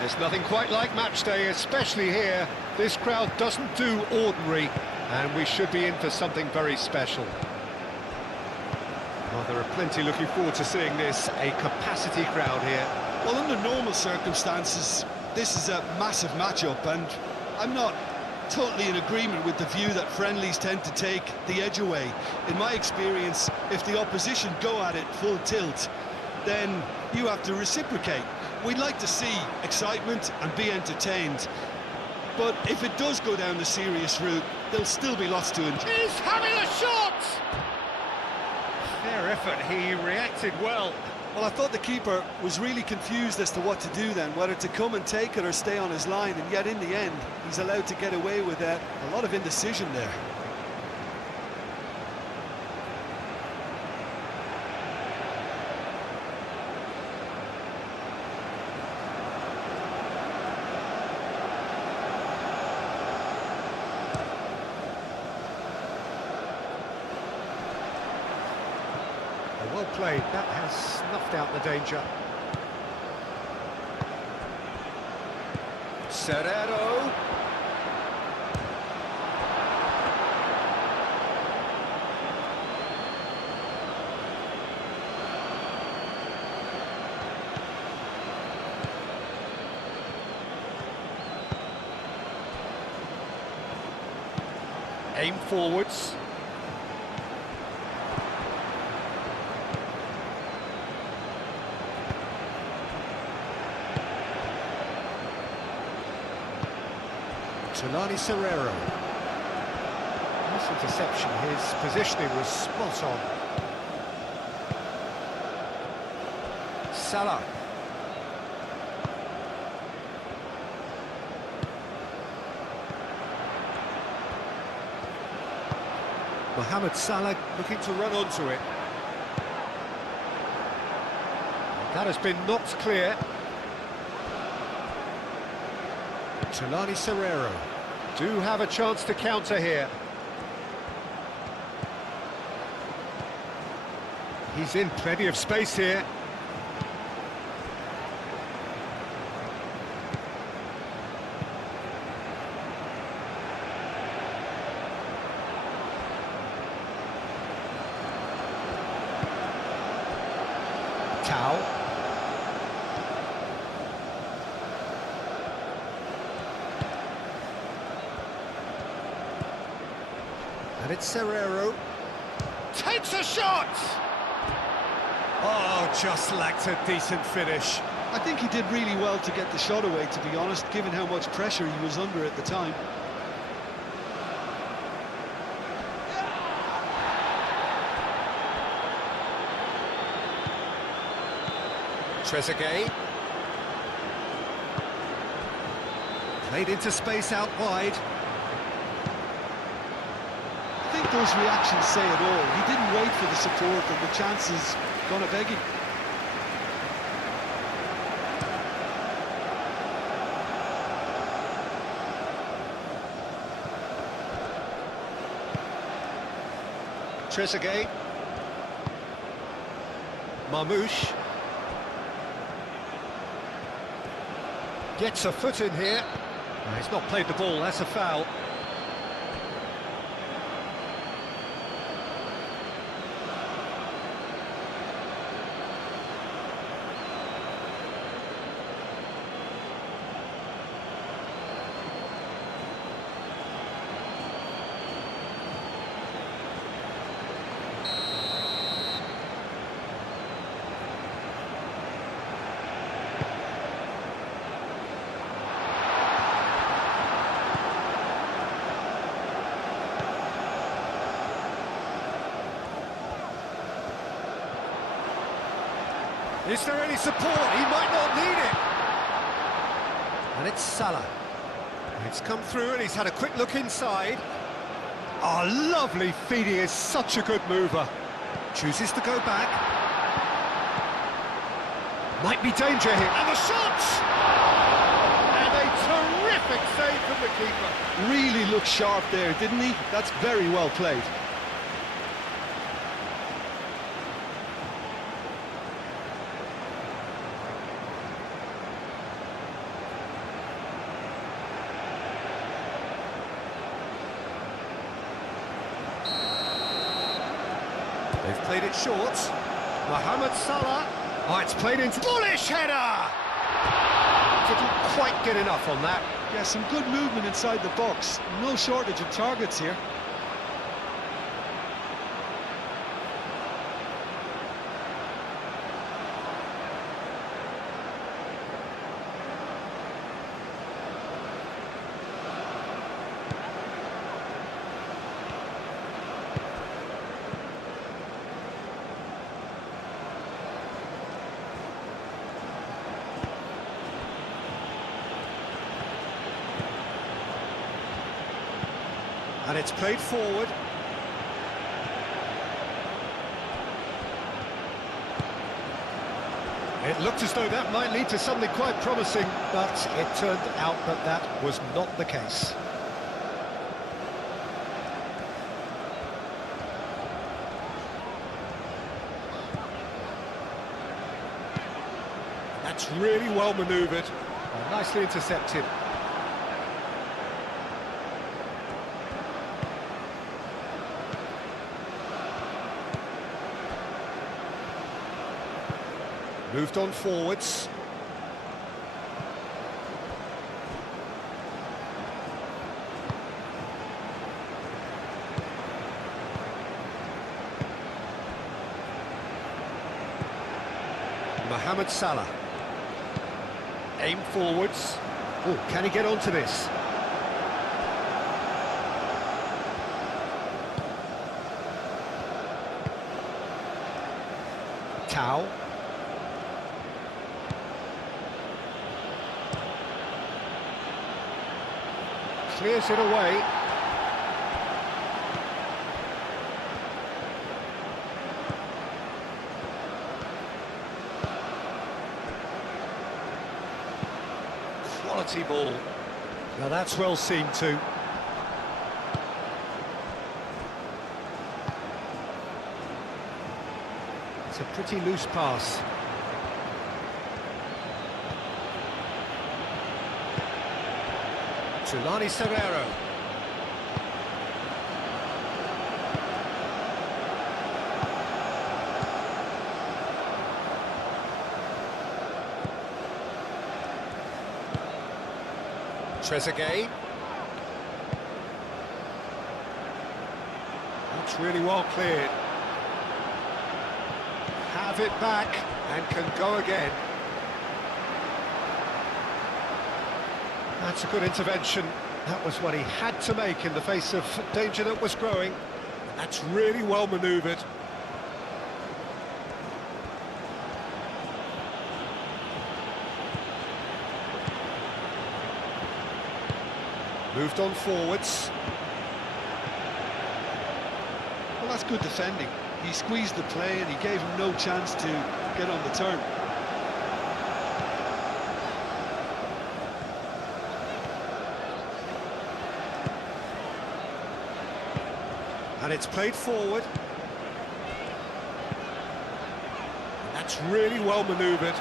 There's nothing quite like match day, especially here. This crowd doesn't do ordinary, and we should be in for something very special. Well, there are plenty looking forward to seeing this, a capacity crowd here. Well, under normal circumstances, this is a massive matchup, and I'm not totally in agreement with the view that friendlies tend to take the edge away. In my experience, if the opposition go at it full tilt, then you have to reciprocate. We'd like to see excitement and be entertained, but if it does go down the serious route, there'll still be lots to enjoy. He's having a shot! Fair effort, he reacted well. Well, I thought the keeper was really confused as to what to do then, whether to come and take it or stay on his line, and yet in the end, he's allowed to get away with a lot of indecision there. Well played, that has snuffed out the danger. Serrero. Aim forwards. Serrero. Nice interception, his positioning was spot on. Salah. Mohamed Salah looking to run onto it. That has been knocked clear. Serrero do have a chance to counter here. He's in plenty of space here. Tau. And it's Serrero. Takes a shot! Oh, just lacked a decent finish. I think he did really well to get the shot away, to be honest, given how much pressure he was under at the time. Trezeguet. Played into space out wide. I think those reactions say it all. He didn't wait for the support, and the chances gonna beg him. Trezeguet. Marmouche. Gets a foot in here. Oh, he's not played the ball, that's a foul. Is there any support? He might not need it. And it's Salah. It's come through and he's had a quick look inside. Oh, lovely feed. He is such a good mover. Chooses to go back. Might be danger here. And the shot! And a terrific save from the keeper. Really looked sharp there, didn't he? That's very well played. They've played it short. Mohamed Salah. Oh, it's played into... Bullish header! Didn't quite get enough on that. Yeah, some good movement inside the box. No shortage of targets here. And it's played forward. It looked as though that might lead to something quite promising, but it turned out that that was not the case. That's really well manoeuvred, nicely intercepted. Moved on forwards. Mohamed Salah. Aim forwards. Oh, can he get onto this? Tau. Clears it away. Quality ball. Now that's well seen too. It's a pretty loose pass. Tulani Serrero. Trezeguet. That's really well cleared. Have it back and can go again. That's a good intervention. That was what he had to make in the face of danger that was growing. That's really well manoeuvred. Moved on forwards. Well, that's good defending. He squeezed the play and he gave him no chance to get on the turn. And it's played forward. And that's really well manoeuvred.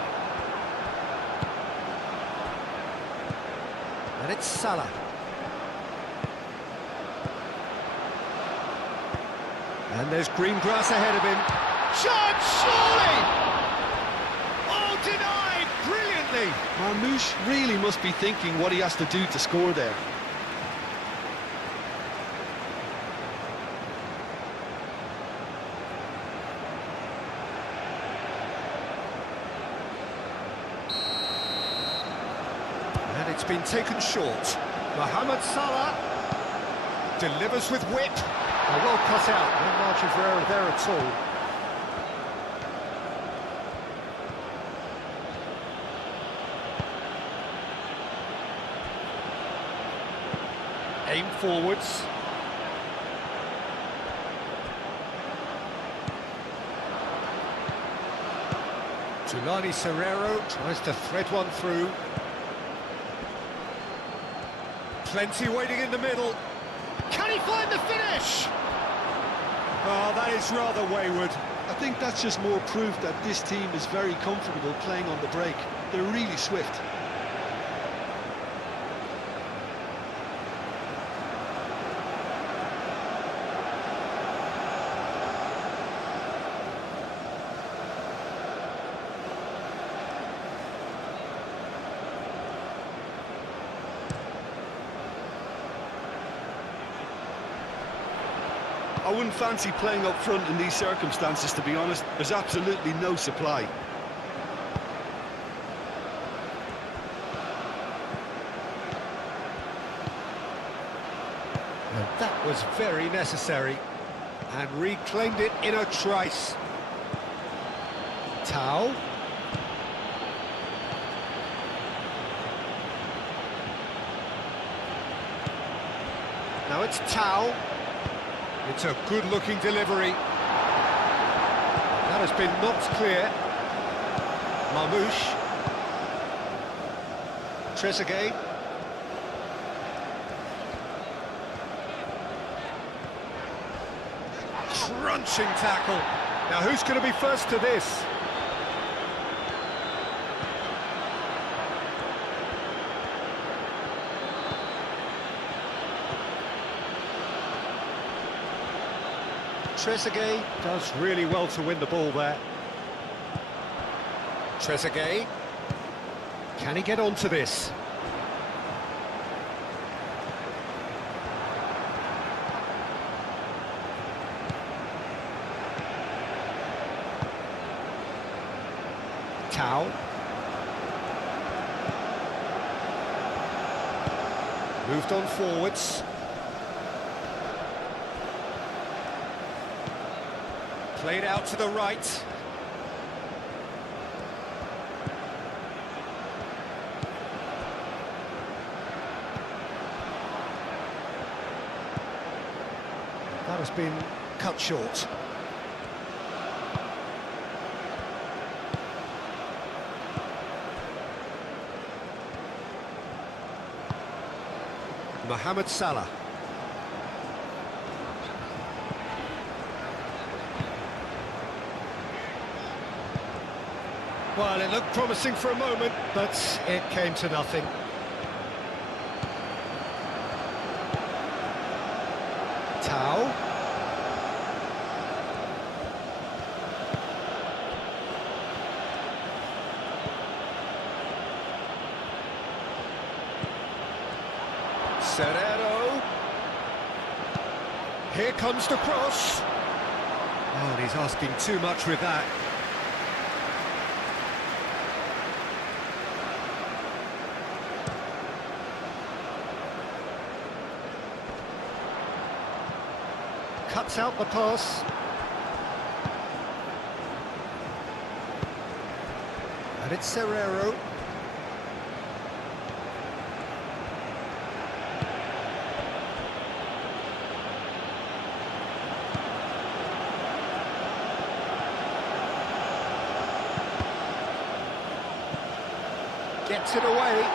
And it's Salah. And there's green grass ahead of him. Shot, surely! Oh, denied brilliantly! Marmoush really must be thinking what he has to do to score there. And it's been taken short. Mohamed Salah delivers with wit. Well cut out, no margin for error there at all. Aim forwards. Tulani Serrero tries to thread one through. Plenty waiting in the middle. Can he find the finish? Oh, that is rather wayward. I think that's just more proof that this team is very comfortable playing on the break. They're really swift. I wouldn't fancy playing up front in these circumstances, to be honest. There's absolutely no supply. And that was very necessary. And reclaimed it in a trice. Tau. Now it's Tau. It's a good-looking delivery. That has been knocked clear. Marmouche. Trezeguet. Crunching tackle. Now who's going to be first to this? Trezeguet does really well to win the ball there. Trezeguet. Can he get onto this? Tau. Moved on forwards. Played out to the right. That has been cut short. Mohamed Salah. Well, it looked promising for a moment, but it came to nothing. Tau. Serrero. Here comes the cross. Oh, and he's asking too much with that. Cuts out the pass. And it's Serrero. Gets it away.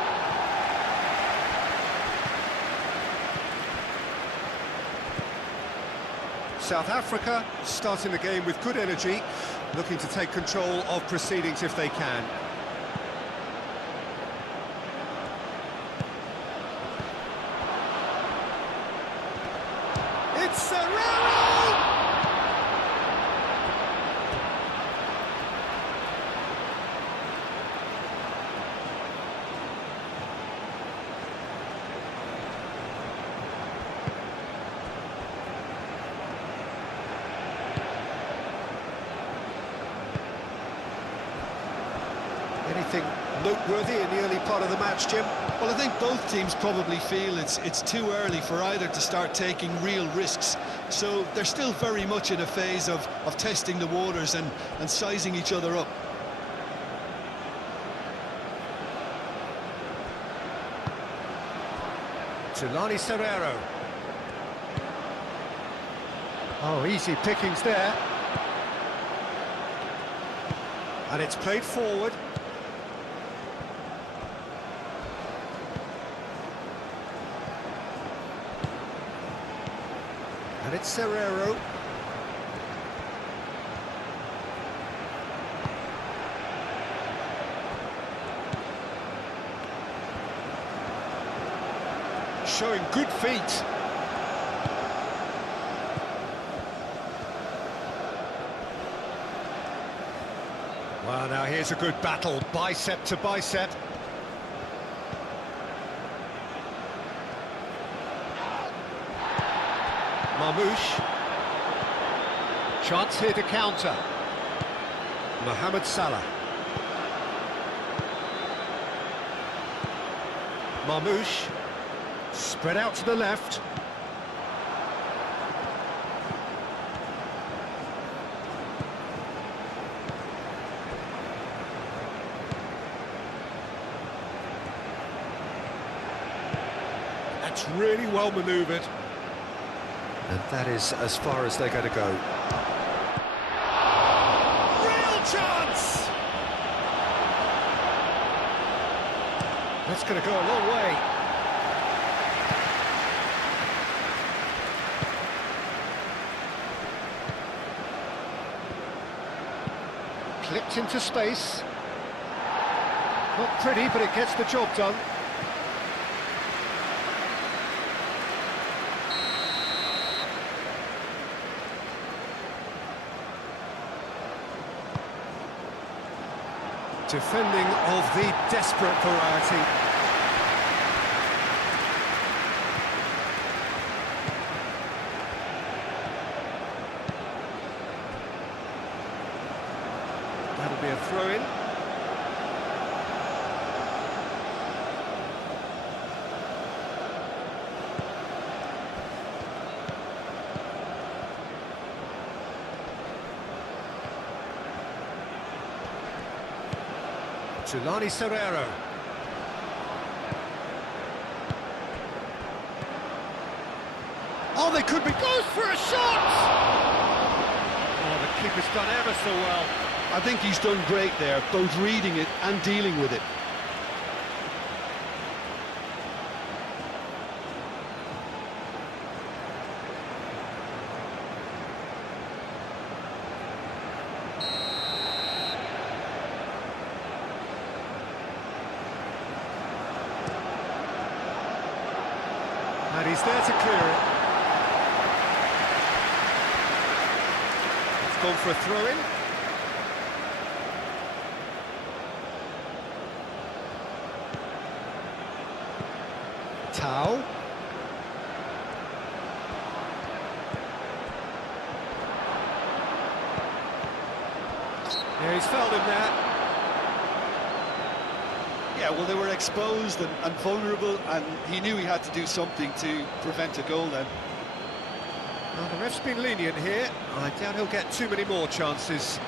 South Africa starting the game with good energy, looking to take control of proceedings if they can. It's Serrero! Anything noteworthy in the early part of the match, Jim? Well, I think both teams probably feel it's too early for either to start taking real risks. So they're still very much in a phase of testing the waters and sizing each other up. Tulani Serrero. Oh, easy pickings there. And it's played forward. And it's Serrero. Showing good feet. Well, now here's a good battle, bicep to bicep. Marmouche. Chance here to counter. Mohamed Salah. Marmoush. Spread out to the left. That's really well manoeuvred. And that is as far as they're going to go. Real chance! That's going to go a long way. Clipped into space. Not pretty, but it gets the job done. Defending of the desperate variety. That'll be a throw-in. Tulani Serrero. Oh, they could be... Goes for a shot! Oh, the keeper's done ever so well. I think he's done great there, both reading it and dealing with it. And he's there to clear it. It's gone for a throw-in. Tau. Yeah, he's fouled him there. Yeah, well, they were exposed and vulnerable, and he knew he had to do something to prevent a goal then. Well, the ref's been lenient here. I doubt he'll get too many more chances.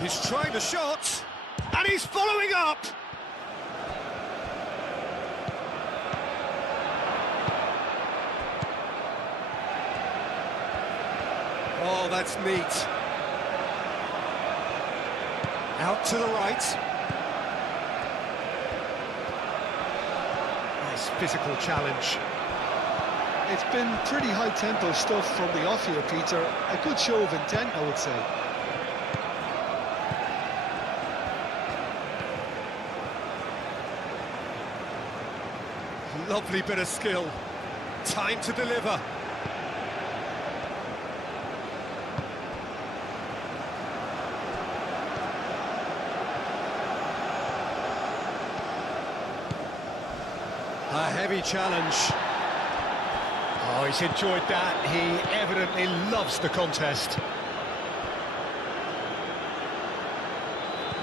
He's trying the shot, and he's following up! Oh, that's neat. Out to the right. Nice physical challenge. It's been pretty high-tempo stuff from the off here, Peter. A good show of intent, I would say. Lovely bit of skill. Time to deliver. A heavy challenge. Oh, he's enjoyed that. He evidently loves the contest.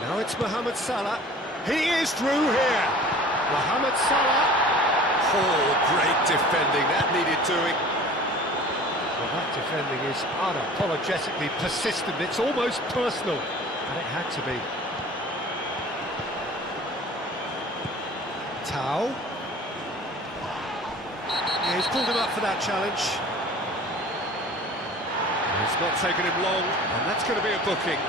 Now it's Mohamed Salah. He is through here. Mohamed Salah. Oh, great defending. That needed doing. Well, that defending is unapologetically persistent. It's almost personal. And it had to be. Tau. Yeah, he's pulled him up for that challenge. It's not taken him long, and that's going to be a booking.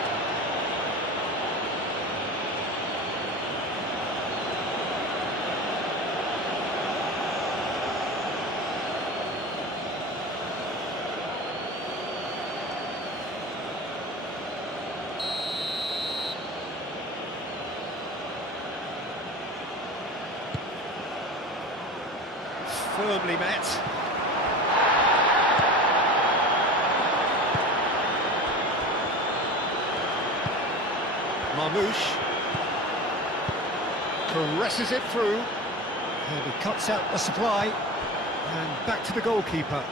Firmly met. Marmouche caresses it through, and he cuts out the supply, and back to the goalkeeper.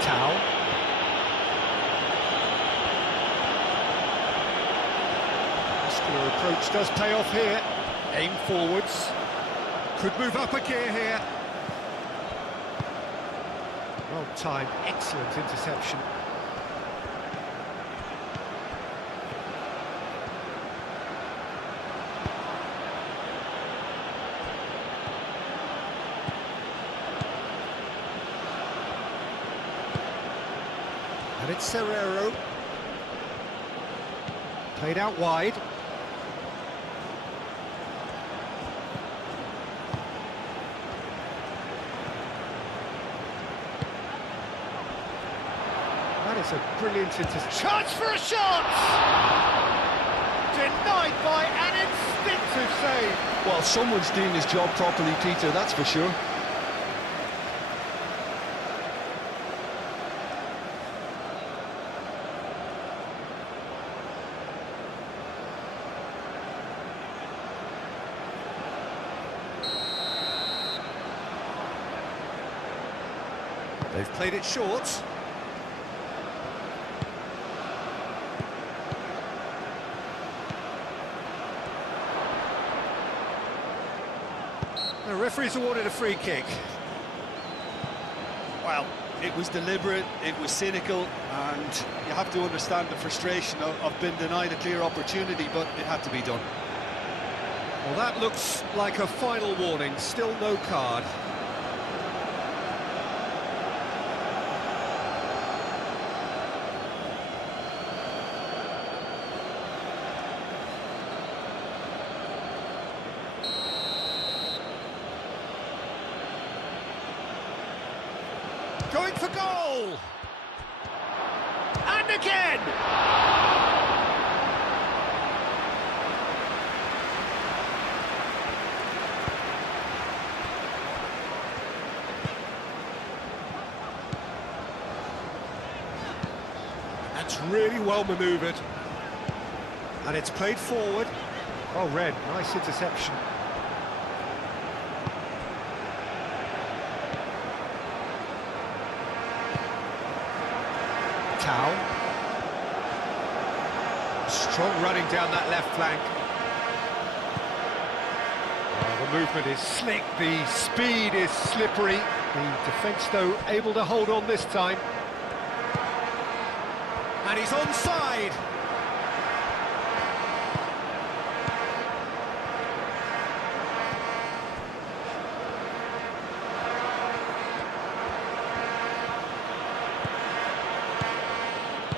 Tau. Muscular approach does pay off here. Aim forwards. Could move up a gear here. Well timed, excellent interception. And it's Serrero. Played out wide. That is a brilliant interception. Chance for a shot! Denied by an instinctive save. Well, someone's doing his job properly, Peter, that's for sure. They've played it short. The referee's awarded a free kick. Well, it was deliberate, it was cynical, and you have to understand the frustration of being denied a clear opportunity, but it had to be done. Well, that looks like a final warning. Still no card. Going for goal! And again! That's really well manoeuvred. And it's played forward. Oh, Red, nice interception. Tau. Strong running down that left flank. Oh, the movement is slick, the speed is slippery. The defence, though, able to hold on this time. And he's onside.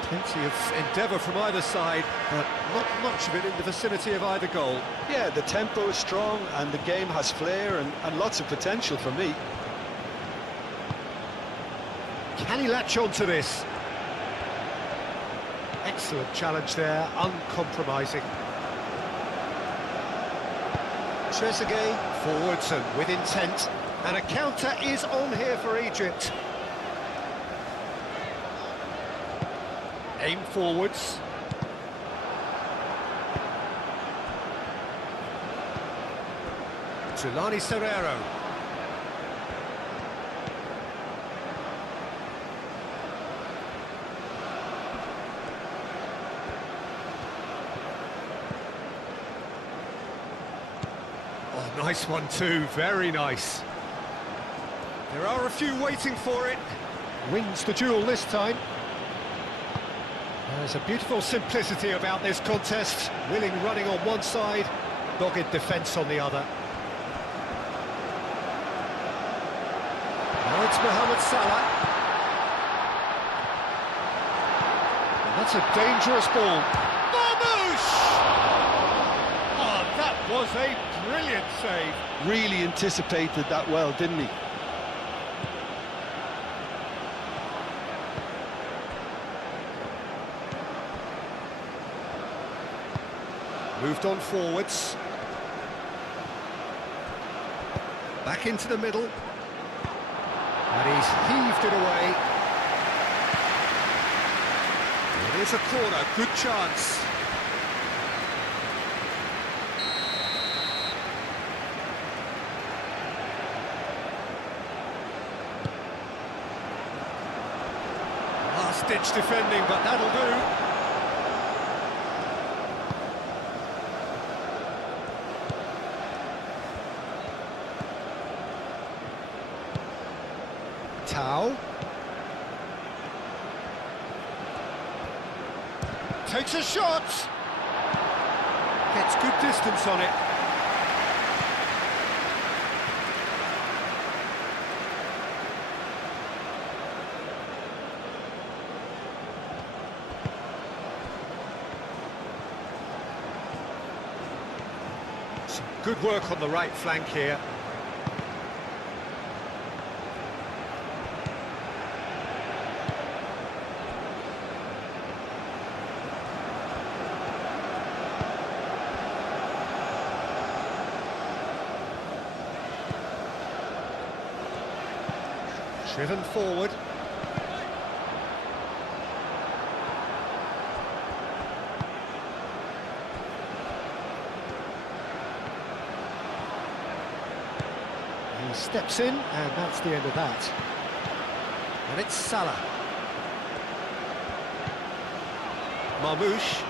Plenty of endeavour from either side, but not much of it in the vicinity of either goal. Yeah, the tempo is strong and the game has flair and lots of potential for me. Can he latch on to this? Excellent challenge there, uncompromising. Trezeguet forwards and with intent, and a counter is on here for Egypt. Aim forwards. Tulani Serrero. Oh, nice one too, very nice. There are a few waiting for it. Wins the duel this time. There's a beautiful simplicity about this contest. Willing running on one side, dogged defence on the other. Now it's Mohamed Salah. And that's a dangerous ball. Marmouche! Oh, that was a brilliant save. Really anticipated that well, didn't he? Moved on forwards. Back into the middle. And he's heaved it away. It is a corner, good chance. Last-ditch defending, but that'll do. Tau. Takes a shot. Gets good distance on it. Some good work on the right flank here. Driven forward. He steps in, and that's the end of that. And it's Salah. Marmoush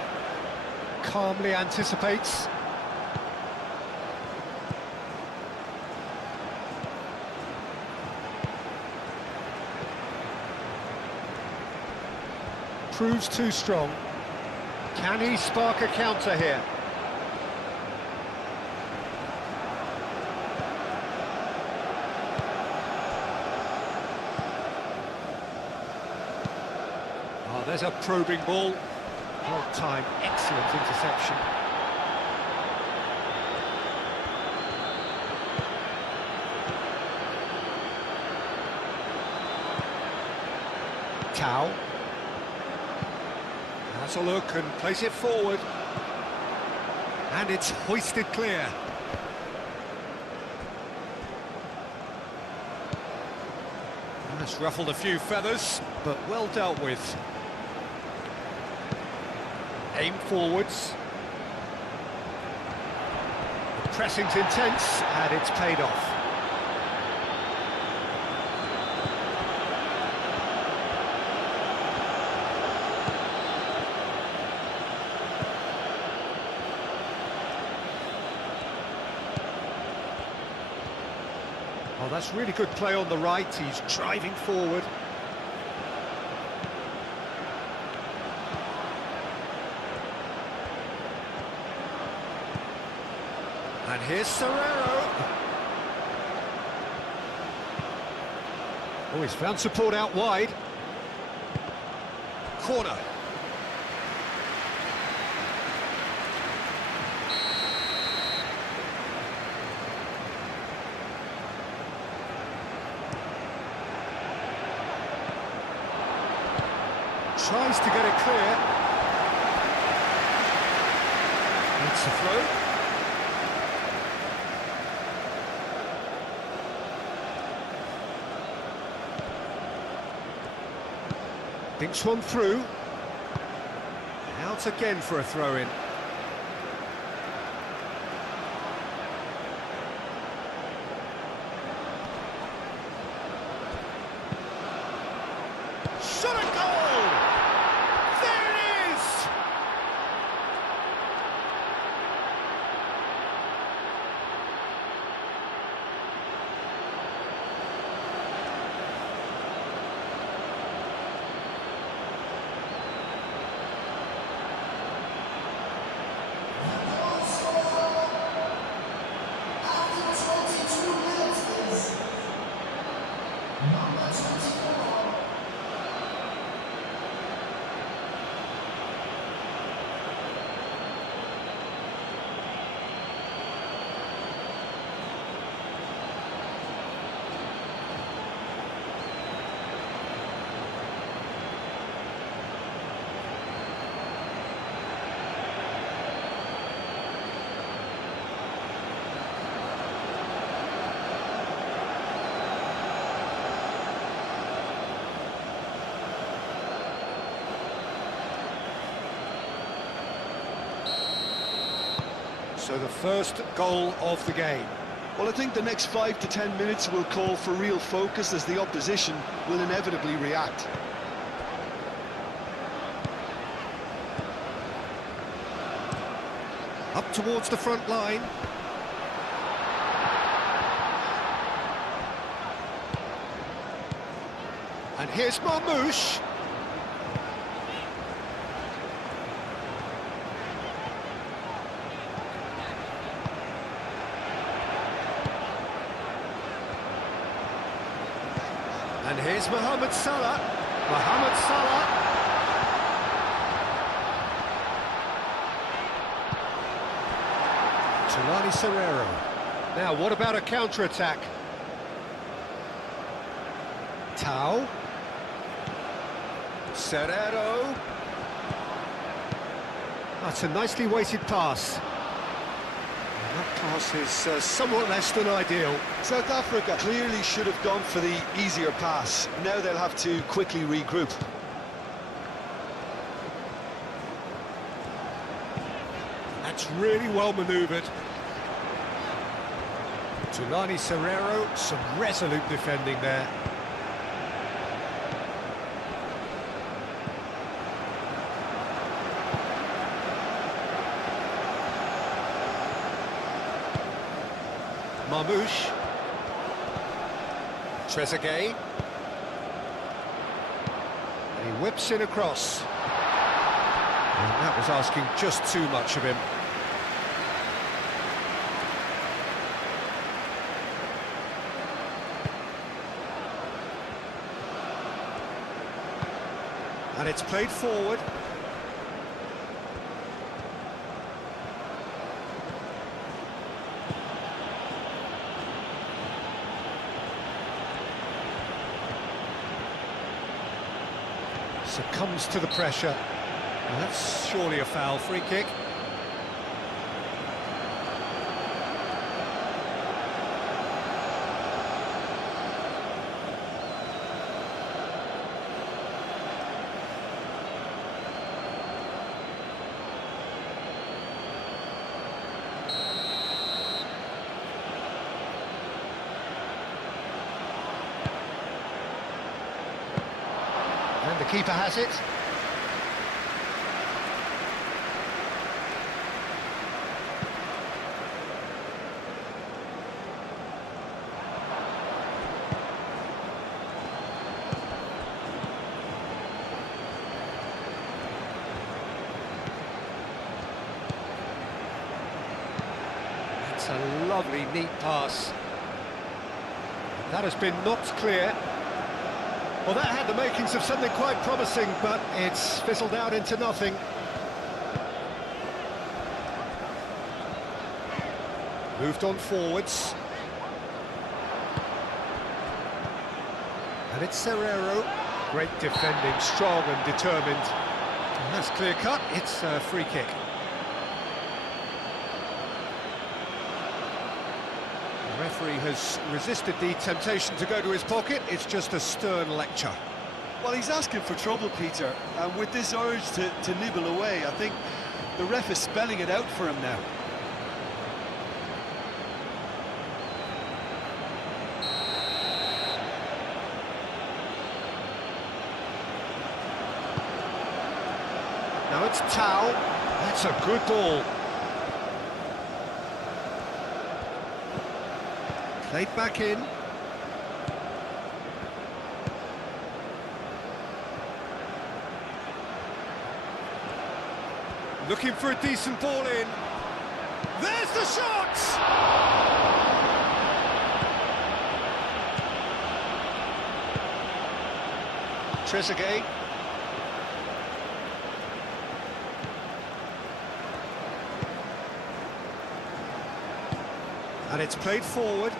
calmly anticipates. Proves too strong. Can he spark a counter here? Oh, there's a probing ball. Well timed, excellent interception. Tau. Has a look and plays it forward. And it's hoisted clear. That's ruffled a few feathers, but well dealt with. Aim forwards. The pressing's intense, and it's paid off. Oh, that's really good play on the right. He's driving forward. And here's Serrero. Oh, he's found support out wide. Corner. Tries to get it clear. It's a throw. Thinks one through. Out again for a throw-in. Shot a goal! There it is! So the first goal of the game. Well, I think the next 5 to 10 minutes will call for real focus as the opposition will inevitably react. Up towards the front line. And here's Marmoush. And here's Mohamed Salah. Mohamed Salah. Tulani Serrero. Now, what about a counter-attack? Tau. Serrero. That's a nicely weighted pass. And that pass is somewhat less than ideal. South Africa clearly should have gone for the easier pass. Now they'll have to quickly regroup. That's really well manoeuvred. Tulani Serrero, some resolute defending there. Marmoush. Trezeguet. And he whips in across. And that was asking just too much of him. And it's played forward. Succumbs to the pressure. And that's surely a foul. Free kick. And the keeper has it. That's a lovely, neat pass. That has been knocked clear. Well, that had the makings of something quite promising, but it's fizzled out into nothing. Moved on forwards. And it's Serrero. Great defending, strong and determined. And that's clear cut, it's a free kick. The referee has resisted the temptation to go to his pocket. It's just a stern lecture. Well, he's asking for trouble, Peter, and with this urge to nibble away, I think the ref is spelling it out for him now. Now it's Tau. That's a good ball. Played back in. Looking for a decent ball in. There's the shot! Trezeguet. And it's played forward.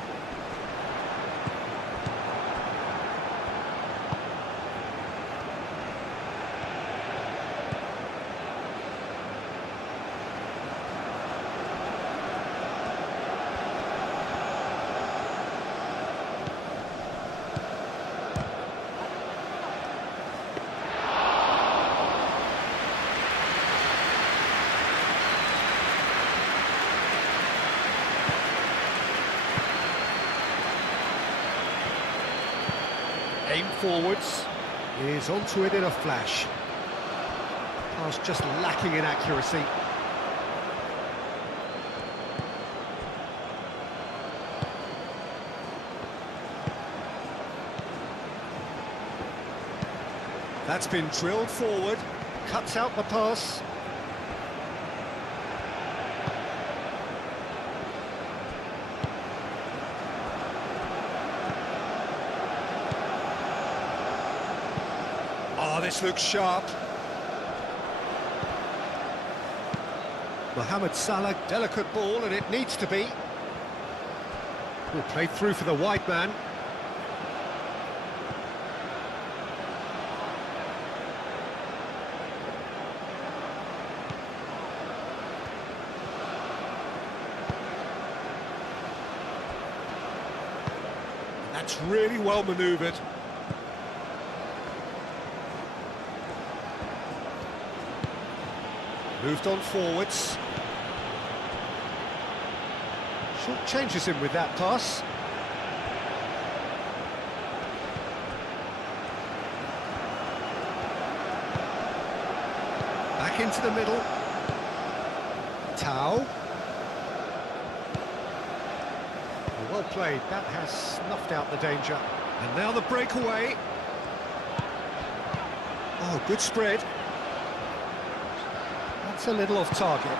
Aim forwards. Is onto it in a flash. Pass just lacking in accuracy. That's been drilled forward, cuts out the pass. Oh, this looks sharp. Mohamed Salah, delicate ball, and it needs to be. Will play through for the wide man. That's really well manoeuvred. Moved on forwards. Short changes him with that pass. Back into the middle. Tau. Well played, that has snuffed out the danger. And now the breakaway. Oh, good spread. That's a little off target.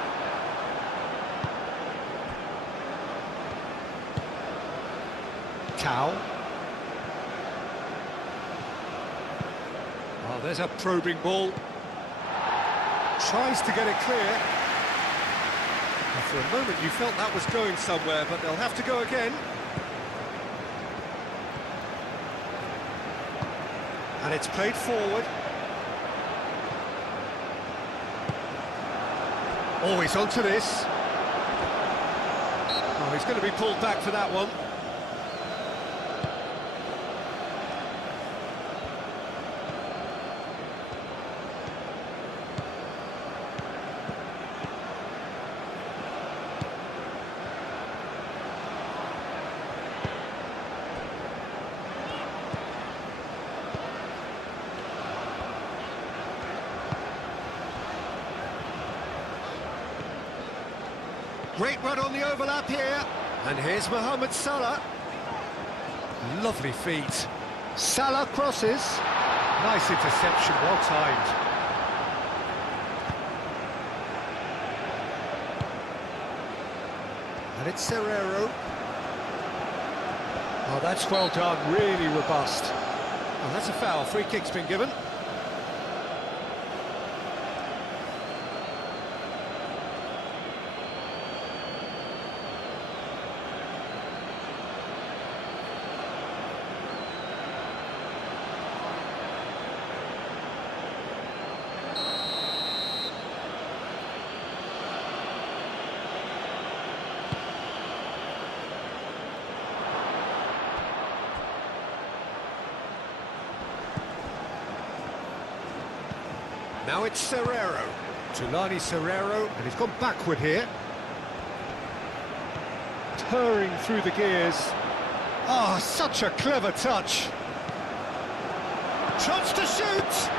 Tau. Oh, there's a probing ball. Tries to get it clear. For a moment you felt that was going somewhere, but they'll have to go again. And it's played forward. Oh, he's onto this. Oh, he's going to be pulled back for that one. Great run on the overlap here. And here's Mohamed Salah. Lovely feet. Salah crosses. Nice interception, well timed. And it's Serrero. Oh, that's well done, really robust. Oh, that's a foul, free kick's been given. Now it's Serrero. Tulani Serrero, and he's gone backward here. Purring through the gears. Oh, such a clever touch. Chance to shoot!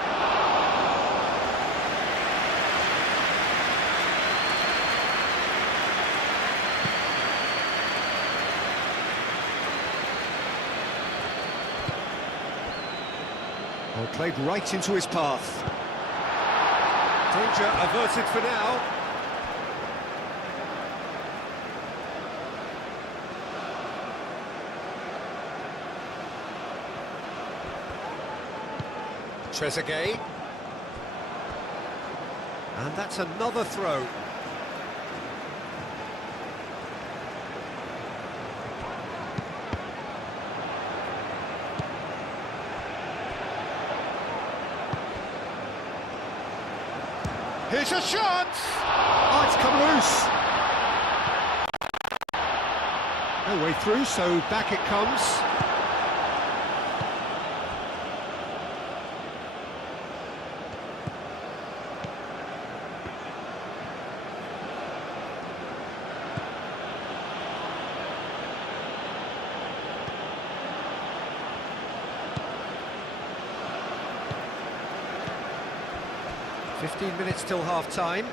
Oh, played right into his path. Danger averted for now. Trezeguet. And that's another throw. Here's a shot! Oh, it's come loose. No way through, so back it comes. 15 minutes till half-time.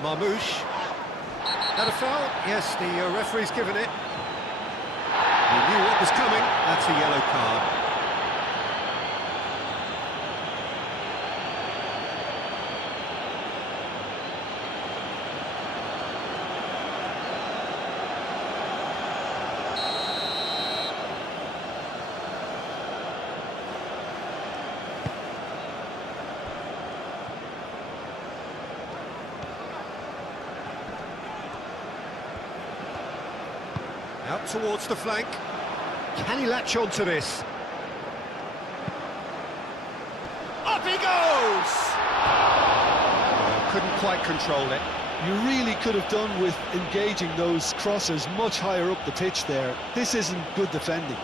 Marmouche. That a foul? Yes, the referee's given it. He knew what was coming. That's a yellow card. Out towards the flank. Can he latch on to this? Up he goes! Oh, couldn't quite control it. You really could have done with engaging those crossers much higher up the pitch there. This isn't good defending.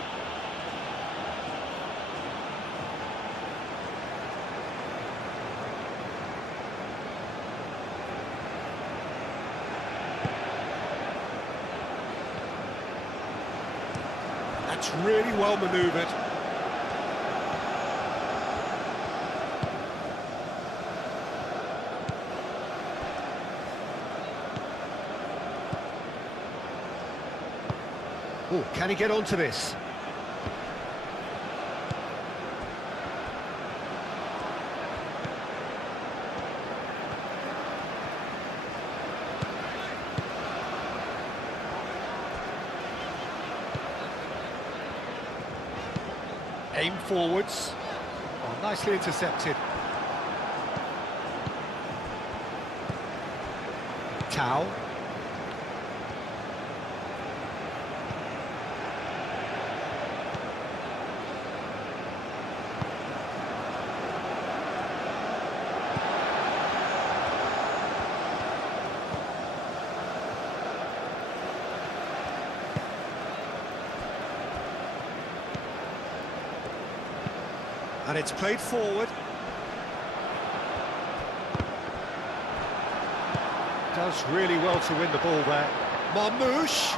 That's really well manoeuvred. Oh, can he get onto this? Aim forwards. Oh, nicely intercepted. Tau. And it's played forward. Does really well to win the ball there. Marmouche.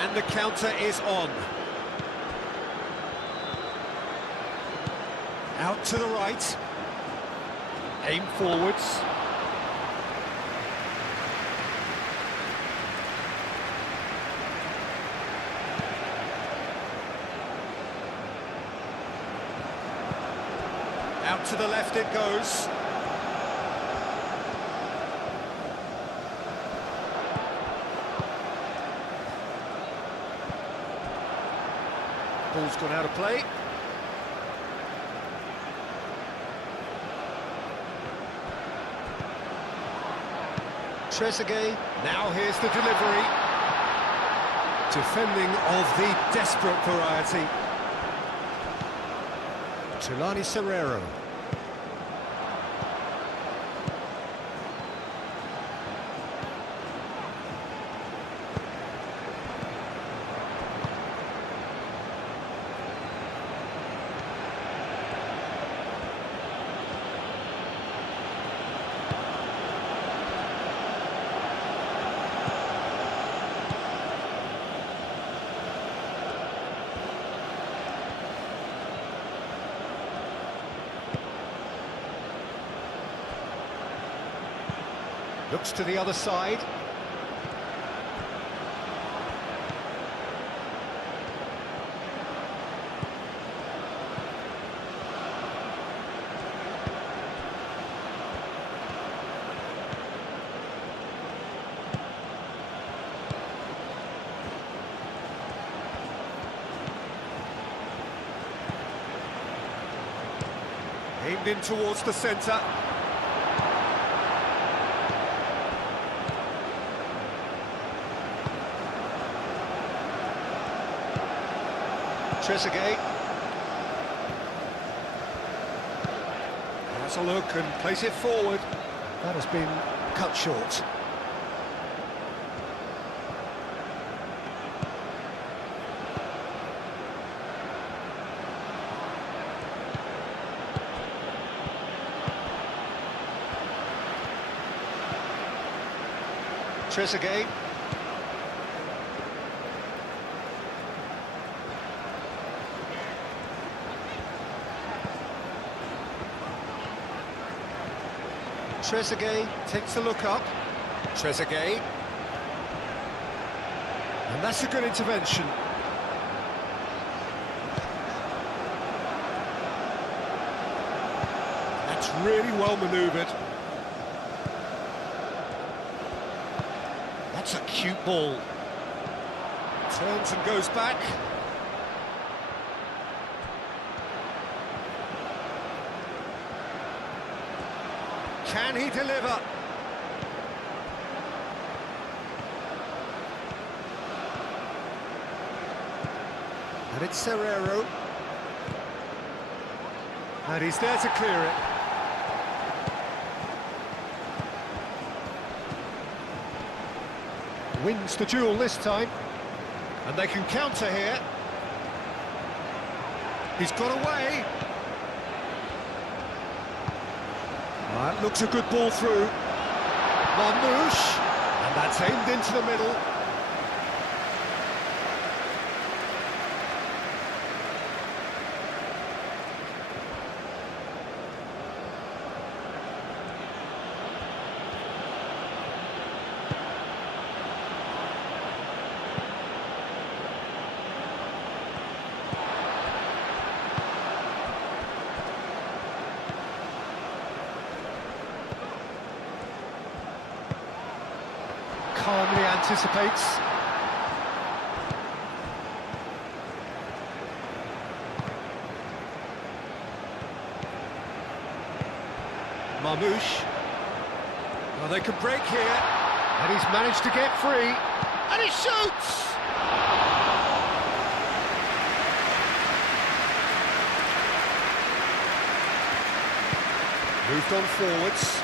And the counter is on. Out to the right. Aim forwards. Out to the left it goes. Ball's gone out of play. Trezeguet, now here's the delivery. Defending of the desperate variety. Tulani Serrero. Looks to the other side. Aimed in towards the centre. Trezeguet. That's a look and place it forward. That has been cut short. Trezeguet. Trezeguet takes a look up. Trezeguet. And that's a good intervention. That's really well manoeuvred. That's a cute ball. Turns and goes back. Can he deliver? And it's Serrero. And he's there to clear it. Wins the duel this time. And they can counter here. He's got away. That looks a good ball through. Marmouche. And that's aimed into the middle. Calmly anticipates. Marmouche. Well, they can break here. And he's managed to get free. And he shoots! Moved on forwards.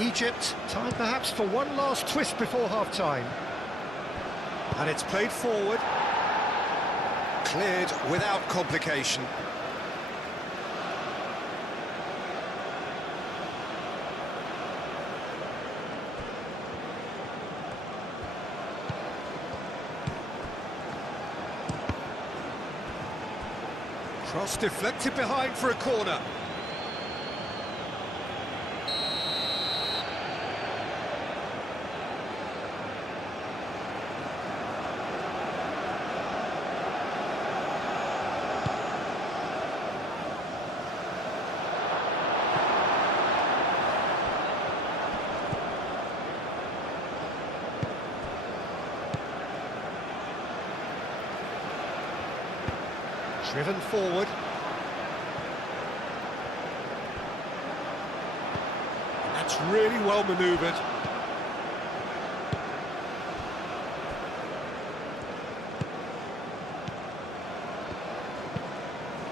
Egypt, time perhaps for one last twist before half-time. And it's played forward. Cleared without complication. Cross deflected behind for a corner. Driven forward. And that's really well manoeuvred.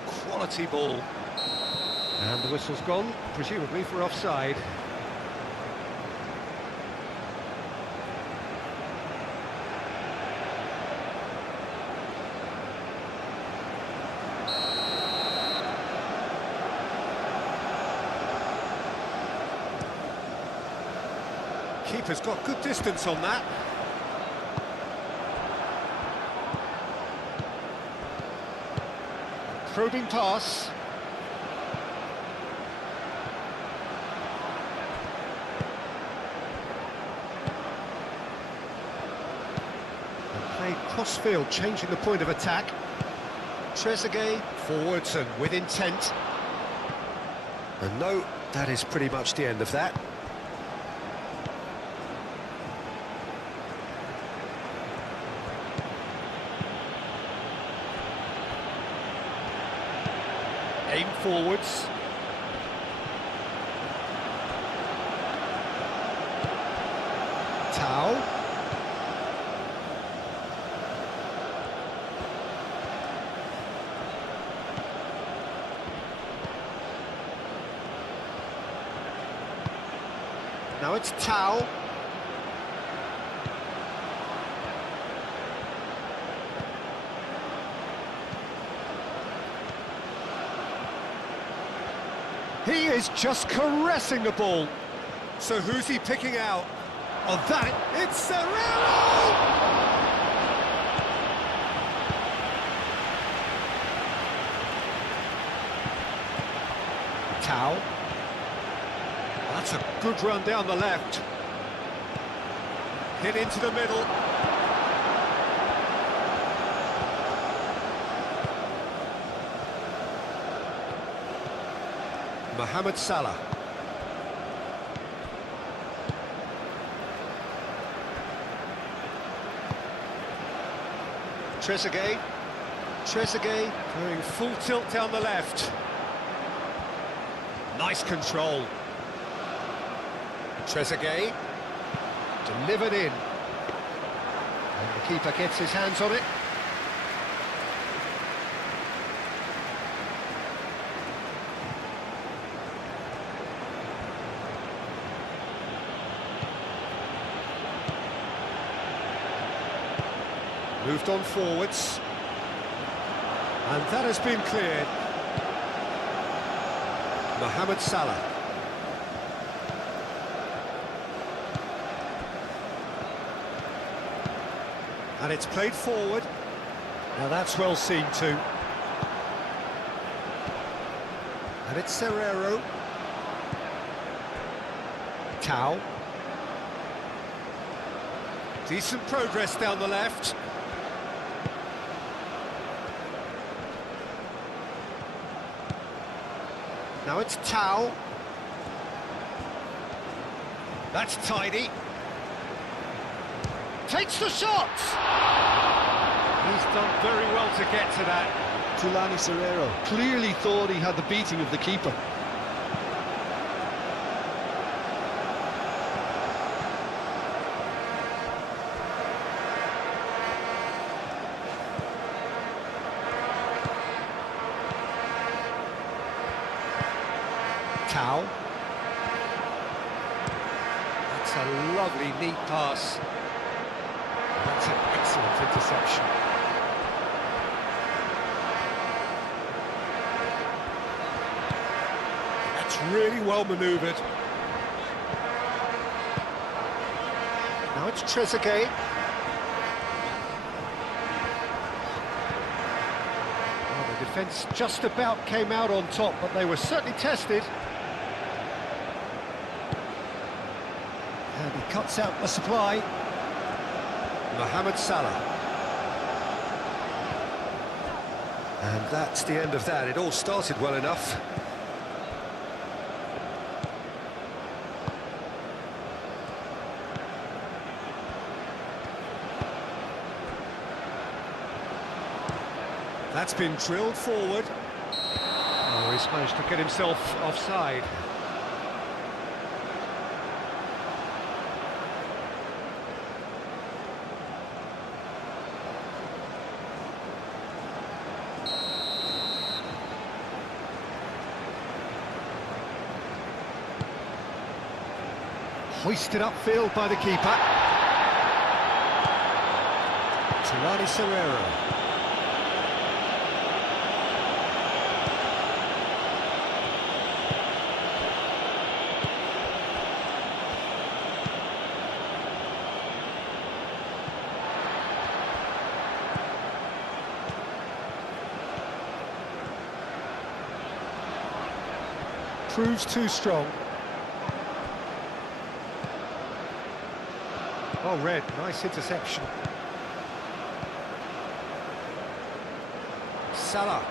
Quality ball. And the whistle's gone, presumably for offside. Keeper's got good distance on that. Probing pass. And played cross-field, changing the point of attack. Trezeguet forwards and with intent. And no, that is pretty much the end of that. Aim forwards. Tau. Now it's Tau. He is just caressing the ball. So who's he picking out? Oh, that, it's Serrero! Tau. That's a good run down the left. Hit into the middle. Mohamed Salah. Trezeguet going full tilt down the left. Nice control. Trezeguet delivered in. And the keeper gets his hands on it. Moved on forwards. And that has been cleared. Mohamed Salah. And it's played forward. Now that's well seen too. And it's Serrero. Tau. Decent progress down the left. Now it's Tau. That's tidy. Takes the shot! He's done very well to get to that. Tulani Serrero clearly thought he had the beating of the keeper. Tau. That's a lovely, neat pass. That's an excellent interception. That's really well manoeuvred. Now it's Trezeguet. Well, the defence just about came out on top, but they were certainly tested. And he cuts out the supply. Mohamed Salah. And that's the end of that. It all started well enough. That's been drilled forward. Oh, he's managed to get himself offside. Hoisted upfield by the keeper. Tulani Serrero. Proves too strong. Oh, Red, nice interception. Salah.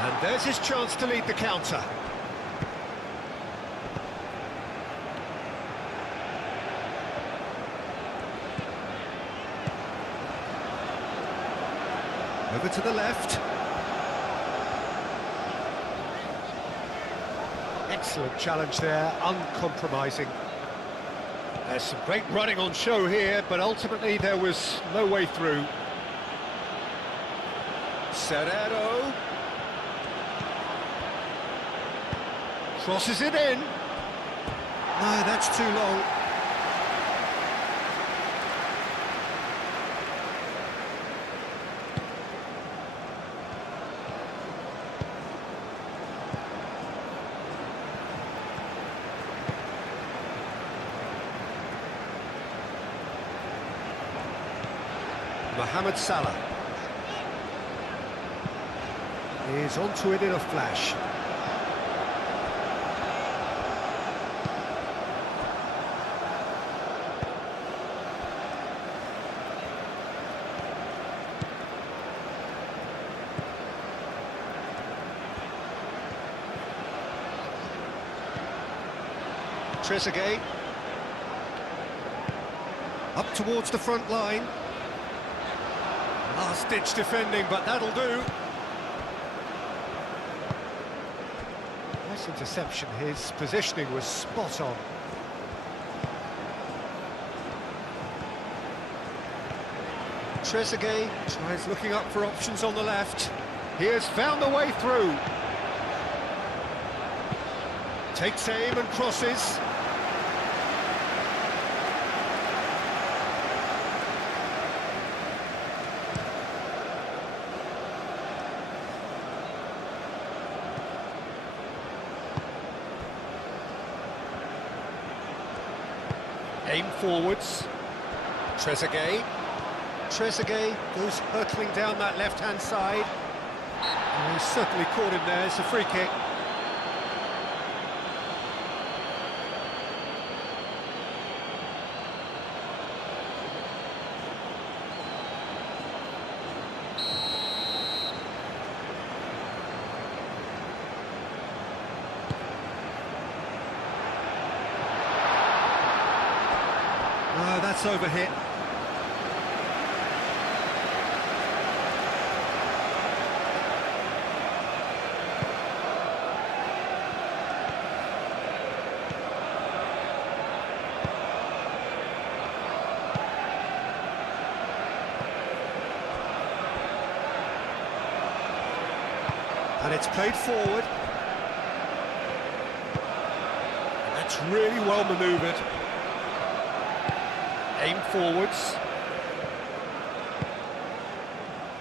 And there's his chance to lead the counter. Over to the left. Excellent challenge there, uncompromising. There's some great running on show here, but ultimately there was no way through. Serrero. Crosses it in. No, that's too long. Mohamed Salah. is onto it in a flash. Trezeguet. Up towards the front line. Last-ditch defending, but that'll do. Nice interception. His positioning was spot on. Trezeguet tries looking up for options on the left. He has found the way through. Takes aim and crosses. Aim forwards. Trezeguet. Trezeguet goes hurtling down that left-hand side. And he's certainly caught him there. It's a free kick. Oh, that's overhit. And it's played forward. That's really well manoeuvred. Aim forwards.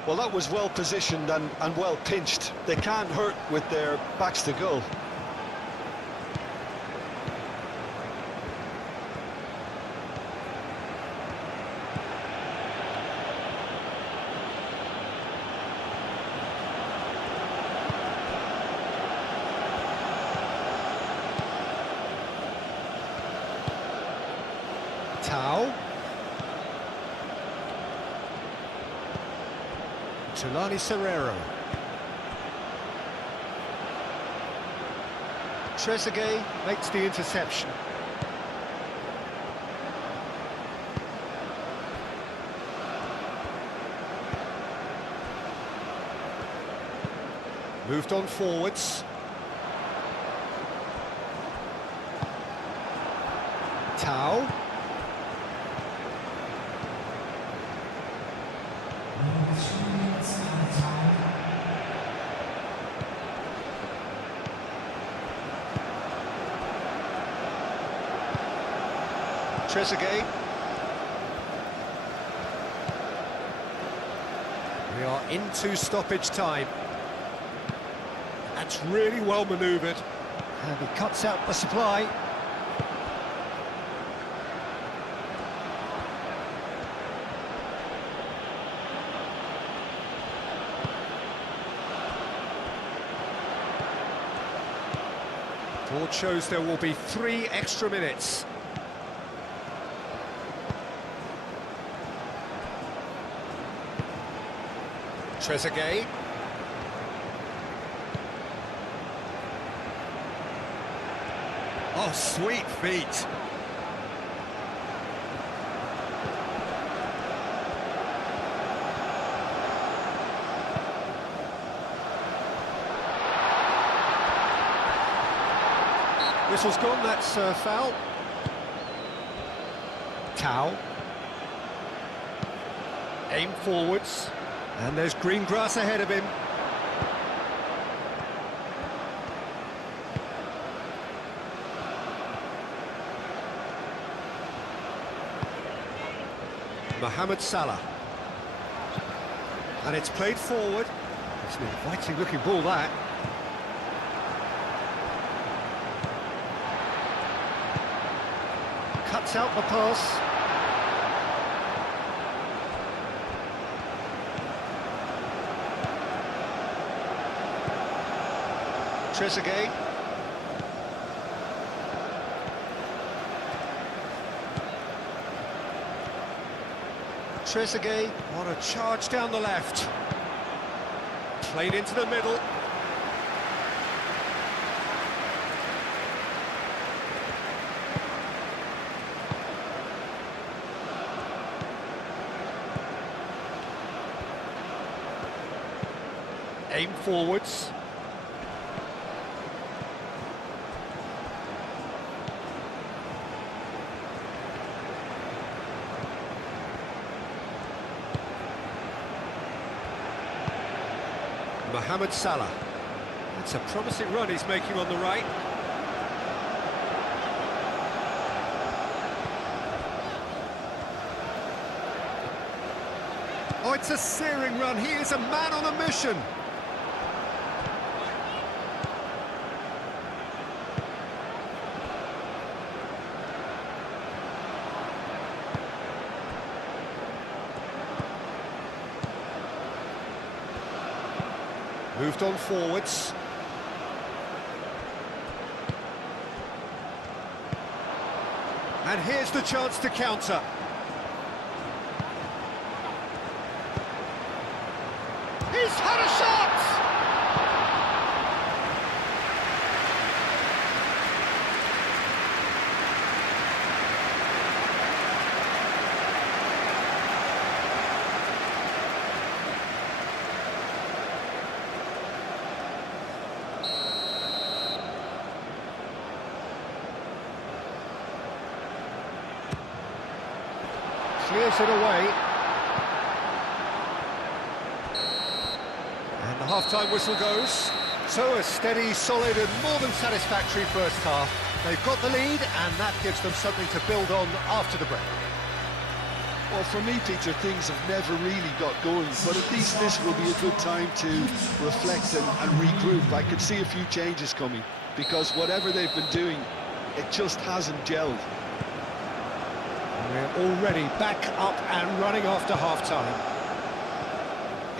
Well, that was well positioned and well pinched. They can't hurt with their backs to goal. Tau. Tulani Serrero. Trezeguet makes the interception. Moved on forwards. Tau. Trezeguet. We are into stoppage time. That's really well manoeuvred. And he cuts out the supply. Board shows there will be 3 extra minutes. Trezeguet. Oh, sweet feet. Whistle's gone, that's foul. Tau. Aim forwards. And there's green grass ahead of him. Mohamed Salah. And it's played forward. It's an inviting looking ball, that. Cuts out the pass. Trezeguet. Trezeguet on a charge down the left. Played into the middle. Aim forwards. Mohamed Salah. It's a promising run he's making on the right. Oh, it's a searing run. He is a man on a mission. Moved on forwards. And here's the chance to counter. He's had a shot! Clears it away. And the half-time whistle goes. So a steady, solid and more than satisfactory first half. They've got the lead and that gives them something to build on after the break. Well, for me, Peter, things have never really got going, but at least this will be a good time to reflect and regroup. I could see a few changes coming, because whatever they've been doing, it just hasn't gelled. We're already back up and running after half-time.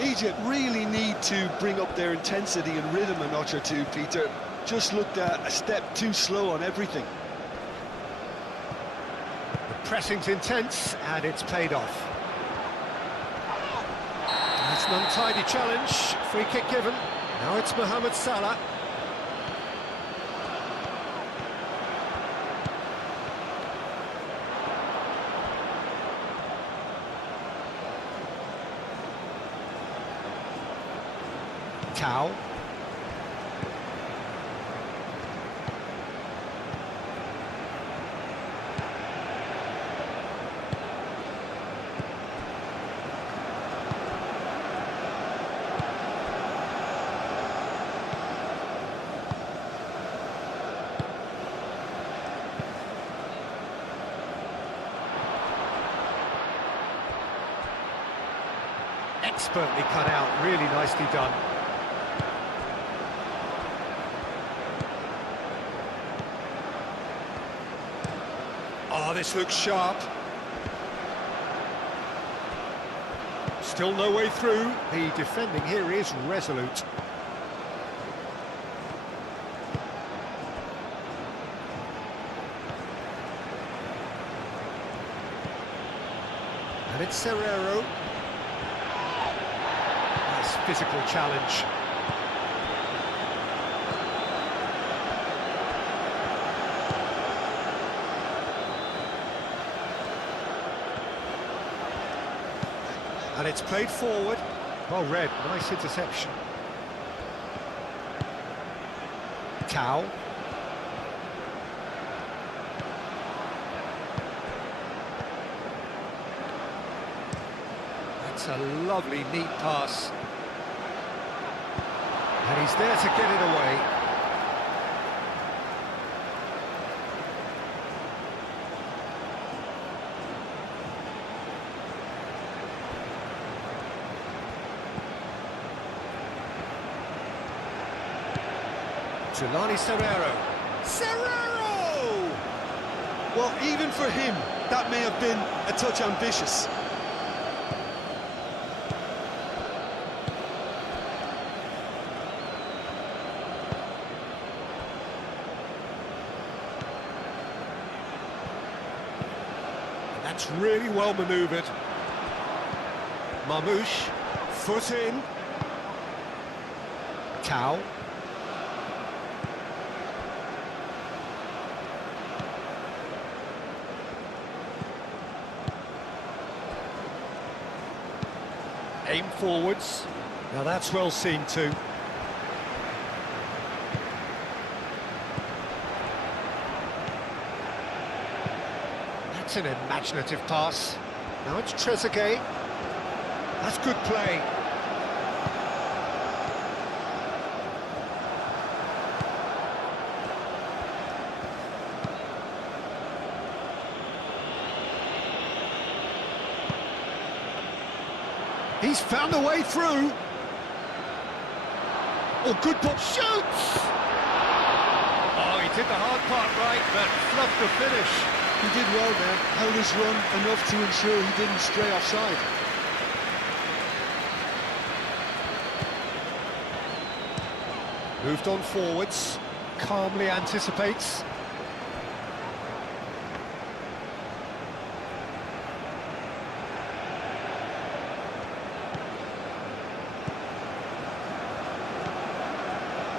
Egypt really need to bring up their intensity and rhythm a notch or two, Peter. Just looked a step too slow on everything. The pressing's intense and it's paid off. That's an untidy challenge. Free kick given. Now it's Mohamed Salah. Tau. Expertly cut out, really nicely done. Oh, this looks sharp. Still no way through. The defending here is resolute. And it's Serrero. Nice physical challenge. And it's played forward. Well read, nice interception. Tau. That's a lovely, neat pass. And he's there to get it away. Tulani Serrero. Serrero! Well, even for him, that may have been a touch ambitious. That's really well manoeuvred. Marmoush, foot in. Tau. Aim forwards. Now that's well seen too. That's an imaginative pass. Now it's Trezeguet. That's good play. He's found a way through. Oh, good ball. Shoots! Oh, he did the hard part right, but fluffed the finish. He did well there, held his run enough to ensure he didn't stray offside. Moved on forwards, calmly anticipates.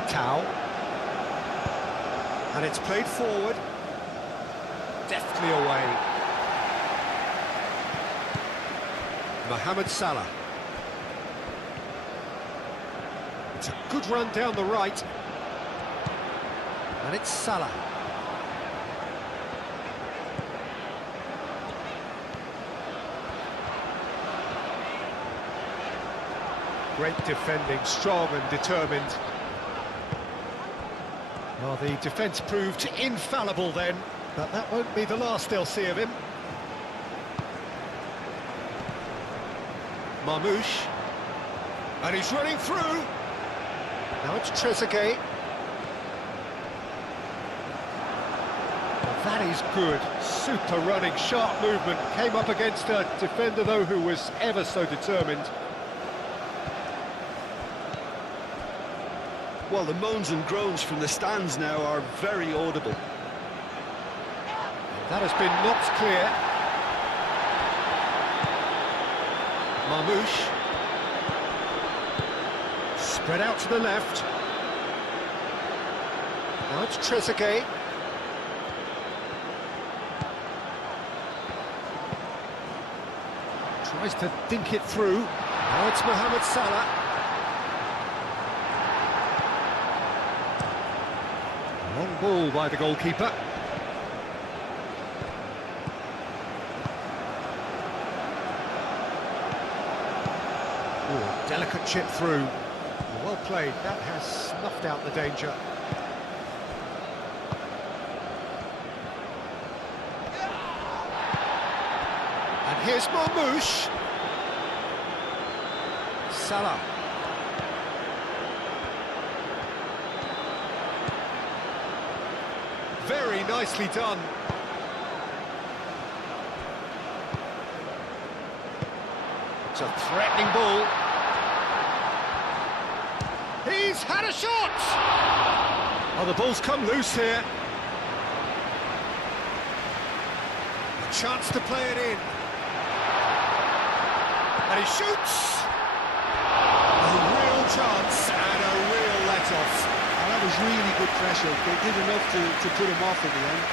Tau. And it's played forward. Deftly away. Mohamed Salah. It's a good run down the right. And it's Salah. Great defending, strong and determined. Well, the defence proved infallible then, but that won't be the last they'll see of him. Marmoush. And he's running through. Now it's Trezeguet. Well, that is good. Super running, sharp movement. Came up against a defender, though, who was ever so determined. Well, the moans and groans from the stands now are very audible. That has been knocked clear. Marmoush. Spread out to the left. Now it's Trezeguet. Tries to dink it through. Now it's Mohamed Salah. Long ball by the goalkeeper. Oh, delicate chip through. Well played, that has snuffed out the danger. And here's Marmoush. Salah. Very nicely done. It's a threatening ball. He's had a shot! Oh, the ball's come loose here. A chance to play it in. And he shoots! A real chance and a real let-off. And that was really good pressure. They did enough to put him off in the end.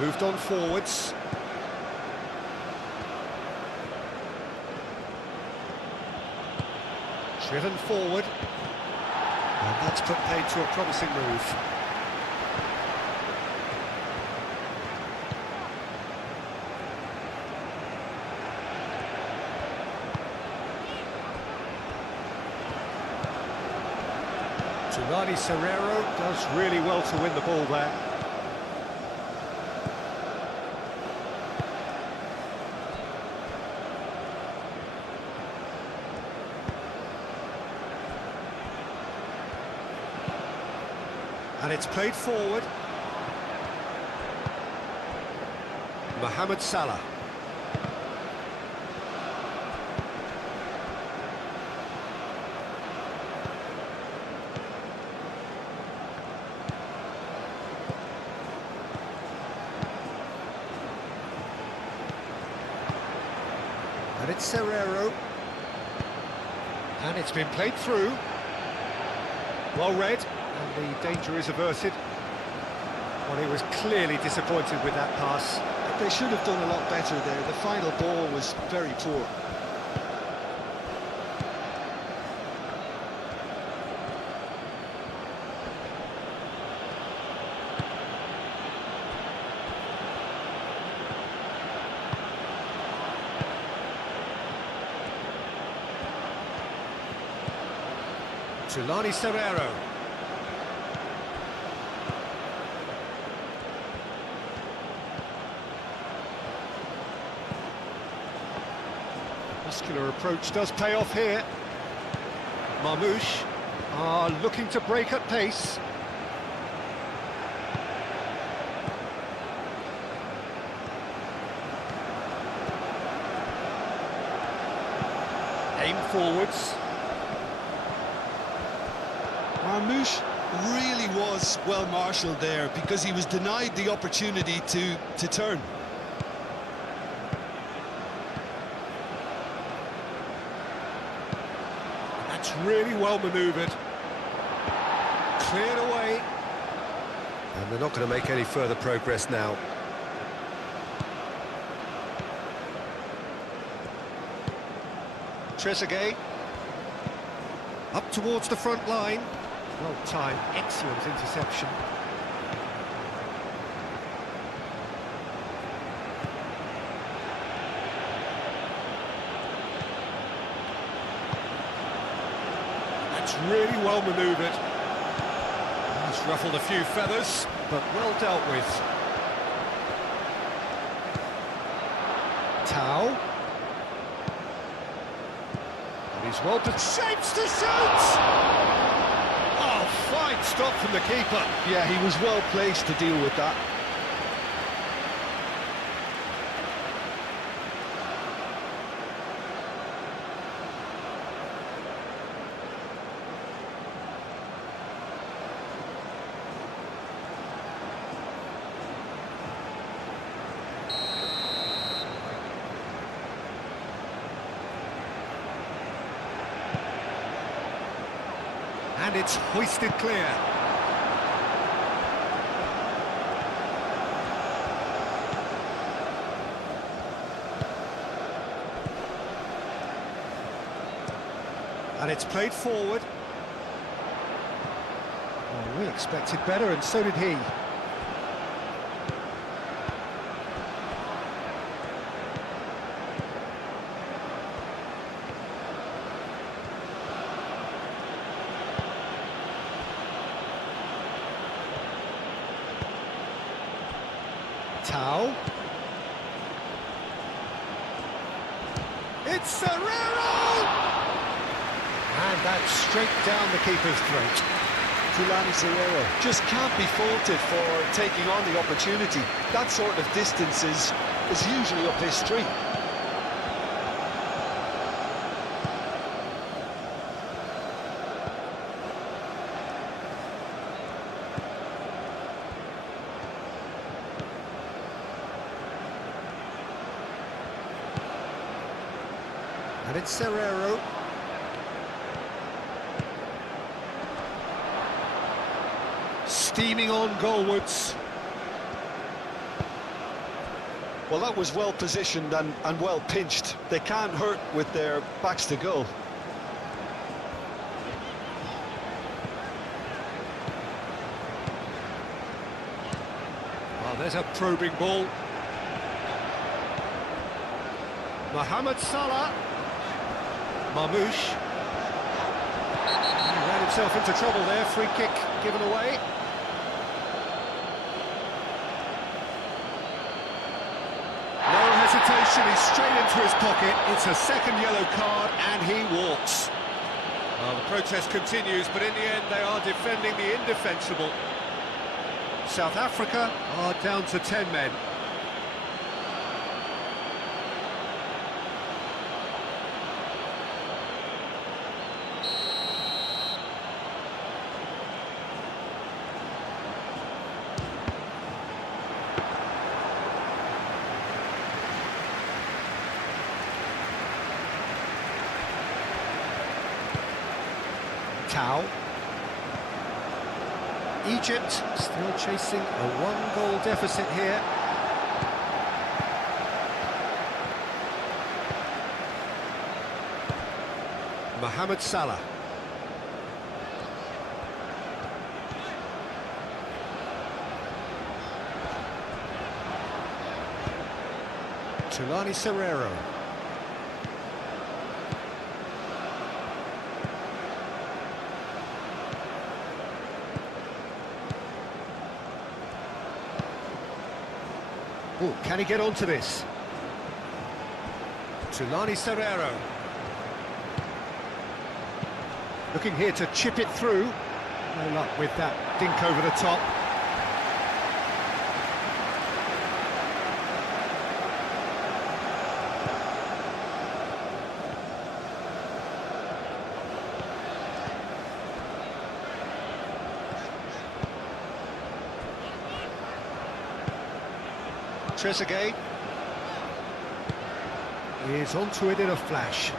Moved on forwards. Driven forward. And that's put paid to a promising move. Tulani Serrero does really well to win the ball there. And it's played forward. Mohamed Salah. And it's Serrero. And it's been played through. Well read, and the danger is averted. Well, he was clearly disappointed with that pass. They should have done a lot better there. The final ball was very poor. Tulani Serrero. Muscular approach does pay off here. Marmoush are looking to break at pace. Aim forwards. Marmoush really was well marshalled there because he was denied the opportunity to turn. That's really well manoeuvred. Cleared away. And they're not going to make any further progress now. Trezeguet. Up towards the front line. Well timed, excellent interception. That's really well manoeuvred. He's ruffled a few feathers, but well dealt with. Tau. And he's well shapes to shoot! Oh, fine stop from the keeper. Yeah, he was well placed to deal with that. And it's hoisted clear. And it's played forward. Well, we expected better, and so did he. Tau. It's Serrero! And that's straight down the keeper's throat. Tulani Serrero just can't be faulted for taking on the opportunity. That sort of distance is usually up his street. And it's Serrero. Steaming on goalwards. Well, that was well positioned and well pinched. They can't hurt with their backs to goal. Well, there's a probing ball. Mohamed Salah. Marmoush. He ran himself into trouble there. Free kick given away. No hesitation, he's straight into his pocket. It's a second yellow card and he walks. Well, the protest continues, but in the end they are defending the indefensible. South Africa are down to 10 men. Tau. Egypt still chasing a one-goal deficit here. Mohamed Salah. Tulani Serrero. Oh, can he get onto this? Tulani Serrero. Looking here to chip it through. No luck with that dink over the top. Trezeguet is onto it in a flash.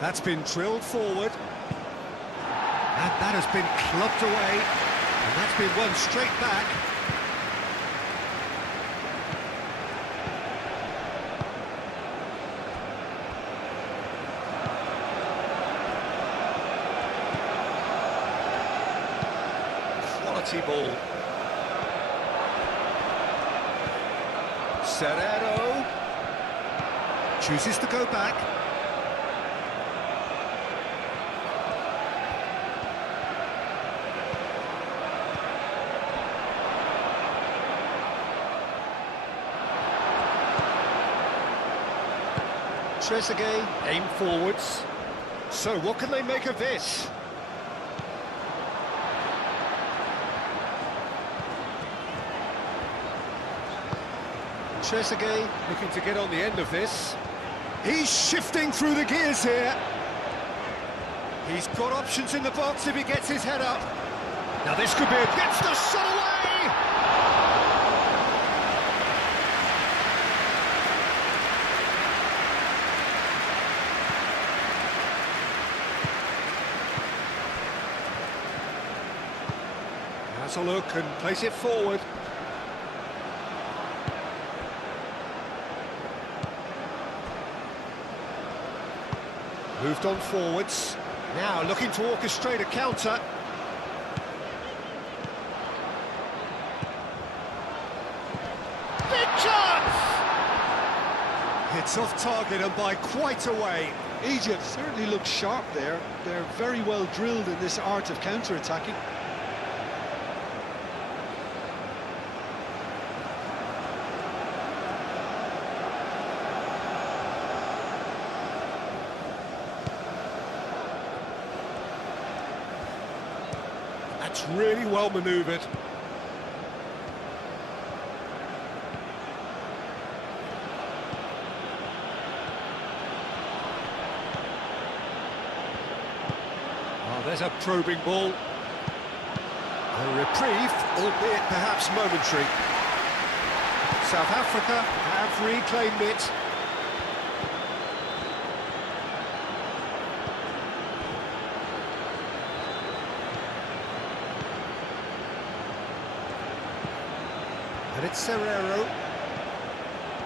That's been drilled forward. And that has been clubbed away. And that's been won straight back. Quality ball. Serrero chooses to go back. Trezeguet aim forwards. So what can they make of this? Trezeguet looking to get on the end of this. He's shifting through the gears here. He's got options in the box if he gets his head up. Now this could be a... Gets the shot away! Has a look and plays it forward. Moved on forwards. Now looking to orchestrate a counter. Big chance! It's off target and by quite a way. Egypt certainly looks sharp there. They're very well drilled in this art of counter-attacking. That's really well manoeuvred. Oh, there's a probing ball. A reprieve, albeit perhaps momentary. South Africa have reclaimed it. And it's Serrero.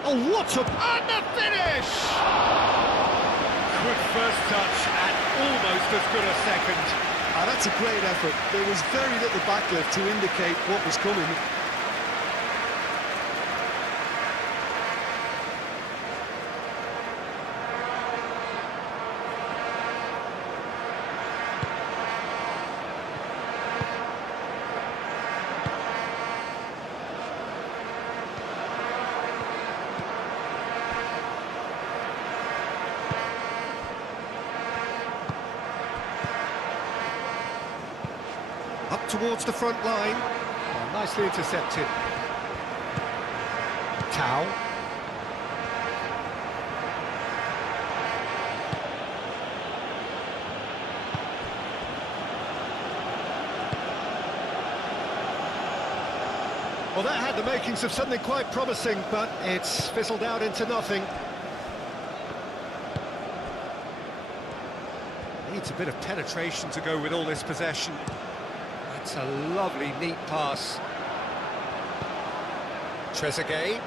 Oh, what a... And the finish! Quick first touch and almost as good a second. That's a great effort. There was very little backlift to indicate what was coming. Up towards the front line. Oh, nicely intercepted. Tau. Well, that had the makings of something quite promising, but it's fizzled out into nothing. Needs a bit of penetration to go with all this possession. That's a lovely, neat pass. Trezeguet.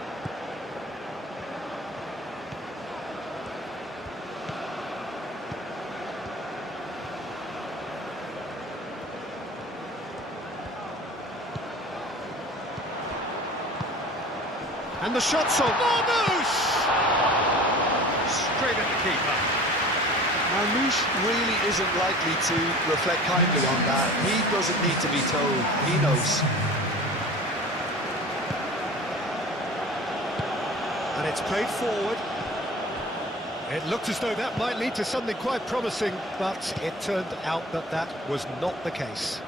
And the shot's on. Marmoush! Straight at the keeper. Marmoush really isn't likely to reflect kindly on that. He doesn't need to be told. He knows. And it's played forward. It looked as though that might lead to something quite promising, but it turned out that that was not the case.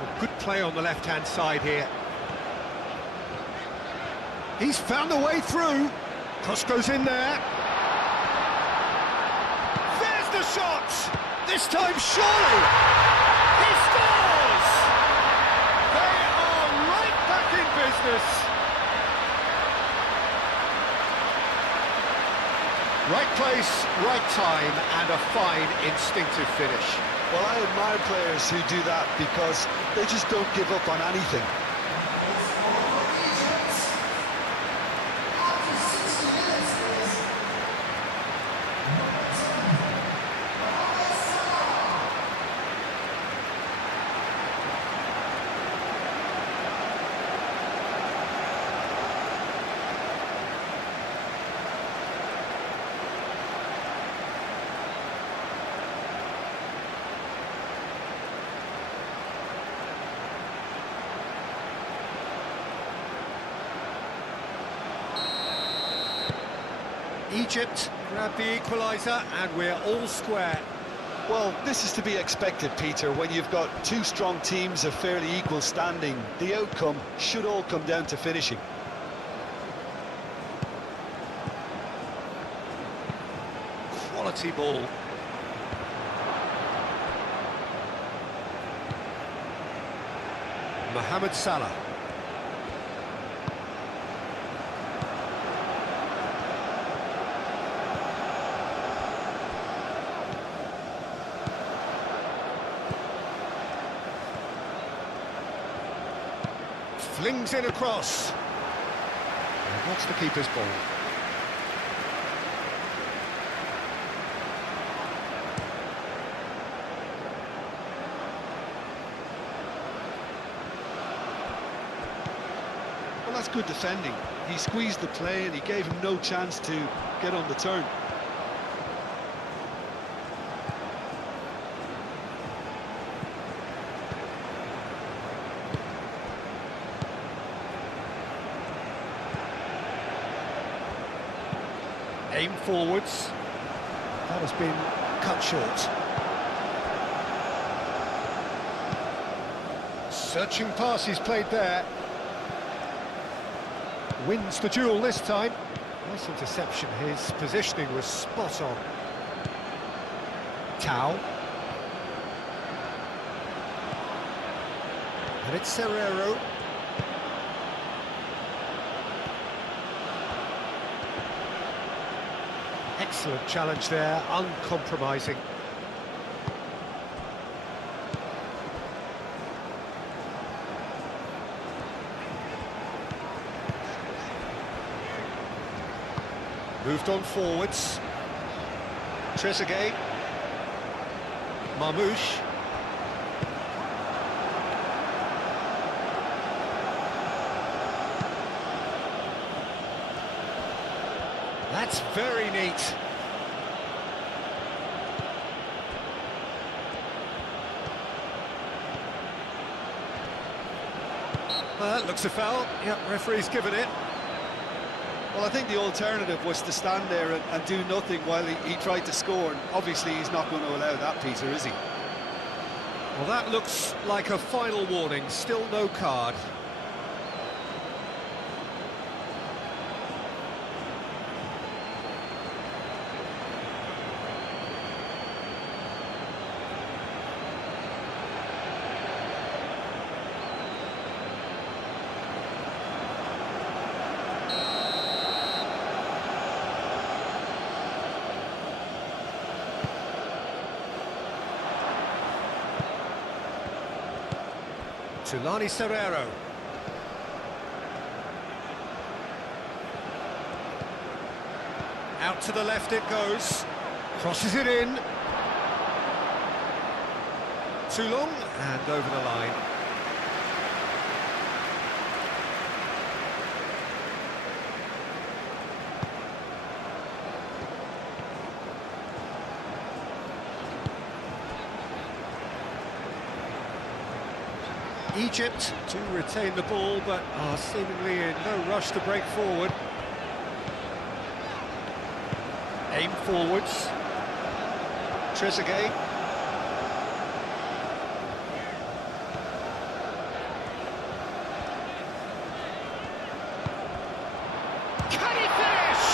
A good play on the left-hand side here. He's found a way through. Cross goes in there. There's the shot! This time, surely! He scores! They are right back in business. Right place, right time, and a fine instinctive finish. Well, I admire players who do that because they just don't give up on anything. Egypt grab the equaliser and we're all square. Well, this is to be expected, Peter. When you've got two strong teams of fairly equal standing, the outcome should all come down to finishing. Quality ball. Mohamed Salah. Flings in across. And that's the keeper's ball. Well, that's good defending. He squeezed the play and he gave him no chance to get on the turn. Aim forwards. That has been cut short. Searching pass he's played there. Wins the duel this time. Nice interception. His positioning was spot on. Tau. And it's Serrero. Excellent challenge there, uncompromising. Moved on forwards. Trezeguet. Marmoush. That's very neat. That looks a foul. Yep, referee's given it. Well, I think the alternative was to stand there and do nothing while he tried to score. And obviously, he's not going to allow that, Peter, is he? Well, that looks like a final warning. Still no card. Serrero. Out to the left it goes. Crosses it in. Too long and over the line. Egypt to retain the ball, but are seemingly in no rush to break forward. Aim forwards. Trezeguet. Can he finish?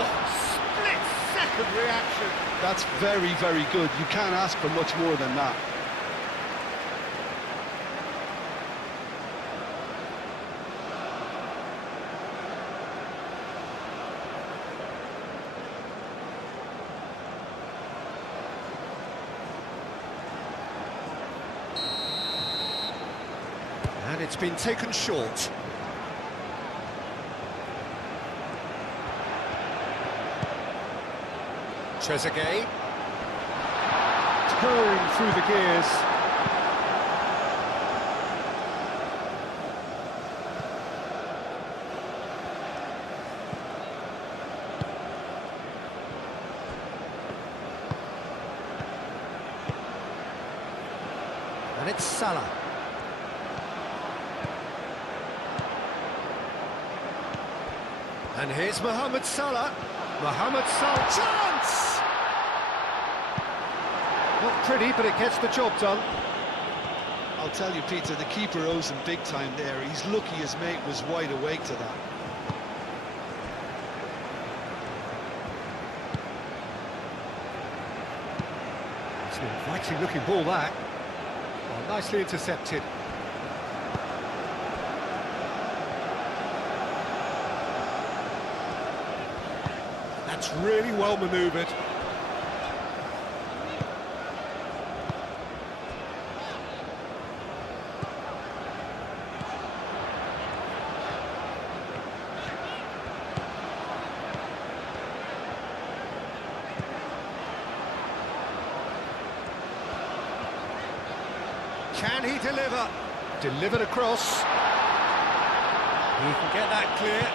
Oh, split-second reaction. That's very, very good. You can't ask for much more than that. And it's been taken short. Trezeguet. Tearing through the gears. And it's Salah. And here's Mohamed Salah. Mohamed Salah. Chance! Not pretty, but it gets the job done. I'll tell you, Peter, the keeper owes him big time there. He's lucky his mate was wide awake to that. It's an inviting looking ball, that. Well, nicely intercepted. That's really well manoeuvred. Can he deliver? Delivered across. He can get that clear.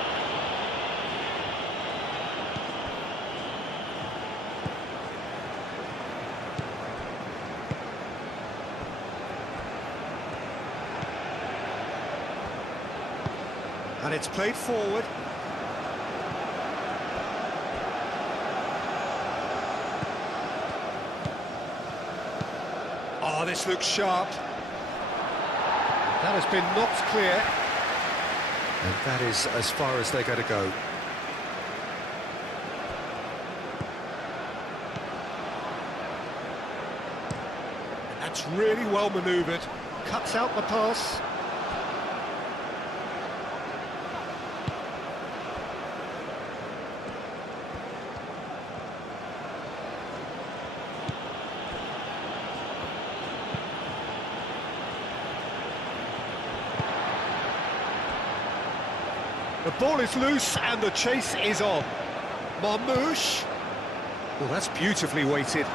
And it's played forward. Oh, this looks sharp. That has been knocked clear. And that is as far as they're going to go. And that's really well manoeuvred. Cuts out the pass. The ball is loose and the chase is on. Marmouche. Well, that's beautifully weighted.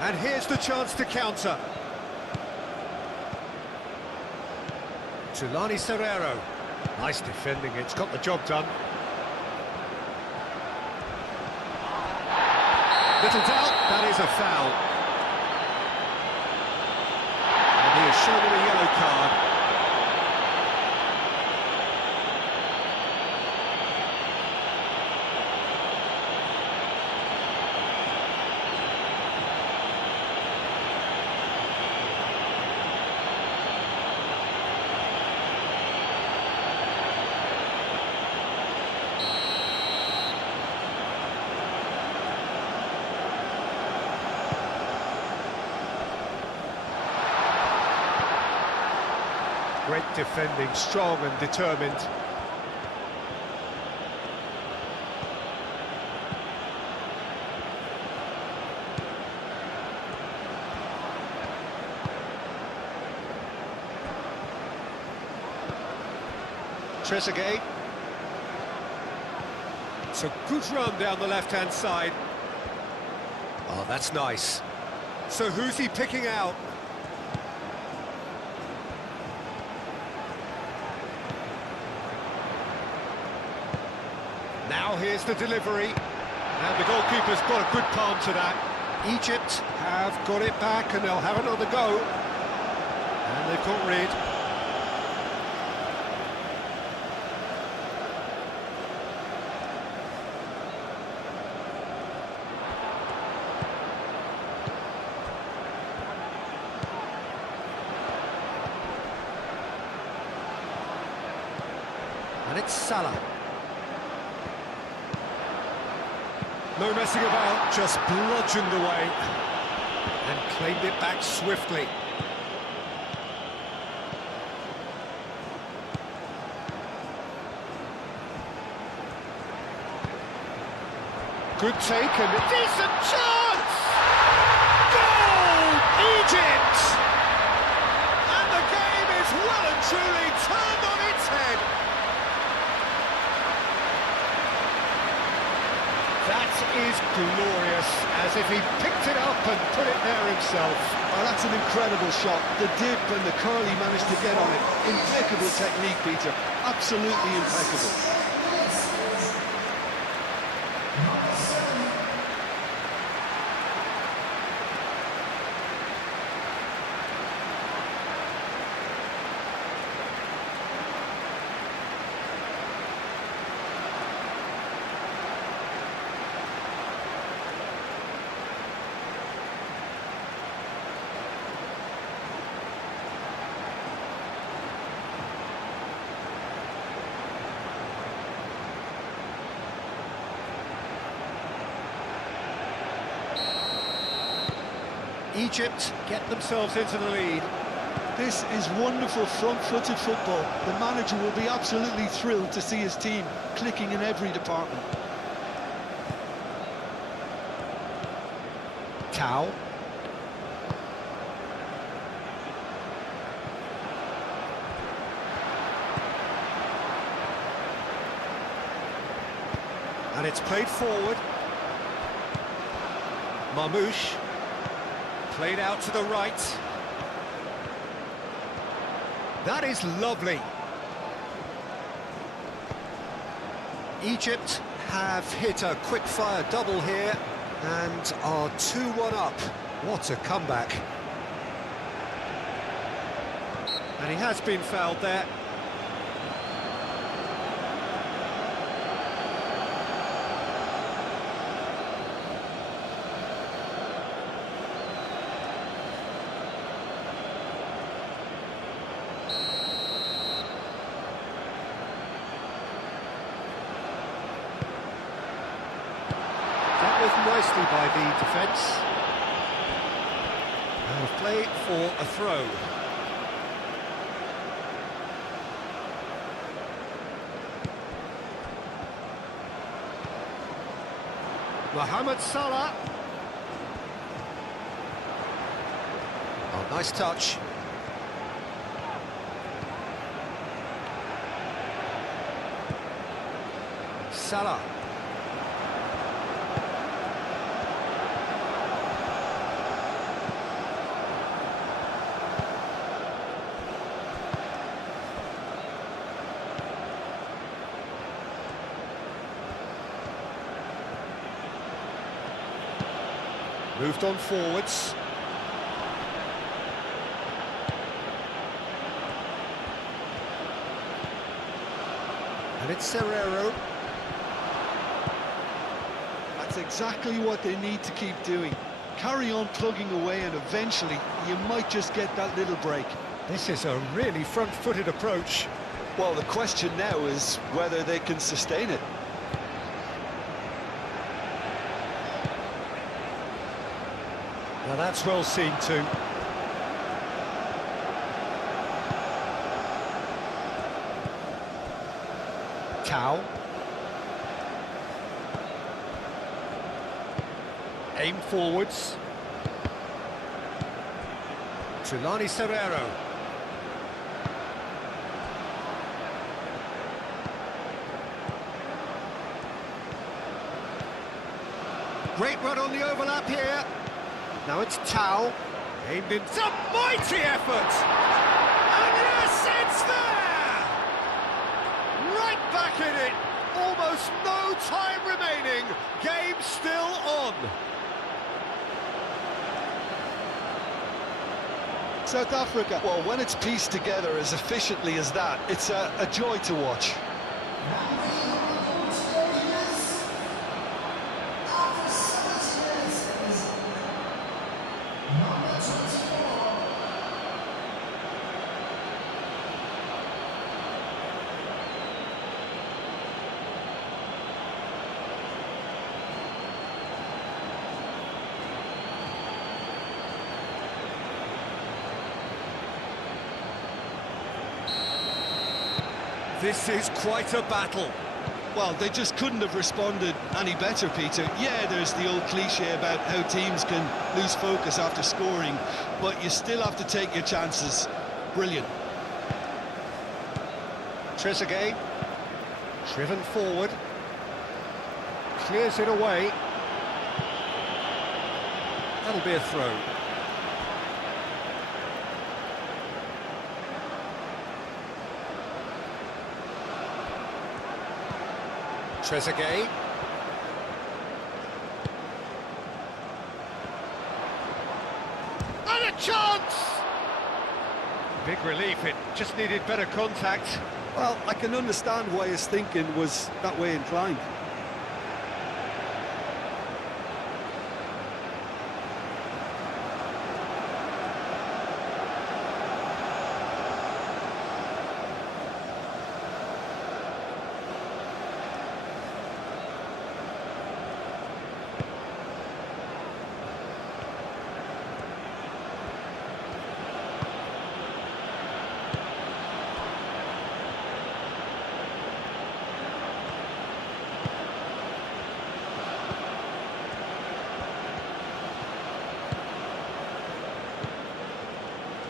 And here's the chance to counter. Serrero. Nice defending, it's got the job done. Little doubt, that is a foul. He has shown him a yellow card. Great defending, strong and determined. Trezeguet. It's a good run down the left-hand side. Oh, that's nice. So who's he picking out? Now here's the delivery. And the goalkeeper's got a good palm to that. Egypt have got it back and they'll have another go. And they've got rid. And it's Salah. No messing about, just bludgeoned away and claimed it back swiftly. Good take and a decent chance! Goal! Egypt! And the game is well and truly turned on its head. That is glorious, as if he picked it up and put it there himself. Oh, that's an incredible shot. The dip and the curl he managed to get on it. Impeccable technique, Peter. Absolutely impeccable. Egypt get themselves into the lead. This is wonderful front-footed football. The manager will be absolutely thrilled to see his team clicking in every department. Tau. And it's played forward. Marmoush. Played out to the right. That is lovely. Egypt have hit a quick-fire double here and are 2-1 up. What a comeback. And he has been fouled there. Nicely by the defence. And play for a throw. Mohamed Salah. Oh, nice touch. Salah. Moved on forwards. And it's Serrero. That's exactly what they need to keep doing. Carry on plugging away and eventually you might just get that little break. This is a really front-footed approach. Well, the question now is whether they can sustain it. Now that's well seen too. Tau. Aim forwards. Trilani Serrero. Great run on the overlap here. Now it's Tau. Aimed in some mighty effort! And yes, it's there! Right back in it. Almost no time remaining. Game still on. South Africa, well, when it's pieced together as efficiently as that, it's a joy to watch. This is quite a battle. Well, they just couldn't have responded any better, Peter. Yeah, there's the old cliche about how teams can lose focus after scoring, but you still have to take your chances. Brilliant. Trezeguet, driven forward, clears it away. That'll be a throw. Trezeguet. And a chance! Big relief, it just needed better contact. Well, I can understand why his thinking was that way inclined.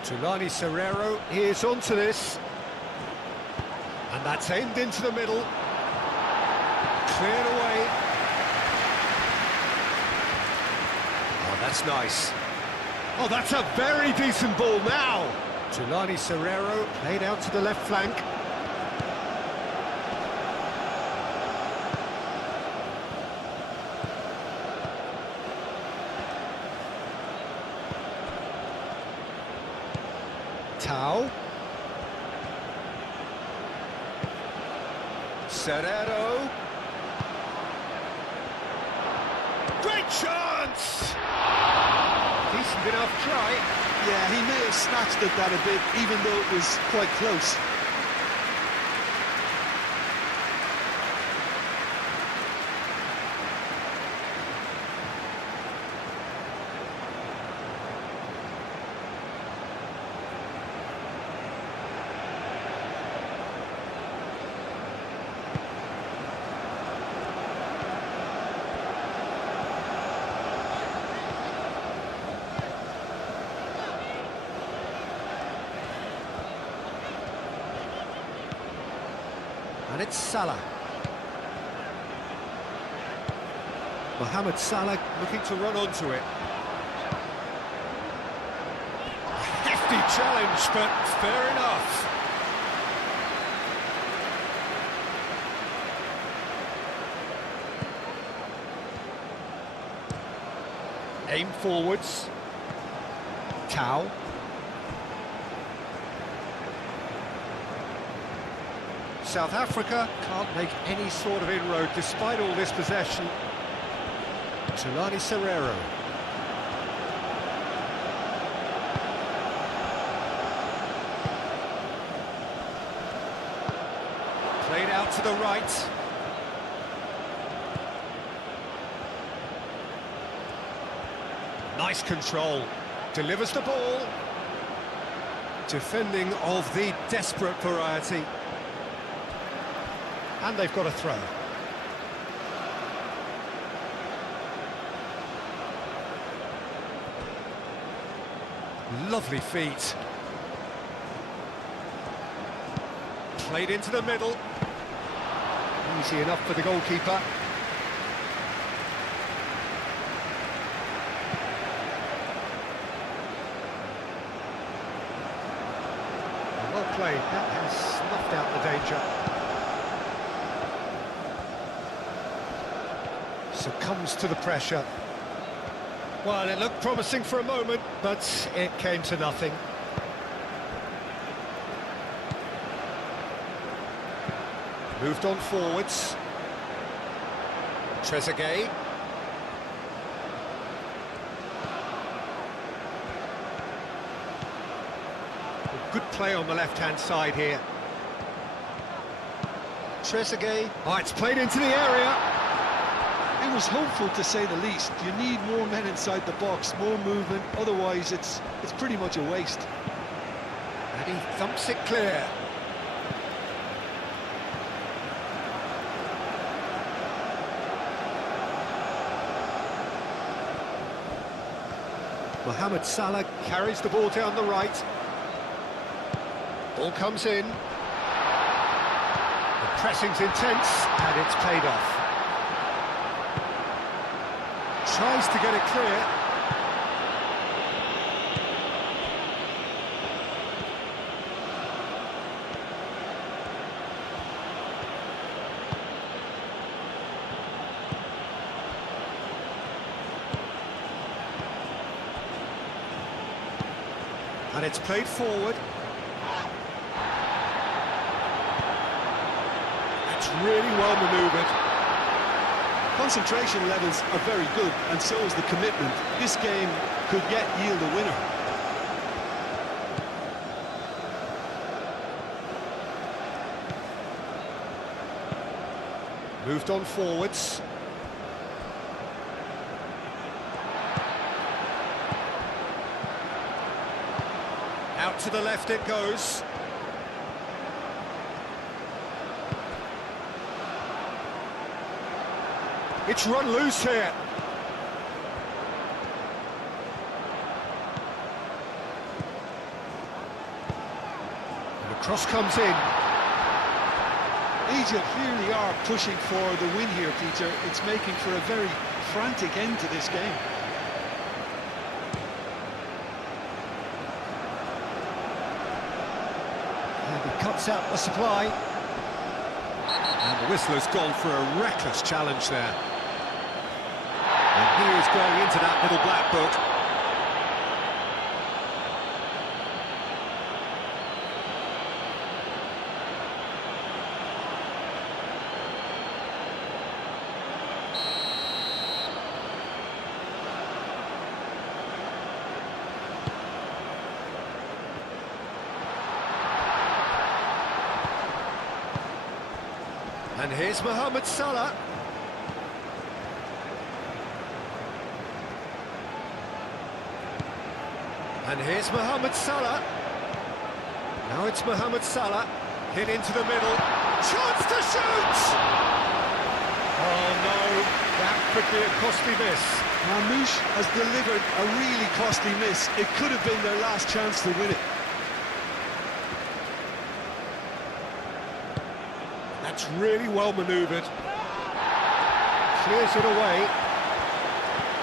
Tulani Serrero is onto this. And that's aimed into the middle. Cleared away. Oh, that's nice. Oh, that's a very decent ball now. Tulani Serrero played out to the left flank. Tau. Serrero. Great chance! Decent enough try. Yeah, he may have snatched at that a bit, even though it was quite close. And it's Salah. Mohamed Salah looking to run onto it. A hefty challenge, but fair enough. Aim forwards. Tau. South Africa can't make any sort of inroad despite all this possession. Tulani Serrero. Played out to the right. Nice control. Delivers the ball. Defending of the desperate variety. And they've got a throw. Lovely feet. Played into the middle. Easy enough for the goalkeeper. play. That has snuffed out the danger. Succumbs to the pressure. Well, it looked promising for a moment, but it came to nothing. Moved on forwards. Trezeguet. Good play on the left-hand side here. Trezeguet. Oh, it's played into the area. It was hopeful, to say the least. You need more men inside the box, more movement, otherwise it's pretty much a waste. And he thumps it clear. Mohamed Salah carries the ball down the right. Ball comes in. The pressing's intense, and it's paid off. Tries to get it clear. And it's played forward. That's really well manoeuvred. Concentration levels are very good, and so is the commitment. This game could yet yield a winner. Moved on forwards. Out to the left it goes. It's run loose here. And the cross comes in. Egypt really are pushing for the win here, Peter. It's making for a very frantic end to this game. And he cuts out the supply. And the whistler's gone for a reckless challenge there. And he is going into that little black book. And here's Mohamed Salah. And here's Mohamed Salah. Now it's Mohamed Salah. Hit into the middle. Chance to shoot! Oh no, that could be a costly miss. Mamouche has delivered a really costly miss. It could have been their last chance to win it. That's really well manoeuvred. Clears it away.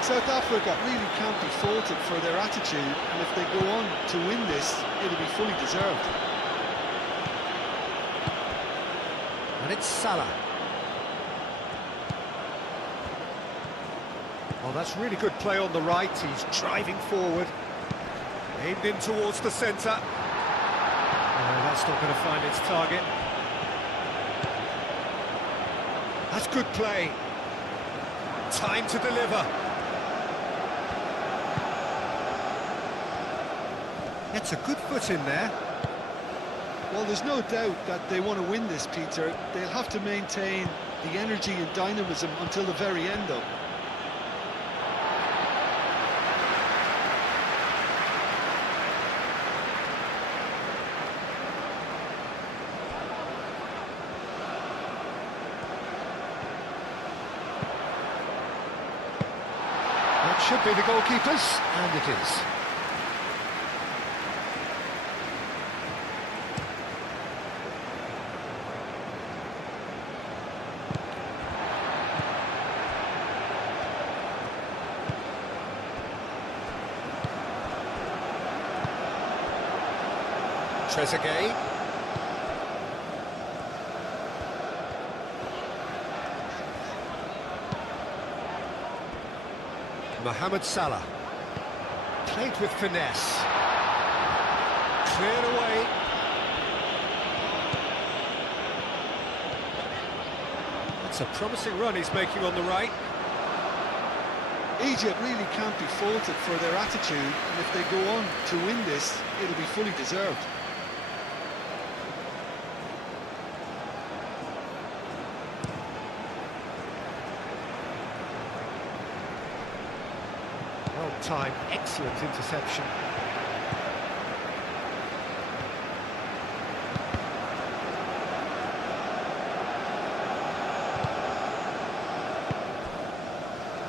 South Africa really can't be faulted for their attitude, and if they go on to win this, it'll be fully deserved. And it's Salah. Oh, that's really good play on the right. He's driving forward. Aimed in towards the centre. Oh, that's not going to find its target. That's good play. Time to deliver. Gets a good foot in there. Well, there's no doubt that they want to win this, Peter. They'll have to maintain the energy and dynamism until the very end, though. That should be the goalkeepers, and it is. Trezeguet. Mohamed Salah. Played with finesse. Cleared away. It's a promising run he's making on the right. Egypt really can't be faulted for their attitude, and if they go on to win this, it'll be fully deserved. Well timed, excellent interception.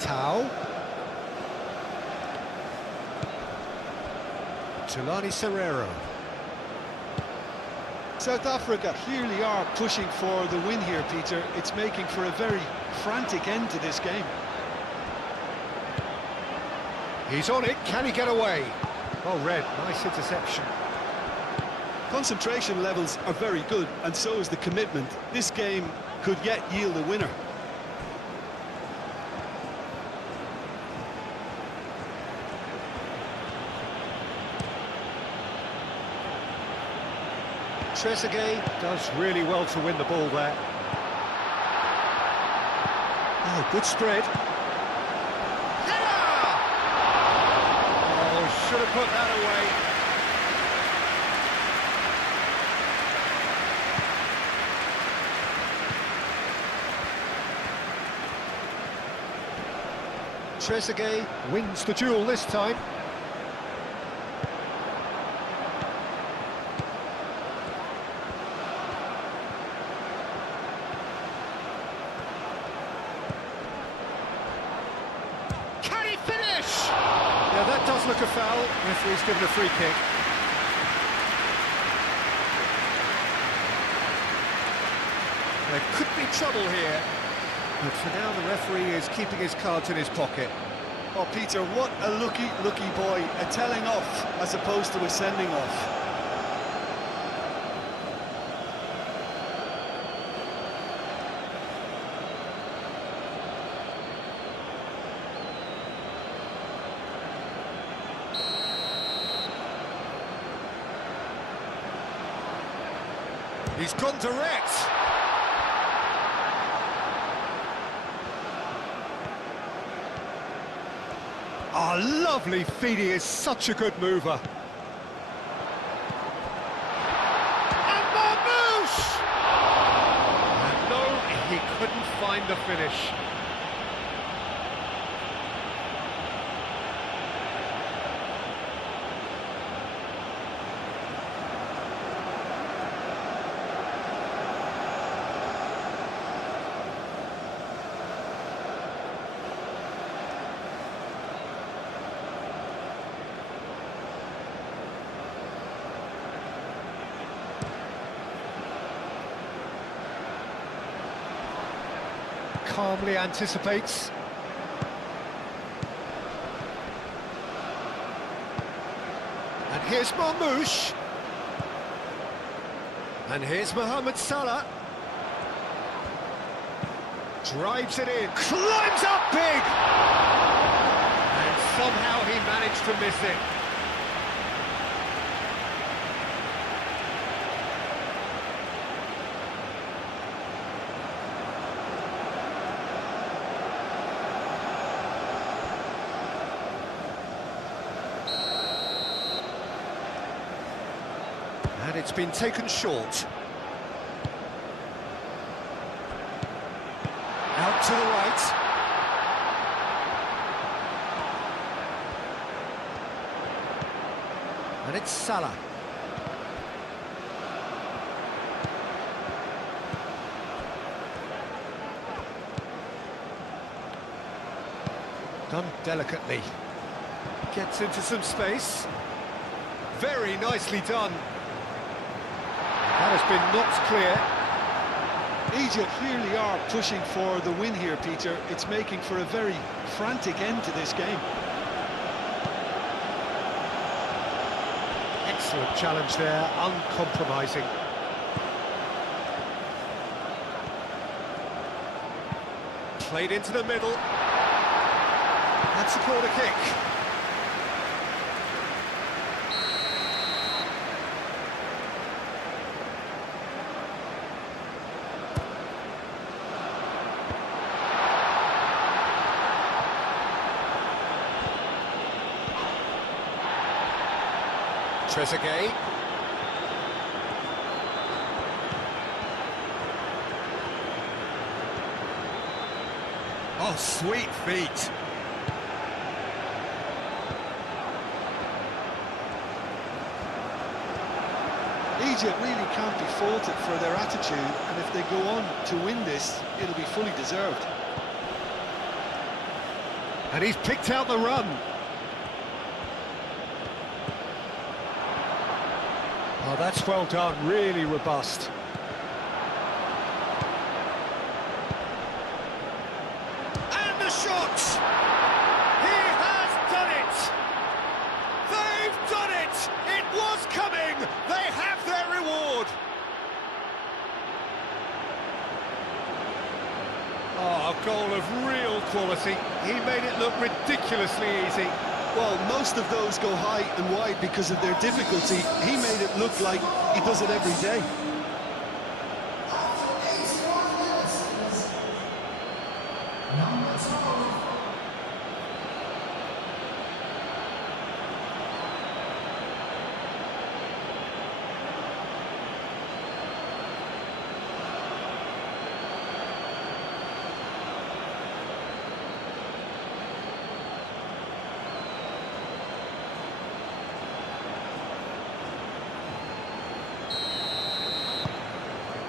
Tau. Tulani Serrero. South Africa clearly are pushing for the win here, Peter. It's making for a very frantic end to this game. He's on it, can he get away? Well read, nice interception. Concentration levels are very good, and so is the commitment. This game could yet yield a winner. Trezeguet does really well to win the ball there. Oh, good spread. Header! Oh, should have put that away. Trezeguet wins the duel this time. Yeah, that does look a foul. Referee's given a free kick. There could be trouble here, but for now the referee is keeping his cards in his pocket. Oh, Peter, what a lucky boy. A telling off as opposed to a sending off. He's gone direct. Oh, lovely feed, he is such a good mover. And Marmouche! And no, he couldn't find the finish. Calmly anticipates. And here's Marmouche. And here's Mohamed Salah. Drives it in, climbs up big! And somehow he managed to miss it. And it's been taken short. Out to the right. And it's Salah. Done delicately. Gets into some space. Very nicely done. That has been knocked clear. Egypt clearly are pushing for the win here, Peter. It's making for a very frantic end to this game. Excellent challenge there, uncompromising. Played into the middle. That's a corner kick. Trezeguet. Oh, sweet feet. Egypt really can't be faulted for their attitude, and if they go on to win this, it'll be fully deserved. And he's picked out the run. Oh, that's well done, really robust. And the shot! He has done it! They've done it! It was coming! They have their reward! Oh, a goal of real quality. He made it look ridiculously easy. Well, most of those go high and wide because of their difficulty. He made it look like he does it every day.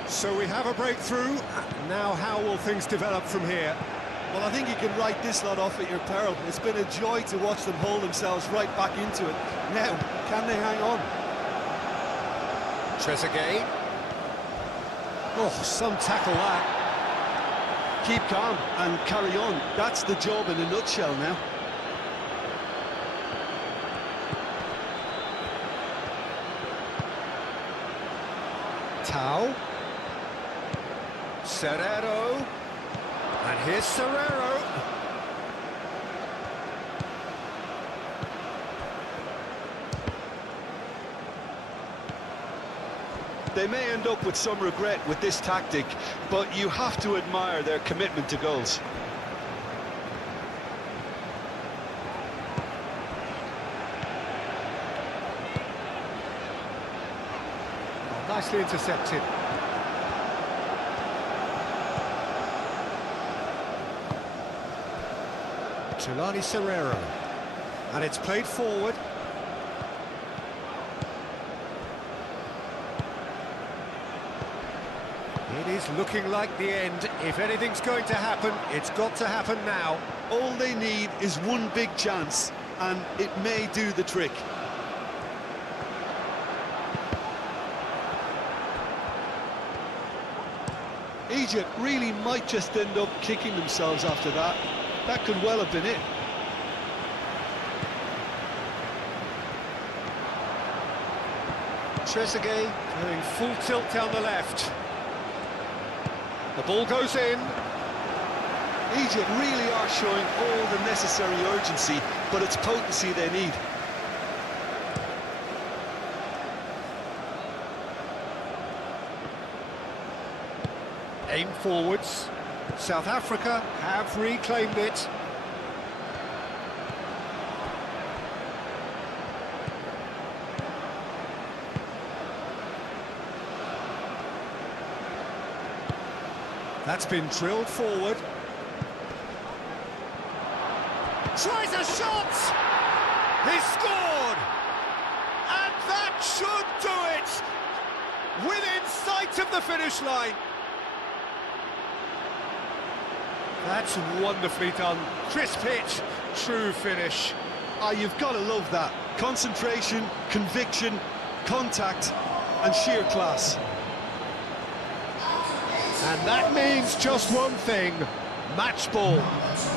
So we have a breakthrough. Now how will things develop from here? Well, I think you can write this lot off at your peril. It's been a joy to watch them hold themselves right back into it. Now, can they hang on? Trezeguet. Oh, some tackle that. Keep calm and carry on. That's the job in a nutshell now. Tau. Serrero. And here's Serrero. They may end up with some regret with this tactic, but you have to admire their commitment to goals. Oh, nicely intercepted. Jelani Serrero. And it's played forward. It is looking like the end. If anything's going to happen, it's got to happen now. All they need is one big chance, and it may do the trick. Egypt really might just end up kicking themselves after that. That could well have been it. Trezeguet going full tilt down the left. The ball goes in. Egypt really are showing all the necessary urgency, but it's potency they need. Aim forwards. South Africa have reclaimed it. That's been drilled forward. Tries a shot! He scored! And that should do it! Within sight of the finish line. That's wonderfully done. Crisp hit, true finish. Ah, you've got to love that. Concentration, conviction, contact, and sheer class. And that means just one thing, match ball.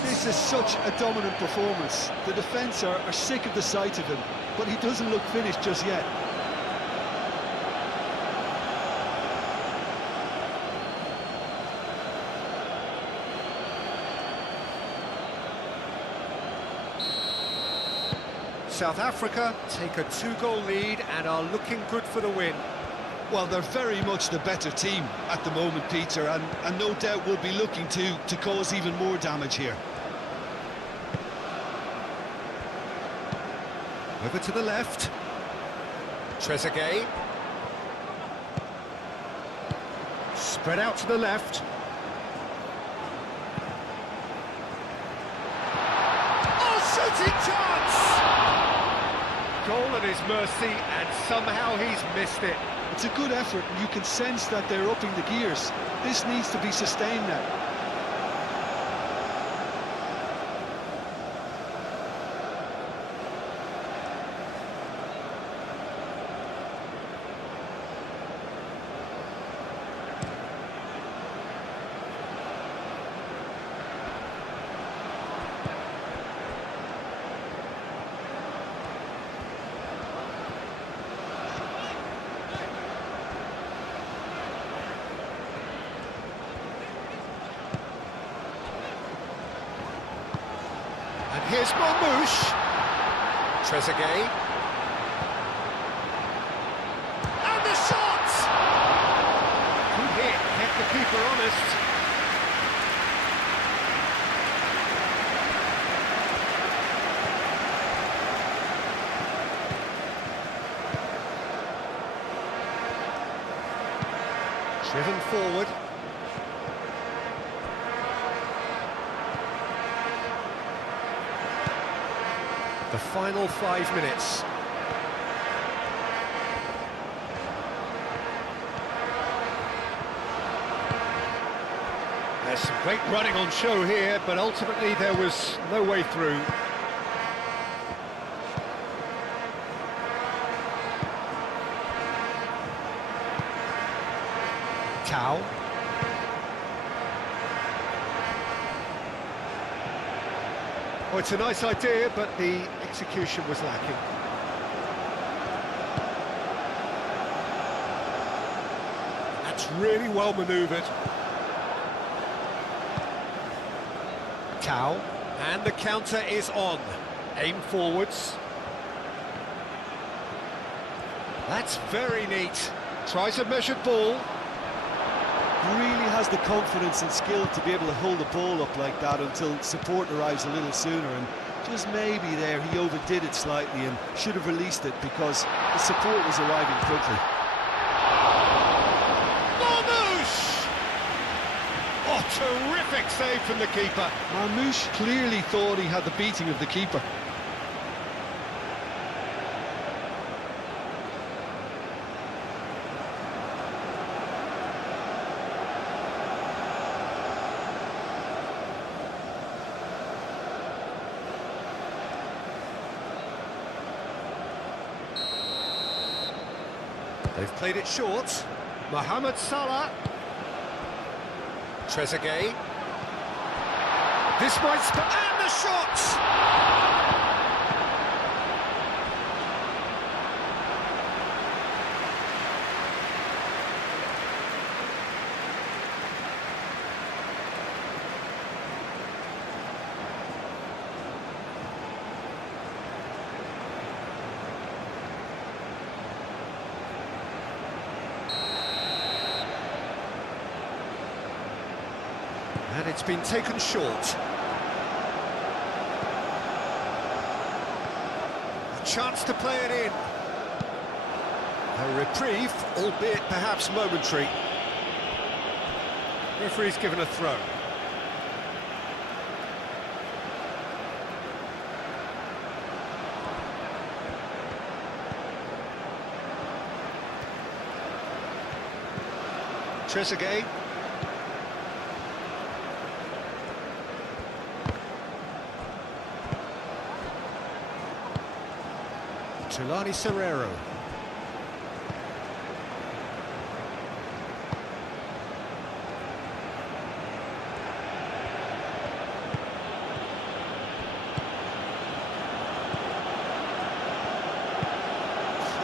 This is such a dominant performance. The defence are sick of the sight of him, but he doesn't look finished just yet. South Africa take a 2-goal lead and are looking good for the win. Well, they're very much the better team at the moment, Peter, and no doubt will be looking to cause even more damage here. Over to the left. Trezeguet. Spread out to the left. Oh, shooting chance! Goal at his mercy, and somehow he's missed it. It's a good effort, and you can sense that they're upping the gears. This needs to be sustained now. Here's Marmouche. Trezeguet. And the shot! Good hit, kept the keeper honest. Driven forward. The final 5 minutes. There's some great running on show here, but ultimately there was no way through. Tau. Oh, it's a nice idea, but the execution was lacking. That's really well manoeuvred. Tau, and the counter is on. Aim forwards. That's very neat. Tries a measured ball. Really has the confidence and skill to be able to hold the ball up like that until support arrives a little sooner, and just maybe there he overdid it slightly and should have released it because the support was arriving quickly. Marmouche! Oh, terrific save from the keeper. Marmouche clearly thought he had the beating of the keeper. They've played it short. Mohamed Salah. Trezeguet. This might and the shot! And it's been taken short. A chance to play it in. A reprieve, albeit perhaps momentary. Referee's given a throw. Trezeguet. Tulani Serrero.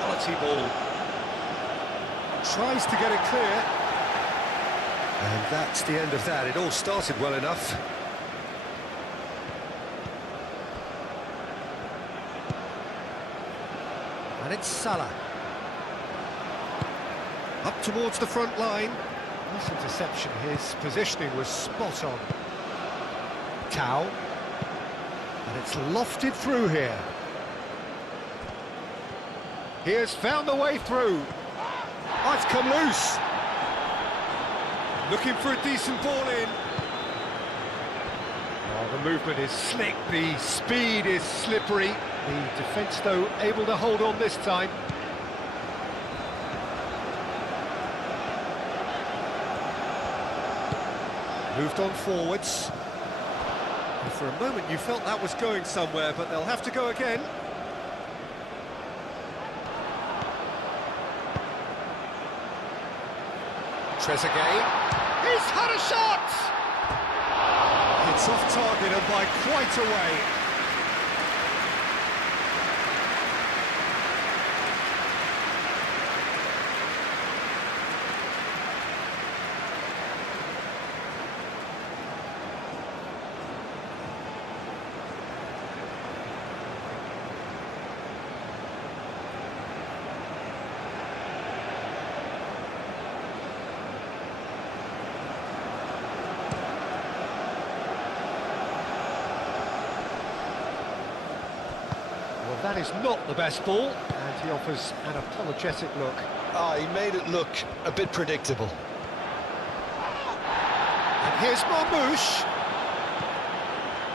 Quality ball. Tries to get it clear. And that's the end of that. It all started well enough. And it's Salah. Up towards the front line. Nice interception, his positioning was spot on. Tau. And it's lofted through here. He has found the way through. Oh, it's come loose. Looking for a decent ball in. Oh, the movement is slick, the speed is slippery. The defence, though, able to hold on this time. Moved on forwards. And for a moment you felt that was going somewhere, but they'll have to go again. Trezeguet. He's had a shot! It's off target and by quite a way. That is not the best ball, and he offers an apologetic look. He made it look a bit predictable. And here's Marmoush.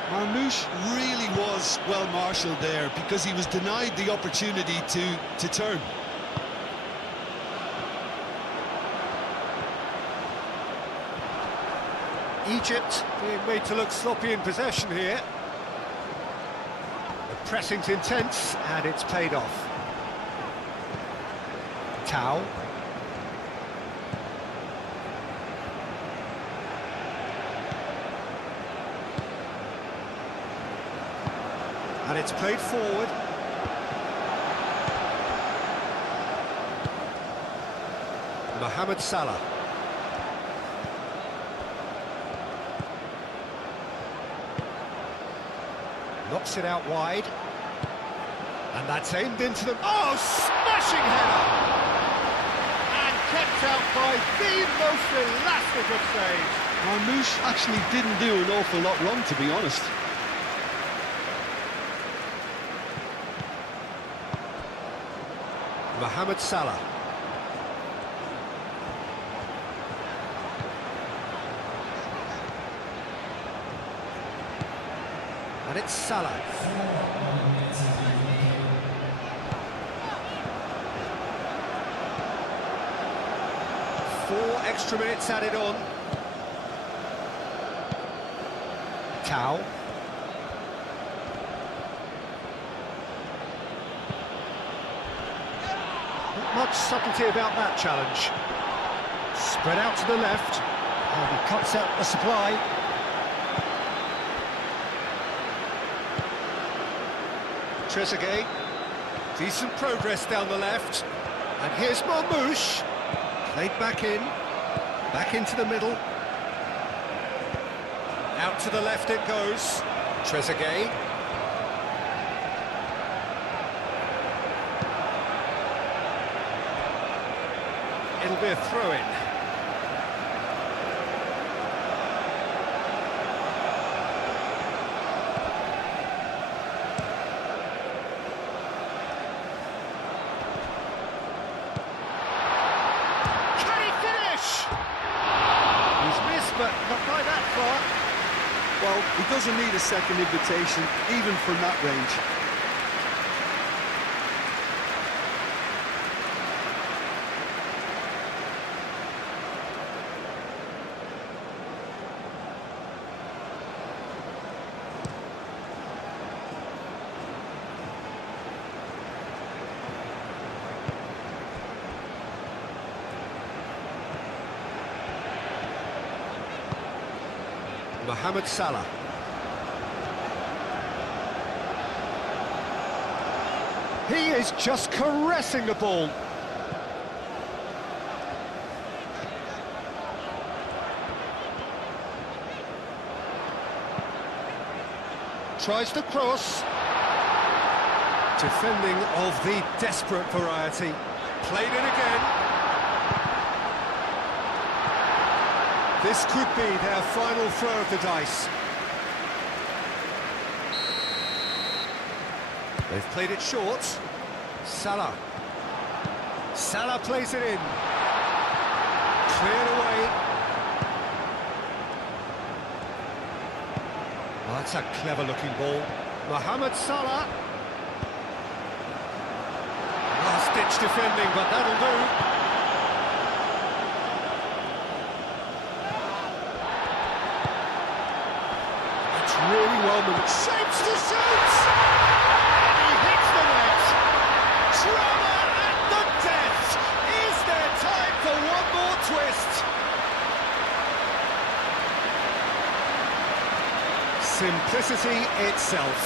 Marmoush really was well marshalled there because he was denied the opportunity to turn. Egypt being made to look sloppy in possession here. Pressing's intense, and it's paid off. Tau. And it's played forward. Mohamed Salah. Knocks it out wide. And that's aimed into them. Oh, smashing header! And kept out by the most elastic of saves. Marmoush actually didn't do an awful lot wrong, to be honest. Mohamed Salah. And it's Salah. 4 extra minutes added on. Tau. Not much subtlety about that challenge. Spread out to the left, and he cuts out the supply. Trezeguet, decent progress down the left, and here's Marmoush, played back into the middle, out to the left it goes, Trezeguet. It'll be a throw-in. But not by that far. Well, he doesn't need a second invitation, even from that range. Mohamed Salah. He is just caressing the ball. Tries to cross. Defending of the desperate variety. Played in again. This could be their final throw of the dice. They've played it short. Salah. Salah plays it in. Cleared away. Oh, that's a clever-looking ball. Mohamed Salah. Last-ditch defending, but that'll do. It's really well moved. Shapes to shoot! And he hits the net. Drama at the death. Is there time for one more twist? Simplicity itself.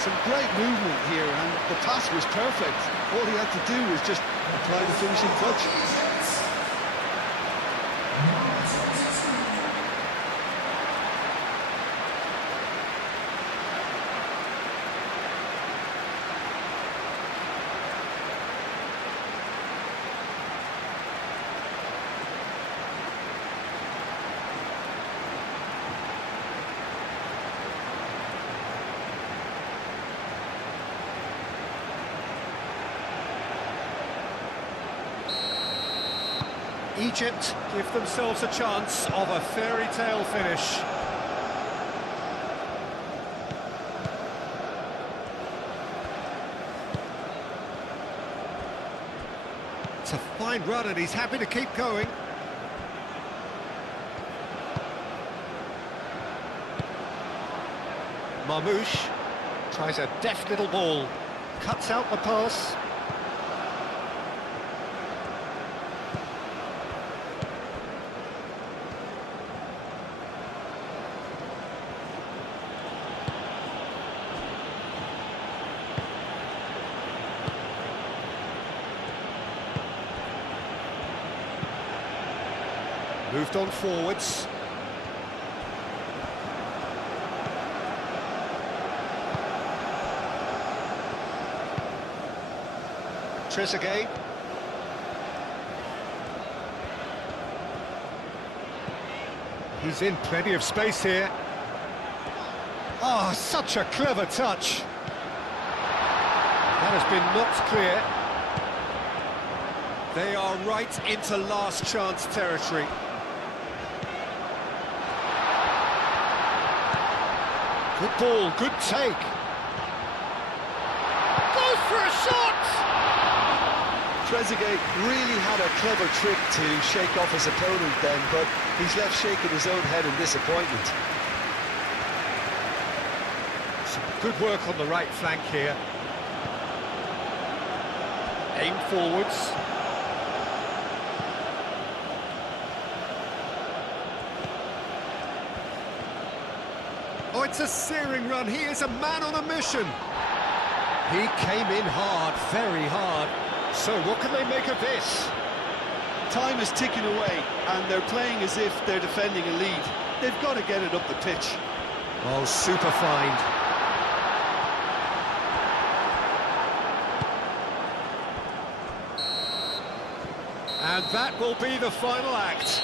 Some great movement here, and the pass was perfect. All he had to do was just apply the finishing touch. Egypt give themselves a chance of a fairy tale finish. It's a fine run and he's happy to keep going. Marmoush tries a deft little ball, cuts out the pass. Moved on forwards. Trezeguet. He's in plenty of space here. Oh, such a clever touch. That has been knocked clear. They are right into last chance territory. Good ball, good take. Goes for a shot! Trezeguet really had a clever trick to shake off his opponent then, but he's left shaking his own head in disappointment. Some good work on the right flank here. Aim forwards. Oh, it's a searing run. He is a man on a mission. He came in hard, very hard. So what can they make of this? Time is ticking away, and they're playing as if they're defending a lead. They've got to get it up the pitch. Oh, super find. And that will be the final act.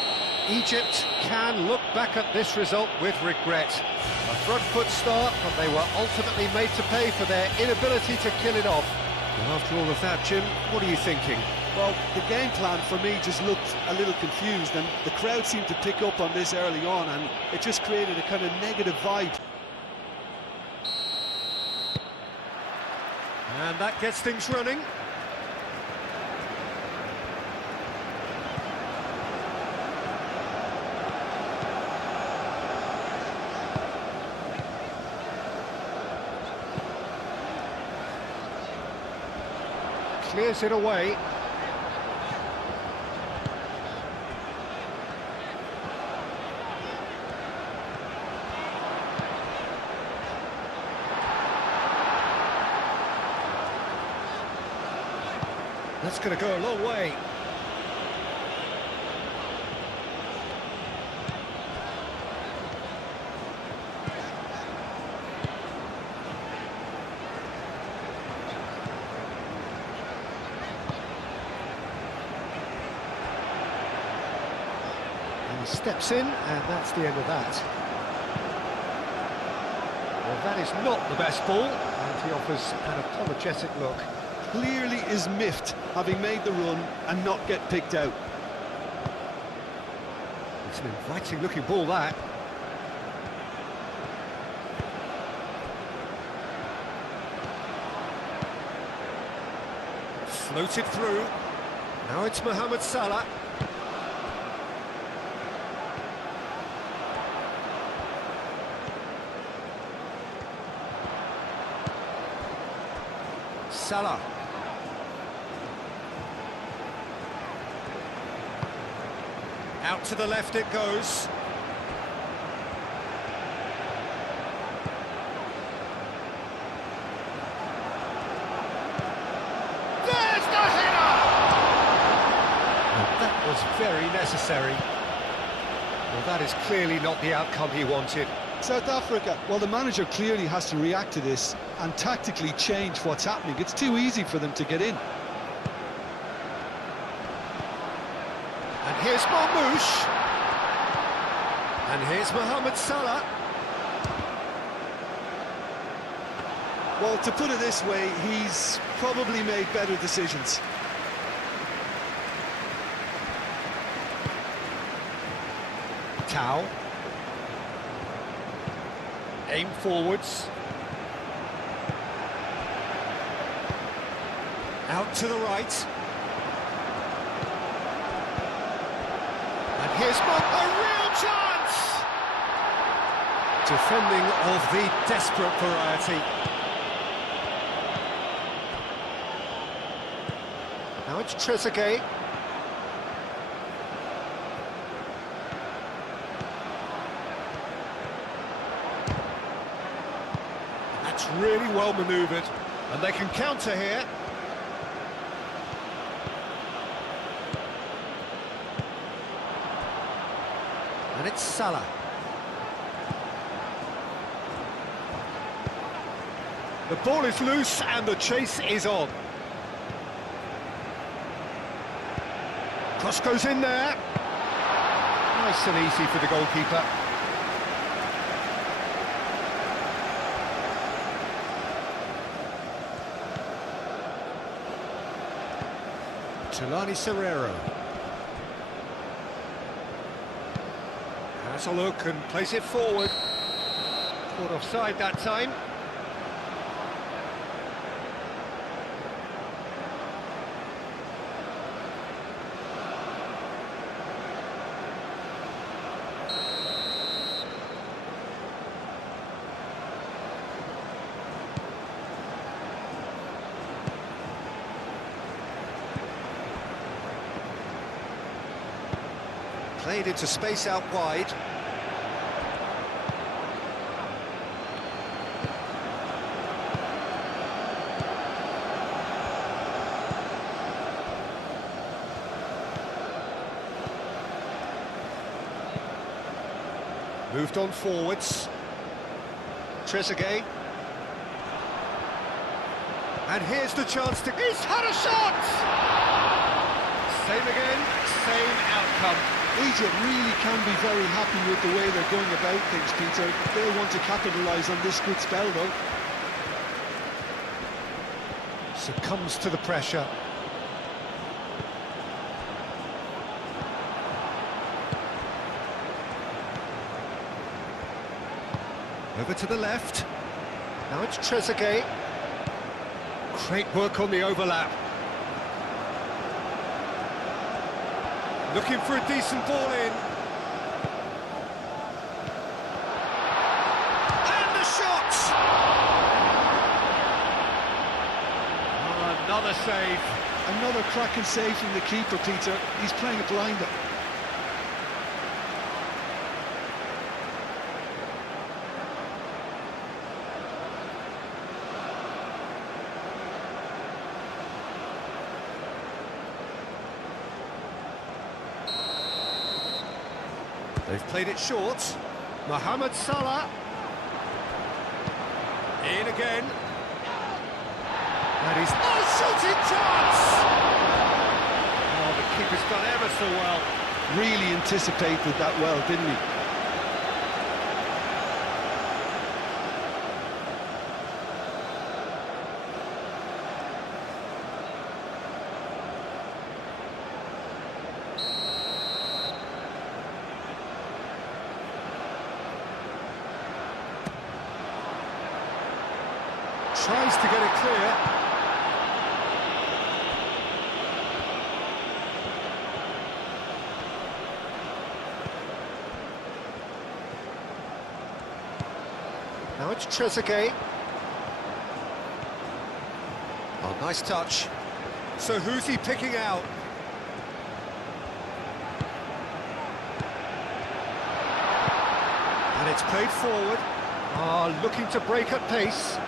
Egypt can look back at this result with regret. A front foot start, but they were ultimately made to pay for their inability to kill it off. And after all of that, Jim, what are you thinking? Well, the game plan for me just looked a little confused, and the crowd seemed to pick up on this early on, and it just created a kind of negative vibe. And that gets things running. Clears it away. That's going to go a long way. Steps in, and that's the end of that. Well, that is not the best ball, and he offers an apologetic look. Clearly is miffed, having made the run and not get picked out. It's an inviting-looking ball, that. Floated through. Now it's Mohamed Salah. Salah. Out to the left it goes. There's the header! Well, that was very necessary. Well, that is clearly not the outcome he wanted. South Africa, well, the manager clearly has to react to this and tactically change what's happening. It's too easy for them to get in. And here's Marmoush. And here's Mohamed Salah. Well, to put it this way, he's probably made better decisions. Tau. Aim forwards. Out to the right. And here's a real chance! Defending of the desperate variety. Now it's Trezeguet. That's really well manoeuvred, and they can counter here. And it's Salah. The ball is loose and the chase is on. Cross goes in there. Nice and easy for the goalkeeper. Tulani Serrero. Has a look and plays it forward. Caught offside that time. Played into space out wide. Moved on forwards. Trezeguet. And here's the chance to... He's had a shot! Same again, same outcome. Egypt really can be very happy with the way they're going about things, Peter. They want to capitalise on this good spell, though. Succumbs to the pressure. Over to the left. Now it's Trezeguet. Great work on the overlap. Looking for a decent ball in. And the shot! Oh, another save. Another cracking save from the keeper, Peter. He's playing a blinder. They've played it short. Mohamed Salah. In again. That is... Oh, shooting chance! Oh, the keeper's done ever so well. really anticipated that well, didn't he? Tries to get it clear. Now it's Trezeguet. Oh, nice touch. So who's he picking out? And it's played forward. Ah, looking to break at pace.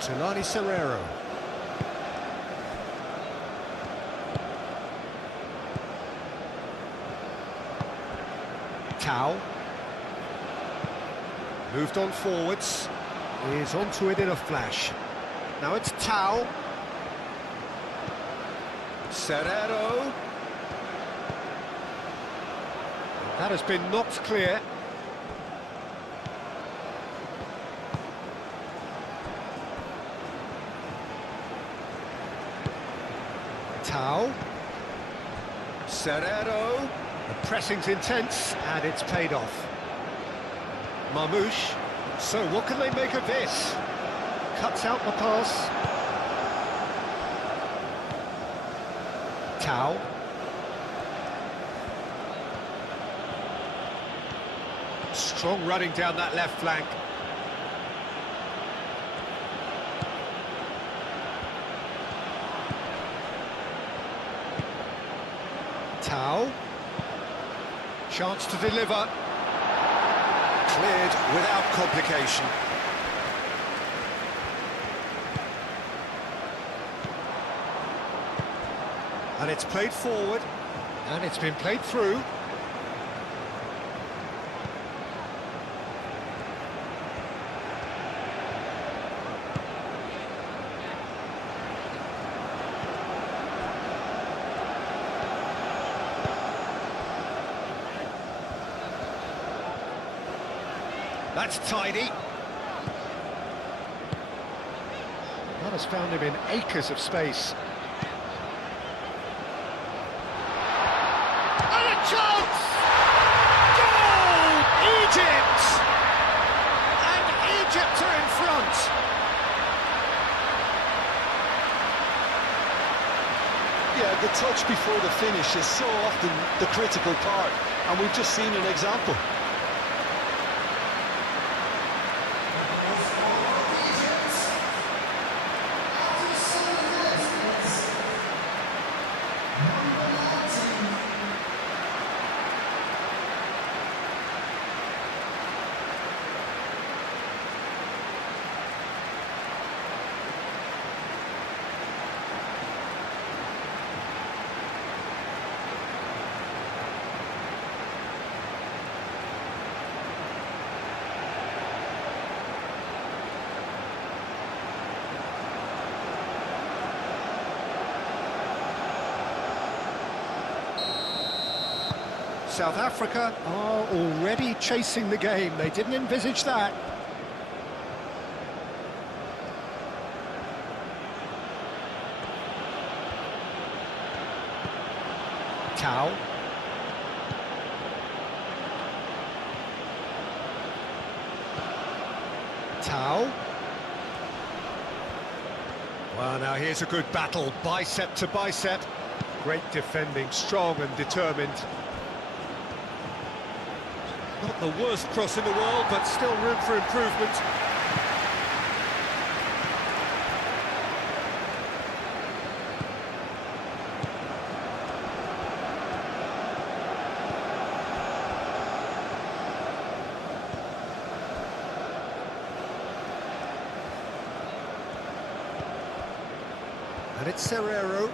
Jelani Serrero. Tau. Moved on forwards. Is onto it in a flash. Now it's Tau. Serrero. That has been knocked clear. Tau. Serrero. The pressing's intense, and it's paid off. Marmouche. So what can they make of this? Cuts out the pass. Tau. Strong running down that left flank. Tau. Chance to deliver. Cleared without complication. And it's played forward. And it's been played through. That's tidy. That has found him in acres of space. And a chance! Goal! Egypt! And Egypt are in front. Yeah, the touch before the finish is so often the critical part, and we've just seen an example. South Africa are already chasing the game. They didn't envisage that. Tau. Tau. Well, now here's a good battle, bicep to bicep. Great defending, strong and determined. Not the worst cross in the world, but still room for improvement. And it's Serrero.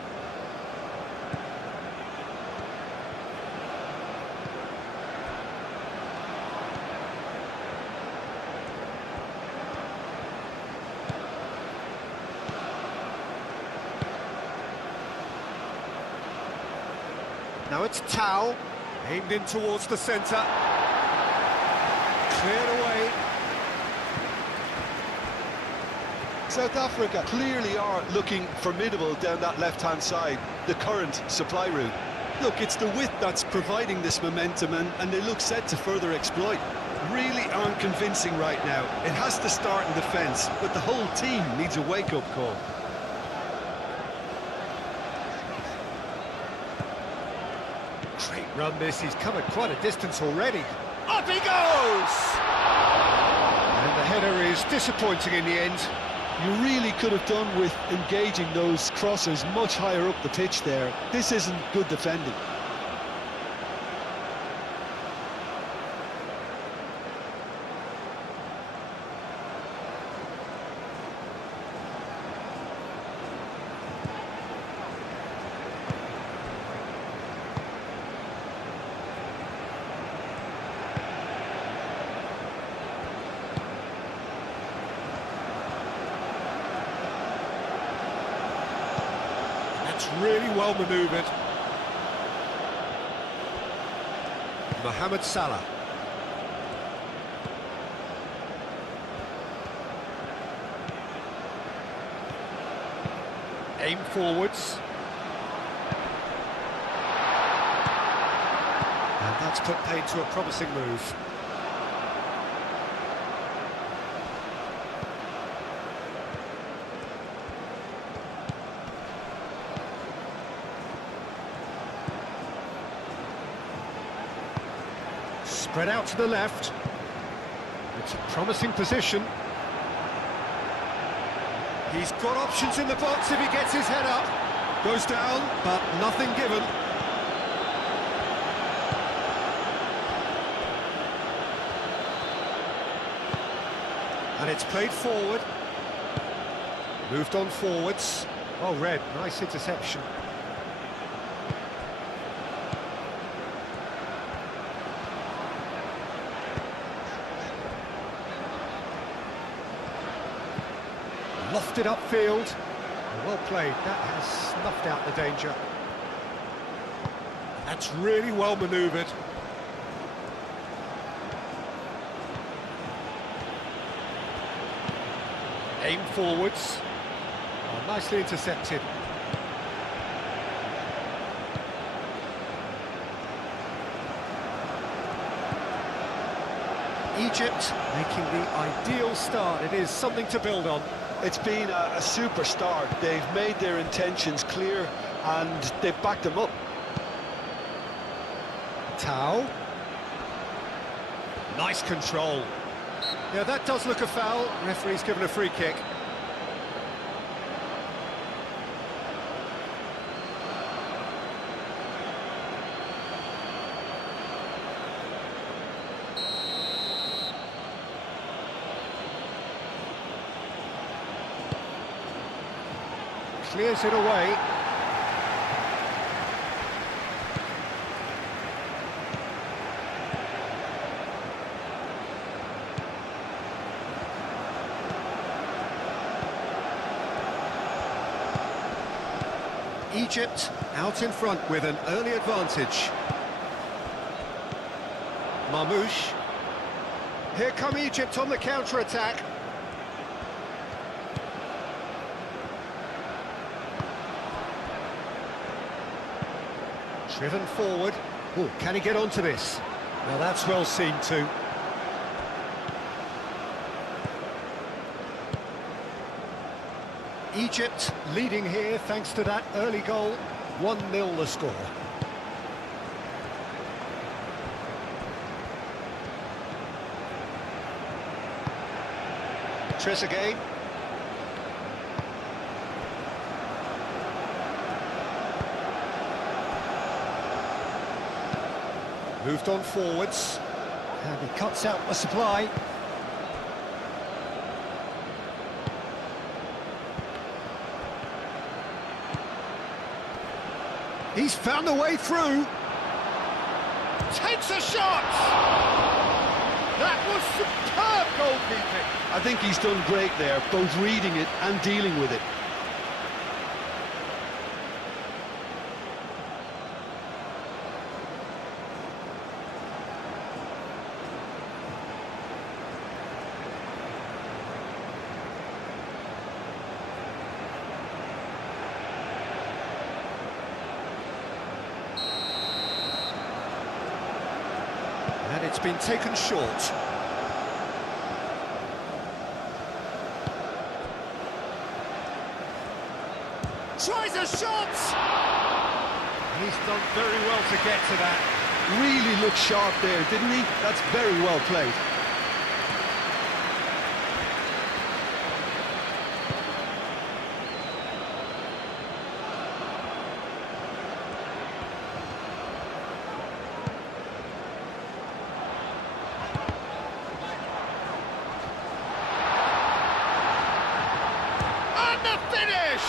Now it's Tao, aimed in towards the centre. Cleared away. South Africa clearly are looking formidable down that left-hand side, the current supply route. Look, it's the width that's providing this momentum, and they look set to further exploit. Really aren't convincing right now. It has to start in defence, but the whole team needs a wake-up call. Great run this, he's covered quite a distance already. Up he goes! And the header is disappointing in the end. You really could have done with engaging those crossers much higher up the pitch there. This isn't good defending. Really well manoeuvred. Mohamed Salah. Aim forwards. And that's put paid to a promising move. Spread out to the left. It's a promising position. He's got options in the box if he gets his head up. Goes down, but nothing given. And it's played forward. Moved on forwards. Oh, Red, nice interception. Lofted upfield. Well played, that has snuffed out the danger. That's really well manoeuvred. Aim forwards. Oh, nicely intercepted. Egypt making the ideal start. It is something to build on. It's been a super start. They've made their intentions clear and they've backed them up. Tao. Nice control. Yeah, that does look a foul. Referee's given a free kick. Clears it away. Egypt out in front with an early advantage. Marmouche. Here come Egypt on the counter-attack. Driven forward. Oh, can he get onto this? Well, that's well seen too. Egypt leading here thanks to that early goal. 1-0 the score. Trezeguet. Moved on forwards, and he cuts out the supply. He's found a way through. Takes a shot! That was superb goalkeeping. I think he's done great there, both reading it and dealing with it. it's been taken short. Tries a shot! He's done very well to get to that. Really looked sharp there, didn't he? That's very well played. And the finish!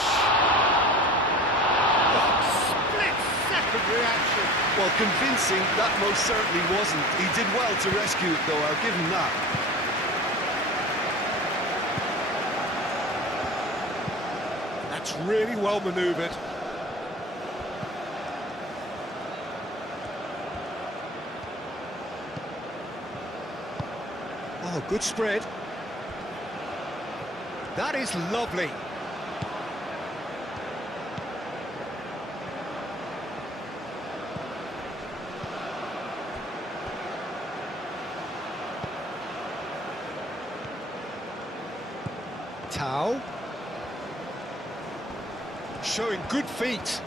Oh, split-second reaction. Well, convincing, that most certainly wasn't. He did well to rescue it, though, I'll give him that. That's really well manoeuvred. Oh, good spread. That is lovely. Tau. Showing good feet.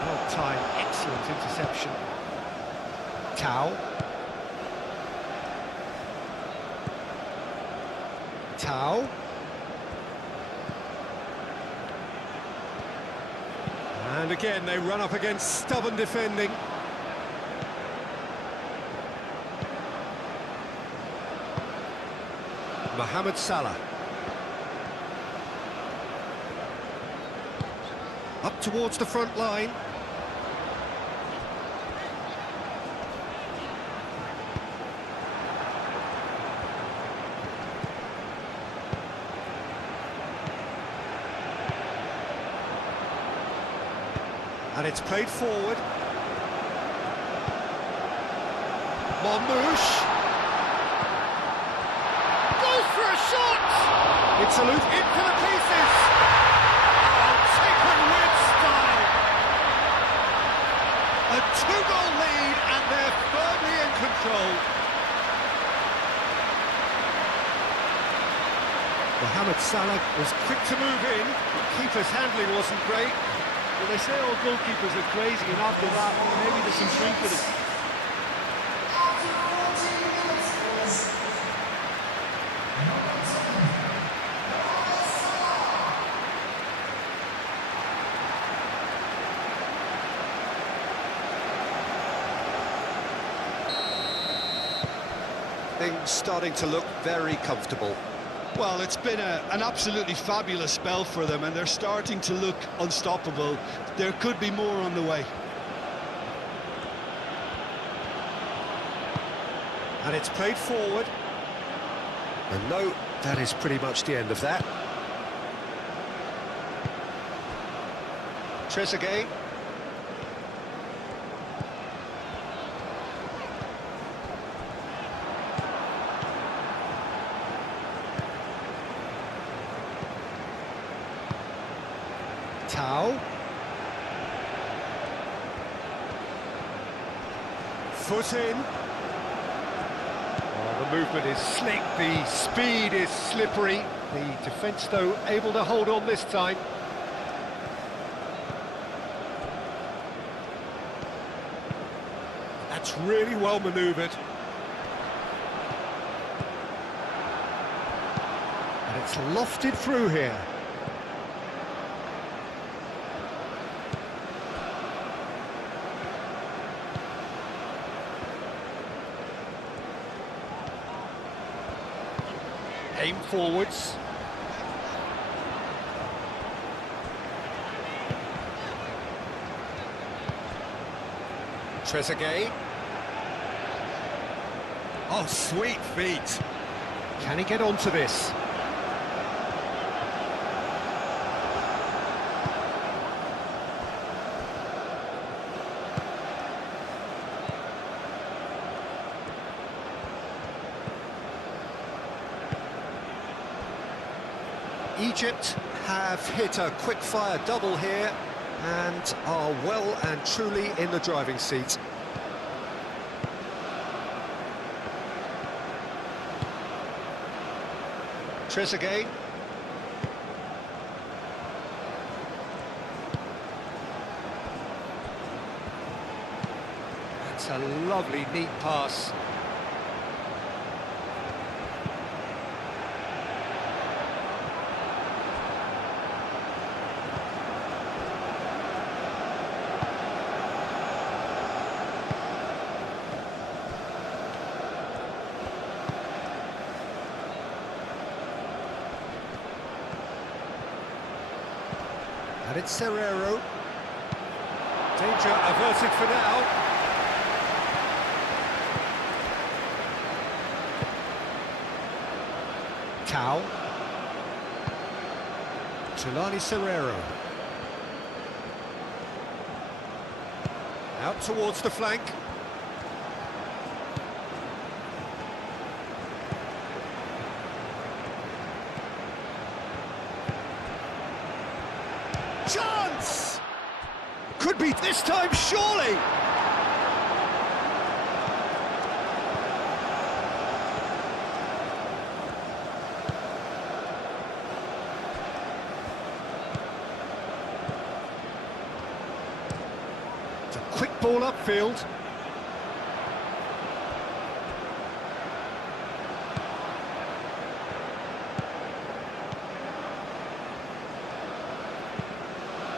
Well timed, excellent interception. Tau. Tau. And again, they run up against stubborn defending. Mohamed Salah. Up towards the front line. And it's played forward. Marmoush. Goes for a shot! It's a loop into the pieces. Oh, taken with style. A two-goal lead and they're firmly in control. Mohamed Salah was quick to move in. Keeper's handling wasn't great. Well, they say all goalkeepers are crazy, and after that, maybe there's some truth in it. Things starting to look very comfortable. Well, it's been an absolutely fabulous spell for them, and they're starting to look unstoppable. There could be more on the way. And it's played forward. And no, that is pretty much the end of that. Trezeguet. Tau. Foot in. Oh, the movement is slick, the speed is slippery. The defence, though, able to hold on this time. That's really well manoeuvred. And it's lofted through here. Aim forwards. Trezeguet. Oh, sweet feet. Can he get onto this? Egypt have hit a quick-fire double here and are well and truly in the driving seat. Trezeguet. That's a lovely, neat pass. And it's Serrero. Danger averted for now. Tau. Tulani Serrero. Out towards the flank. Chance! Could be this time, surely! It's a quick ball upfield.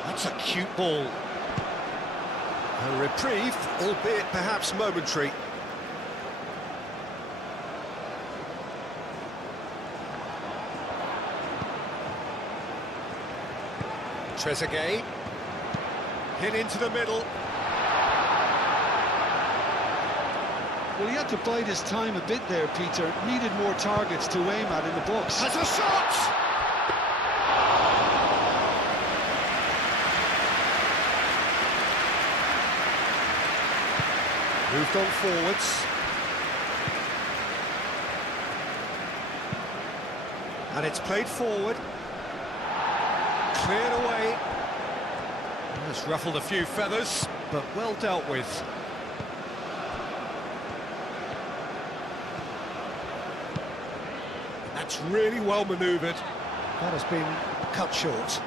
That's a cute ball. A reprieve, albeit perhaps momentary. Trezeguet. Hit into the middle. Well, he had to bide his time a bit there, Peter. Needed more targets to aim at in the box. Has a shot! Moved on forwards. And it's played forward. Cleared away. Just ruffled a few feathers, but well dealt with. That's really well manoeuvred. That has been cut short.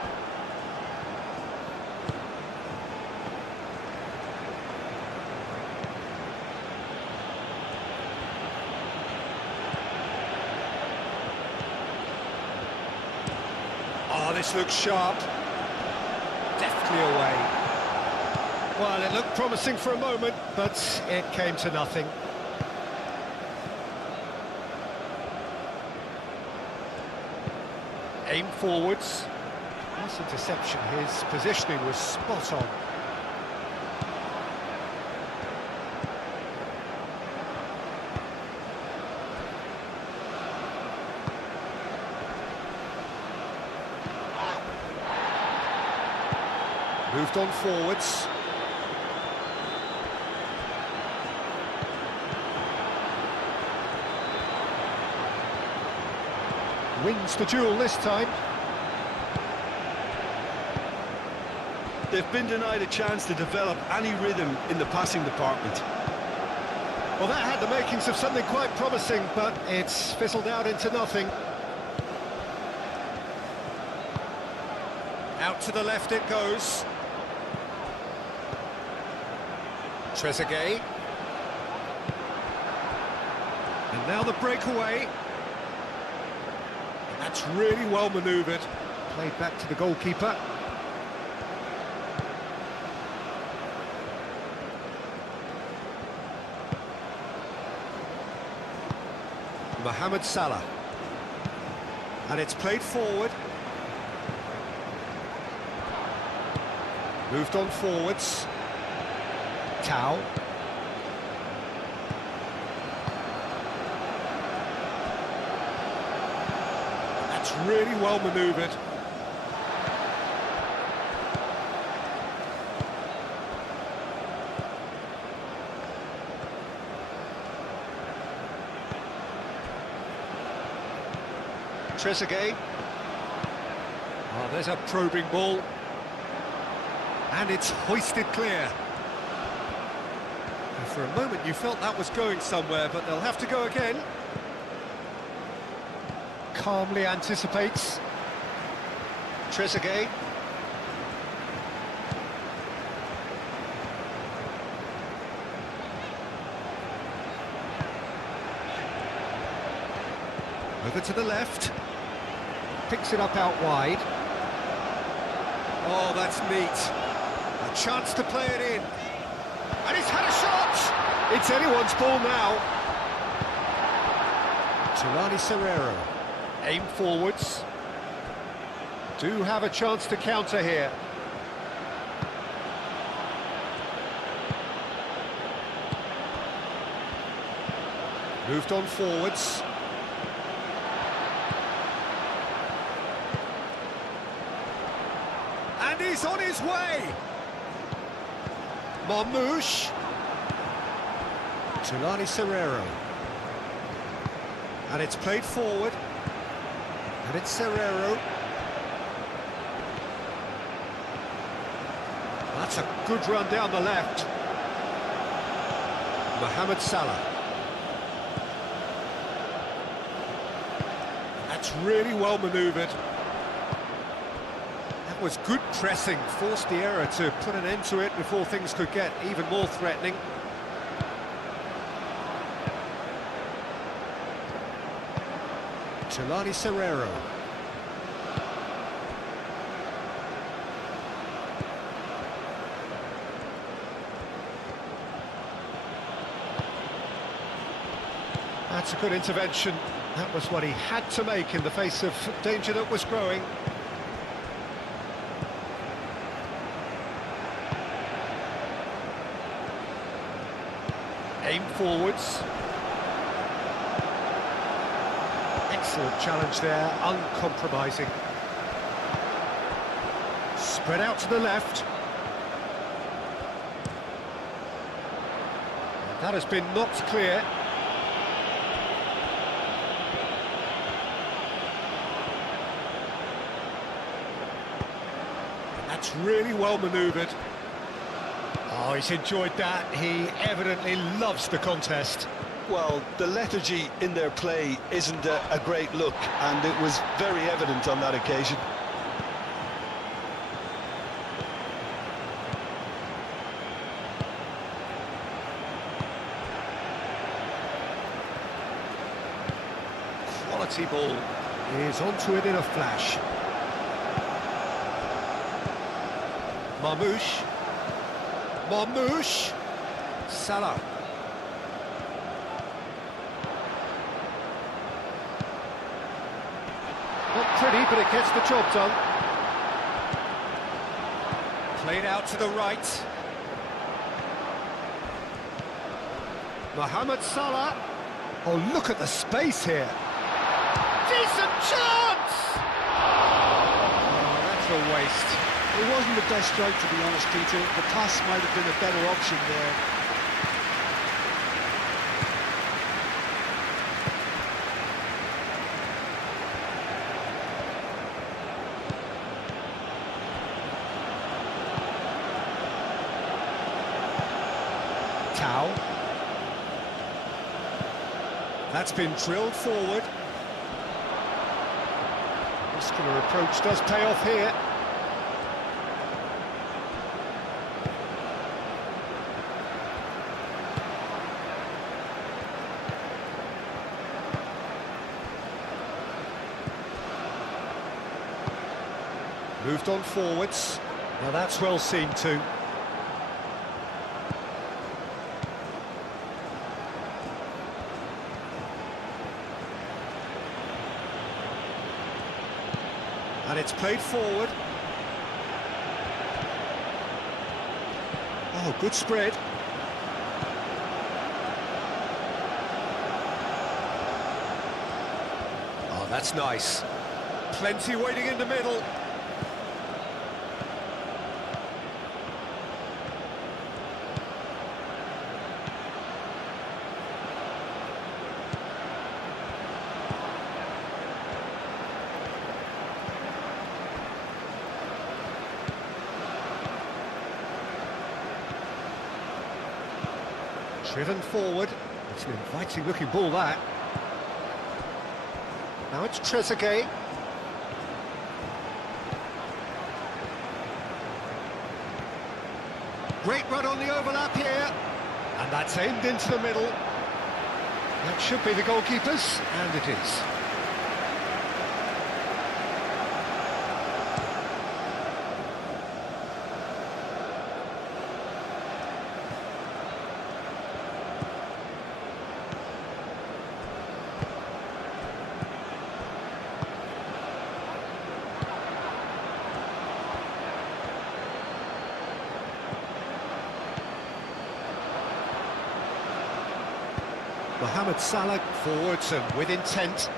Oh, this looks sharp. Deftly away. Well, it looked promising for a moment, but it came to nothing. Aim forwards. Nice interception. His positioning was spot on. Moved on forwards. Wins the duel this time. They've been denied a chance to develop any rhythm in the passing department. Well, that had the makings of something quite promising, but it's fizzled out into nothing. Out to the left it goes. Trezeguet. And now the breakaway. And that's really well manoeuvred. Played back to the goalkeeper. Mohamed Salah. And it's played forward. Moved on forwards. Tau. That's really well manoeuvred. Trezeguet. There's a probing ball. And it's hoisted clear. And for a moment you felt that was going somewhere, but they'll have to go again. Calmly anticipates. Trezeguet. Over to the left. Picks it up out wide. Oh, that's neat. A chance to play it in. And he's had a shot! It's anyone's ball now. Tulani Serrero. Aim forwards. Do have a chance to counter here. Moved on forwards. And he's on his way! Marmouche. Tulani Serrero. And it's played forward. And it's Serrero. That's a good run down the left. Mohamed Salah. That's really well manoeuvred. That was good pressing, forced the error to put an end to it before things could get even more threatening. Tulani Serrero. That's a good intervention. That was what he had to make in the face of danger that was growing. Aim forwards. Excellent challenge there, uncompromising. Spread out to the left. And that has been knocked clear. That's really well manoeuvred. Oh, he's enjoyed that. He evidently loves the contest. Well, the lethargy in their play isn't a great look, and it was very evident on that occasion. Quality ball. He's onto it in a flash. Marmouche. Marmouche. Salah. Not pretty, but it gets the job done. Played out to the right. Mohamed Salah. Oh, look at the space here. Decent chance! Oh, that's a waste. It wasn't the best strike, to be honest, Peter. The pass might have been a better option there. Tau. That's been drilled forward. Muscular approach does pay off here. Moved on forwards. Now that's well seen too. And it's played forward. Oh, good spread. Oh, that's nice. Plenty waiting in the middle. Driven forward. It's an inviting looking ball, that. Now it's Trezeguet. Great run on the overlap here. And that's aimed into the middle. That should be the goalkeeper's, and it is. Mohamed Salah forwards and with intent.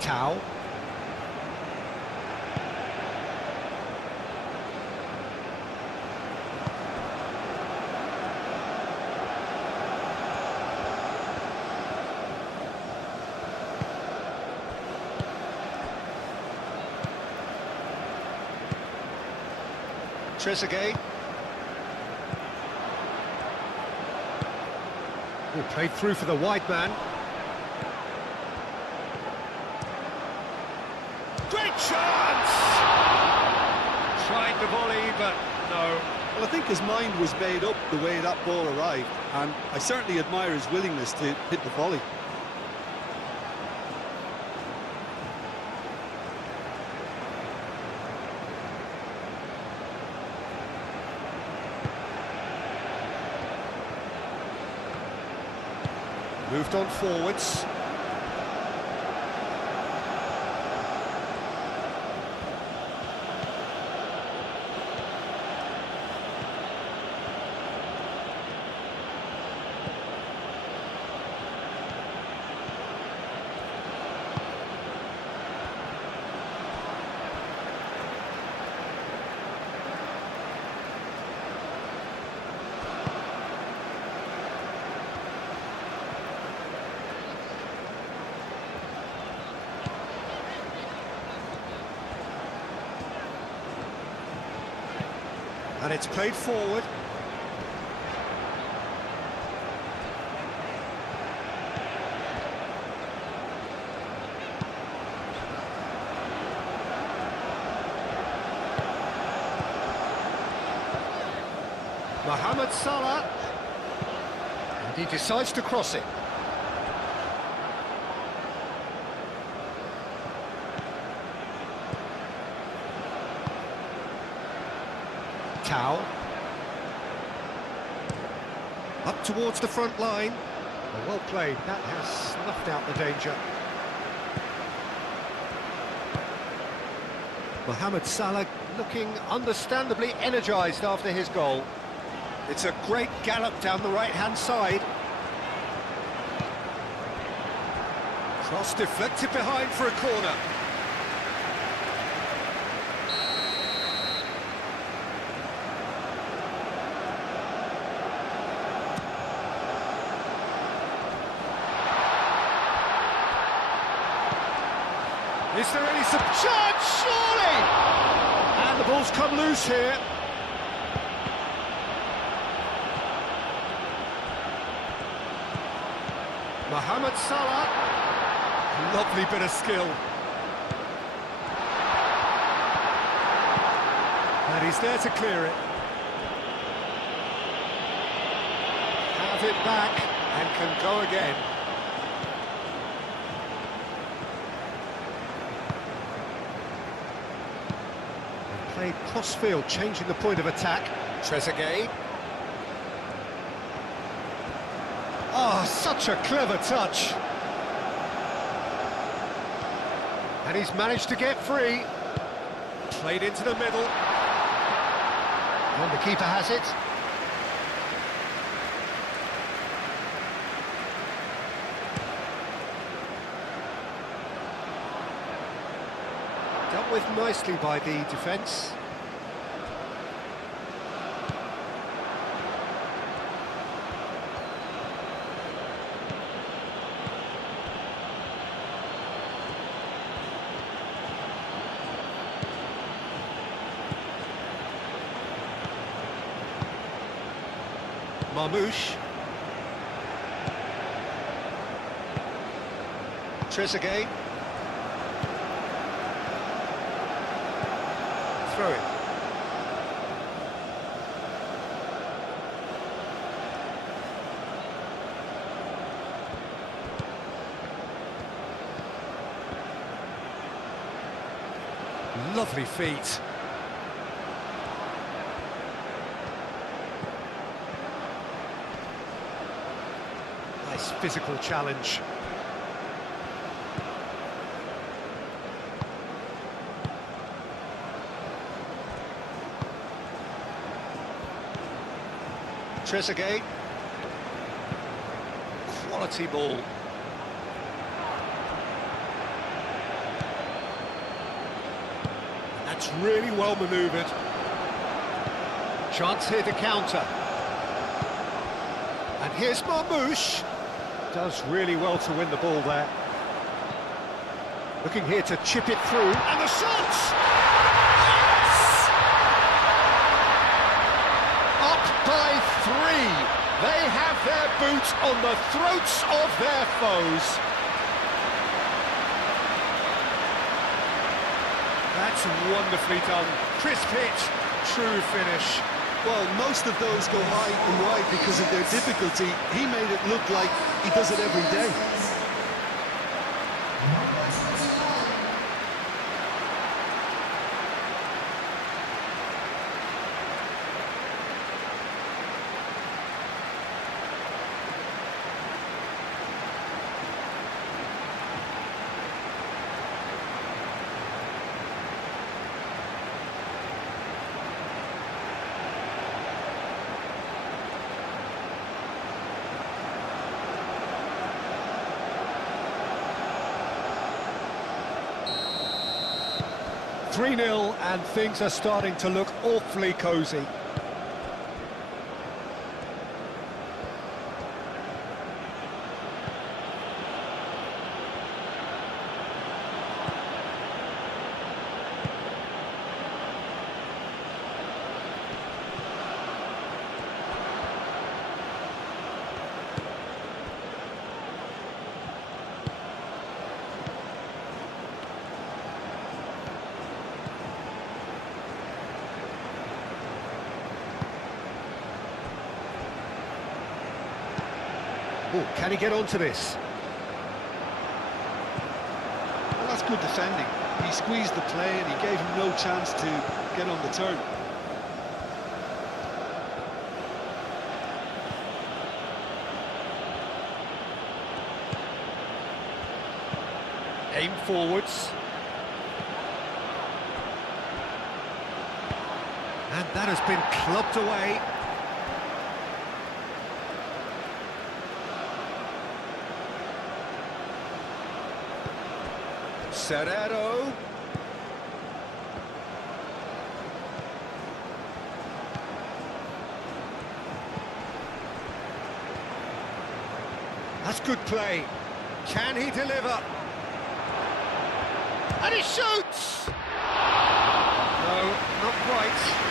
Tau. Trezeguet. Oh, played through for the wide man. Great chance! Tried the volley, but no. Well, I think his mind was made up the way that ball arrived, and I certainly admire his willingness to hit the volley. Moved on forwards. And it's played forward. Mohamed Salah. And he decides to cross it. Tau. Up towards the front line. Oh, well played. That has snuffed out the danger. Mohamed Salah looking understandably energised after his goal. It's a great gallop down the right-hand side. Cross deflected behind for a corner. Is there any chance? Surely! And the ball's come loose here. Mohamed Salah. Lovely bit of skill. And he's there to clear it. Have it back and can go again. Played cross-field, changing the point of attack. Trezeguet. Oh, such a clever touch. And he's managed to get free. Played into the middle. And the keeper has it. Dealt with nicely by the defence. Marmouche. Trezeguet. Throw it. Lovely feet. Nice physical challenge. Trezeguet. Quality ball. That's really well manoeuvred. Chance here to counter. And here's Marmouche. Does really well to win the ball there. Looking here to chip it through. And the shot! Yes! Up by 3. They have their boots on the throats of their foes. That's wonderfully done. Crisp hit, true finish. Well, most of those go high and wide because of their difficulty. He made it look like he does it every day. Three-0, and things are starting to look awfully cosy. Oh, can he get onto this? Well, that's good defending. He squeezed the play and he gave him no chance to get on the turn. Aim forwards. And that has been clubbed away. Serrero. That's good play. Can he deliver? And he shoots! No, not quite.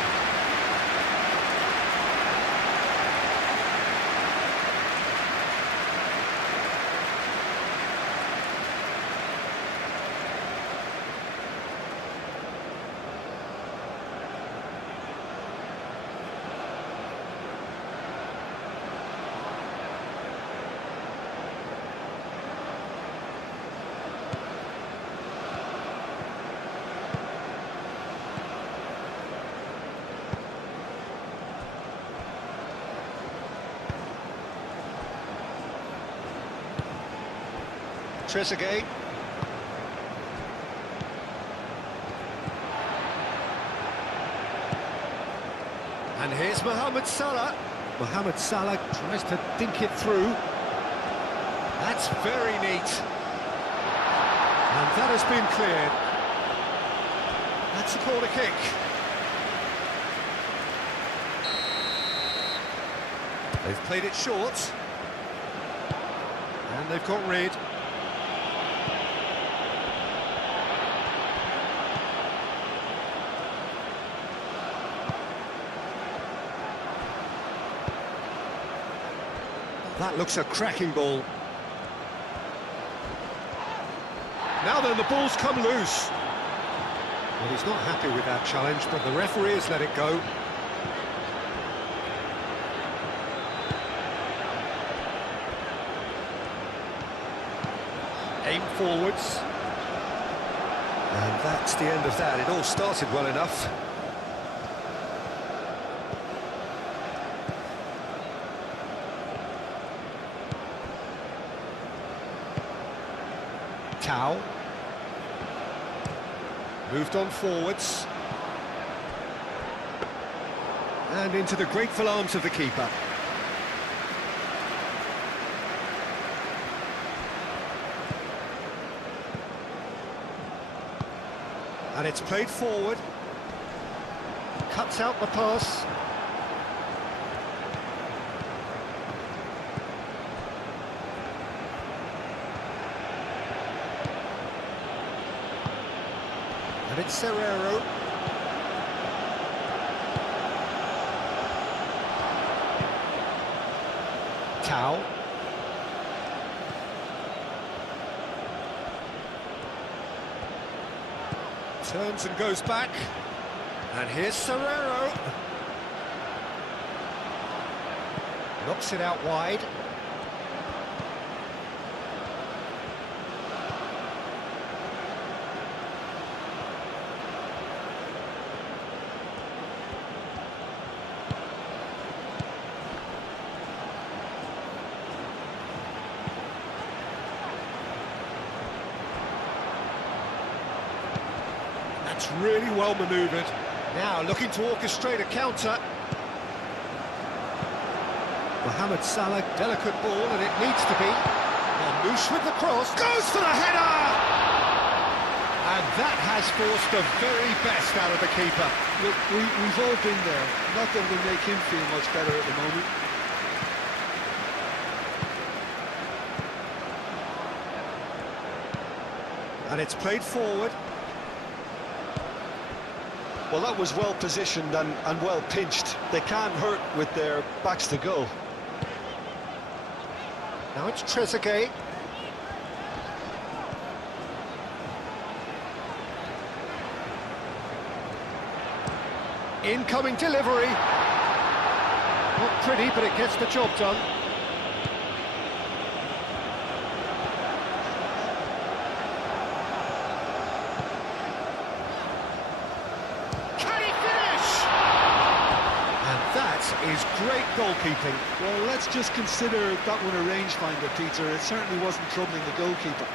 Trezeguet. And here's Mohamed Salah. Mohamed Salah tries to dink it through. That's very neat. And that has been cleared. That's a corner kick. They've played it short. And they've got rid. That looks a cracking ball. Now then, the ball's come loose. Well, he's not happy with that challenge, but the referee has let it go. Aim forwards. And that's the end of that. It all started well enough. Tau. Moved on forwards. And into the grateful arms of the keeper. And it's played forward. Cuts out the pass. And it's Serrero. Tau. Turns and goes back. And here's Serrero. Knocks it out wide. That's really well manoeuvred. Now looking to orchestrate a counter. Mohamed Salah, delicate ball, and it needs to be. Marmouche with the cross, goes for the header! And that has forced the very best out of the keeper. Look, we've all been there. Not that it'll make him feel much better at the moment. And it's played forward. Well, that was well positioned and well pinched. They can't hurt with their backs to goal. Now it's Trezeguet. Incoming delivery. Not pretty, but it gets the job done. Is great goalkeeping. Well, let's just consider that one a rangefinder, Peter. It certainly wasn't troubling the goalkeeper.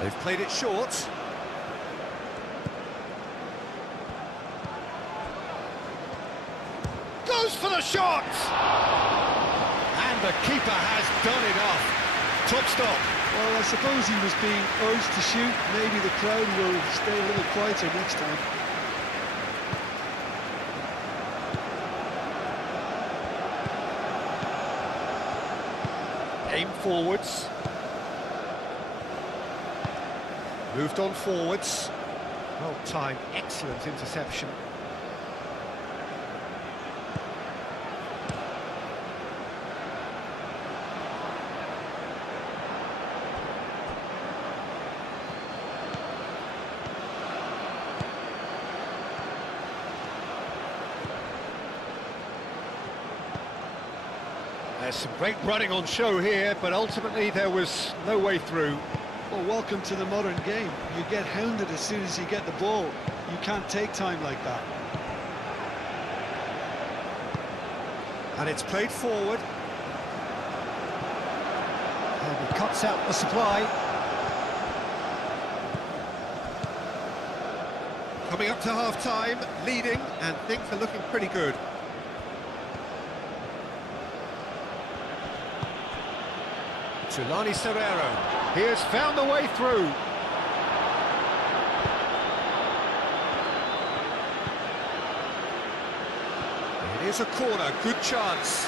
They've played it short. Goes for the shot! And the keeper has done it off. Top stop. Well, I suppose he was being urged to shoot. Maybe the crowd will stay a little quieter next time. Aim forwards. Moved on forwards. Well timed, excellent interception. There's some great running on show here, but ultimately there was no way through. Well, welcome to the modern game. You get hounded as soon as you get the ball. You can't take time like that. And it's played forward. And he cuts out the supply. Coming up to half-time, leading, and things are looking pretty good. Tulani Serrero, he has found the way through. It is a corner, good chance.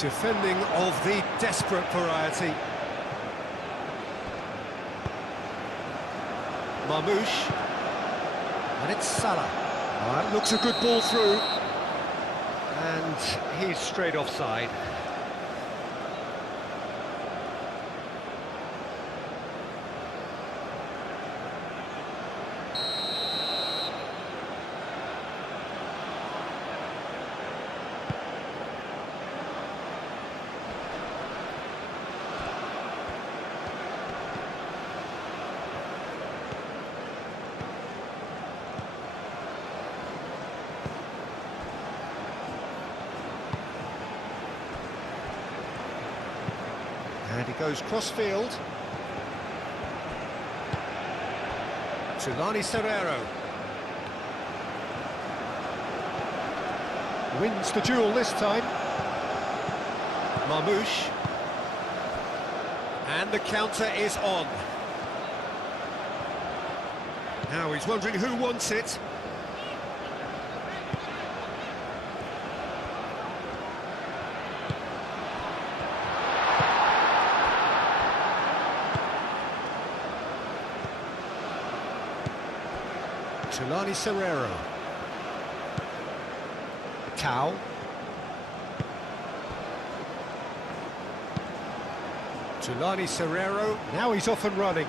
Defending of the desperate variety. Marmoush. And it's Salah. That looks a good ball through. And he's straight offside. And he goes cross-field. Tulani Serrero. Wins the duel this time. Marmoush. And the counter is on. Now he's wondering who wants it. Tulani Serrero. Tau. Tulani Serrero, now he's off and running.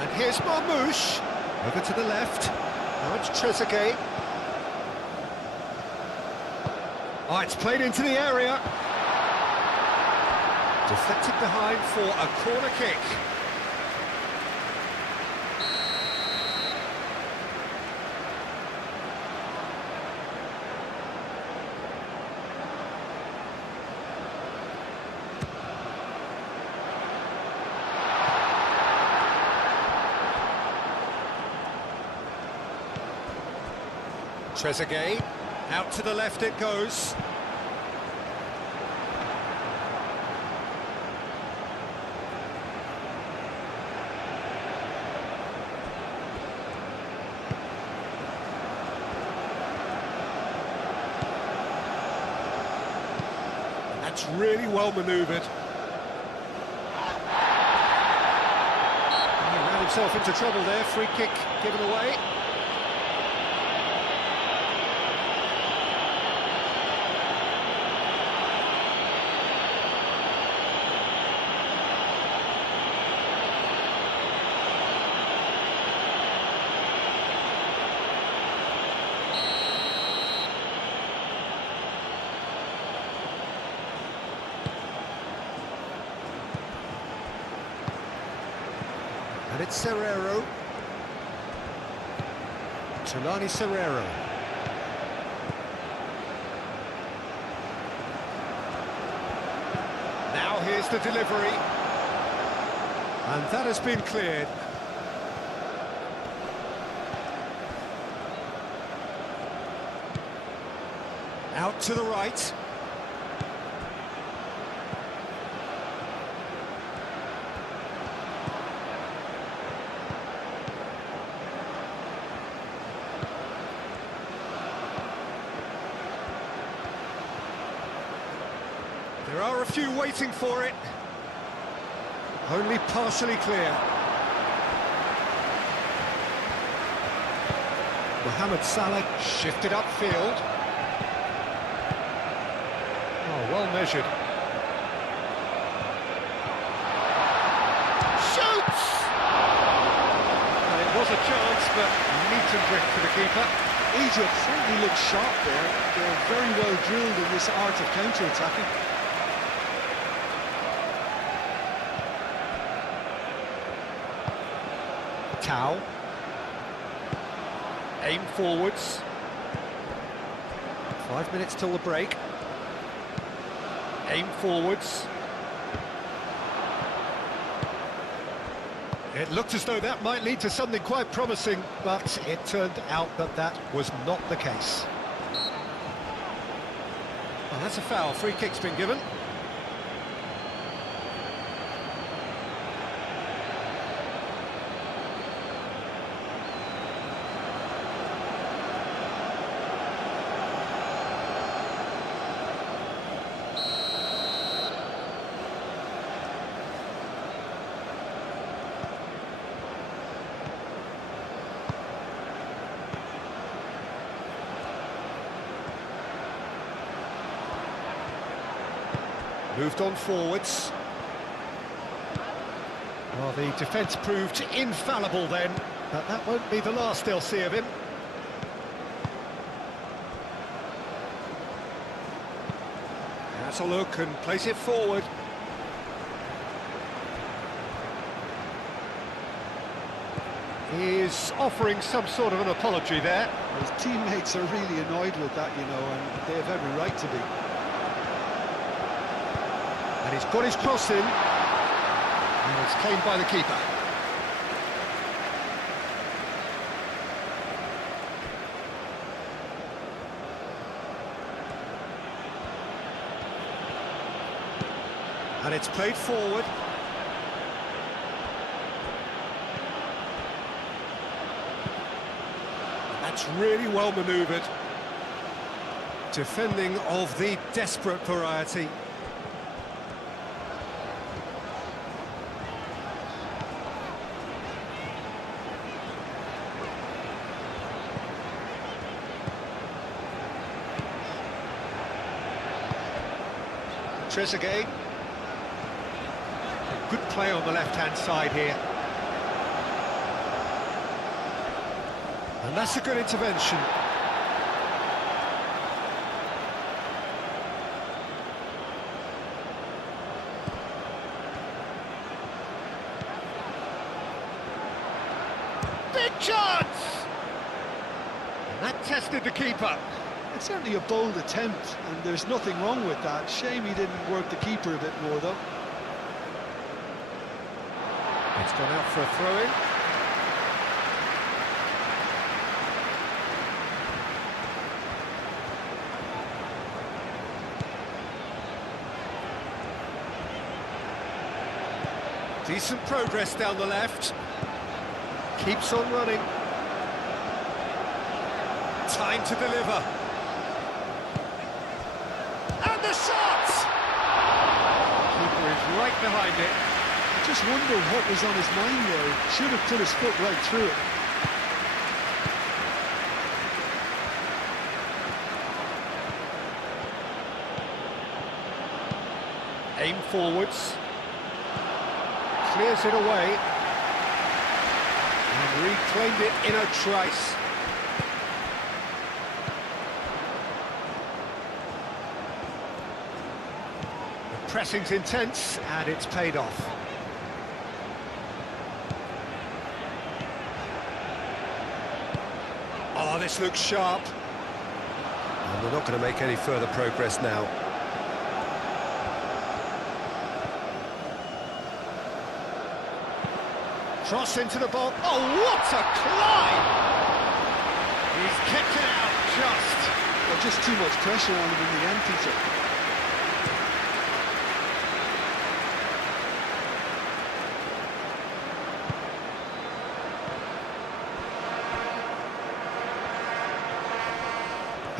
And here's Marmoush, over to the left. Now it's Trezeguet. Oh, it's played into the area. Deflected behind for a corner kick. Trezeguet, out to the left it goes. That's really well manoeuvred. He ran himself into trouble there, free kick given away. And it's Serrero. Tulani Serrero. Now here's the delivery. And that has been cleared. Out to the right. There are a few waiting for it. Only partially clear. Mohamed Salah shifted upfield. Oh, well measured. Shoots! And it was a chance, but neat and brick for the keeper. Egypt certainly look sharp there. They're very well drilled in this art of counter-attacking. Tau. Aim forwards. 5 minutes till the break. Aim forwards. It looked as though that might lead to something quite promising, but it turned out that that was not the case. Well, that's a foul. Free kick's been given. Moved on forwards. Well, the defence proved infallible then, but that won't be the last they'll see of him. Has a look and plays it forward. He's offering some sort of an apology there. His teammates are really annoyed with that, you know, and they have every right to be. And he's got his cross in. And it's claimed by the keeper. And it's played forward. That's really well manoeuvred. Defending of the desperate variety. Trezeguet. Good play on the left-hand side here. And that's a good intervention. Big chance! And that tested the keeper. It's certainly a bold attempt, and there's nothing wrong with that. Shame he didn't work the keeper a bit more, though. It's gone out for a throw-in. Decent progress down the left. Keeps on running. Time to deliver. And the shot! Keeper is right behind it. I just wonder what was on his mind there. He should have put his foot right through it. Aim forwards. Clears it away. And reclaimed it in a trice. The pressing's intense, and it's paid off. Oh, this looks sharp. And they're not going to make any further progress now. Cross into the ball. Oh, what a climb! He's kept it out just. Well, just too much pressure on him in the end, Peter.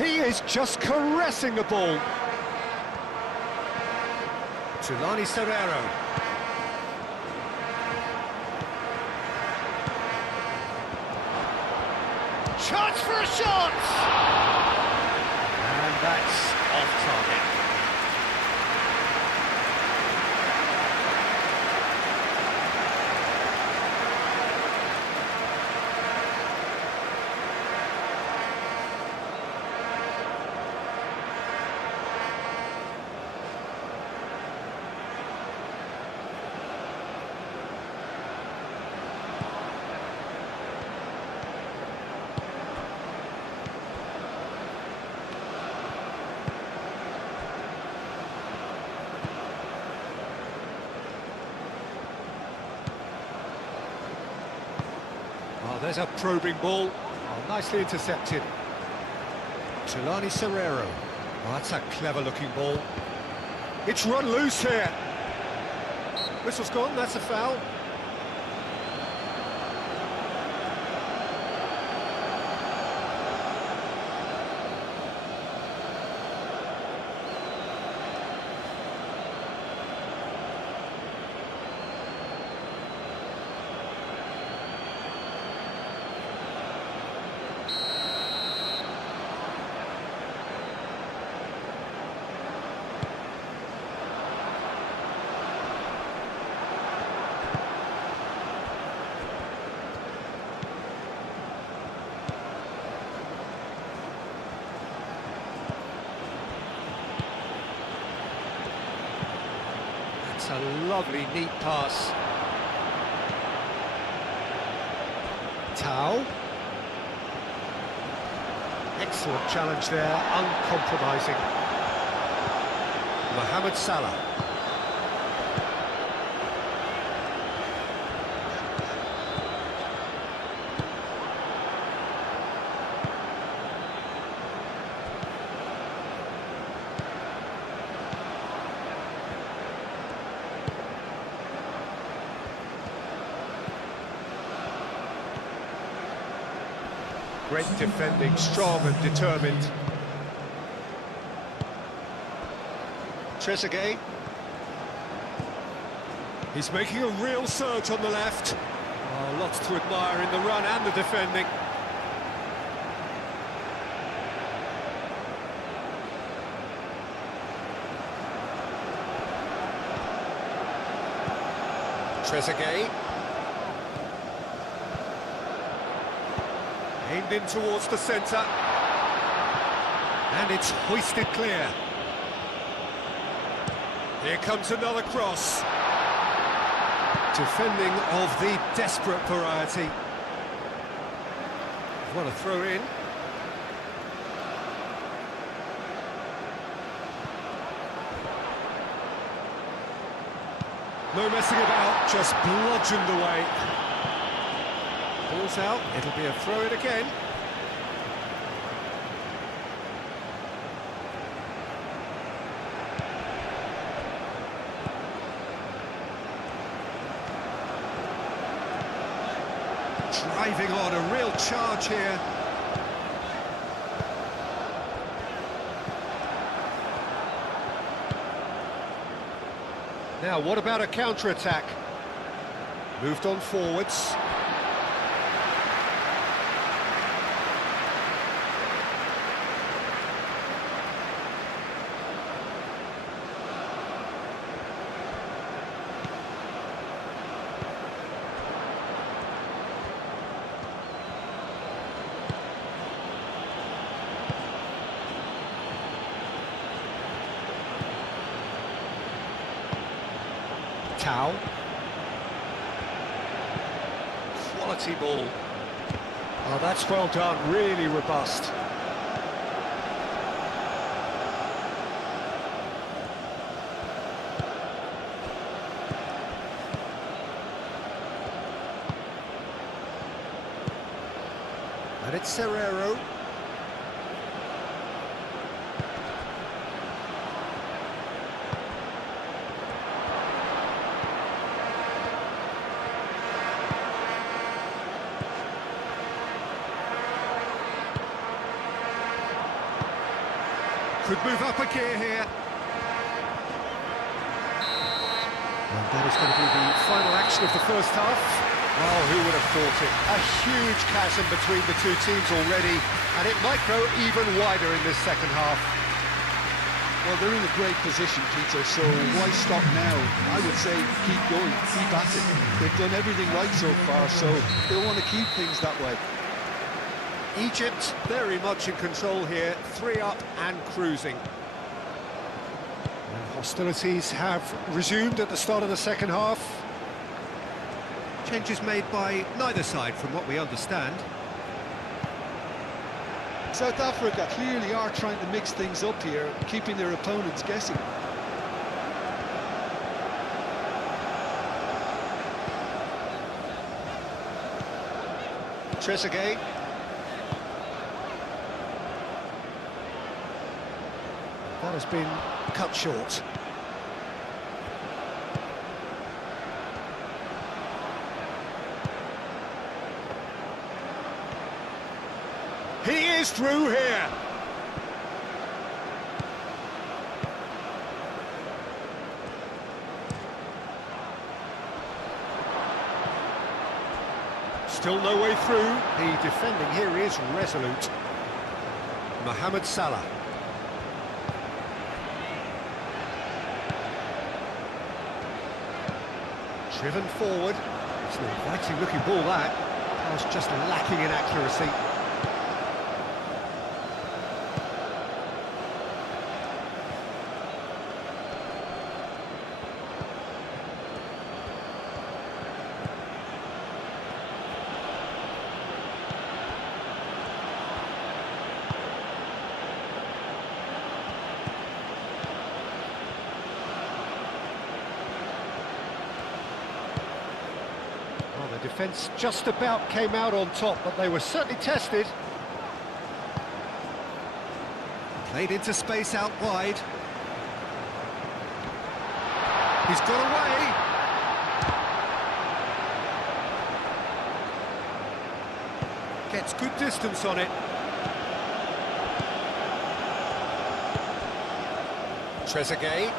He is just caressing the ball. Tulani Serrero. Chance for a shot! And that's off target. Oh, there's a probing ball. Oh, nicely intercepted. Tulani Serrero. Oh, that's a clever-looking ball. It's run loose here. Whistle's gone, that's a foul. That's a lovely, neat pass. Tao. Excellent challenge there, uncompromising. Mohamed Salah. Great defending, strong and determined. Trezeguet. He's making a real surge on the left. Oh, lots to admire in the run and the defending. Trezeguet. Aimed in towards the centre. And it's hoisted clear. Here comes another cross. Defending of the desperate variety. What a throw in. No messing about, just bludgeoned away. Ball's out, it'll be a throw-in again. Driving on, a real charge here. Now, what about a counter-attack? Moved on forwards. Tao. Quality ball. Oh, that's well done, really robust. And it's Serrero. Could move up a gear here. And that is going to be the final action of the first half. Oh, who would have thought it? A huge chasm between the two teams already, and it might grow even wider in this second half. Well, they're in a great position, Peter, so why stop now? I would say keep going, keep at it. They've done everything right so far, so they'll want to keep things that way. Egypt very much in control here, 3 up and cruising. And hostilities have resumed at the start of the second half. Changes made by neither side from what we understand. South Africa clearly are trying to mix things up here, keeping their opponents guessing. Trezeguet. That has been cut short. He is through here. Still no way through. The defending here is resolute. Mohamed Salah. Driven forward. It's an inviting looking ball, that. Pass just lacking in accuracy. The defence just about came out on top, but they were certainly tested. Played into space out wide. He's got away. Gets good distance on it. Trezeguet.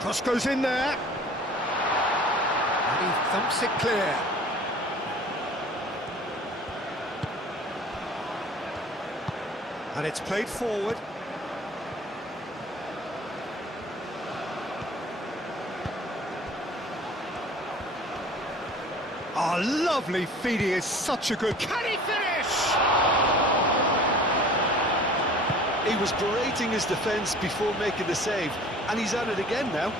Cross goes in there. And he thumps it clear. And it's played forward. Oh, lovely feed, he is such a good... Can he finish? He was berating his defence before making the save, and he's at it again now.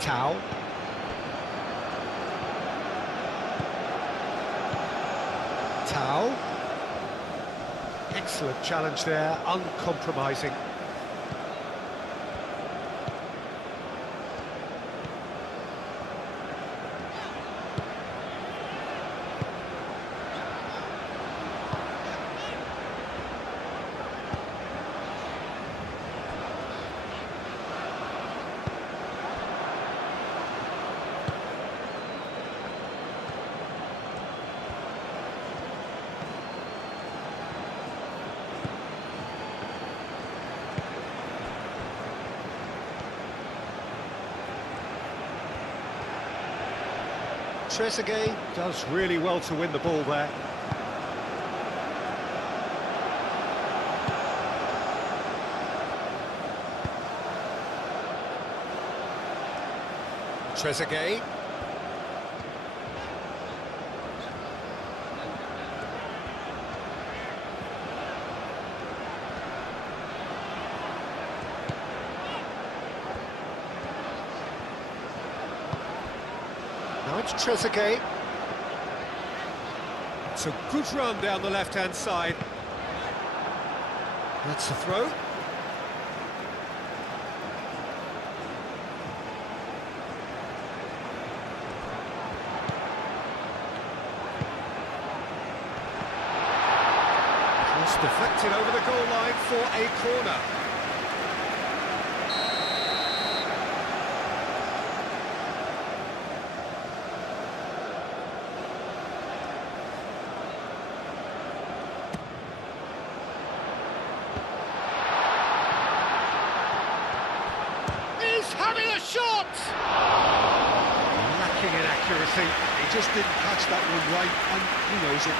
Tau. Tau. Excellent challenge there, uncompromising. Trezeguet does really well to win the ball there. Trezeguet. Now it's Trezeguet. It's a good run down the left-hand side. That's the throw. Cross deflected over the goal line for a corner. Having a shot! Lacking in accuracy. He just didn't catch that one right, and he knows it.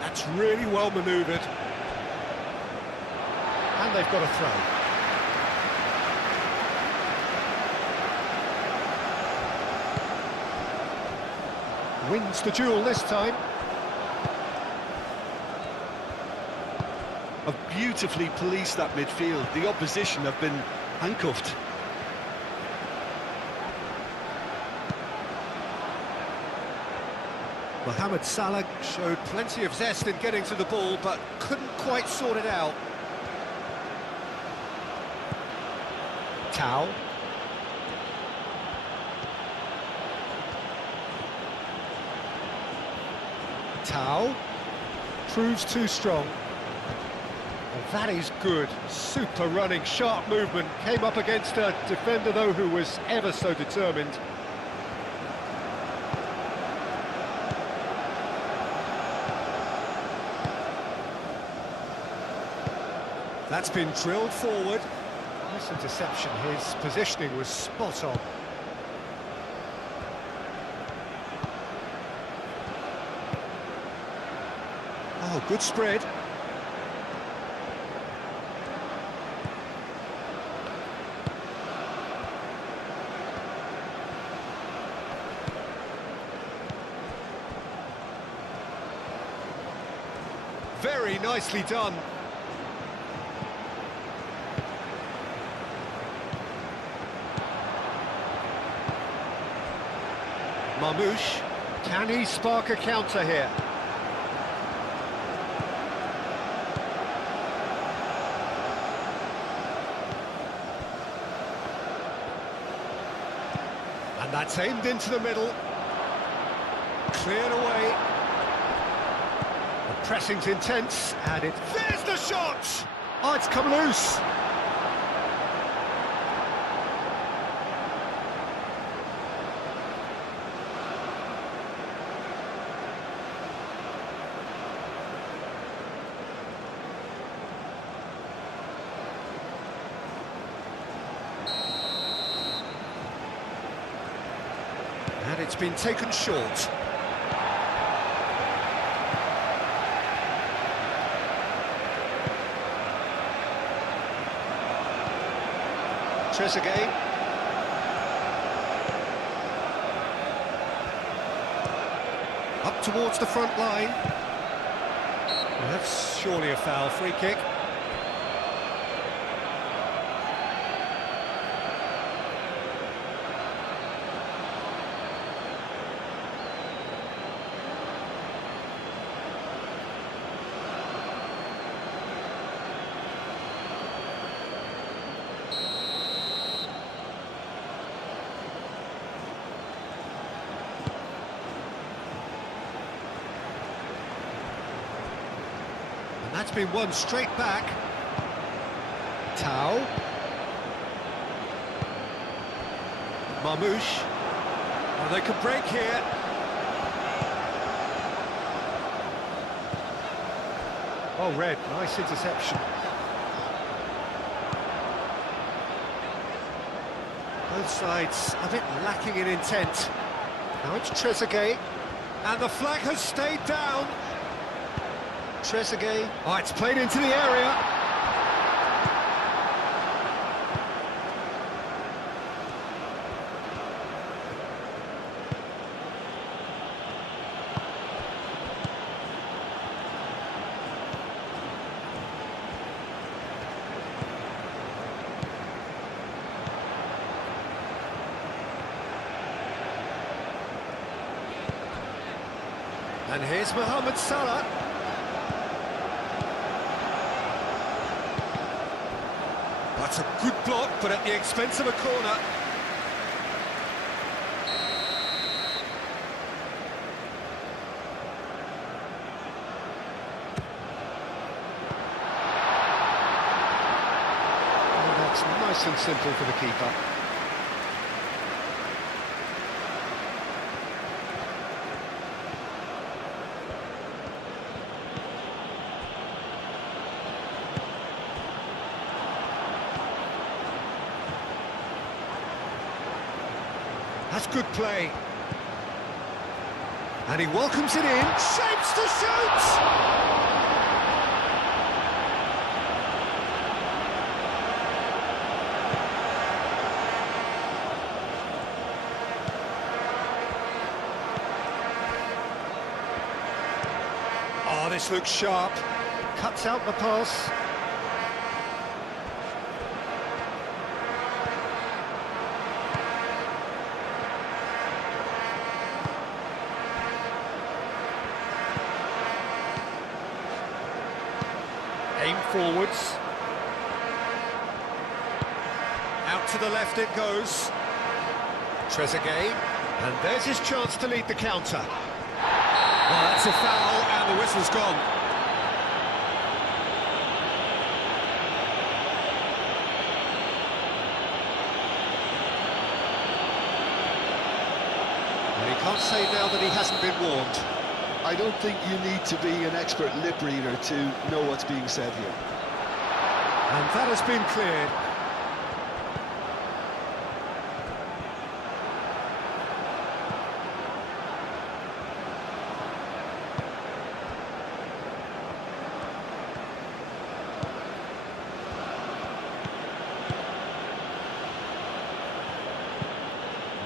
That's really well manoeuvred. And they've got a throw. Wins the duel this time. Have beautifully policed that midfield. The opposition have been handcuffed. Mohamed Salah showed plenty of zest in getting to the ball, but couldn't quite sort it out. Tau. Tau proves too strong. Well, that is good. Super running, sharp movement. Came up against a defender, though, who was ever so determined. That's been drilled forward. Nice interception. His positioning was spot on. Oh, good spread. very nicely done. Marmoush, can he spark a counter here? And that's aimed into the middle. Cleared away. The pressing's intense, and there's the shot! Oh, it's come loose. And it's been taken short. Trezeguet. Up towards the front line. Well, that's surely a foul, free kick. That's been won straight back. Tau. Marmoush. Oh, they could break here. Oh, red. Nice interception. Both sides a bit lacking in intent. Now it's Trezeguet. And the flag has stayed down. Trezeguet. Oh, it's played into the area. And here's Mohamed Salah. That's a good block, but at the expense of a corner. Oh, that's nice and simple for the keeper. That's good play. And he welcomes it in, shapes to shoot! Oh, this looks sharp. Cuts out the pass. Aim forwards. Out to the left it goes. Trezeguet. And there's his chance to lead the counter. Well, that's a foul, and the whistle's gone. And he can't say now that he hasn't been warned. I don't think you need to be an expert lip reader to know what's being said here. And that has been cleared.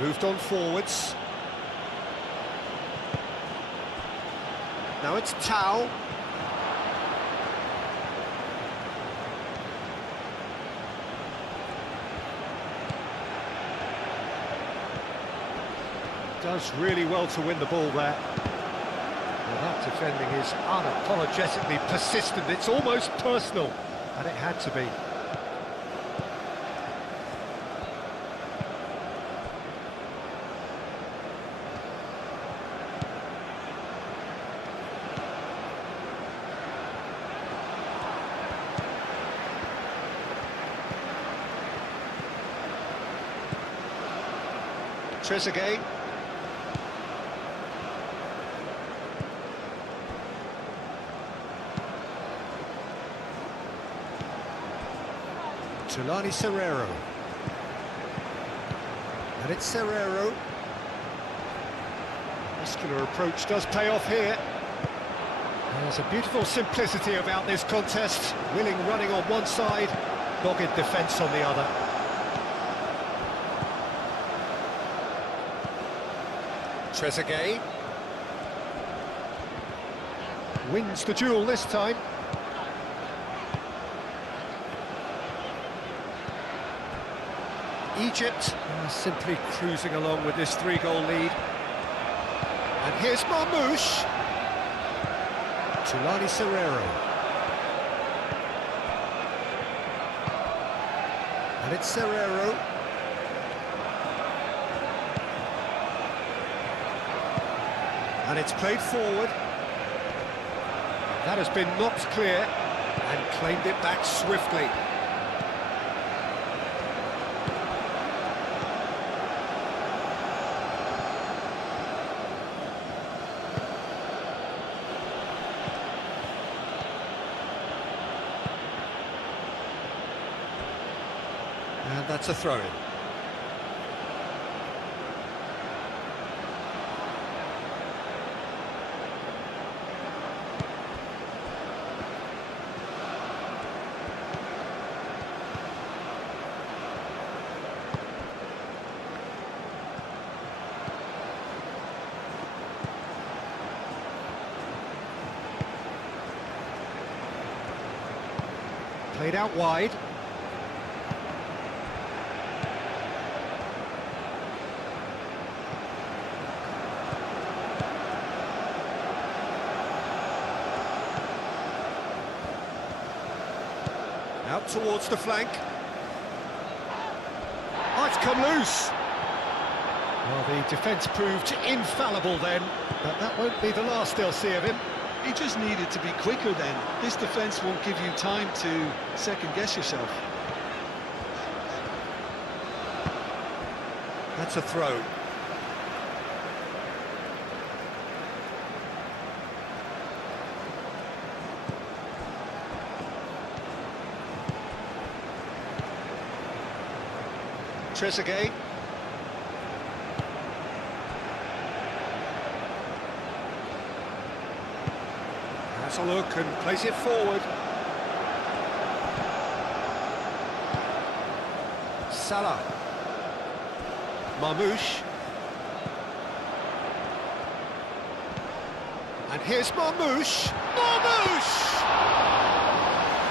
Moved on forwards. Now it's Tau. Does really well to win the ball there. Well, that defending is unapologetically persistent. It's almost personal, and it had to be. Trezeguet. Tulani Serrero. And it's Serrero. Muscular approach does pay off here. There's a beautiful simplicity about this contest. Willing running on one side, dogged defence on the other. Trezeguet. Wins the duel this time. Egypt are simply cruising along with this 3-goal lead. And here's Marmoush. Tulani Serrero. And it's Serrero. And it's played forward. That has been knocked clear and claimed it back swiftly. And that's a throw-in. Played out wide. Out towards the flank. Oh, it's come loose. Well, the defence proved infallible then, but that won't be the last they'll see of him. He just needed to be quicker then. This defence won't give you time to second-guess yourself. That's a throw. Trezeguet. Has a look and plays it forward. Salah. Marmoush. And here's Marmoush. Marmoush!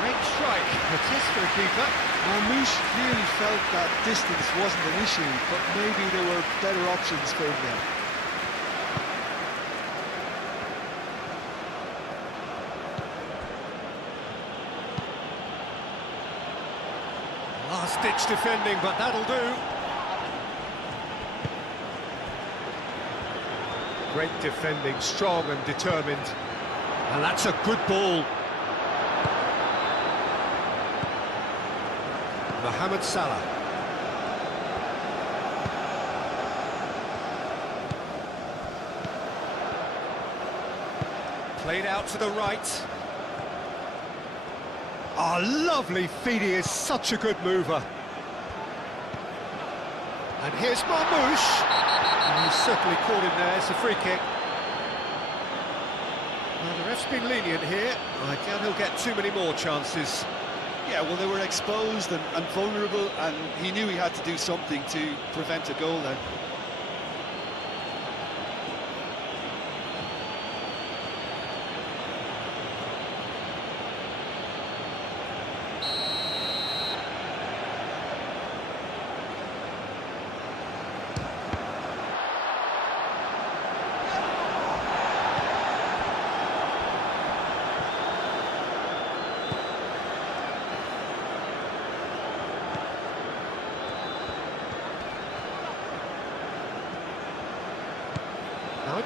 Great strike. The test for the keeper. Marmoush really felt that distance wasn't an issue, but maybe there were better options for him there. Last-ditch defending, but that'll do. Great defending, strong and determined. And that's a good ball. Mohamed Salah. Played out to the right. Oh, lovely feed, he is such a good mover. And here's Marmoush. And he's certainly caught him there, it's a free kick. Well, the ref's been lenient here. I doubt he'll get too many more chances. Yeah, well, they were exposed and vulnerable, and he knew he had to do something to prevent a goal then.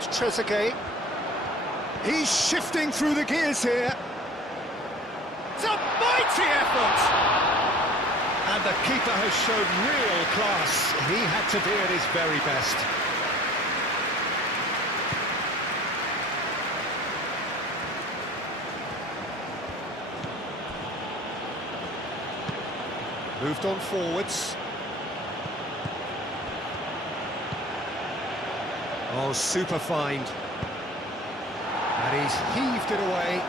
It's Trezeguet. He's shifting through the gears here. It's a mighty effort! And the keeper has shown real class. He had to be at his very best. Moved on forwards. Oh, super find. And he's heaved it away.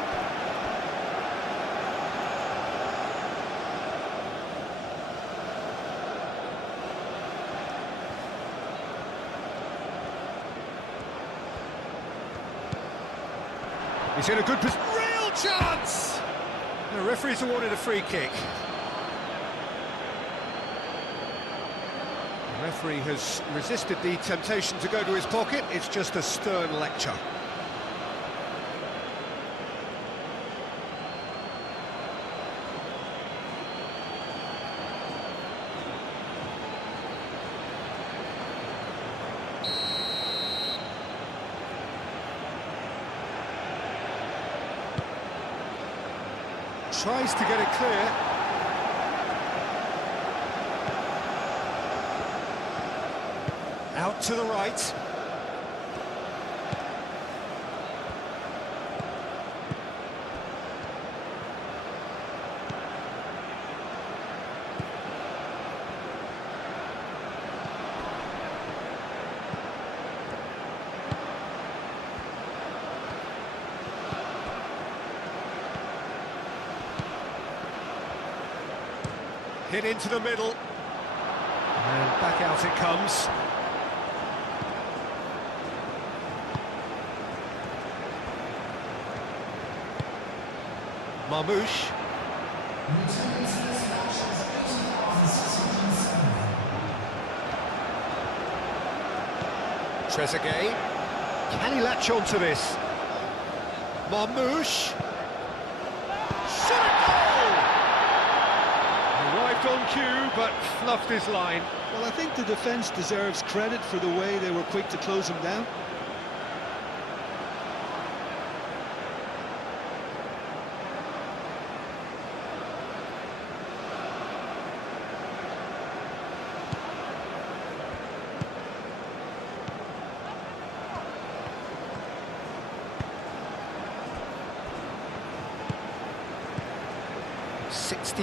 He's in a good position. Real chance! The referee's awarded a free kick. The referee has resisted the temptation to go to his pocket. It's just a stern lecture. Tries to get it clear. Out to the right. Hit into the middle, and back out it comes. Marmouche. Trezeguet. Can he latch on to this? Marmouche. Arrived on cue, but fluffed his line. Well, I think the defence deserves credit for the way they were quick to close him down.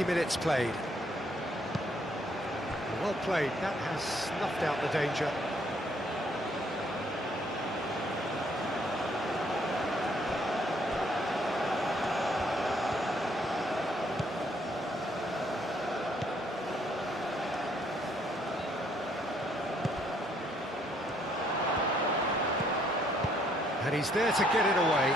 Minutes played. Well played, that has snuffed out the danger. And he's there to get it away.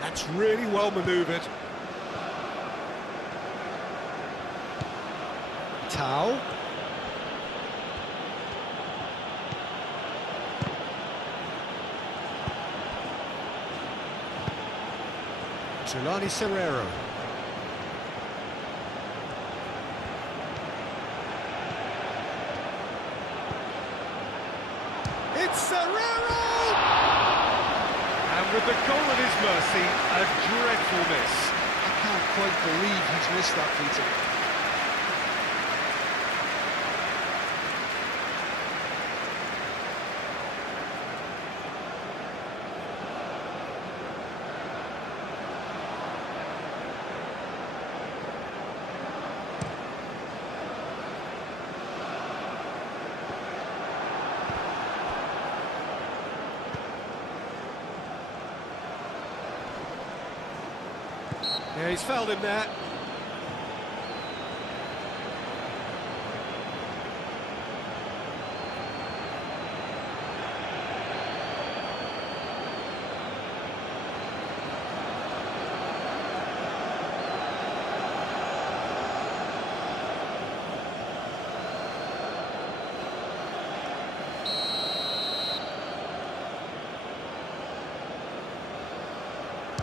That's really well manoeuvred. Tau. Tulani Serrero. It's Serrero! And with the goal at his mercy, a dreadful miss. I can't quite believe he's missed that, Peter. Yeah, he's fouled him there.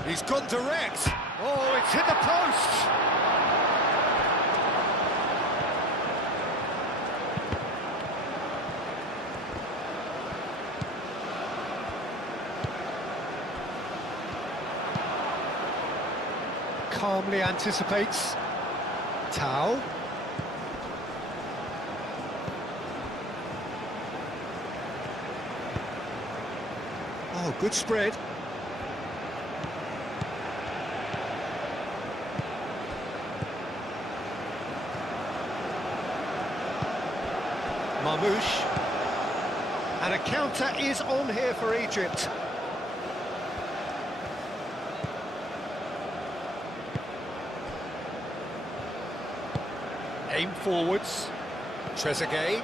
He's gone direct. Oh, it's hit the post. calmly anticipates. Tao. Oh, good spread. Marmoush. And a counter is on here for Egypt. Aim forwards. Trezeguet.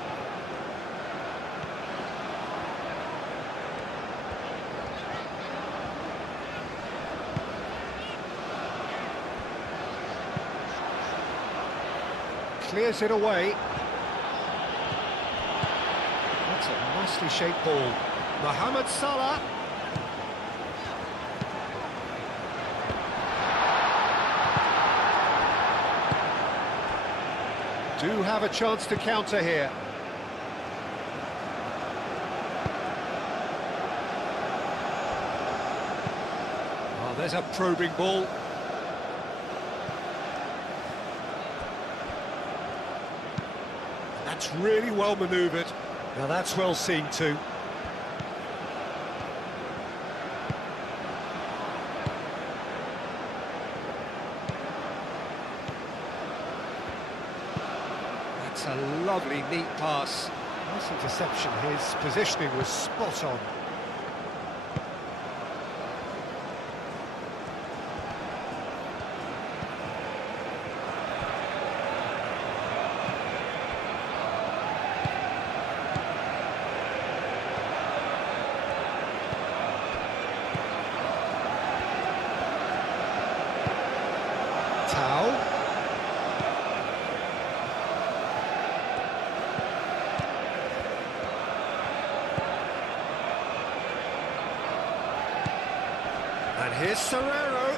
Clears it away. That's a nicely shaped ball. Mohamed Salah. Do have a chance to counter here. Oh, there's a probing ball. That's really well manoeuvred. Now that's well seen too. That's a lovely, neat pass. Nice interception. His positioning was spot on. Tao. And here's Serrero.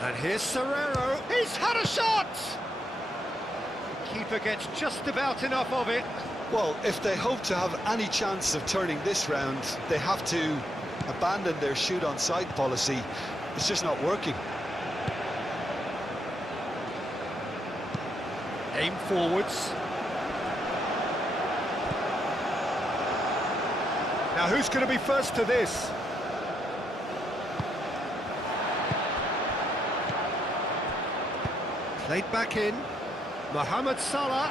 And here's Serrero. He's had a shot! Keeper gets just about enough of it. Well, if they hope to have any chance of turning this round, they have to abandon their shoot on sight policy. It's just not working. Aim forwards. Now who's going to be first to this? Played back in. Mohamed Salah.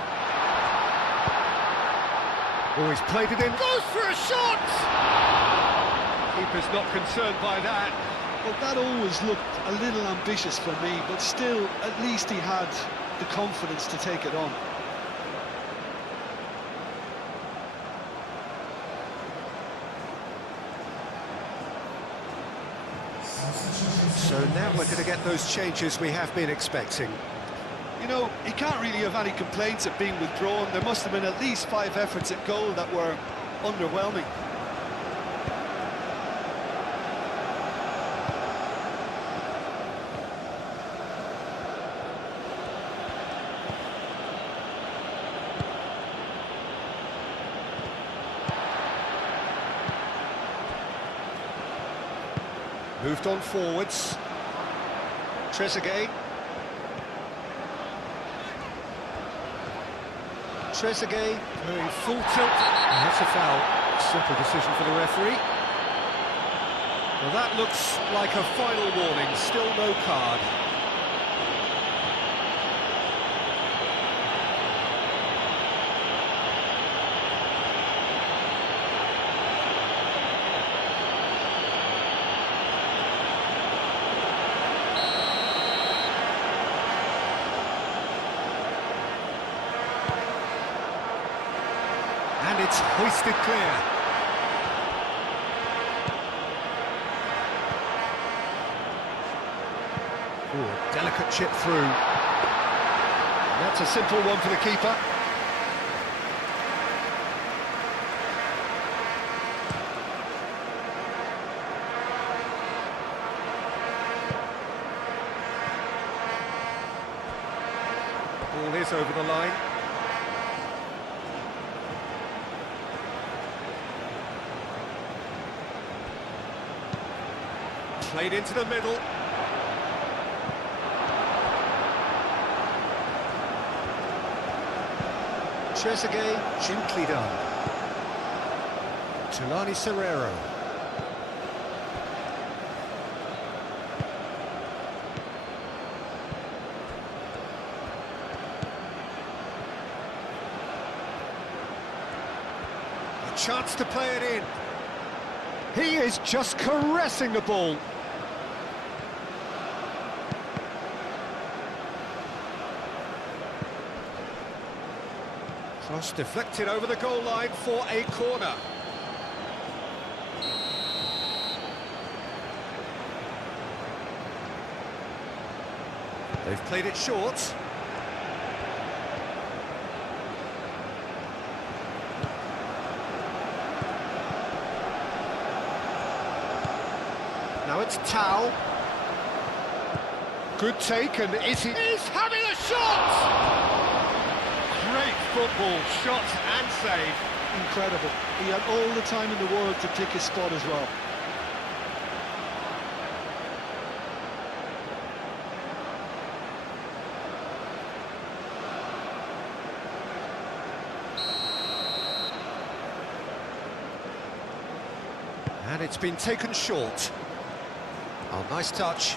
Oh, he's played it in. Goes for a shot! Keeper's not concerned by that. Well, that always looked a little ambitious for me, but still, at least he had the confidence to take it on. So now we're going to get those changes we have been expecting. You know, he can't really have any complaints at being withdrawn. There must have been at least 5 efforts at goal that were underwhelming. Moved on forwards. Trezeguet. Trezeguet, very full tilt. And that's a foul. Simple decision for the referee. Well, that looks like a final warning. Still no card. And it's hoisted clear. Ooh, delicate chip through. That's a simple one for the keeper. Ball is over the line. Played into the middle. Trezeguet, gently done. Tulani Serrero. A chance to play it in. He is just caressing the ball. Cross deflected over the goal line for a corner. They've played it short. Now it's Tau. Good take, and he's having a shot! Great football, shot and save. Incredible. He had all the time in the world to pick his spot as well. And it's been taken short. Oh, nice touch.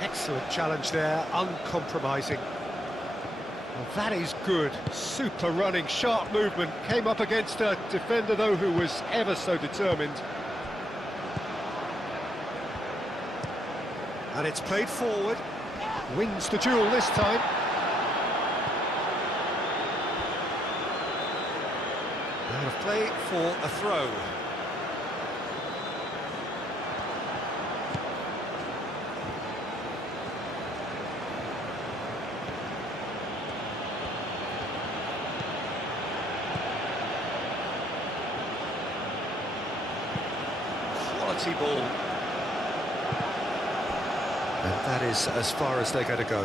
Excellent challenge there, uncompromising. Well, that is good. Super running, sharp movement. Came up against a defender, though, who was ever so determined. And it's played forward. Wins the duel this time. Out of play for a throw. Quality ball. And that is as far as they're going to go.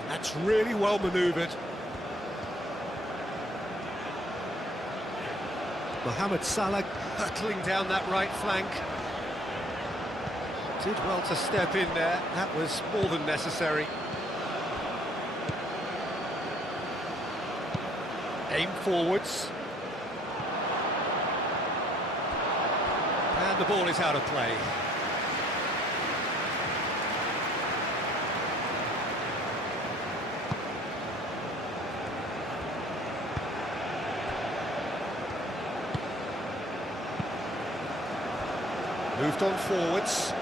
And that's really well manoeuvred. Mohamed Salah hurtling down that right flank. Did well to step in there. That was more than necessary. Aim forwards. And the ball is out of play. Moved on forwards.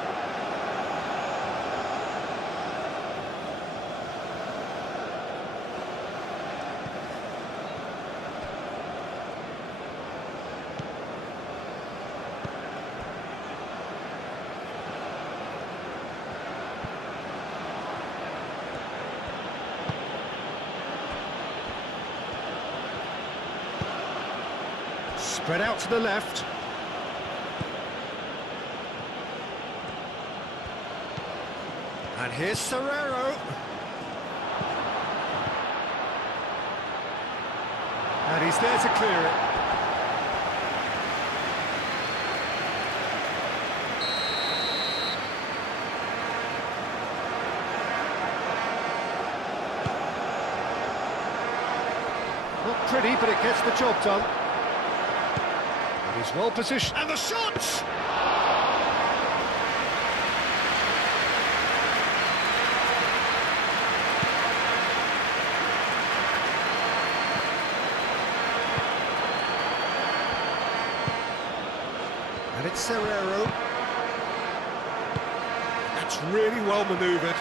Spread out to the left. And here's Serrero. And he's there to clear it. Not pretty, but it gets the job done. He's well positioned, and the shot! And it's Serrero. That's really well manoeuvred.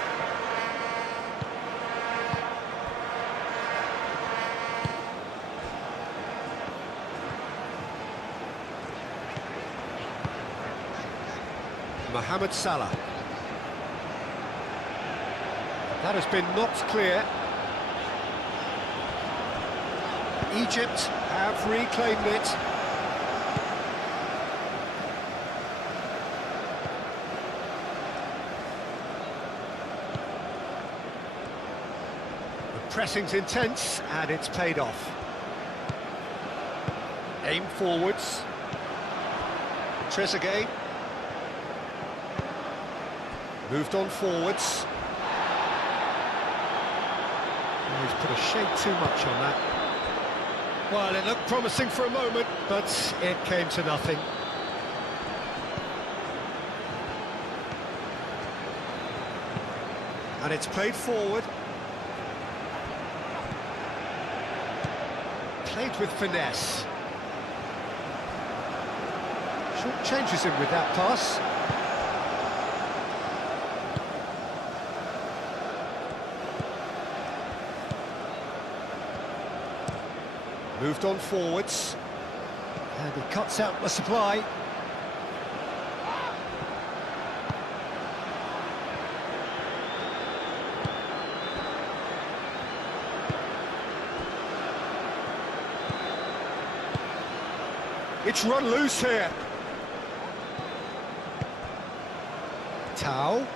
Mohamed Salah. That has been knocked clear. Egypt have reclaimed it. The pressing's intense and it's paid off. Aim forwards. Trezeguet. Moved on forwards. Oh, he's put a shade too much on that. Well, it looked promising for a moment, but it came to nothing. And it's played forward. Played with finesse. Short changes him with that pass. Moved on forwards, and he cuts out the supply. It's run loose here. Tau.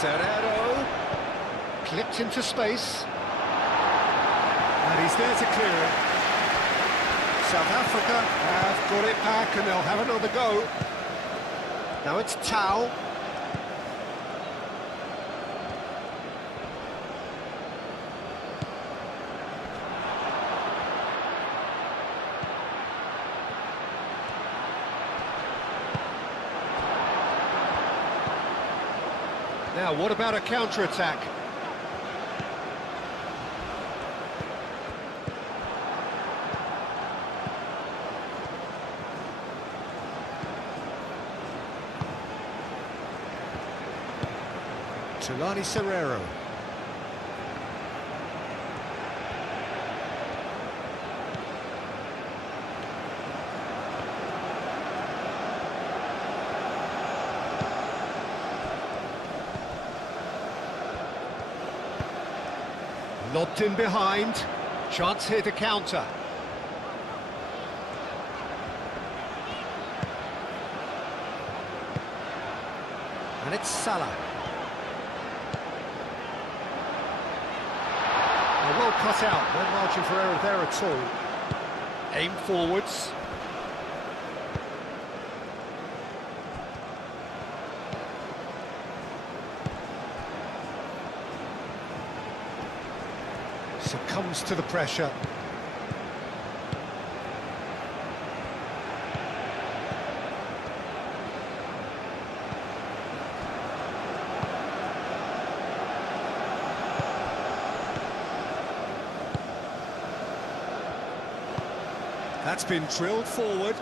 Serrero, clipped into space, and he's there to clear it. South Africa have got it back and they'll have another go. Now it's Tau. Now, what about a counter-attack? Tulani Serrero. Lobbed in behind, chance here to counter. And it's Salah. Well cut out, no margin for error there at all. Aim forwards. Succumbs to the pressure. That's been drilled forward.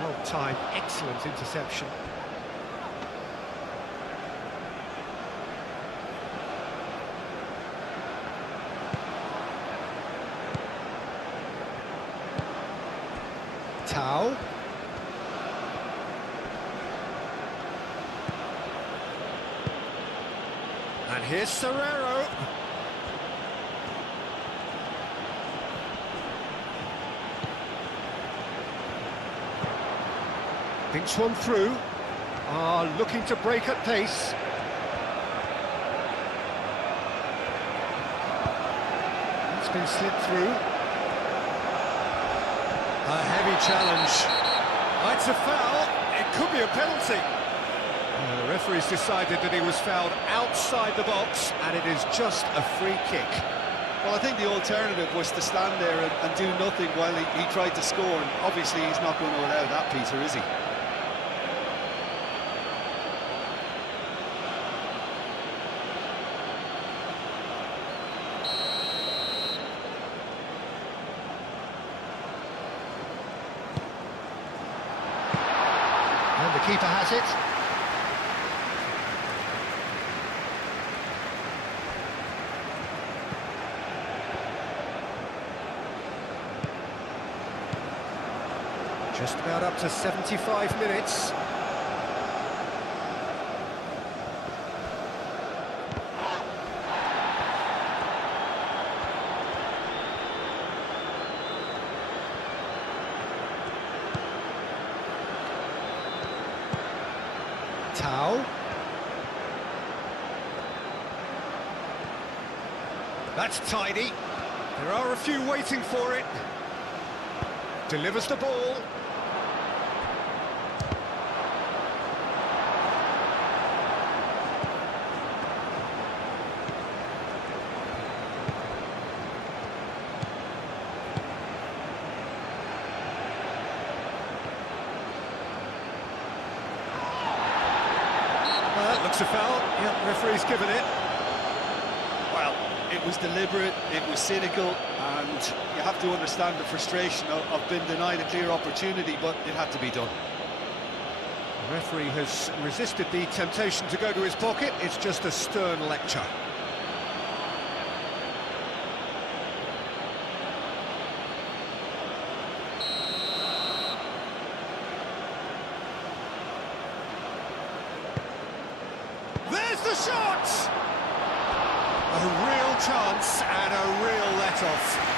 Well timed, excellent interception. Tau. And here's Serrero. Thinks one through. Looking to break at pace. It's been slipped through. A heavy challenge. It's a foul. It could be a penalty. The referee's decided that he was fouled outside the box, and it is just a free kick. Well, I think the alternative was to stand there and do nothing while he tried to score. And obviously, he's not going to allow that, Peter, is he? And the keeper has it. Just about up to 75 minutes. Tau. That's tidy. There are a few waiting for it. Delivers the ball. Looks a foul. Yeah, referee's given it. Well, it was deliberate, it was cynical, and you have to understand the frustration of being denied a clear opportunity, but it had to be done. The referee has resisted the temptation to go to his pocket. It's just a stern lecture. There's the shot! A real chance and a real let-off.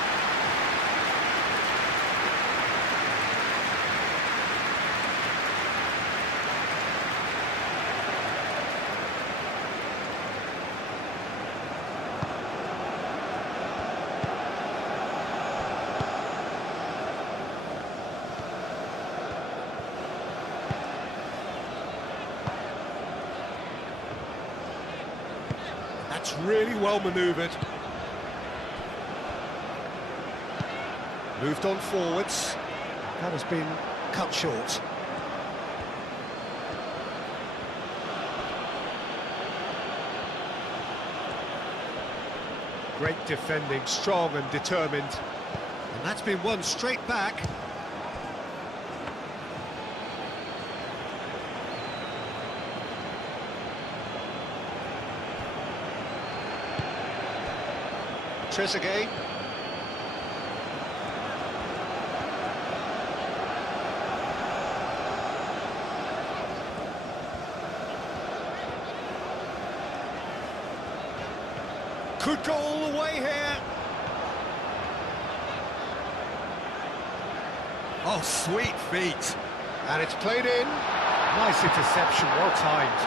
That's really well manoeuvred. Moved on forwards. That has been cut short. Great defending, strong and determined. And that's been won straight back. Trezeguet. Could go all the way here. Oh, sweet feet. And it's played in. Nice interception, well timed.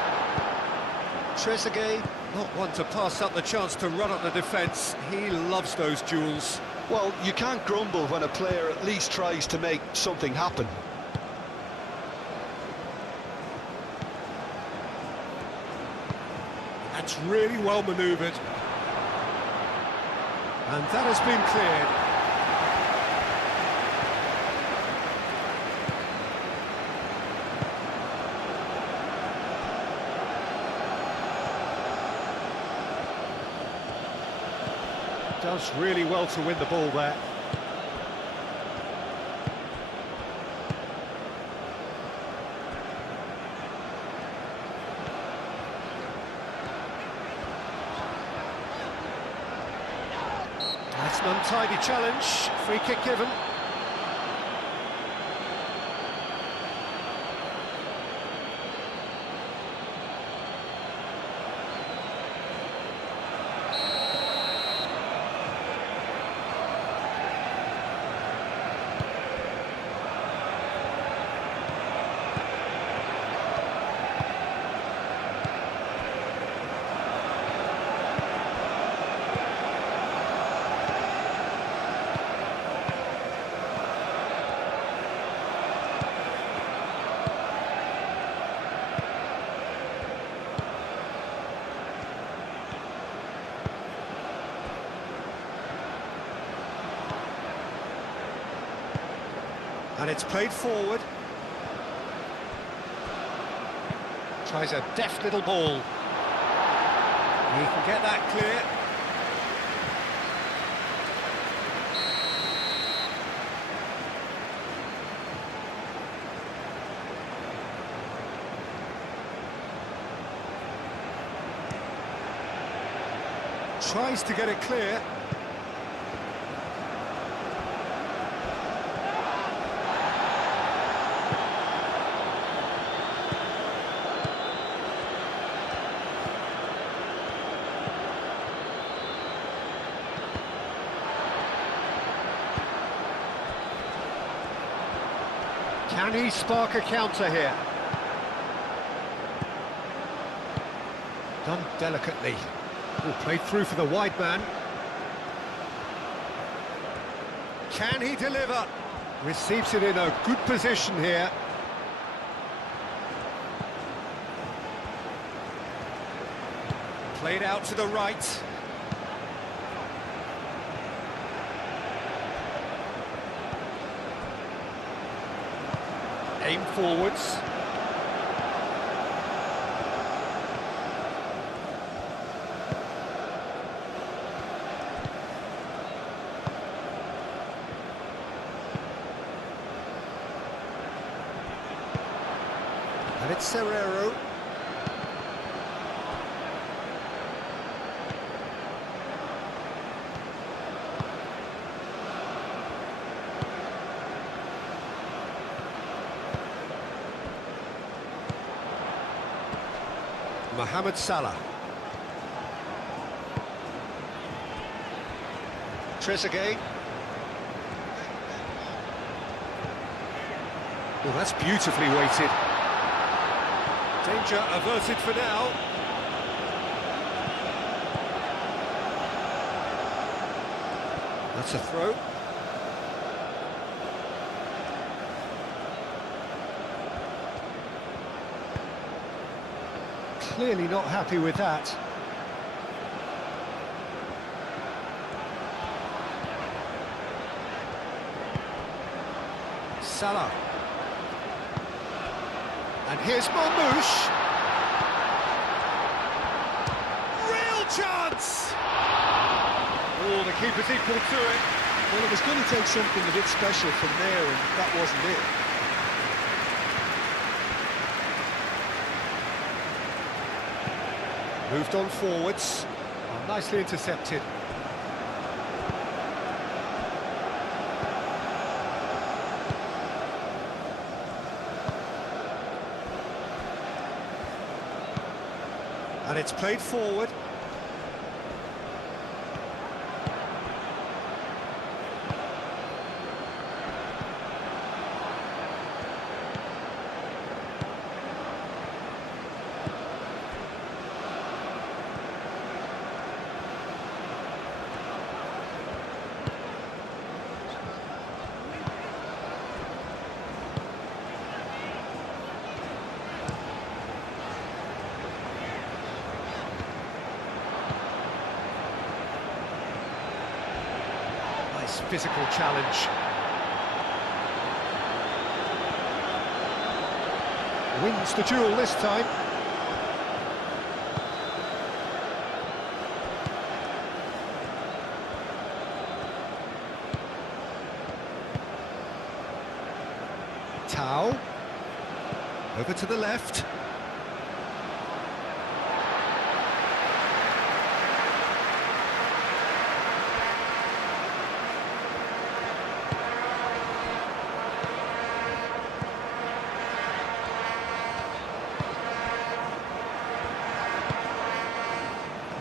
Trezeguet, not one to pass up the chance to run at the defence. He loves those duels. Well, you can't grumble when a player at least tries to make something happen. That's really well manoeuvred. And that has been cleared. Does really well to win the ball there. That's an untidy challenge. Free kick given. And it's played forward. Tries a deft little ball. He can get that clear. Tries to get it clear. Can he spark a counter here? Done delicately. Oh, played through for the wide man. Can he deliver? Receives it in a good position here. Played out to the right. Aim forwards. And it's Serrero. Mohamed Salah. Trezeguet. Well, that's beautifully weighted. Danger averted for now. That's a throw. Clearly not happy with that. Salah. And here's Marmoush. Real chance! Oh, the keeper's equal to it. Well, it was going to take something a bit special from there, and that wasn't it. Moved on forwards. Oh, nicely intercepted. And it's played forward. Physical challenge. Wins the duel this time. Tau. Over to the left.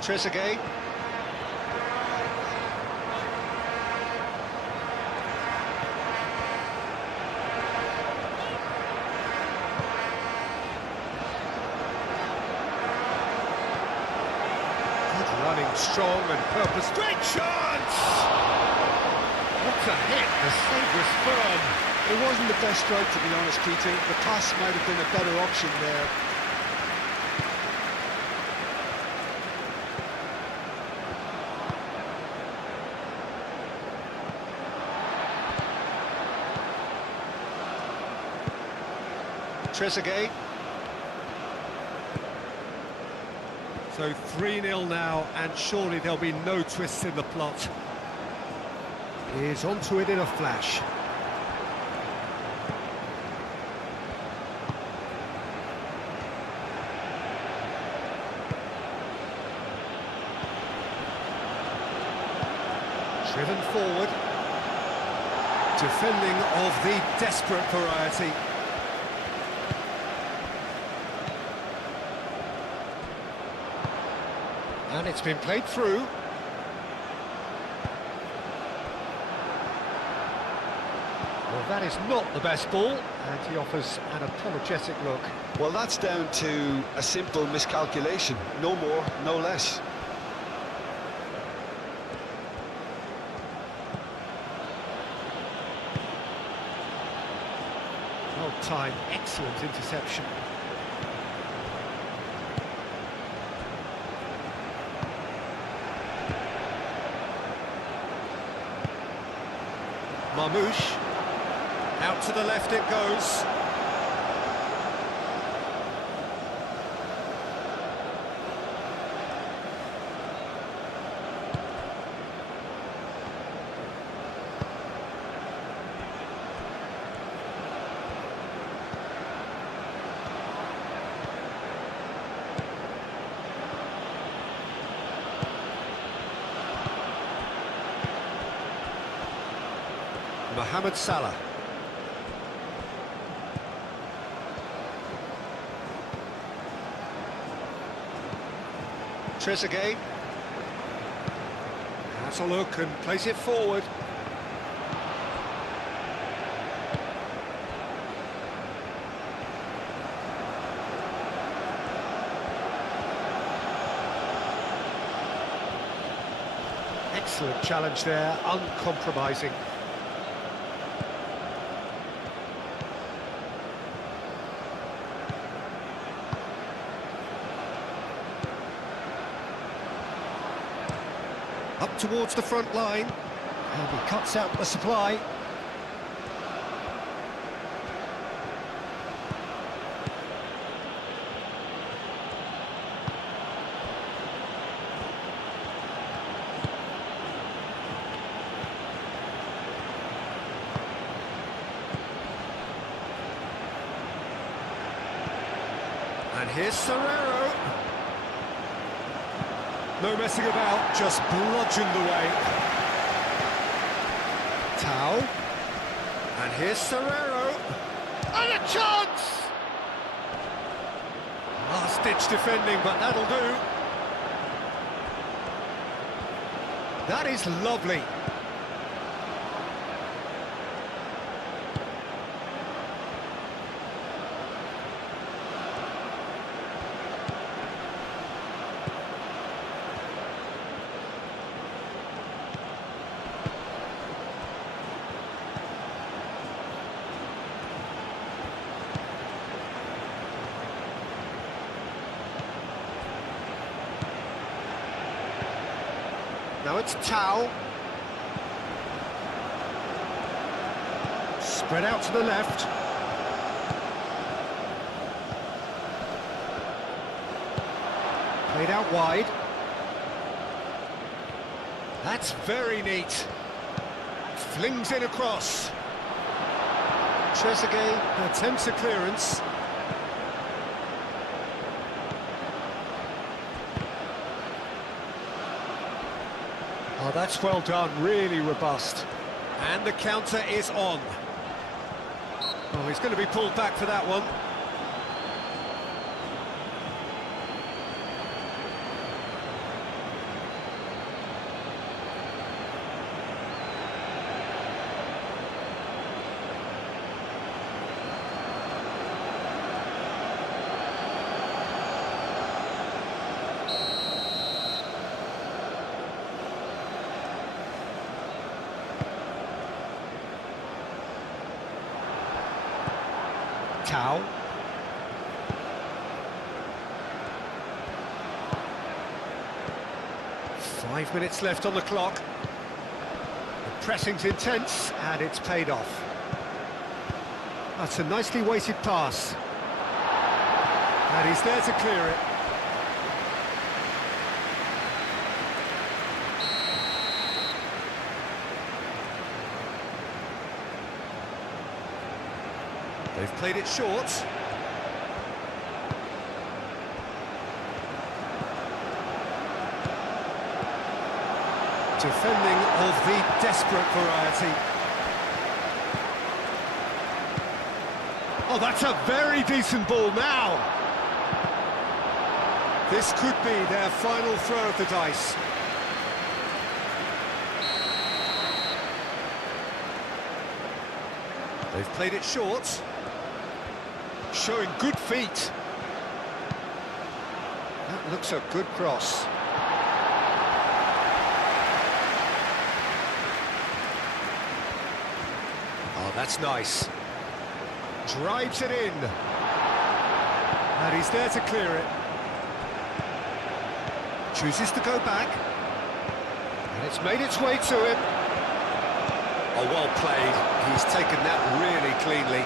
Trezeguet. Good running, strong and purpose. Great chance! What a hit, the save was firm. It wasn't the best strike, to be honest, Peter. The pass might have been a better option there. Trezeguet. So 3-0 now, and surely there'll be no twists in the plot. He's onto it in a flash. Driven forward. Defending of the desperate variety. And it's been played through. Well, that is not the best ball, and he offers an apologetic look. Well, that's down to a simple miscalculation. No more, no less. Well timed, excellent interception. Marmouche, out to the left it goes. Mohamed Salah. Trezeguet. Has a look and plays it forward. Excellent challenge there, uncompromising. Up towards the front line, and he cuts out the supply. And here's Serrero. No messing about, just bludgeoned away. Tau. And here's Serrero. And a chance! Last-ditch defending, but that'll do. That is lovely. Now it's Tau. Spread out to the left. Played out wide. That's very neat. Flings it across. Trezeguet attempts a clearance. Oh, that's well done, really robust. And the counter is on. Oh, he's going to be pulled back for that one. Tau. Five minutes left on the clock. The pressing's intense, and it's paid off. That's a nicely weighted pass. And he's there to clear it. They've played it short. Defending of the desperate variety. Oh, that's a very decent ball now. This could be their final throw of the dice. They've played it short. Showing good feet. That looks a good cross. Oh, that's nice. Drives it in. And he's there to clear it. Chooses to go back. And it's made its way to him. Oh, well played. He's taken that really cleanly.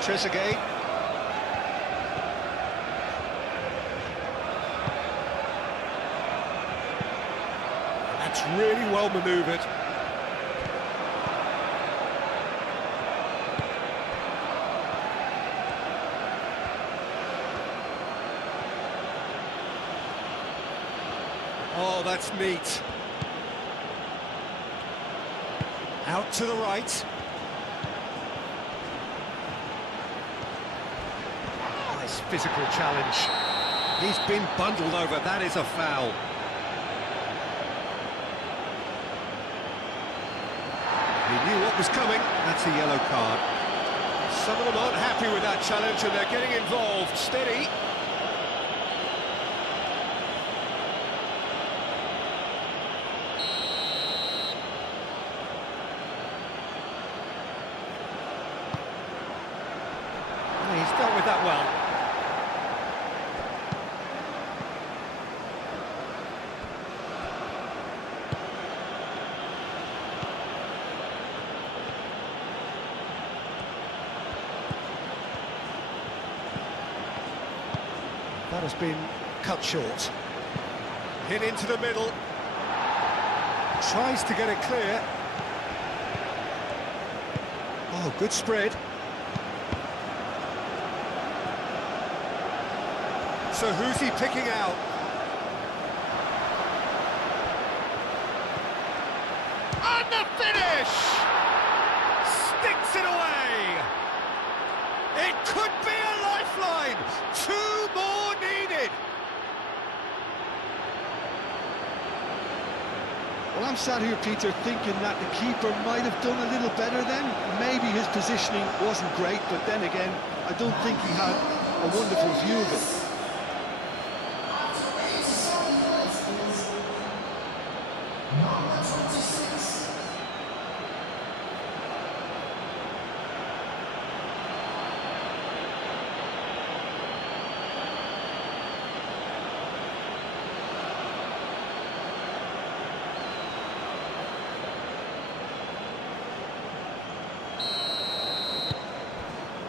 Trezeguet. That's really well manoeuvred. Oh, that's neat. Out to the right. Nice physical challenge. He's been bundled over, that is a foul. He knew what was coming, that's a yellow card. Some of them aren't happy with that challenge and they're getting involved. Steady. He's dealt with that well. That has been cut short. Hit into the middle. Tries to get it clear. Oh, good spread. So who's he picking out? And the finish! Sticks it away! It could be a lifeline! 2 more needed! Well, I'm sat here, Peter, thinking that the keeper might have done a little better then. Maybe his positioning wasn't great, but then again, I don't think he had a wonderful view of it.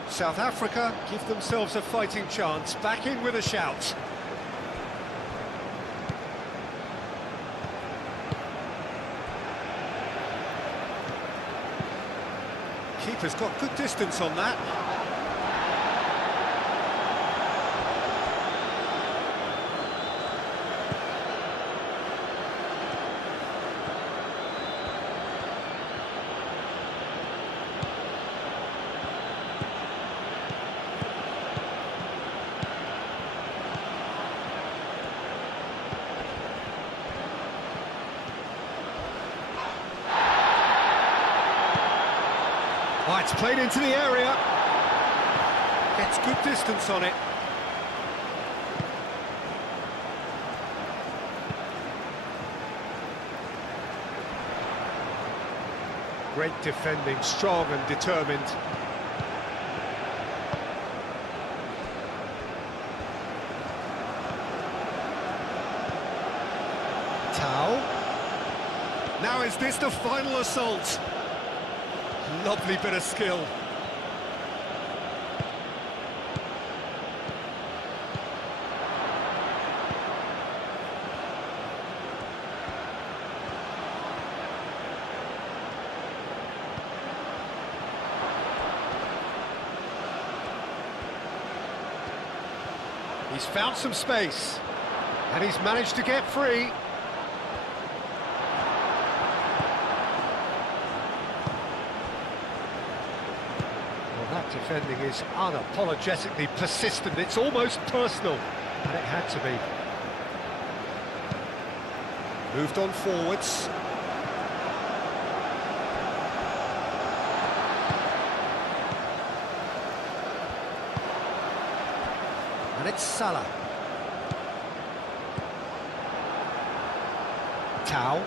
South Africa give themselves a fighting chance, back in with a shout. Keeper's got good distance on that. Oh, it's played into the area. Gets good distance on it. Great defending, strong and determined. Tau. Now is this the final assault? Lovely bit of skill. He's found some space, and he's managed to get free. That defending is unapologetically persistent, it's almost personal, and it had to be. Moved on forwards. And it's Salah. Cow.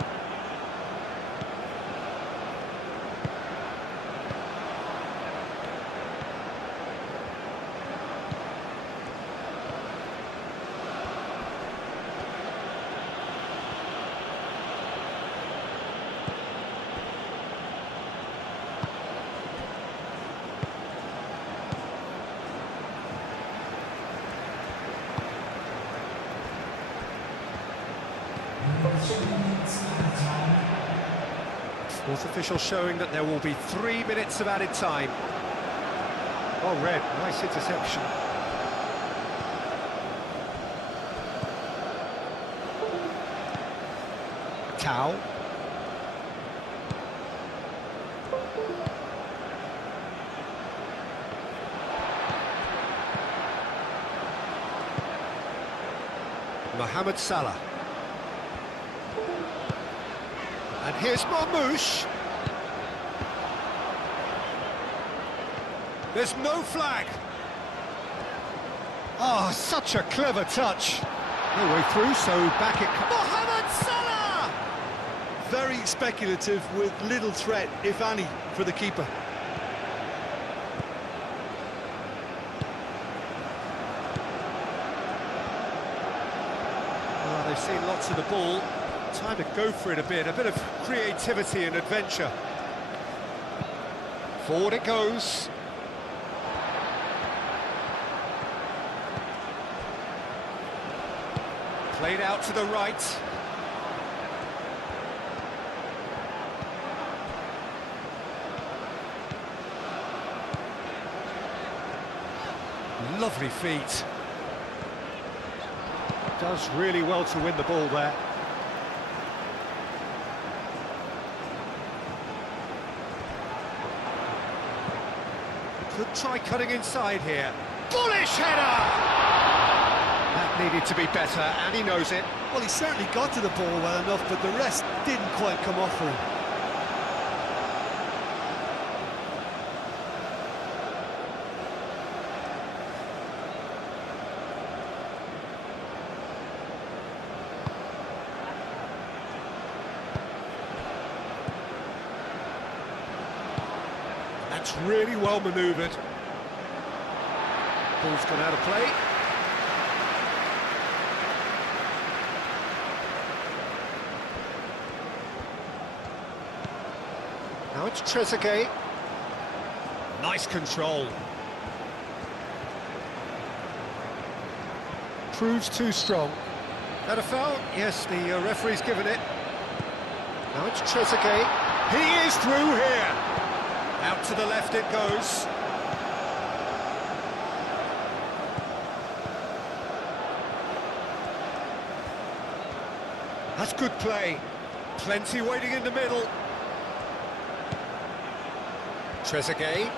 Fourth official showing that there will be 3 minutes of added time. Well read, nice interception. Cow. Mohamed Salah. And here's Marmoush. There's no flag. Oh, such a clever touch. No way through, so back it comes. Mohamed Salah! Very speculative with little threat, if any, for the keeper. Oh, they've seen lots of the ball. Time to go for it a bit of creativity and adventure. Forward it goes. Played out to the right. Lovely feet. Does really well to win the ball there. Could try cutting inside here. Bullish header! That needed to be better, and he knows it. Well, he certainly got to the ball well enough, but the rest didn't quite come off for him. That's really well manoeuvred. Ball's gone out of play. Now it's Trezeguet. Nice control. Proves too strong. That a foul? Yes, the referee's given it. Now it's Trezeguet. He is through here. Out to the left it goes. That's good play. Plenty waiting in the middle. Trezeguet.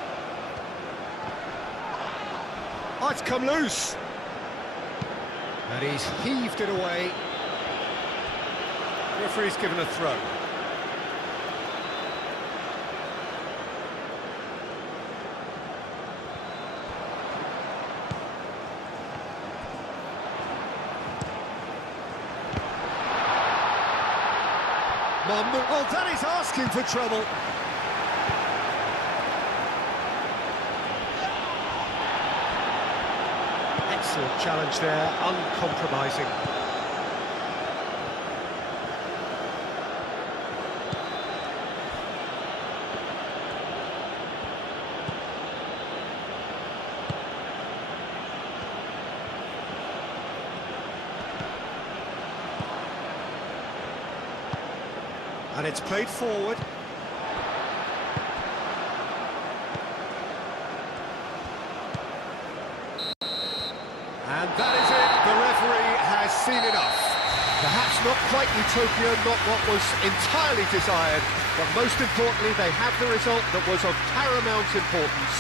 Oh, it's come loose. And he's heaved it away. Referee's given a throw. Oh, that is asking for trouble. Excellent challenge there, uncompromising. And it's played forward. And that is it. The referee has seen enough. Perhaps not quite utopia, not what was entirely desired, but most importantly, they have the result that was of paramount importance.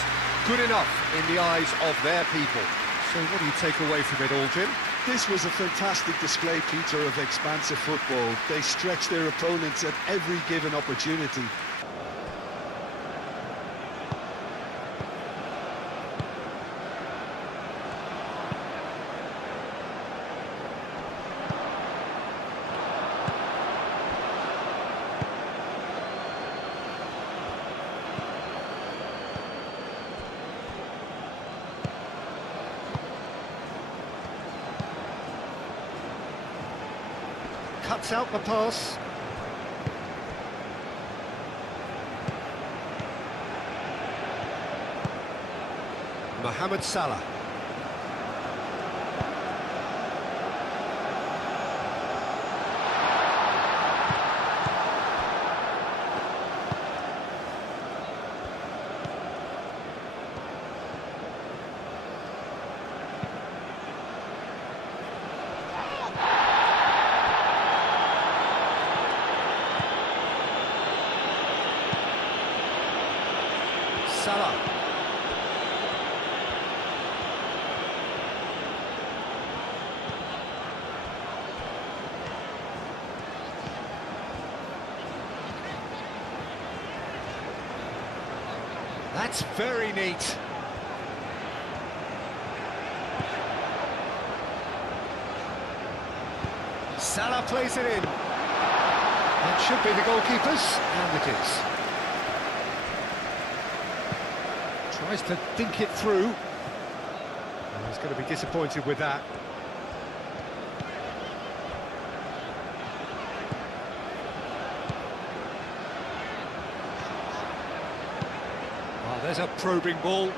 Good enough in the eyes of their people. So what do you take away from it all, Jim? This was a fantastic display, Peter, of expansive football. They stretched their opponents at every given opportunity. Cuts out the pass. Mohamed Salah. Salah. That's very neat. Salah plays it in. That should be the goalkeeper's, and it is. Tries to dink it through. Oh, he's going to be disappointed with that. Oh, there's a probing ball.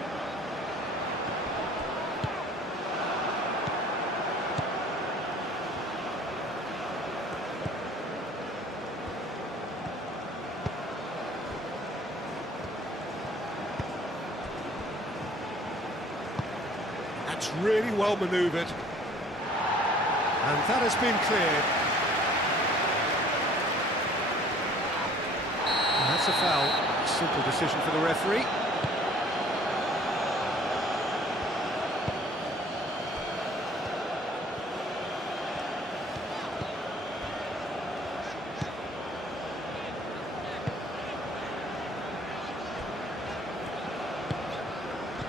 That's really well manoeuvred. And that has been cleared. And that's a foul. Simple decision for the referee.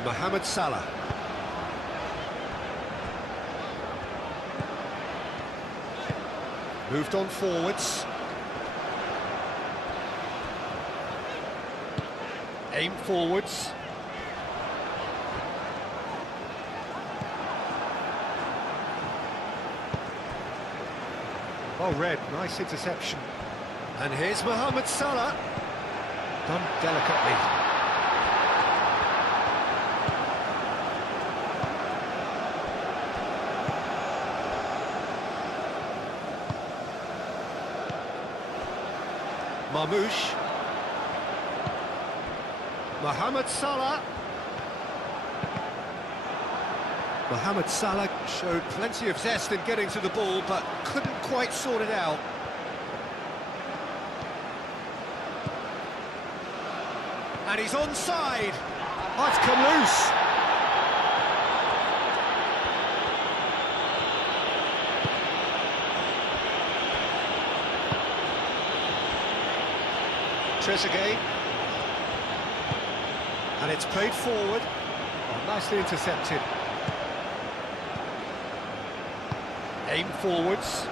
Mohamed Salah. Moved on forwards. Aim forwards. Well read, nice interception. And here's Mohamed Salah. Done delicately. Marmoush. Mohamed Salah. Mohamed Salah showed plenty of zest in getting to the ball, but couldn't quite sort it out. And he's onside. Oh, it's come loose. Trezeguet, and it's played forward. Oh, nicely intercepted. Aim forwards.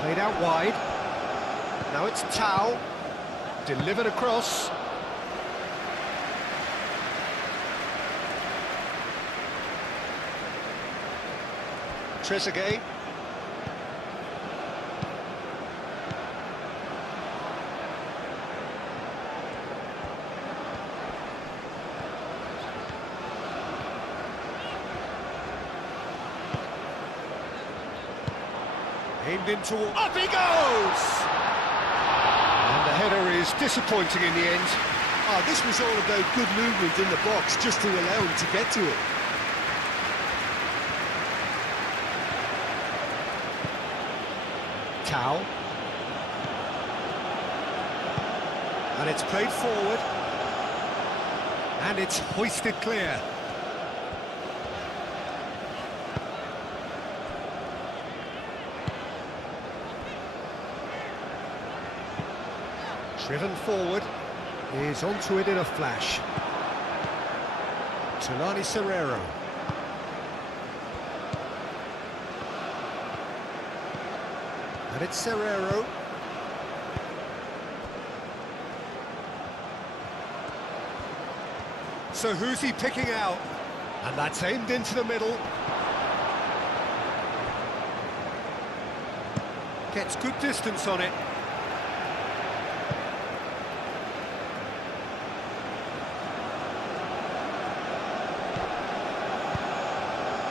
Played out wide. Now it's Tau. Delivered across. Trezeguet. Aimed into... Up he goes! And the header is disappointing in the end. Oh, this was all about good movement in the box, just to allow him to get to it. Tau. And it's played forward. And it's hoisted clear. Driven forward, is onto it in a flash. Tulani Serrero. And it's Serrero. So who's he picking out? And that's aimed into the middle. Gets good distance on it.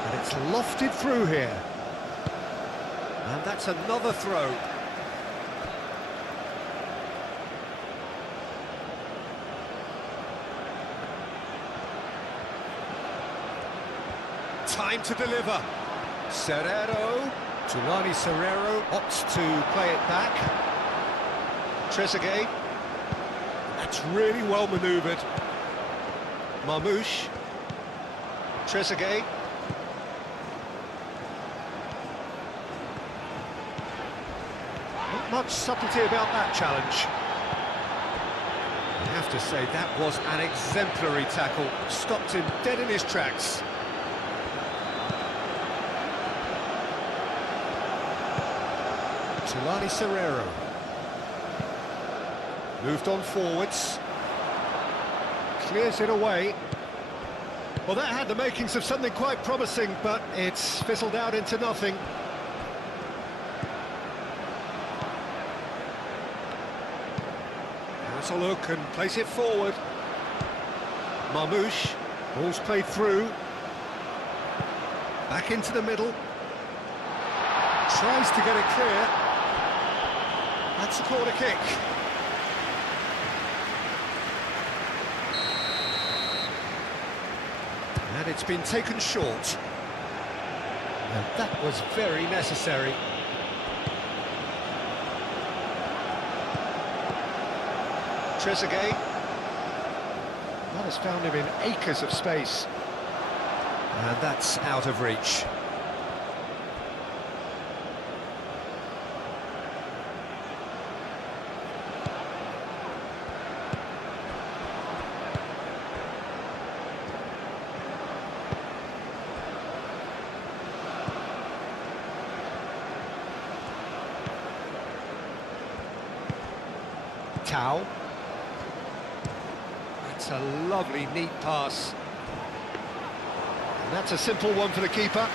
And it's lofted through here. And that's another throw. Time to deliver. Serrero. Tulani Serrero opts to play it back. Trezeguet. That's really well manoeuvred. Marmouche. Trezeguet. Not much subtlety about that challenge. I have to say that was an exemplary tackle. Stopped him dead in his tracks. Tulani Serrero. Moved on forwards. Clears it away. Well, that had the makings of something quite promising, but it's fizzled out into nothing. Has a look and plays it forward. Marmouche. Ball's played through. Back into the middle. Tries to get it clear. That's a corner kick. And it's been taken short. And that was very necessary. Trezeguet. That has found him in acres of space. And that's out of reach. Tau. That's a lovely, neat pass. And that's a simple one for the keeper.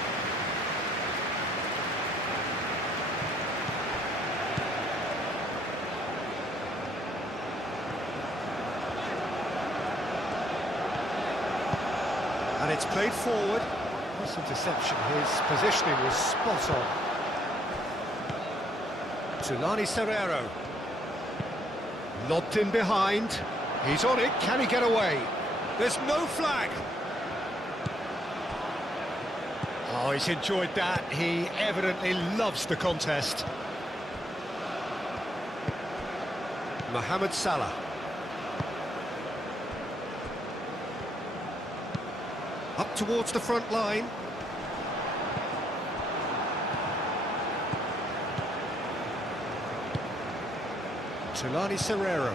And it's played forward. Nice interception. His positioning was spot on. Tulani Serrero. Lobbed in behind. He's on it. Can he get away? There's no flag. Oh, he's enjoyed that. He evidently loves the contest. Mohamed Salah. Up towards the front line. Tulani Serrero.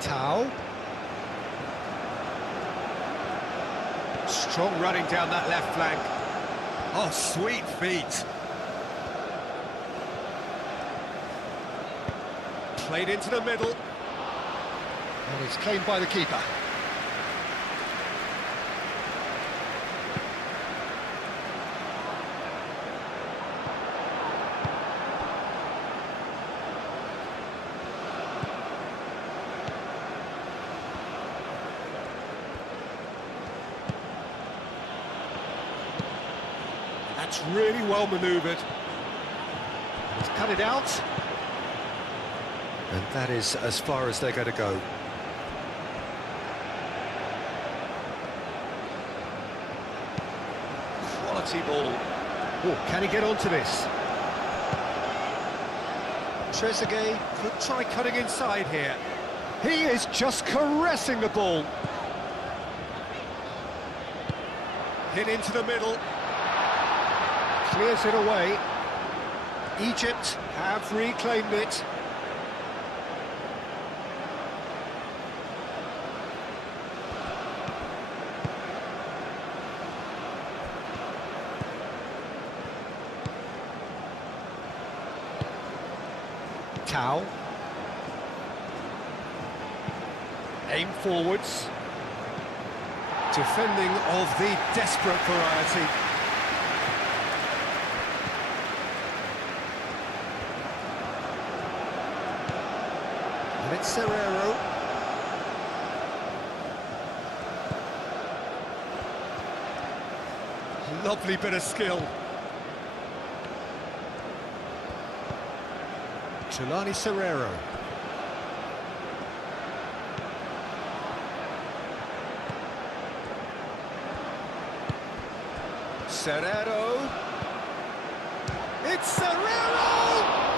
Tau. Strong running down that left flank. Oh, sweet feet. Played into the middle. And it's claimed by the keeper. That's really well manoeuvred. He's cut it out. And that is as far as they're going to go. Quality ball. Oh, can he get onto this? Trezeguet could try cutting inside here. He is just caressing the ball. Hit into the middle. Clears it away. Egypt have reclaimed it. Tau. Aim forwards. Defending of the desperate variety. And it's Serrero. Lovely bit of skill. Tulani Serrero. Serrero. It's Serrero!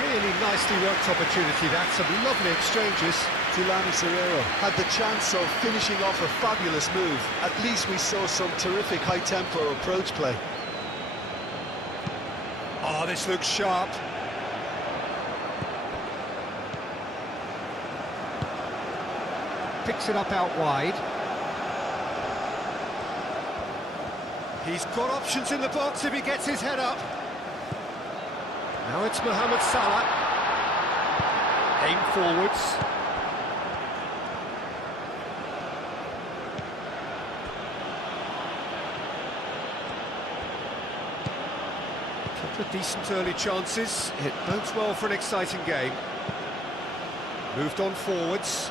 Really nicely worked opportunity, that's some lovely exchanges. Tulani Serrero had the chance of finishing off a fabulous move. At least we saw some terrific high-tempo approach play. Oh, this looks sharp. Picks it up out wide. He's got options in the box if he gets his head up. Now it's Mohamed Salah. Aim forwards. Couple of decent early chances. It bodes well for an exciting game. Moved on forwards.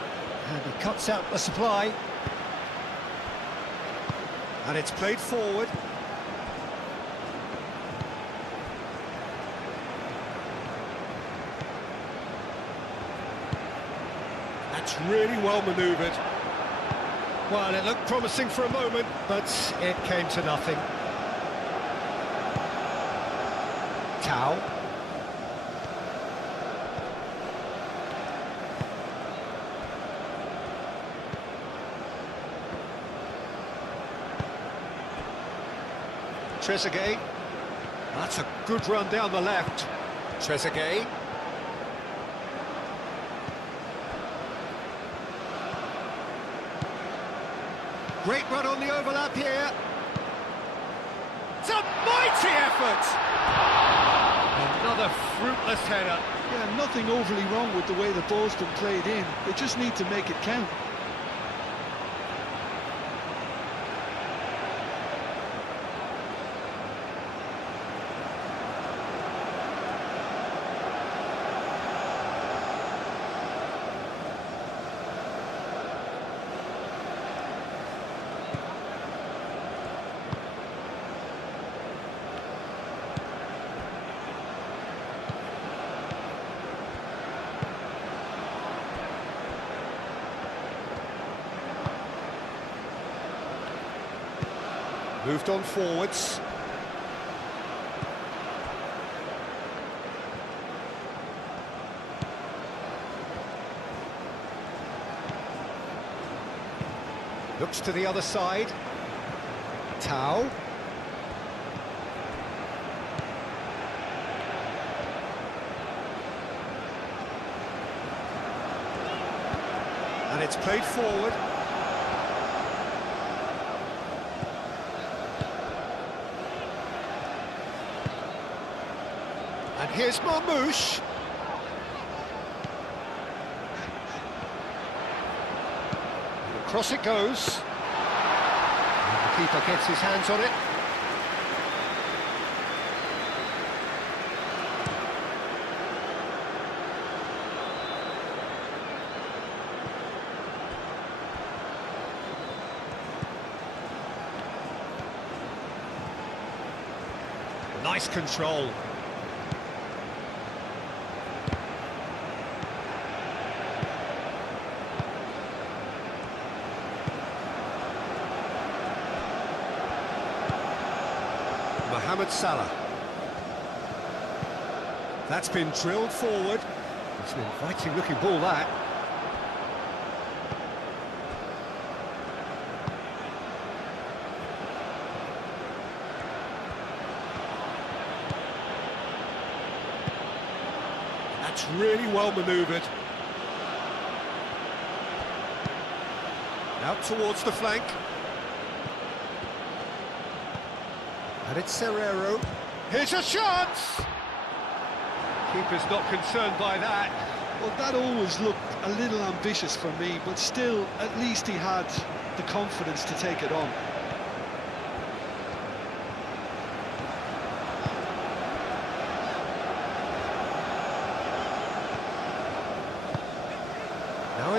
And he cuts out the supply. And it's played forward. That's really well manoeuvred. Well, it looked promising for a moment, but it came to nothing. Tau. Trezeguet. That's a good run down the left. Trezeguet. Great run on the overlap here. It's a mighty effort! Another fruitless header. Yeah, nothing overly wrong with the way the ball's been played in. They just need to make it count. Moved on forwards. Looks to the other side. Tau. And it's played forward. And here's Marmoush. Across it goes. And the keeper gets his hands on it. Nice control. Mohamed Salah. That's been drilled forward. It's an inviting looking ball, that. That's really well manoeuvred. Out towards the flank. And it's Serrero. Here's a chance! Keeper's not concerned by that. Well, that always looked a little ambitious for me, but still, at least he had the confidence to take it on.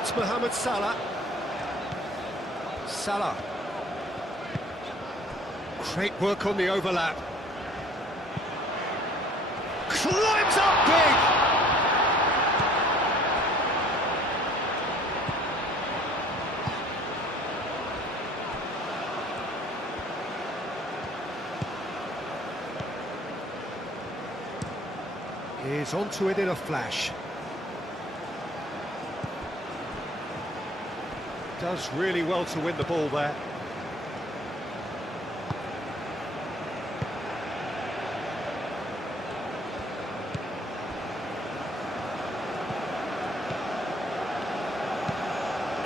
it's Mohamed Salah. Salah. Great work on the overlap. Climbs up big! He's onto it in a flash. Does really well to win the ball there.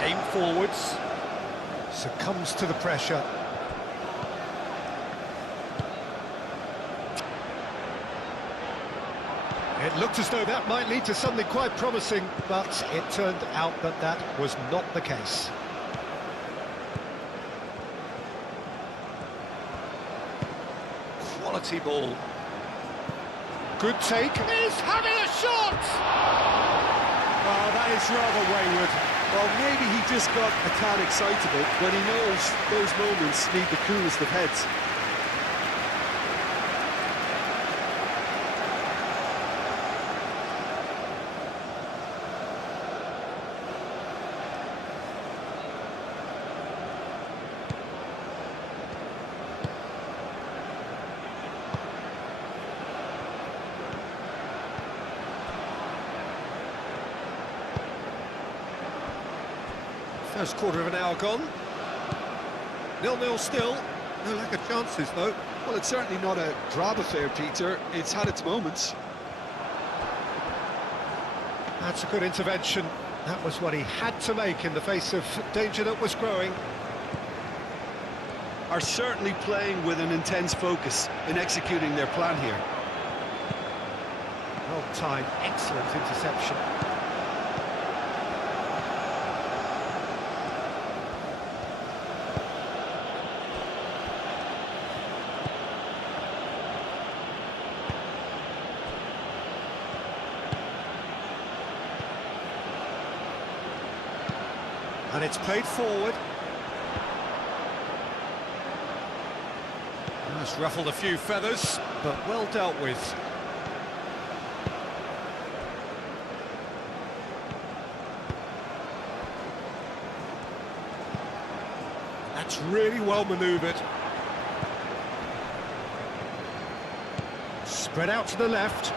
Aim forwards. Succumbs to the pressure. It looked as though that might lead to something quite promising, but it turned out that that was not the case. Quality ball. Good take. He's having a shot! Oh, that is rather wayward. Well, maybe he just got a tad excitable when he knows those moments need the coolest of heads. First quarter of an hour gone. 0-0 still. No lack of chances, though. Well, it's certainly not a drab affair, Peter. It's had its moments. That's a good intervention. That was what he had to make in the face of danger that was growing. Are certainly playing with an intense focus in executing their plan here. Well timed, excellent interception. And it's played forward. That's ruffled a few feathers, but well dealt with. That's really well manoeuvred. Spread out to the left.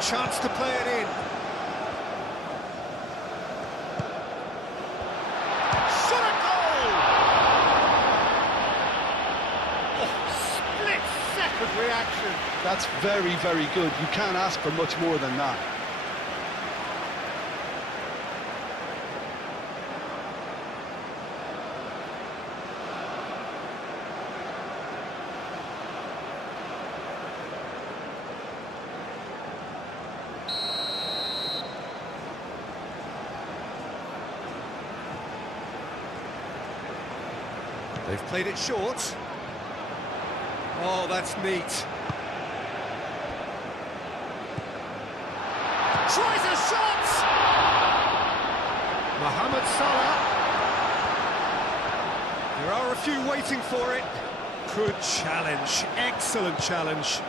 Chance to play it in. Shot a goal! Oh, split-second reaction. That's very, very good. You can't ask for much more than that. They've played it short. Oh, that's neat. Tries a shot! Mohamed Salah. There are a few waiting for it. Good challenge, excellent challenge.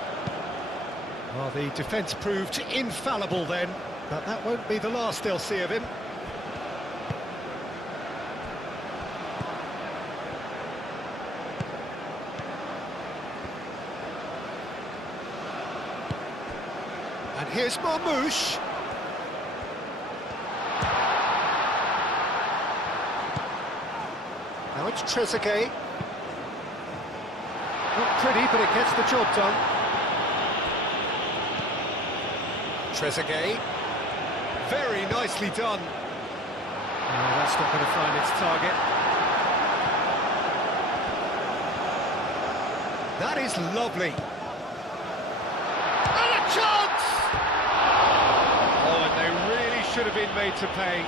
Well, the defence proved infallible then, but that won't be the last they'll see of him. And here's Marmoush. Now it's Trezeguet. Not pretty, but it gets the job done. Trezeguet. Very nicely done. Oh, that's not going to find its target. That is lovely. And a chance! Oh, and they really should have been made to pay.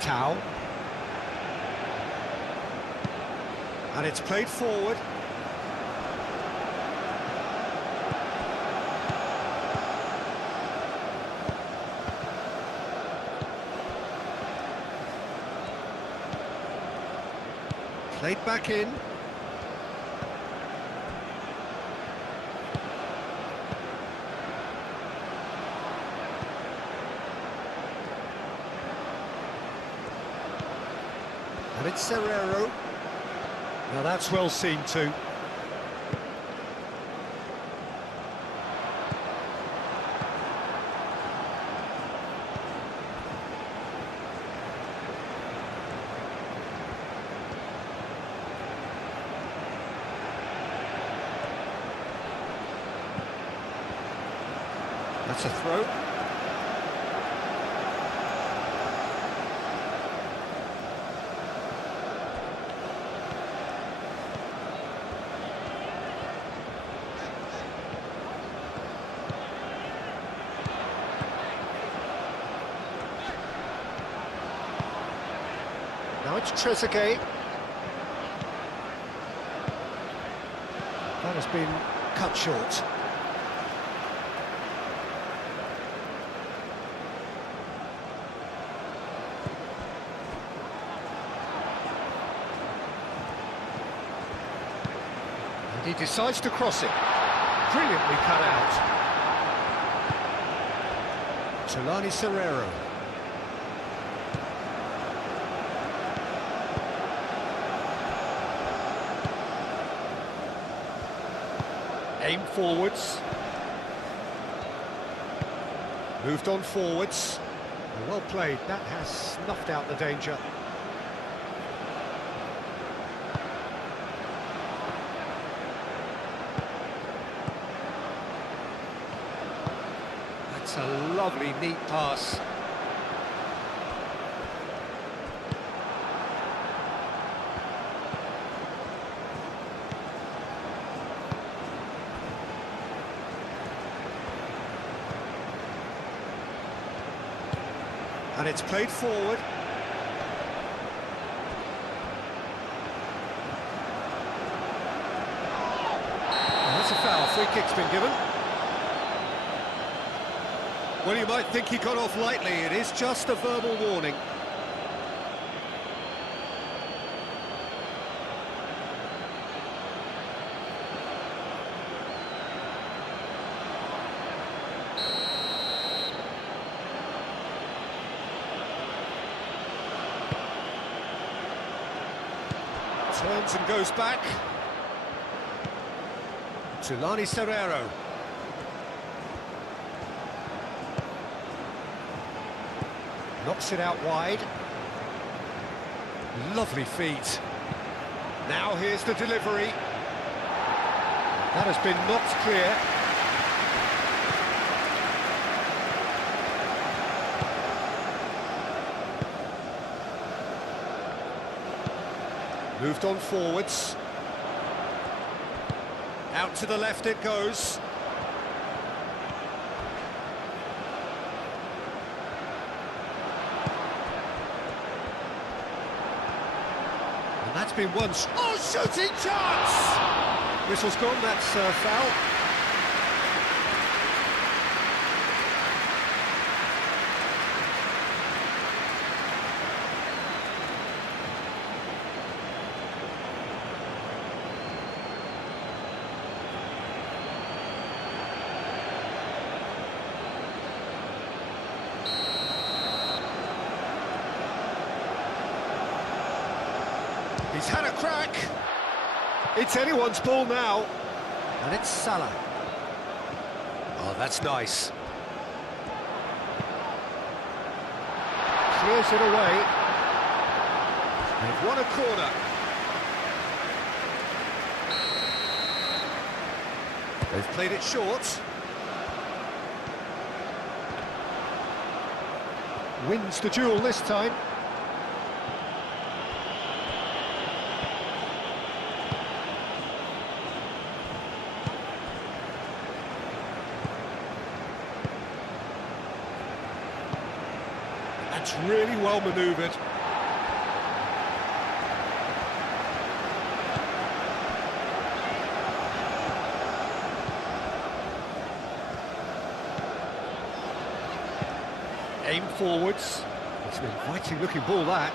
Tau. And it's played forward. Played back in. And it's Serrero. Now that's well seen too. That's a throw. Now it's Trezeguet. That has been cut short. And he decides to cross it. Brilliantly cut out. Tulani Serrero. Aim forwards. Moved on forwards. Well played, that has snuffed out the danger. That's a lovely, neat pass. And it's played forward. And that's a foul. Free kick's been given. Well, you might think he got off lightly. It is just a verbal warning. Turns and goes back. Tulani Serrero. Knocks it out wide. Lovely feet. Now here's the delivery. That has been knocked clear. Moved on forwards. Out to the left it goes. And that's been one... Oh, shooting chance! Whistle's gone, that's foul. He's had a crack. It's anyone's ball now. And it's Salah. Oh, that's nice. Clears it away. They've won a corner. They've played it short. Wins the duel this time. That's really well manoeuvred. Aim forwards. It's an inviting looking ball, that.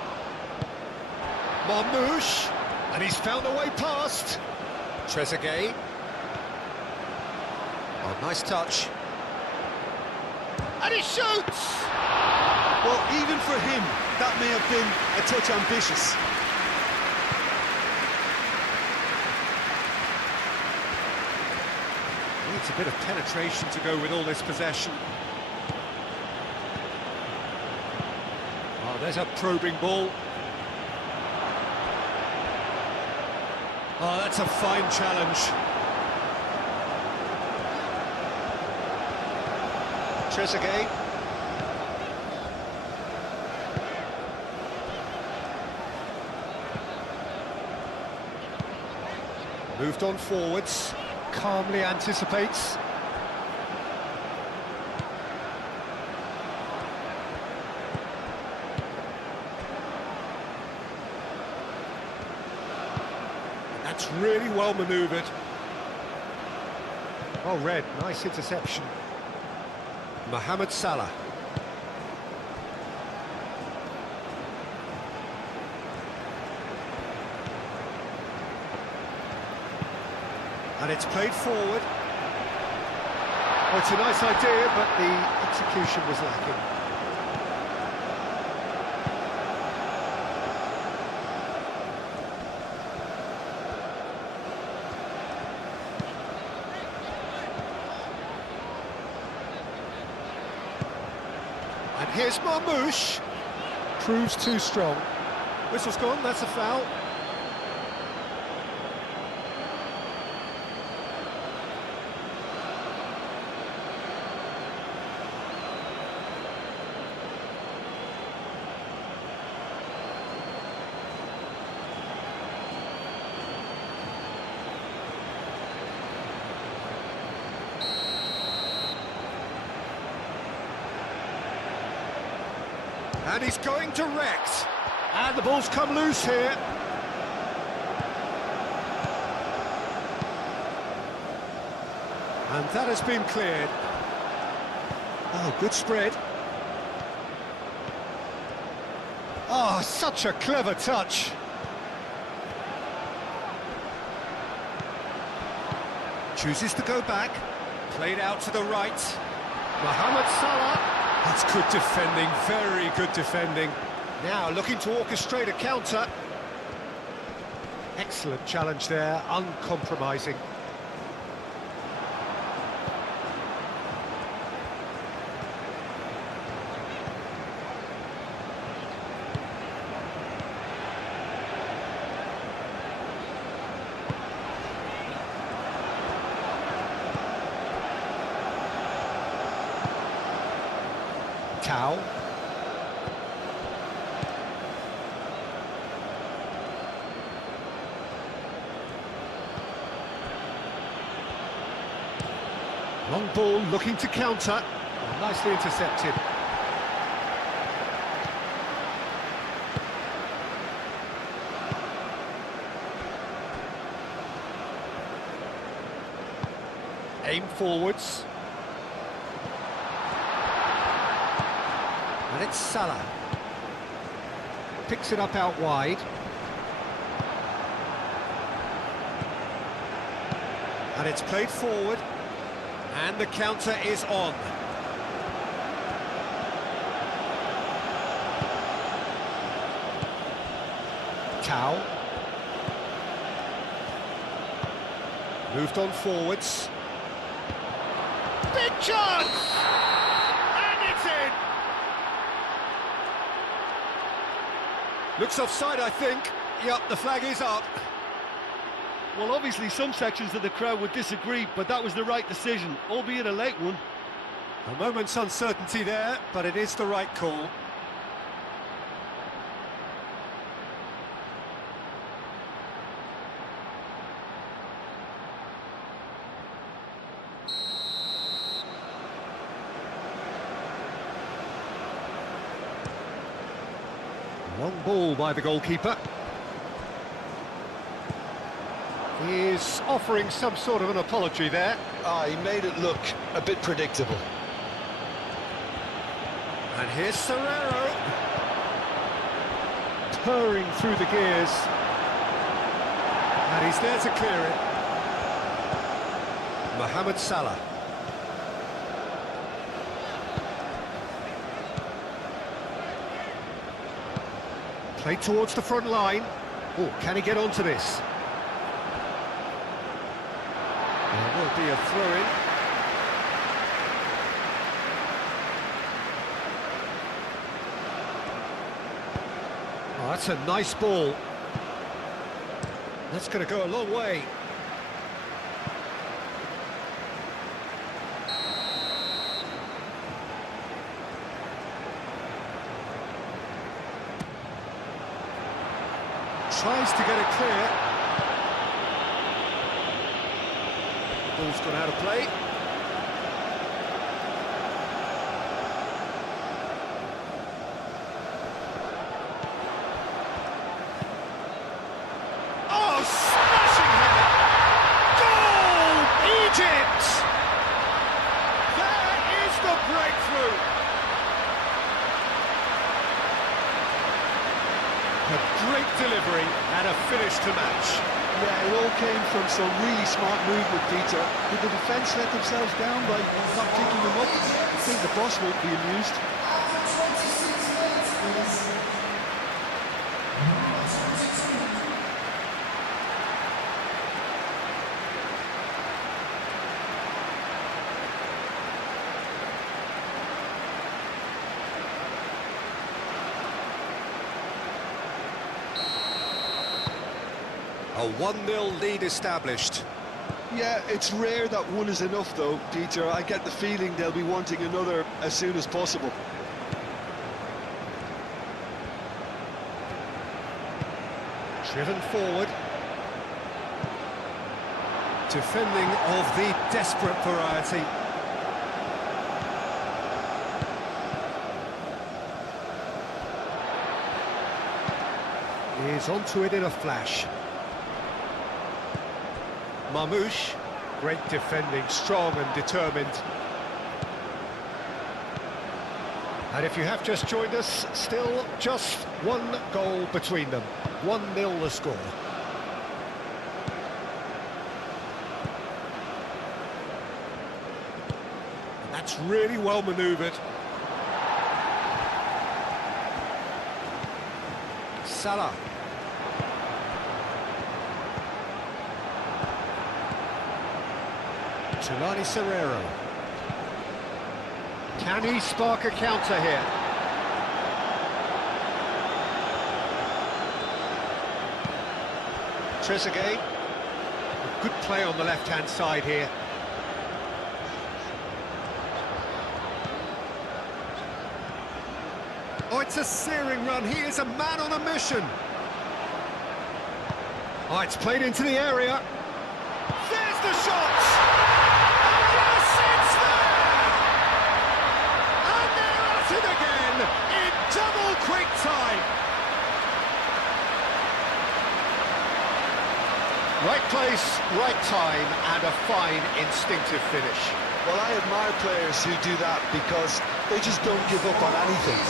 Marmouche, and he's found a way past. Trezeguet. Oh, nice touch. And he shoots! Well, even for him, that may have been a touch ambitious. Needs a bit of penetration to go with all this possession. Oh, there's a probing ball. Oh, that's a fine challenge. Trezeguet. Moved on forwards, calmly anticipates. That's really well manoeuvred. Well read, nice interception. Mohamed Salah. And it's played forward. Oh, it's a nice idea, but the execution was lacking. And here's Marmouche. Proves too strong. Whistle's gone, that's a foul. And he's going direct. And the ball's come loose here. And that has been cleared. Oh, good spread. Oh, such a clever touch. Chooses to go back. Played out to the right. Mohamed Salah. That's good defending, very good defending. Now looking to orchestrate a counter. Excellent challenge there, uncompromising. Tau. Long ball looking to counter. Oh, nicely intercepted. Aim forwards. And it's Salah. Picks it up out wide. And it's played forward. And the counter is on. Tau. Moved on forwards. Big chance! And it's in! Looks offside, I think. Yep, the flag is up. Well, obviously some sections of the crowd would disagree, but that was the right decision, albeit a late one. A moment's uncertainty there, but it is the right call. Long ball by the goalkeeper. He is offering some sort of an apology there. He made it look a bit predictable. And here's Serrero. Purring through the gears. And he's there to clear it. Mohamed Salah. Played towards the front line. Oh, can he get onto this? There will be a throw-in. Oh, that's a nice ball. That's going to go a long way. Tries to get it clear. Ball's gone out of play. Oh, smashing header! Goal! Egypt! There is the breakthrough! A great delivery and a finish to match. Yeah, it all came from some really smart movement, Peter. Did the defence let themselves down by not picking them up? I think the boss won't be amused. A 1-0 lead established. Yeah, it's rare that one is enough though, Peter. I get the feeling they'll be wanting another as soon as possible. Driven forward. Defending of the desperate variety. He's onto it in a flash. Marmoush, great defending, strong and determined. And if you have just joined us, still just one goal between them. 1-0 the score. And that's really well manoeuvred. Salah. Tulani Serrero. Can he spark a counter here? Trezeguet. A good play on the left-hand side here. Oh, it's a searing run. He is a man on a mission. Oh, it's played into the area. There's the shot! It again in double quick time. Right place, right time, and a fine instinctive finish. Well, I admire players who do that because they just don't give up on anything.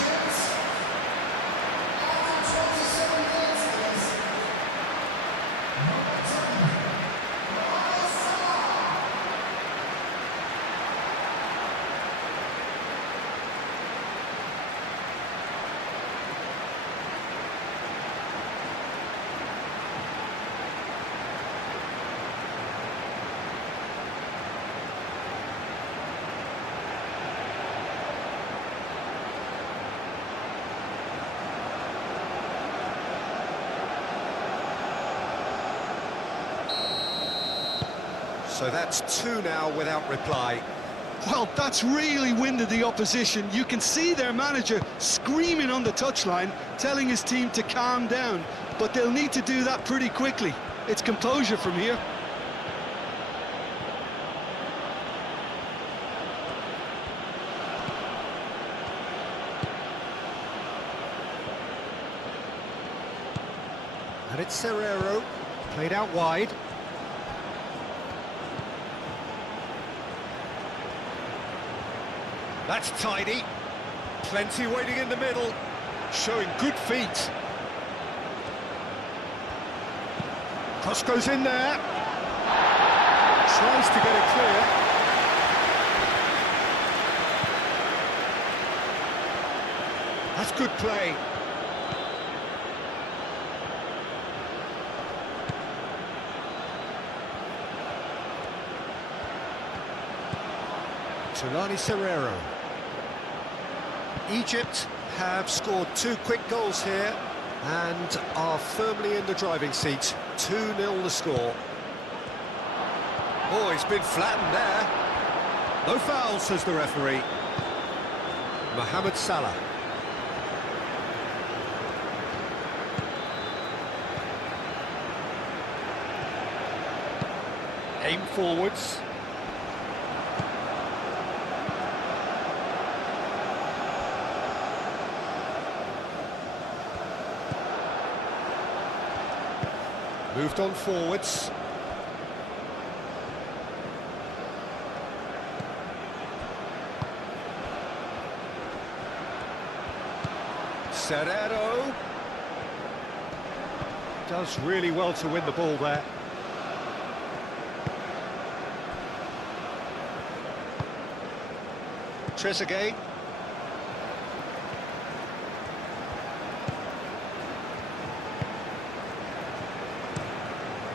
So that's 2 now without reply. Well, that's really winded the opposition. You can see their manager screaming on the touchline, telling his team to calm down. But they'll need to do that pretty quickly. It's composure from here. And it's Serrero, played out wide. That's tidy. Plenty waiting in the middle, showing good feet. Cross goes in there. Tries to get it clear. That's good play. Tulani Serrero. Egypt have scored 2 quick goals here and are firmly in the driving seat. 2-0 the score. Oh, he's been flattened there. No foul, says the referee. Mohamed Salah. Aim forwards. Moved on forwards. Serrero does really well to win the ball there. Trezeguet.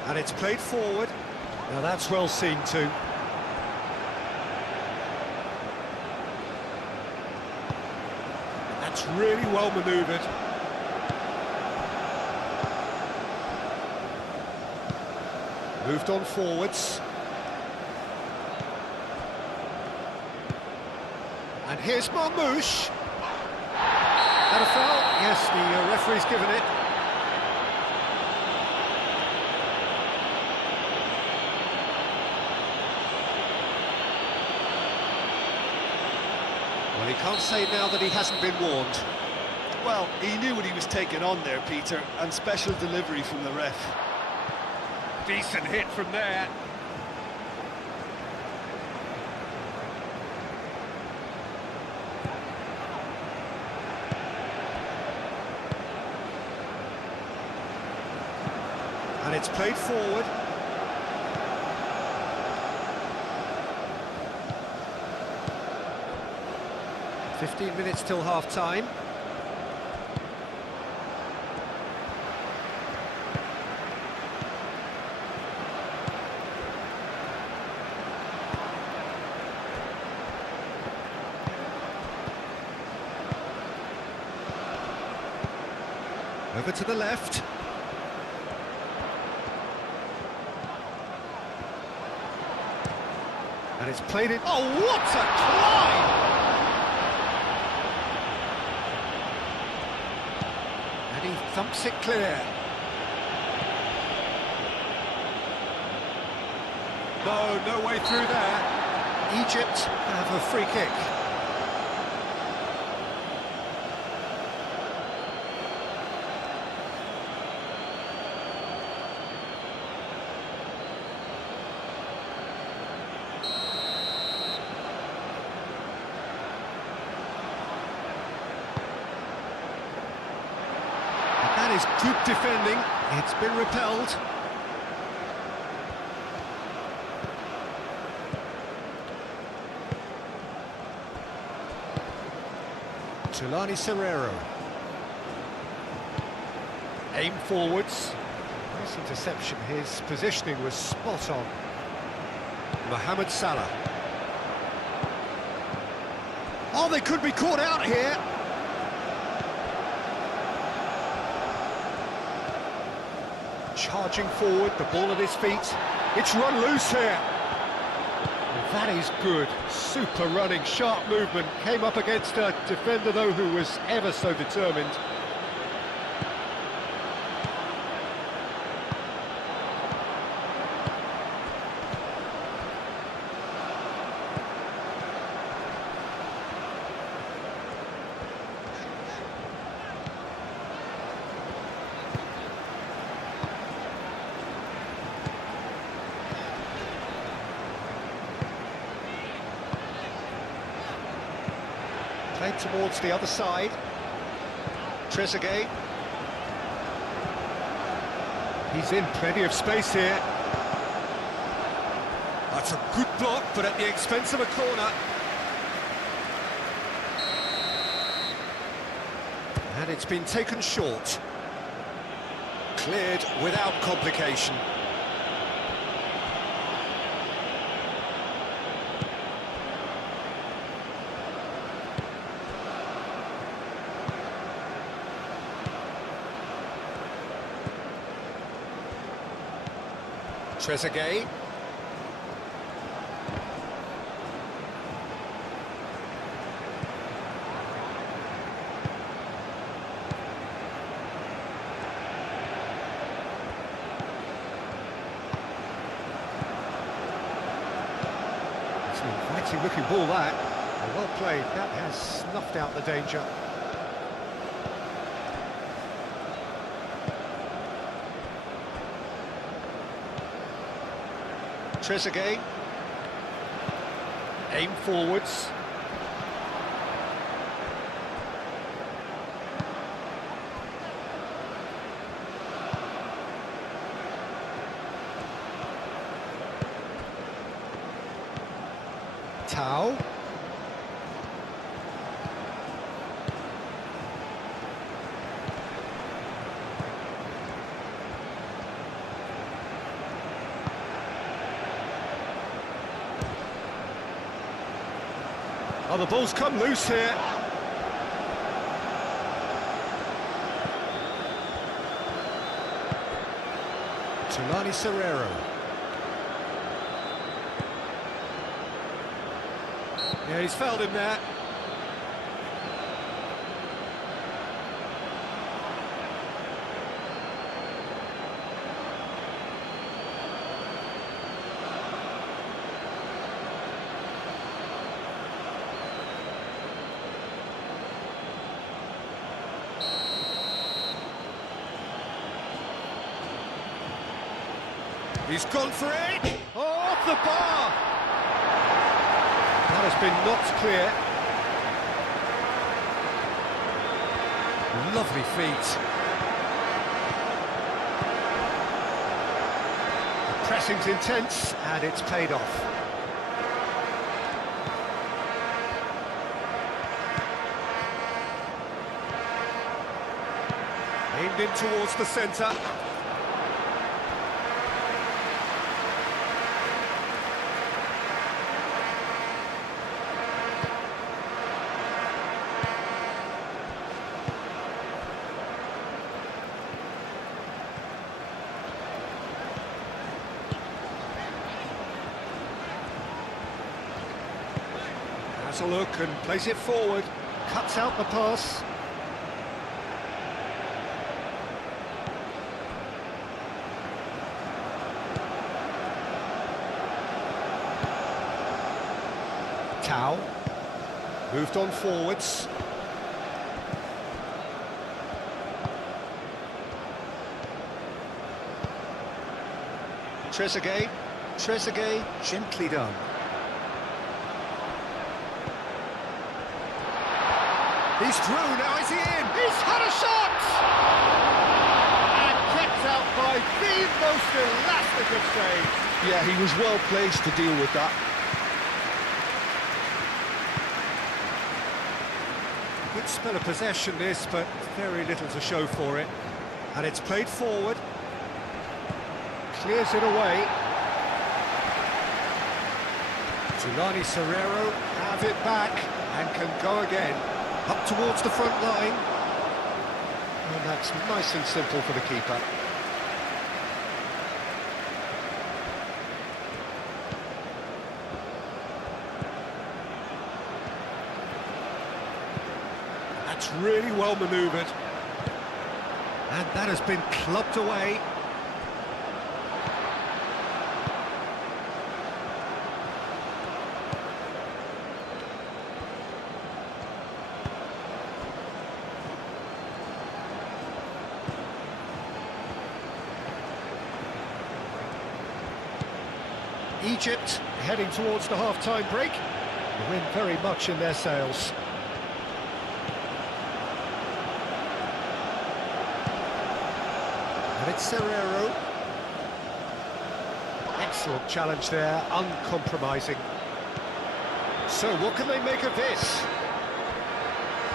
And it's played forward. Now that's well seen too. That's really well manoeuvred. Moved on forwards. And here's Marmoush. And a foul? Yes, the referee's given it. Well, he can't say now that he hasn't been warned. Well, he knew what he was taking on there, Peter, and special delivery from the ref. Decent hit from there. And it's played forward. "15 minutes till half-time. Over to the left. And it's played it. Oh, what a climb! And he thumps it clear. No way through there. Egypt have a free kick. That is good defending. It's been repelled. Tulani Serrero. Aim forwards. Nice interception. His positioning was spot on. Mohamed Salah. Oh, they could be caught out here. Charging forward, the ball at his feet. It's run loose here. That is good. Super running, sharp movement. Came up against a defender, though, who was ever so determined. Played towards the other side. Trezeguet. He's in plenty of space here. That's a good block, but at the expense of a corner. And it's been taken short. Cleared without complication. Trezeguet. It's an inviting looking ball that. Well played, that has snuffed out the danger. Trezeguet, aim forwards. Tau. Oh, the ball's come loose here. Tulani Serrero. Yeah, he's fouled him there. He's gone for it! Oh, off the bar! That has been knocked clear. Lovely feet. The pressing's intense, and it's paid off. Aimed in towards the centre. Has a look and plays it forward, cuts out the pass. Tau, moved on forwards. Trezeguet, gently done. He's through, now is he in? He's had a shot! And kept out by the most elastic of saves. Yeah, he was well placed to deal with that. Good spell of possession this, but very little to show for it. And it's played forward. Clears it away. Tulani Serrero have it back and can go again. Up towards the front line. And that's nice and simple for the keeper. That's really well manoeuvred. And that has been clubbed away. Egypt heading towards the half-time break. The wind very much in their sails. it's Serrero. Excellent challenge there, uncompromising. So what can they make of this?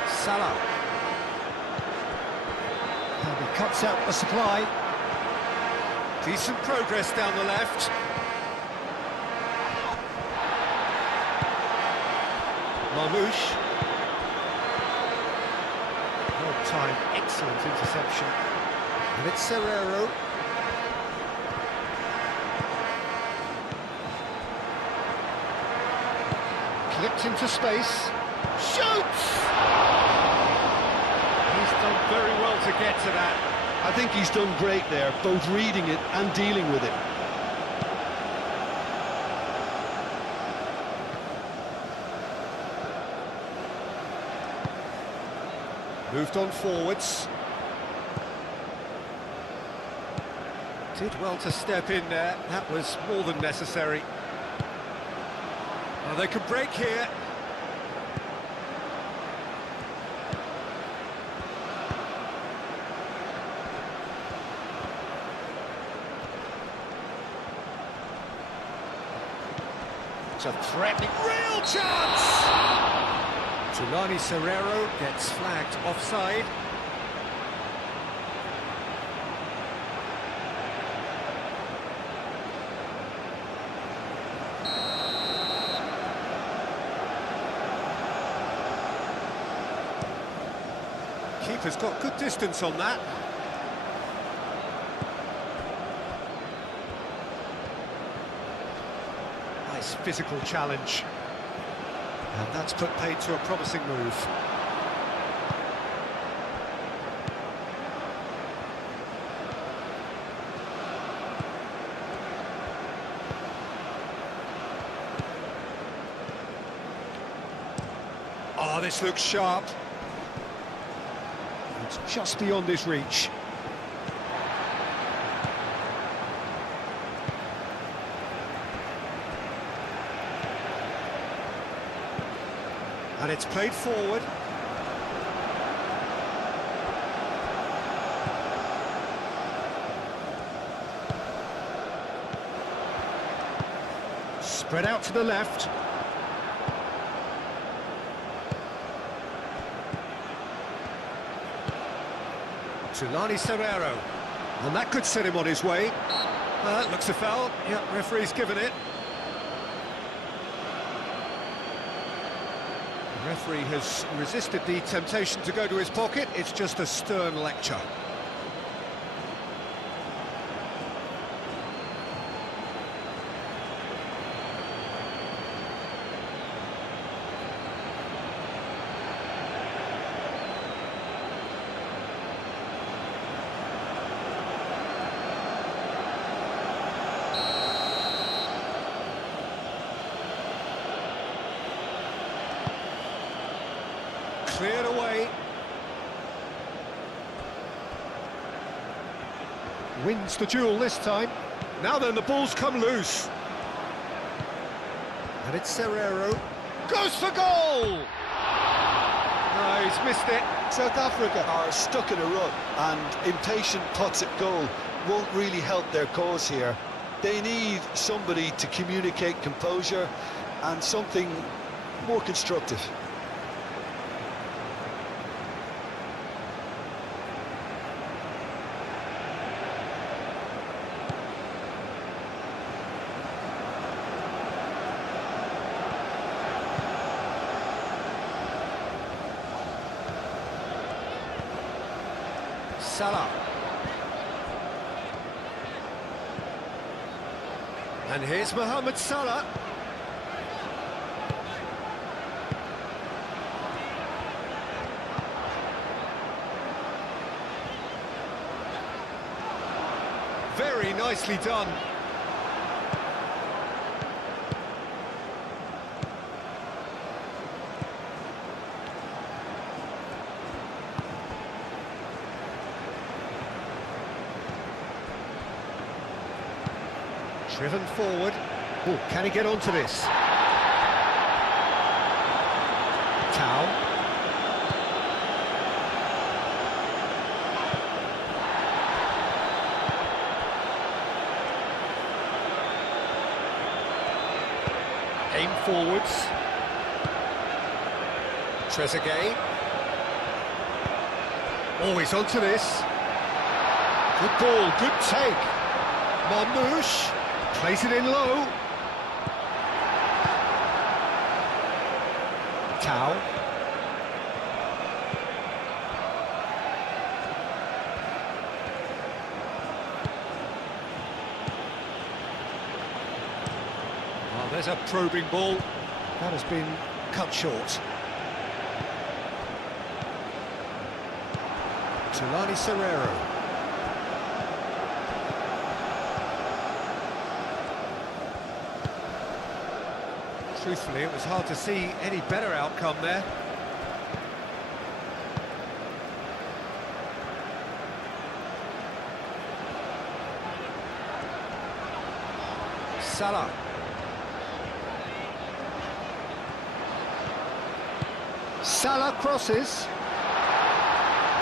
Salah. And he cuts out the supply. Decent progress down the left. Marmoush. Well timed, excellent interception. And it's Serrero. Clipped into space. Shoots! He's done very well to get to that. I think he's done great there, both reading it and dealing with it. Moved on forwards. Did well to step in there. That was more than necessary. Well, they could break here. It's a threatening, real chance! Tulani Serrero gets flagged offside. Keeper's got good distance on that. Nice physical challenge. And that's put paid to a promising move. Oh, this looks sharp. It's just beyond his reach. And it's played forward. Spread out to the left. Tulani Serrero. And that could set him on his way. Looks a foul. Yeah, referee's given it. The referee has resisted the temptation to go to his pocket. It's just a stern lecture. Cleared away. Wins the duel this time. Now then, the ball's come loose. And it's Serrero. Goes for goal! No, he's missed it. South Africa are stuck in a rut, and impatient putts at goal won't really help their cause here. They need somebody to communicate composure and something more constructive. Salah. And here's Mohamed Salah. Very nicely done. Driven forward. Oh, can he get onto this? Tau. Aim forwards. Trezeguet. Always onto this. Good ball, good take. Marmouche plays it in low. Tau. Oh, there's a probing ball. That has been cut short. Tulani Serrero. Truthfully, it was hard to see any better outcome there. Salah. Salah crosses.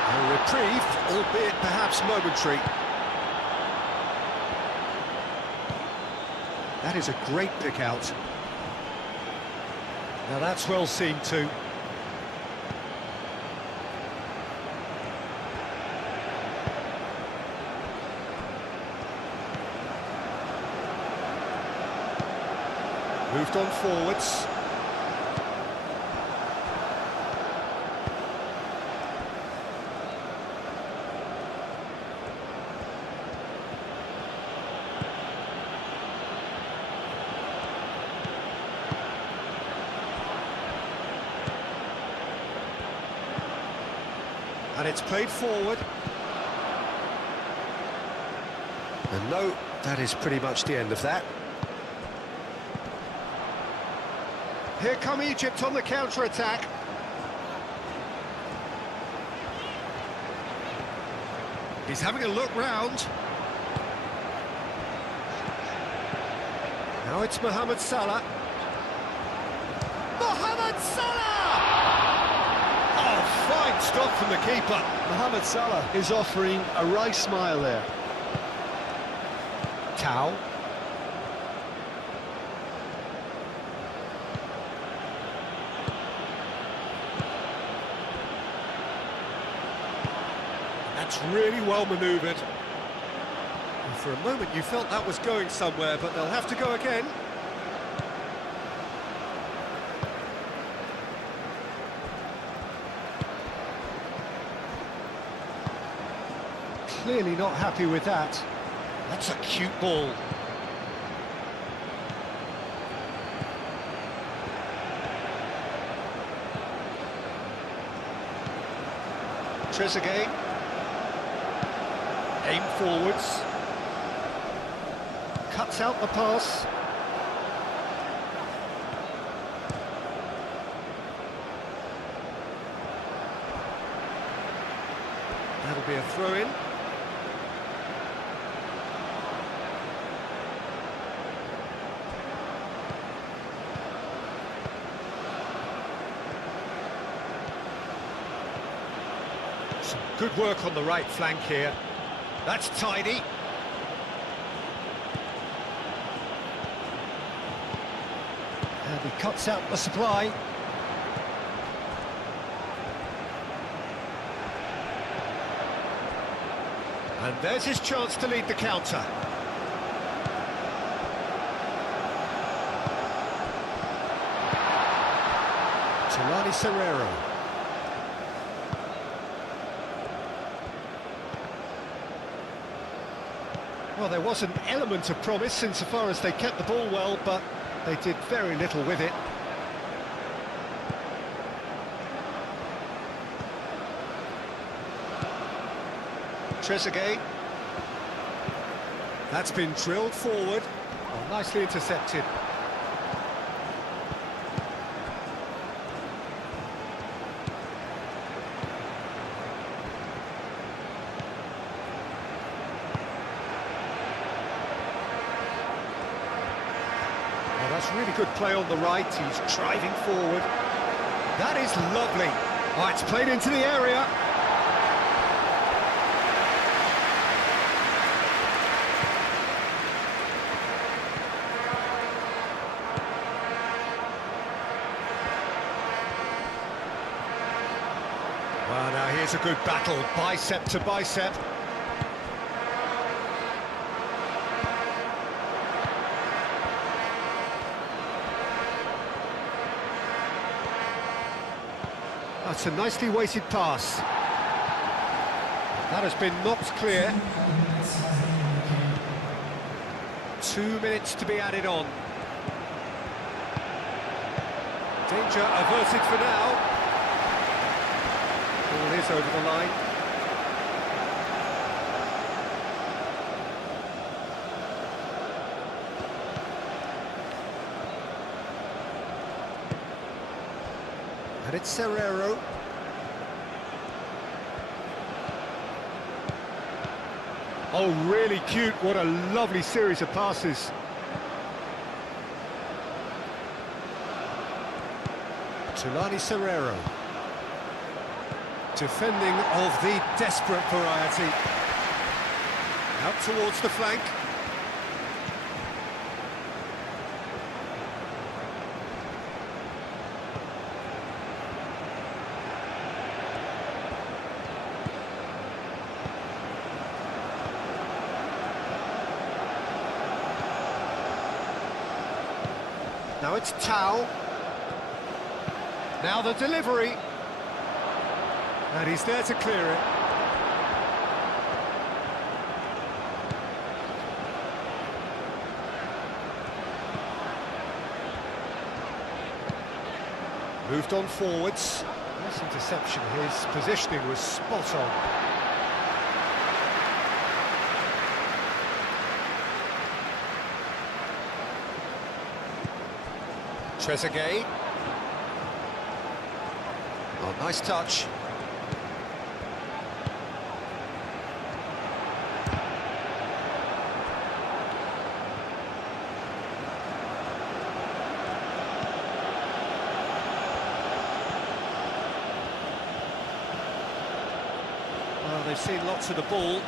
A reprieve, albeit perhaps momentary. That is a great pick out. Now that's well seen too. Moved on forwards. And it's played forward. And no, that is pretty much the end of that. Here come Egypt on the counter-attack. He's having a look round. Now it's Mohamed Salah. Mohamed Salah! Oh, fine stop from the keeper. Mohamed Salah is offering a wry smile there. Tau. That's really well manoeuvred. And for a moment you felt that was going somewhere, but they'll have to go again. Clearly not happy with that. That's a cute ball. Trezeguet. Aim forwards. Cuts out the pass. That'll be a throw-in. Some good work on the right flank here. That's tidy. And he cuts out the supply. And there's his chance to lead the counter. Tulani Serrero. Well, there was an element of promise insofar as they kept the ball well, but they did very little with it. Trezeguet. That's been drilled forward. Oh, nicely intercepted. That's really good play on the right. He's driving forward. That is lovely. Oh, it's played into the area. here's a good battle, bicep to bicep. That's a nicely weighted pass. That has been knocked clear. 2 minutes to be added on. Danger averted for now. Ball is over the line. And it's Serrero. Oh, really cute. What a lovely series of passes. Tulani Serrero. Defending of the desperate variety. Out towards the flank. Now it's Tau. Now the delivery. And he's there to clear it. Moved on forwards. Nice interception. His positioning was spot on. Trezeguet. Oh, nice touch. Well, they've seen lots of the ball.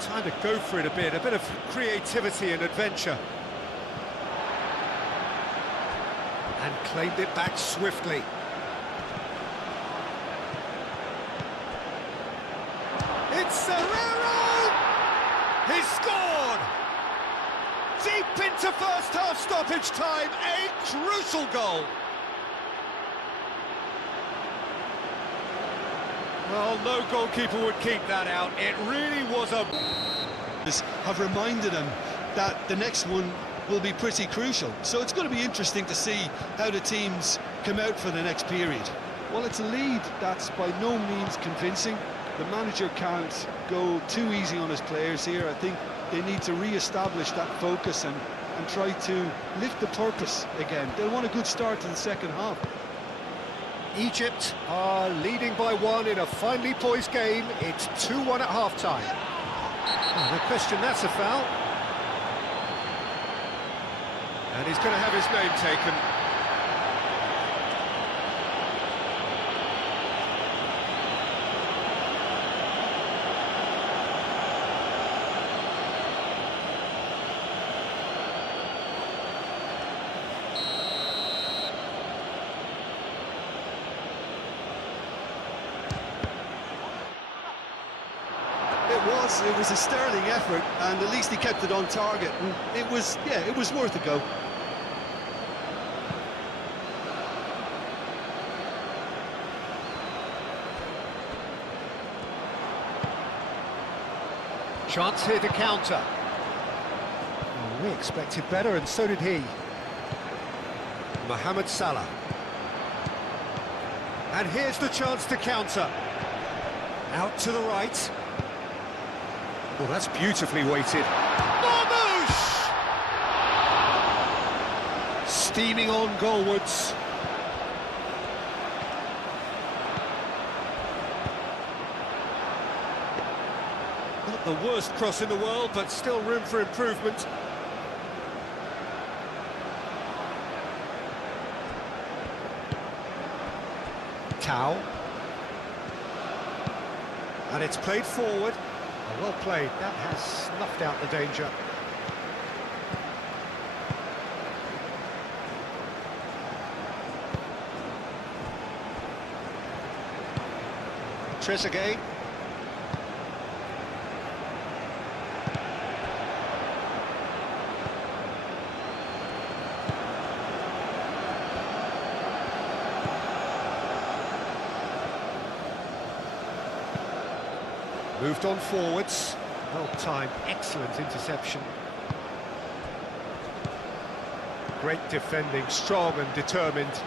Time to go for it a bit of creativity and adventure. And claimed it back swiftly. It's Serrero! He's scored! Deep into first half stoppage time, a crucial goal. Well, no goalkeeper would keep that out. It really was a... Have reminded him that the next one will be pretty crucial. So it's going to be interesting to see how the teams come out for the next period. Well, it's a lead that's by no means convincing. The manager can't go too easy on his players here. I think they need to re-establish that focus and try to lift the purpose again. They'll want a good start to the second half. Egypt are leading by 1 in a finely poised game. It's 2-1 at half-time. Oh, no question, that's a foul. And he's going to have his name taken. It was a sterling effort, and at least he kept it on target, and it was worth a go. Chance here to counter. Oh, we expected better, and so did he. Mohamed Salah. And here's the chance to counter. Out to the right. Well, that's beautifully weighted. Marmouche! Steaming on goalwards. Not the worst cross in the world, but still room for improvement. Tau. And it's played forward. Well played, that has snuffed out the danger. Trezeguet. Moved on forwards. Well timed, excellent interception. Great defending, strong and determined.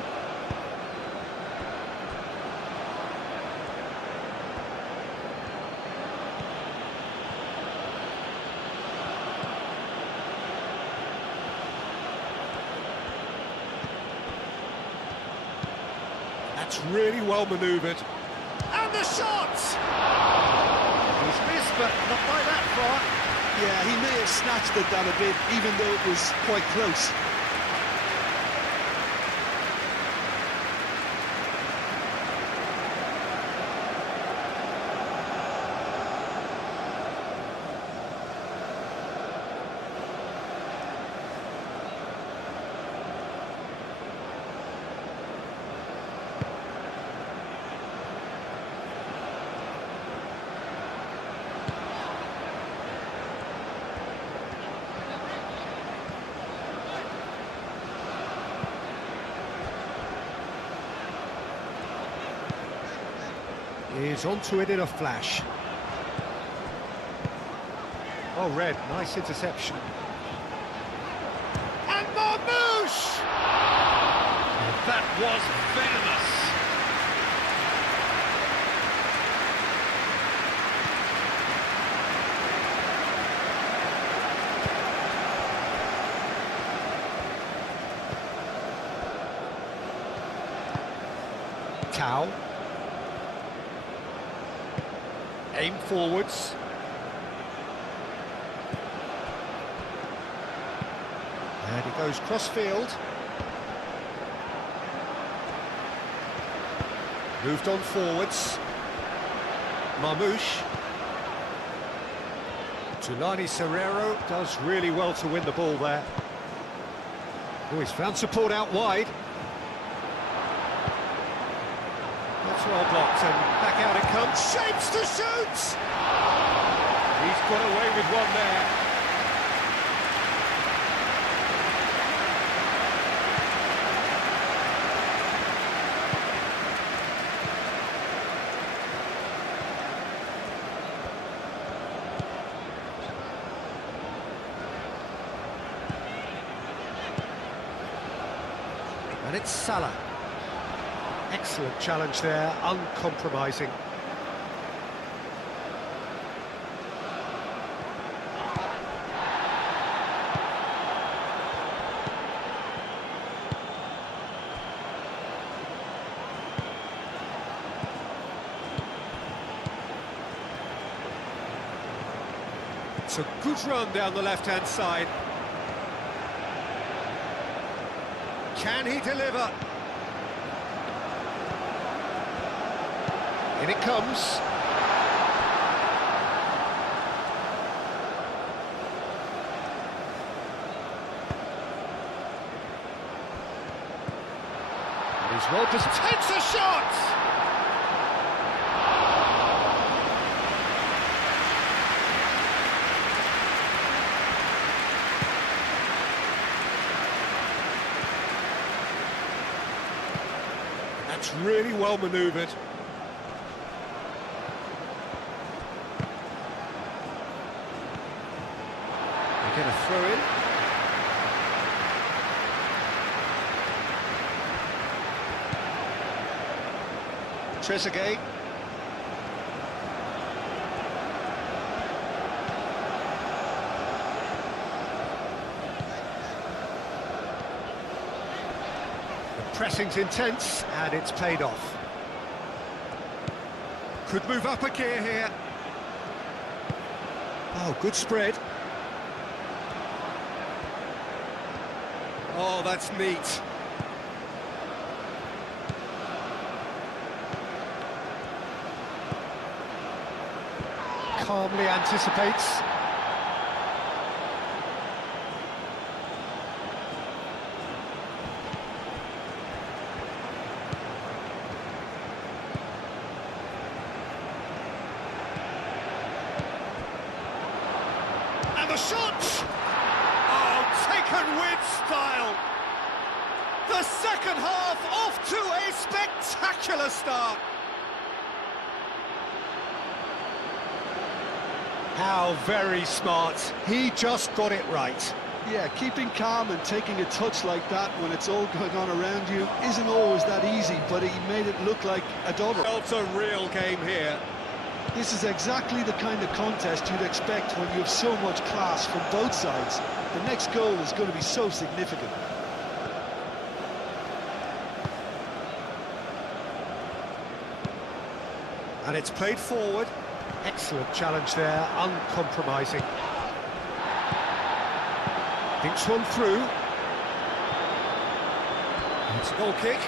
That's really well manoeuvred. And the shot! He's missed, but not by that far. Yeah, he may have snatched at that a bit, even though it was quite close. He's onto it in a flash. Oh, Red, nice interception. And Marmouche! That was venomous. Cow. Aim forwards. And he goes cross-field. Moved on forwards. Marmouche. Tulani Serrero does really well to win the ball there. Oh, he's found support out wide. That's well blocked, and back out it comes. Shapes to shoot! He's got away with one there. And it's Salah. Excellent challenge there, uncompromising. It's a good run down the left-hand side. Can he deliver? In it comes. And he's well just takes a shot! That's really well manoeuvred. Get a throw in. Trezeguet. The pressing's intense, and it's paid off. Could move up a gear here. Oh, good spread. Oh, that's neat. Calmly anticipates. And the shot! Oh, taken with style! The second half off to a spectacular start! How very smart. He just got it right. Yeah, keeping calm and taking a touch like that when it's all going on around you isn't always that easy, but he made it look like a double. Felt a real game here. This is exactly the kind of contest you'd expect when you have so much class from both sides. The next goal is going to be so significant. And it's played forward. Excellent challenge there, uncompromising. Thinks one through. It's a goal kick.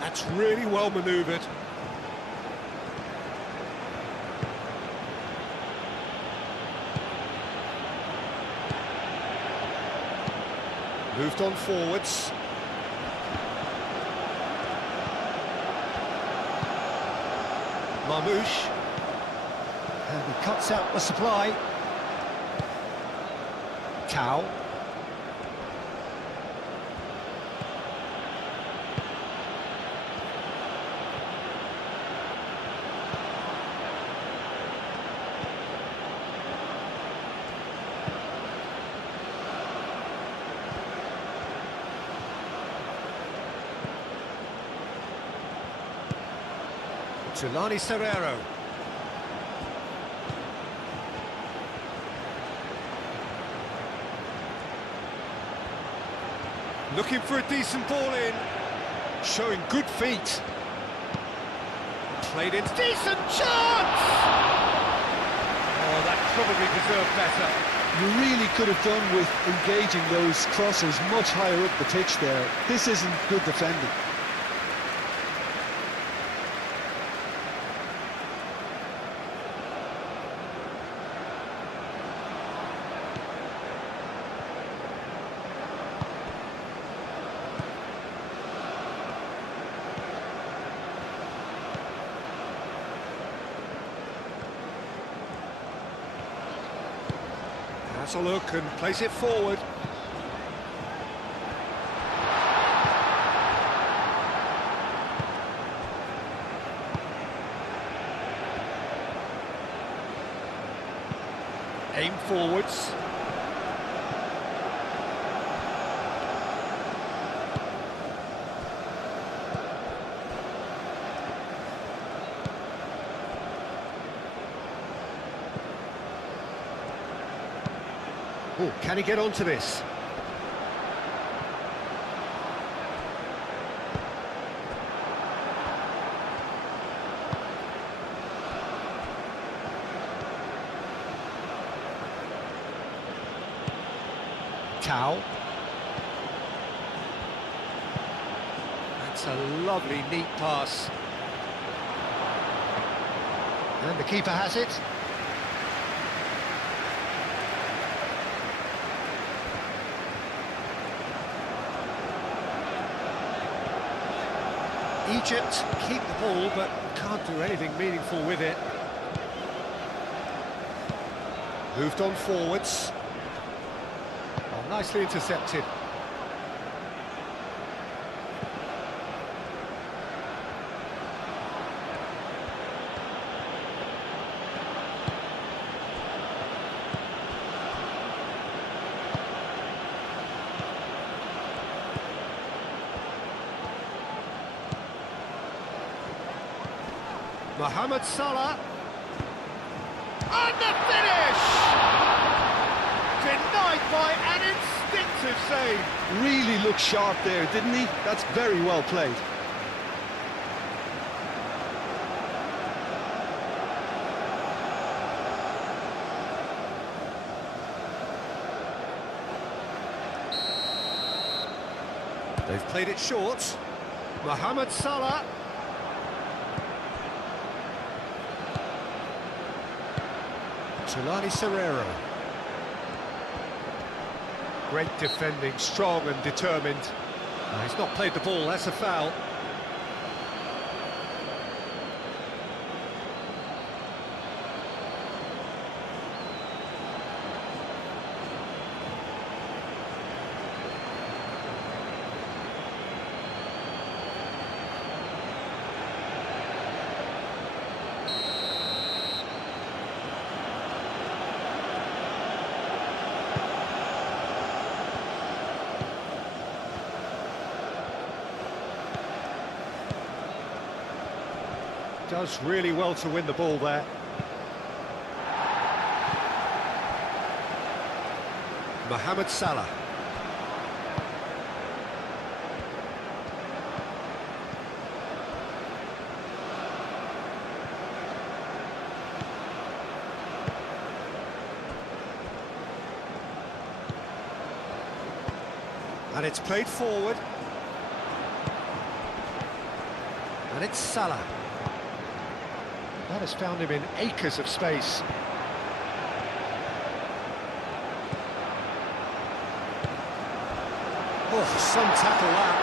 That's really well manoeuvred. Moved on forwards. Marmouche. And he cuts out the supply. Tau. Tulani Serrero. Looking for a decent ball in. Showing good feet. Played in. Decent chance! Oh, that probably deserved better. You really could have done with engaging those crosses much higher up the pitch there. This isn't good defending. Has a look and place it forward. Aim forwards. Oh, can he get onto this? Tau. That's a lovely, neat pass. And the keeper has it. Egypt keep the ball, but can't do anything meaningful with it. Moved on forwards. Oh, nicely intercepted. Mohamed Salah. And the finish! Denied by an instinctive save. Really looked sharp there, didn't he? That's very well played. They've played it short. Mohamed Salah. Tulani Serrero. Great defending, strong and determined. He's not played the ball, that's a foul. Does really well to win the ball there. Mohamed Salah. And it's played forward. And it's Salah. That has found him in acres of space. Oh, some tackle that.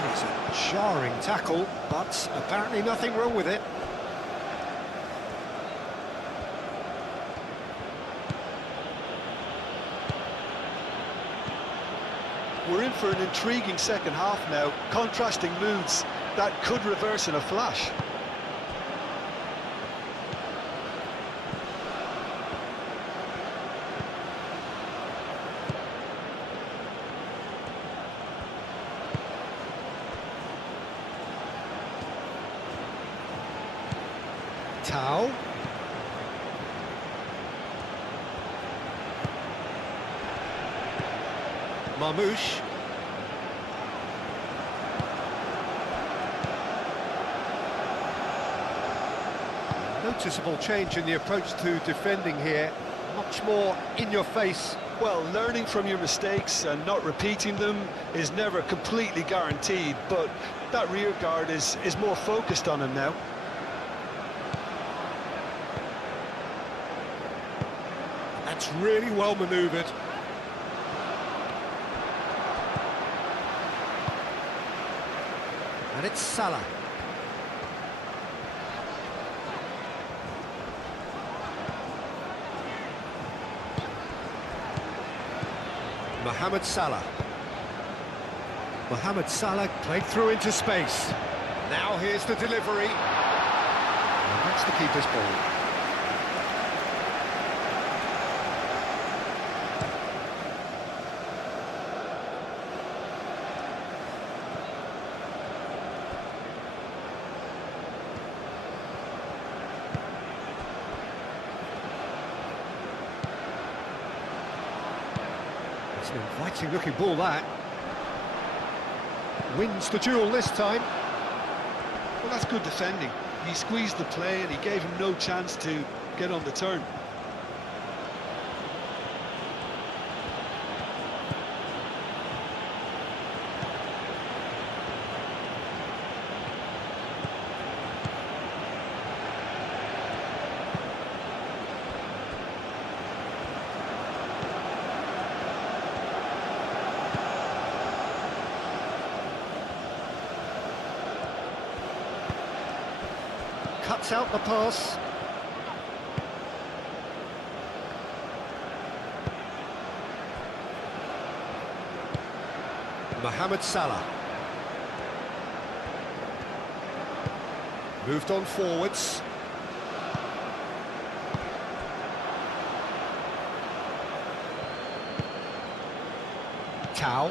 That is a jarring tackle, but apparently nothing wrong with it. We're in for an intriguing second half now, contrasting moods that could reverse in a flash. Tau. Marmoush. Noticeable change in the approach to defending here. Much more in your face. Well, learning from your mistakes and not repeating them is never completely guaranteed, but that rear guard is more focused on him now. That's really well manoeuvred. And it's Salah. Mohamed Salah. Mohamed Salah played through into space. Now here's the delivery. And that's the keeper's ball. It's an inviting looking ball, that. Wins the duel this time. Well, that's good defending. He squeezed the play and he gave him no chance to get on the turn. Cuts out the pass. Mohamed Salah. Moved on forwards. Tau.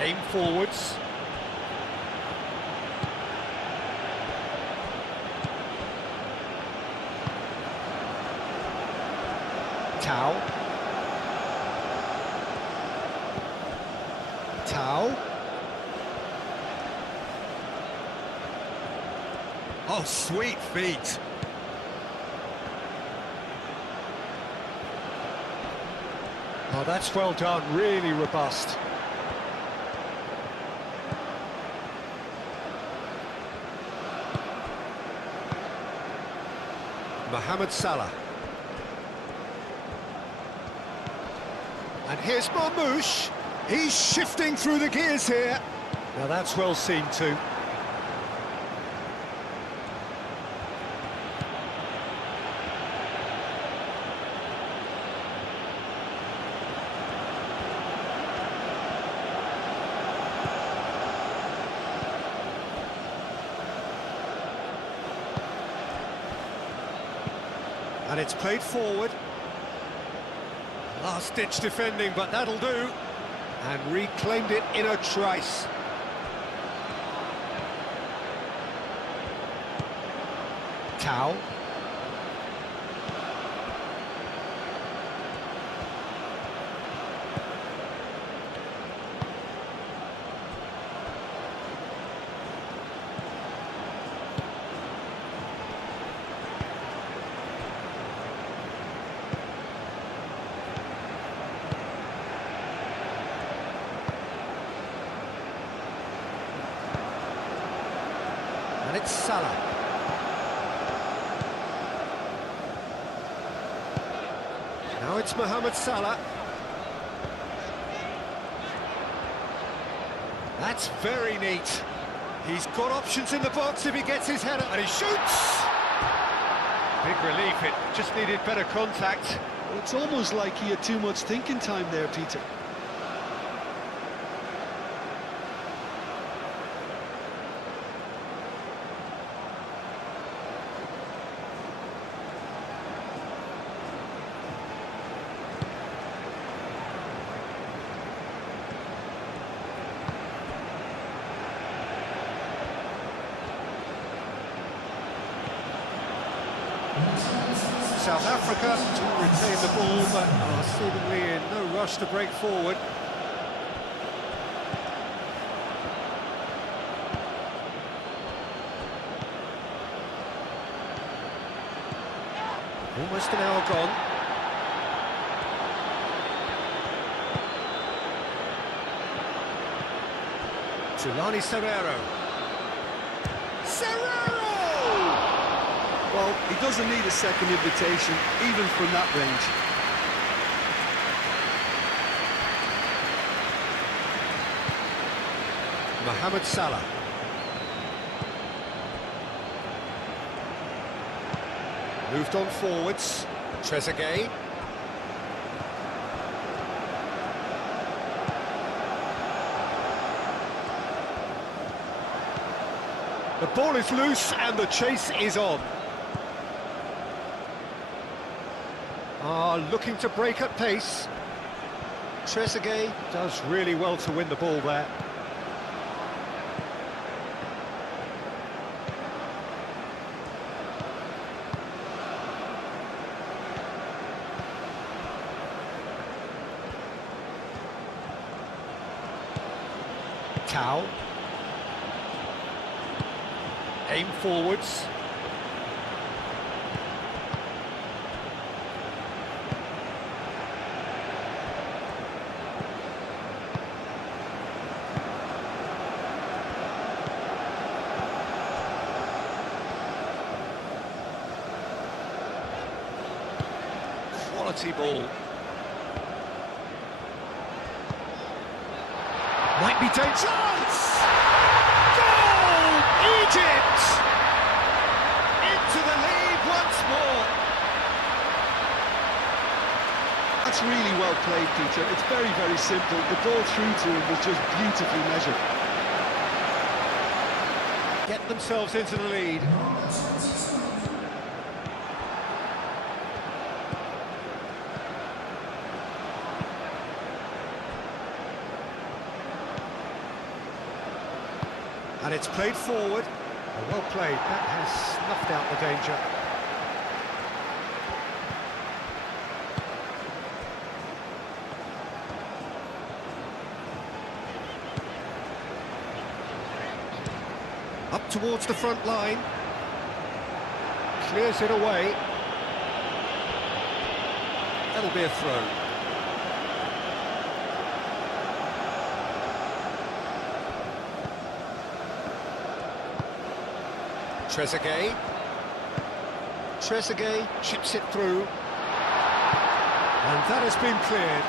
Aim forwards. Tau. Tau. Oh, sweet feet. Oh, that's well done, really robust. Mohamed Salah. And here's Marmoush. He's shifting through the gears here. Now that's well seen too. And it's played forward. Last-ditch defending, but that'll do. And reclaimed it in a trice. Cow. And it's Salah. Now it's Mohamed Salah. That's very neat. He's got options in the box if he gets his header, and he shoots! Big relief, it just needed better contact. Well, it's almost like he had too much thinking time there, Peter. South Africa to retain the ball, but are seemingly in no rush to break forward. Almost an hour gone. Tulani Serrero. Well, he doesn't need a second invitation, even from that range. Mohamed Salah. Moved on forwards. Trezeguet. The ball is loose and the chase is on. Looking to break at pace. Trezeguet does really well to win the ball there. Cow. Aim forwards. Quality ball. Might be dangerous! Goal! Egypt! Into the lead once more. That's really well played, Peter. It's very, very simple. The ball through to him was just beautifully measured. Get themselves into the lead. And it's played forward. Well played. That has snuffed out the danger. Up towards the front line. Clears it away. That'll be a throw. Trezeguet. Trezeguet chips it through. And that has been cleared.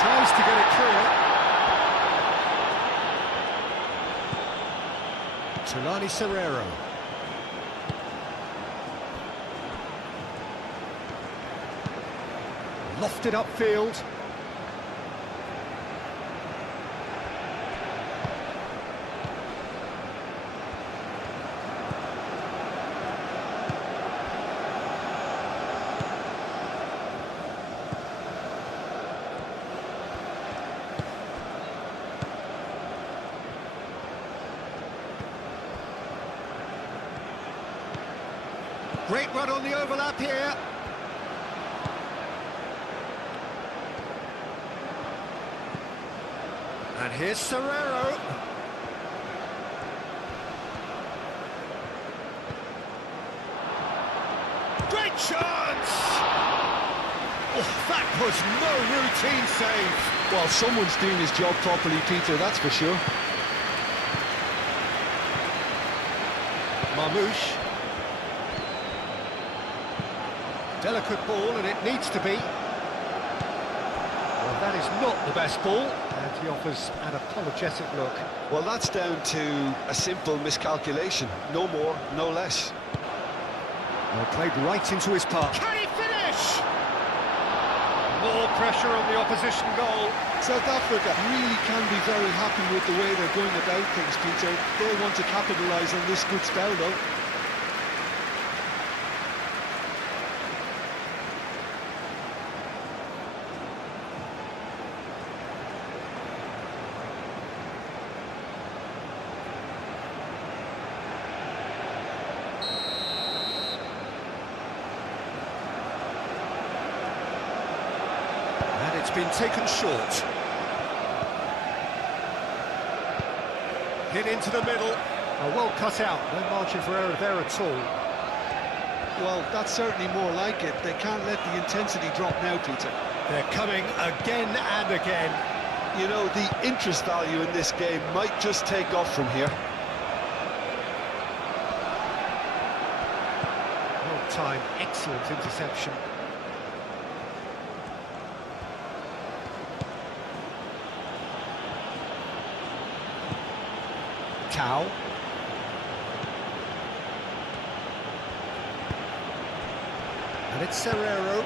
Tries to get it clear. Tulani Serrero. Lofted upfield. Great run on the overlap here. And here's Serrero. Great chance! Oh, that was no routine save. Well, someone's doing his job properly, Peter, that's for sure. Marmouche. Delicate ball, and it needs to be. Well, that is not the best ball, and he offers an apologetic look. Well, that's down to a simple miscalculation. No more, no less. Well, played right into his path. Can he finish? More pressure on the opposition goal. South Africa really can be very happy with the way they're going about things, Peter. They want to capitalise on this good spell, though. It's been taken short. Hit into the middle. Oh, well cut out. No margin for error there at all. Well, that's certainly more like it. They can't let the intensity drop now, Peter. They're coming again and again. You know, the interest value in this game might just take off from here. Well timed, excellent interception. Cow. And it's Serrero.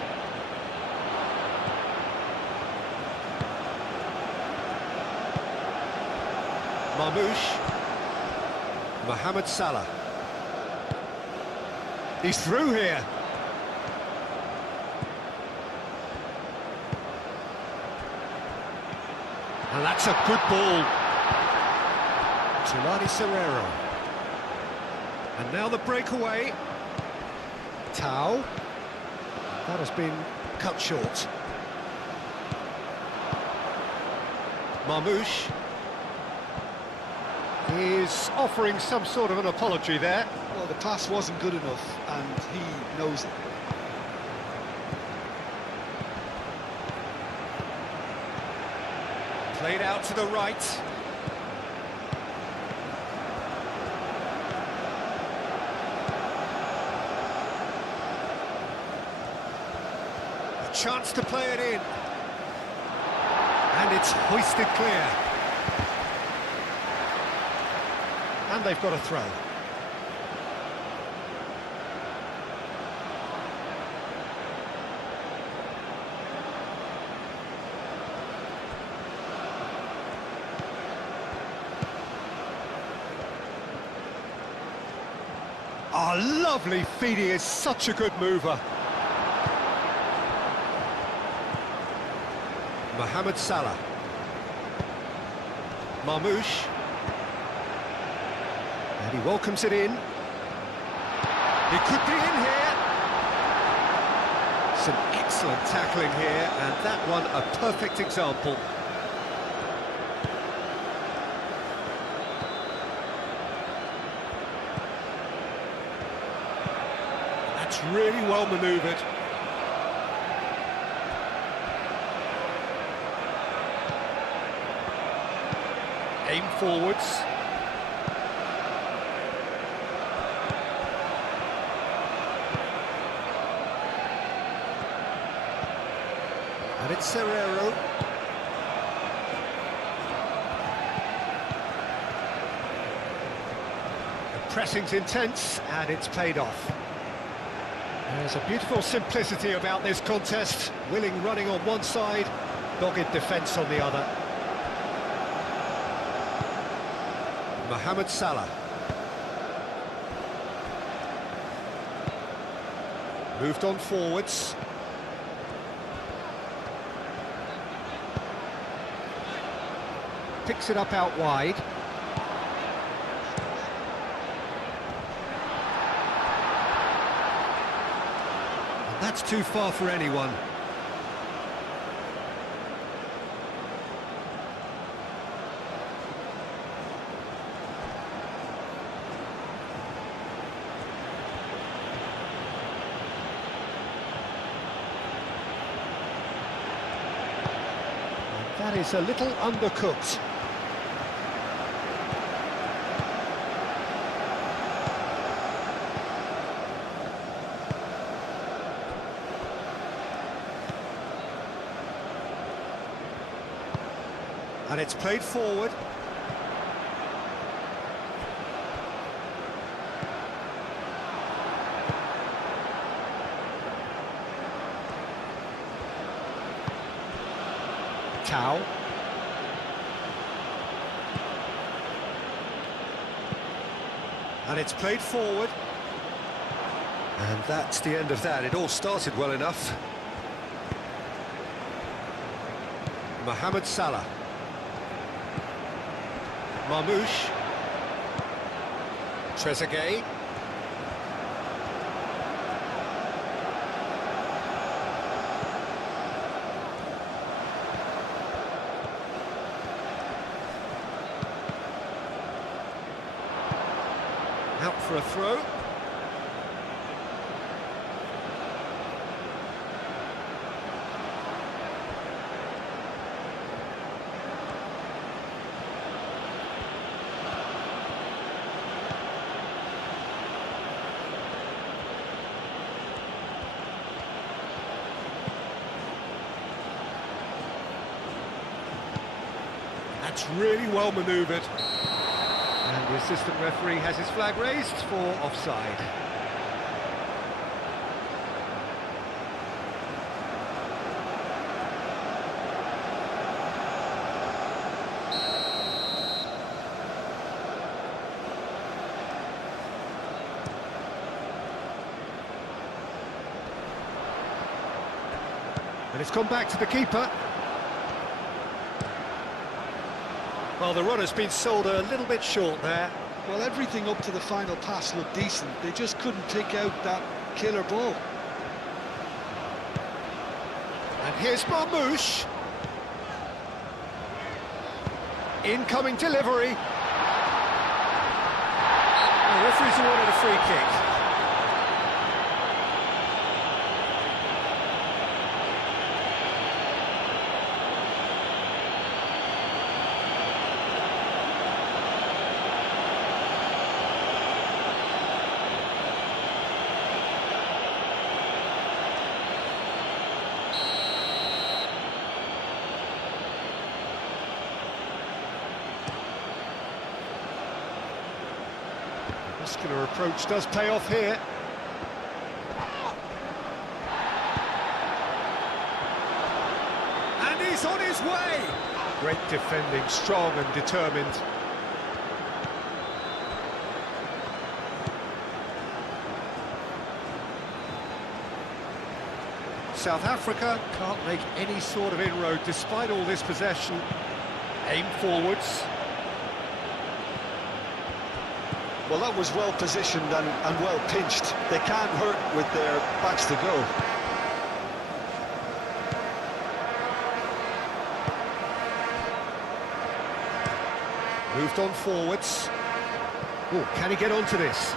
Marmouche. Mohamed Salah. He's through here. And that's a good ball. Tulani Serrero. And now the breakaway. Tau. That has been cut short. Marmouche is offering some sort of an apology there. Well, the pass wasn't good enough, and he knows it. Played out to the right. A chance to play it in. And it's hoisted clear. And they've got a throw. Oh, lovely feed, he is such a good mover. Mohamed Salah. Marmouche. And he welcomes it in. He could be in here. Some excellent tackling here, and that one a perfect example. That's really well manoeuvred. Aim forwards. And it's Serrero. The pressing's intense, and it's paid off. There's a beautiful simplicity about this contest. Willing running on one side, dogged defence on the other. Mohamed Salah. Moved on forwards. Picks it up out wide. And that's too far for anyone. And that is a little undercooked. And it's played forward. Tau. And it's played forward. And that's the end of that. It all started well enough. Mohamed Salah. Marmoush. Trezeguet. Out for a throw. That's really well manoeuvred. And the assistant referee has his flag raised for offside. And it's gone back to the keeper. Well, the runner's been sold a little bit short there. Well, everything up to the final pass looked decent. They just couldn't take out that killer ball. And here's Marmoush. Incoming delivery. The referee's awarded a free kick. Muscular approach does pay off here. And he's on his way! Great defending, strong and determined. South Africa can't make any sort of inroad despite all this possession. Aim forwards. Well, that was well positioned and well pinched. They can't hurt with their backs to go. Moved on forwards. Oh, can he get onto this?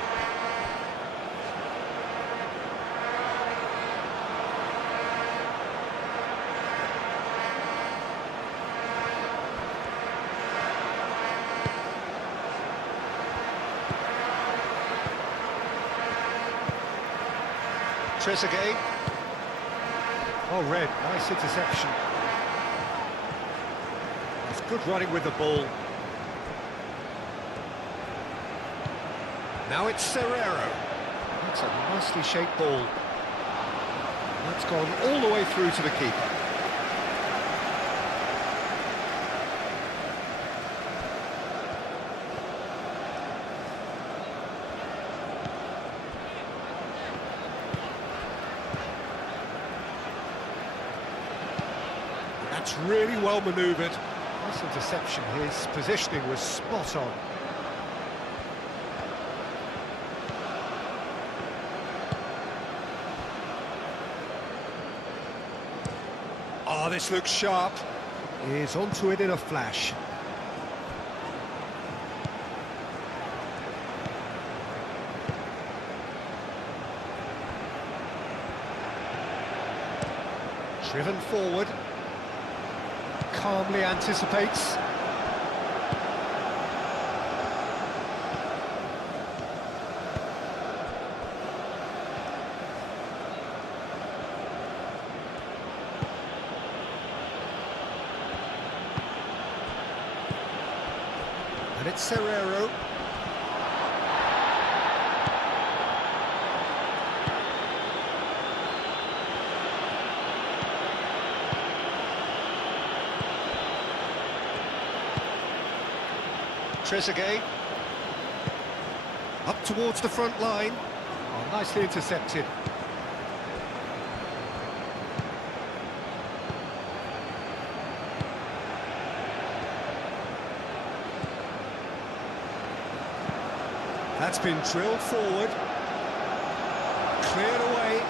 Trezeguet. Oh, Red, nice interception. It's good running with the ball. Now it's Serrero. That's a nicely shaped ball. That's gone all the way through to the keeper. That's really well manoeuvred. Nice interception. His positioning was spot on. Oh, this looks sharp. He's onto it in a flash. Driven forward. Calmly anticipates. And it's Serrero. Trezeguet. Up towards the front line. Oh, nicely intercepted. That's been drilled forward. Cleared away.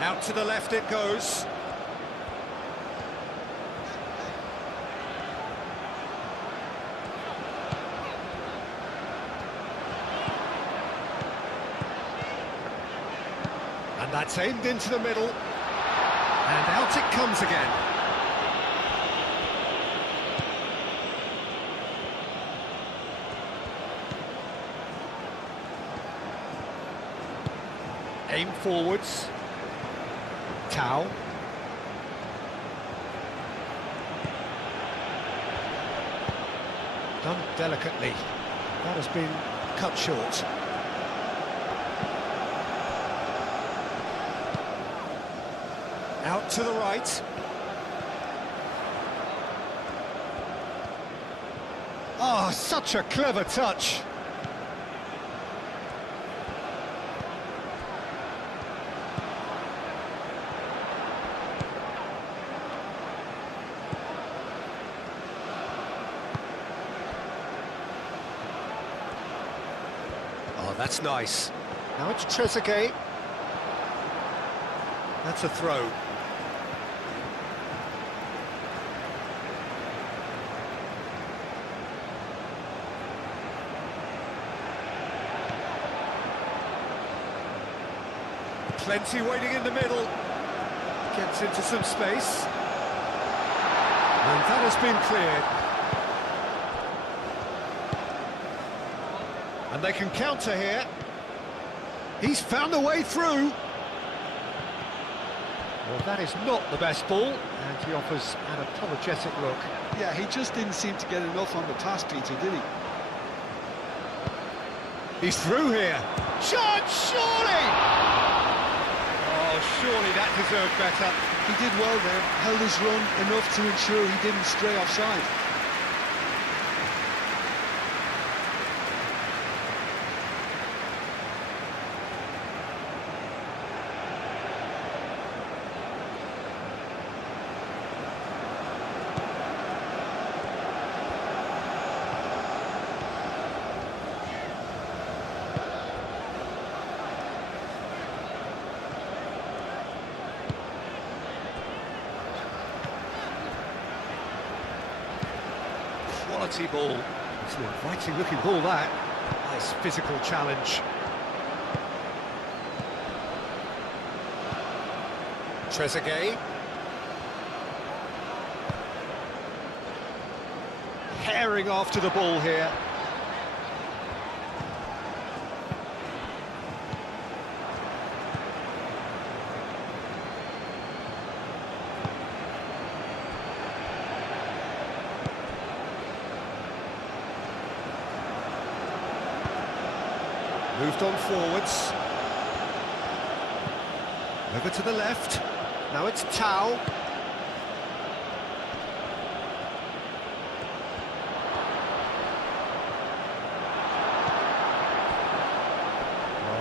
Out to the left it goes. And that's aimed into the middle. And out it comes again. Aim forwards. Tau. Done delicately. That has been cut short. Out to the right. Oh, such a clever touch. Oh, that's nice. Now it's Trezeguet. That's a throw. Plenty waiting in the middle. Gets into some space. And that has been cleared. And they can counter here. He's found a way through. Well, that is not the best ball, and he offers an apologetic look. Yeah, he just didn't seem to get enough on the pass, Peter, did he? He's through here. Shot, surely! Oh, surely that deserved better. He did well there, held his run enough to ensure he didn't stray offside. Quality ball. It's an inviting looking ball, that. Nice physical challenge. Trezeguet. Herring after the ball here. Moved on forwards. Over to the left. Now it's Tau.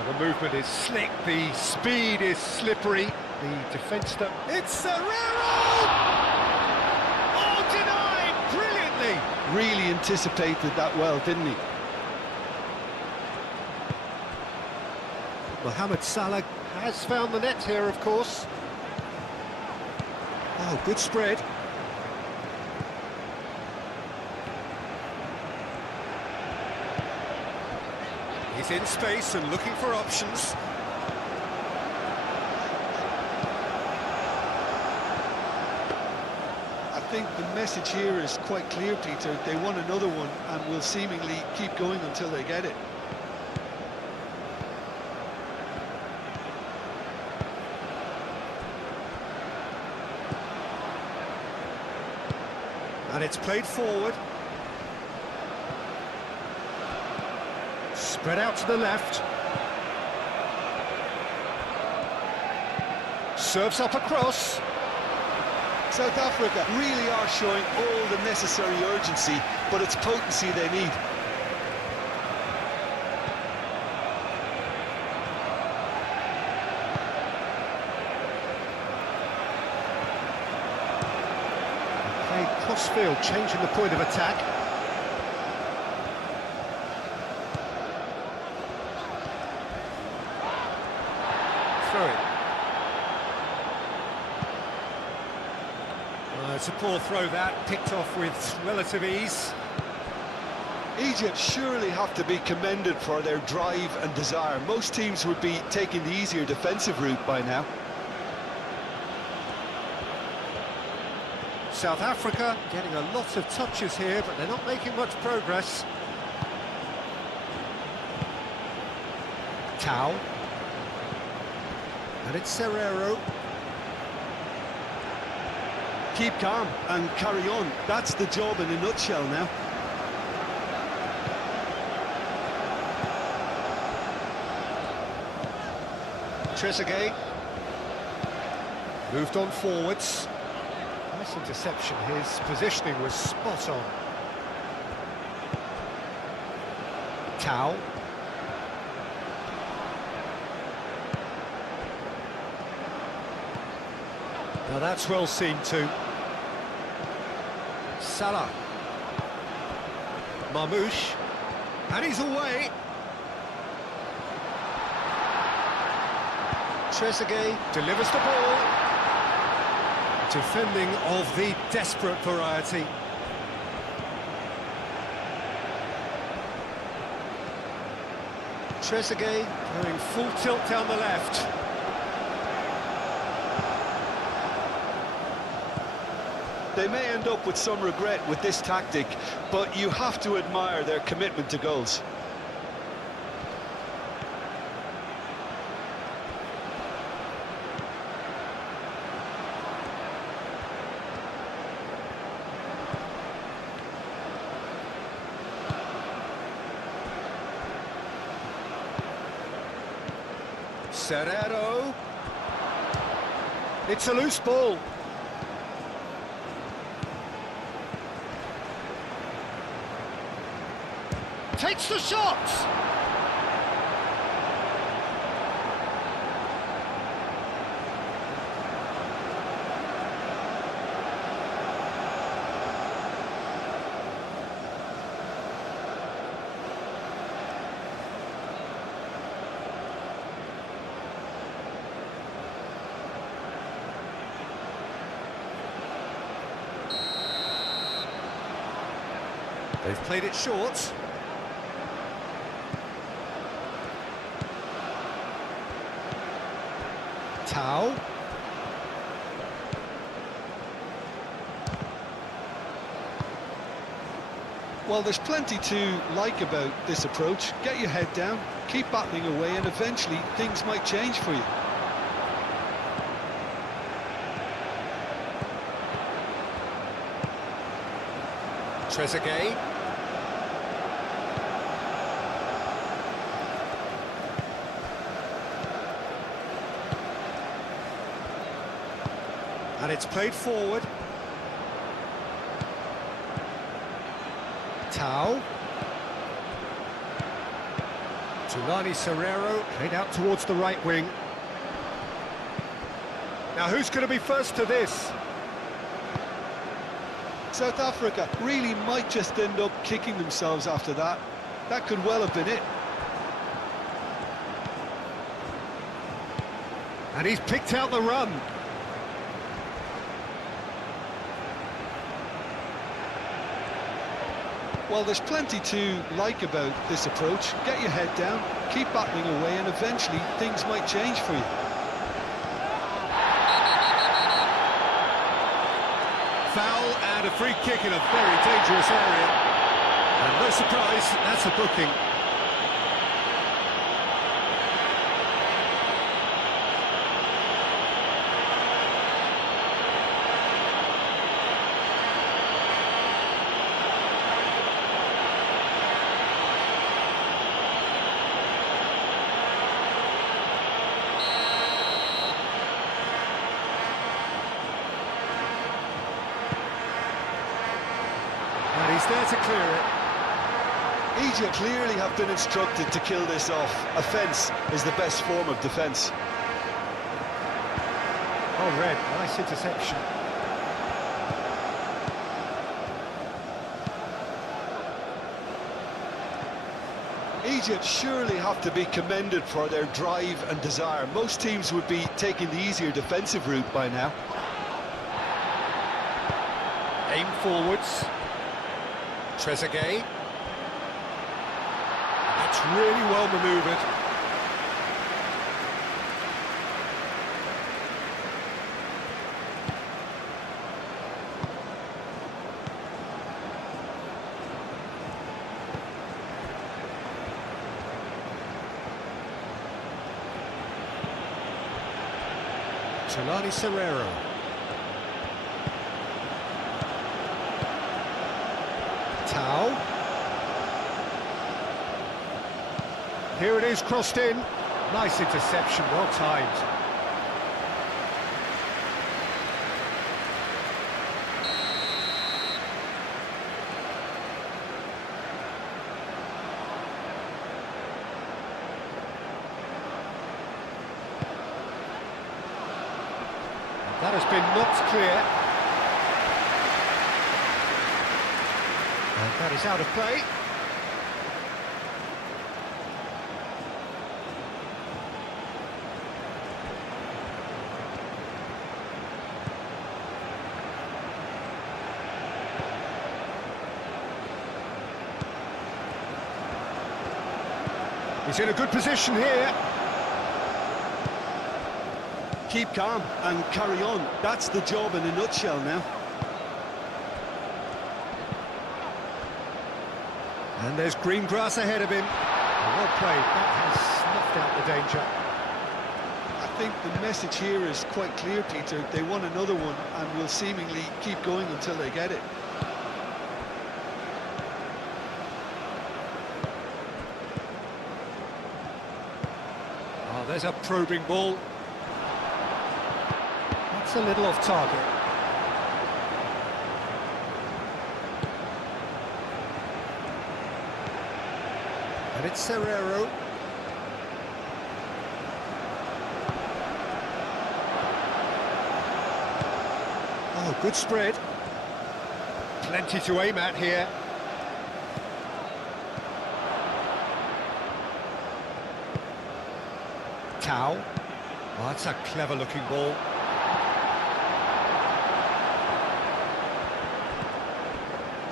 The movement is slick, the speed is slippery, the defence that... It's Serrero! Oh, denied brilliantly! Really anticipated that well, didn't he? Mohamed Salah has found the net here, of course. Oh, good spread. He's in space and looking for options. I think the message here is quite clear, Peter. They want another one and will seemingly keep going until they get it. And it's played forward. Spread out to the left. Serves up across. South Africa really are showing all the necessary urgency, but it's potency they need. Played cross-field, changing the point of attack. Throw it. It's a poor throw that, picked off with relative ease. Egypt surely have to be commended for their drive and desire. Most teams would be taking the easier defensive route by now. South Africa getting a lot of touches here, but they're not making much progress. Tau. And it's Serrero. Keep calm and carry on. That's the job in a nutshell now. Trezeguet. Moved on forwards. Nice interception. His positioning was spot on. Tau. Now that's well seen too. Salah. Marmoush. And he's away. Trezeguet delivers the ball. Defending of the desperate variety. Trezeguet going full tilt down the left. They may end up with some regret with this tactic, but you have to admire their commitment to goals. Serrero. It's a loose ball. Takes the shot! They've played it short. Tau. Well, there's plenty to like about this approach. Get your head down, keep battling away, and eventually things might change for you. Trezeguet. And it's played forward. Tau. Tulani Serrero, played out towards the right wing. Now who's going to be first to this? South Africa really might just end up kicking themselves after that. That could well have been it. And he's picked out the run. Well, there's plenty to like about this approach. Get your head down, keep battling away, and eventually things might change for you. Foul and a free kick in a very dangerous area. And no surprise, that's a booking. And he's there to clear it. Egypt clearly have been instructed to kill this off. Offence is the best form of defence. Oh, Red, nice interception. Egypt surely have to be commended for their drive and desire. Most teams would be taking the easier defensive route by now. Aim forwards. Trezeguet. That's really well manoeuvred. Tulani Serrero. Tau. Here it is, crossed in. Nice interception, well timed. That has been knocked clear. And that is out of play. He's in a good position here. Keep calm and carry on. That's the job in a nutshell now. And there's green grass ahead of him. Well played, that has snuffed out the danger. I think the message here is quite clear, Peter. They want another one and will seemingly keep going until they get it. Oh, there's a probing ball. That's a little off target. And it's Serrero. Oh, good spread. Plenty to aim at here. Tau. Oh, that's a clever-looking ball.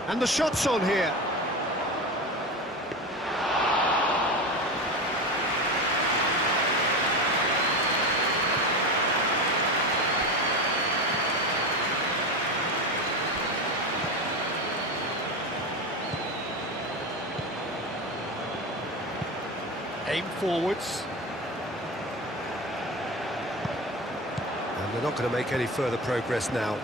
And the shot's on here. Aim forwards. And they're not going to make any further progress now.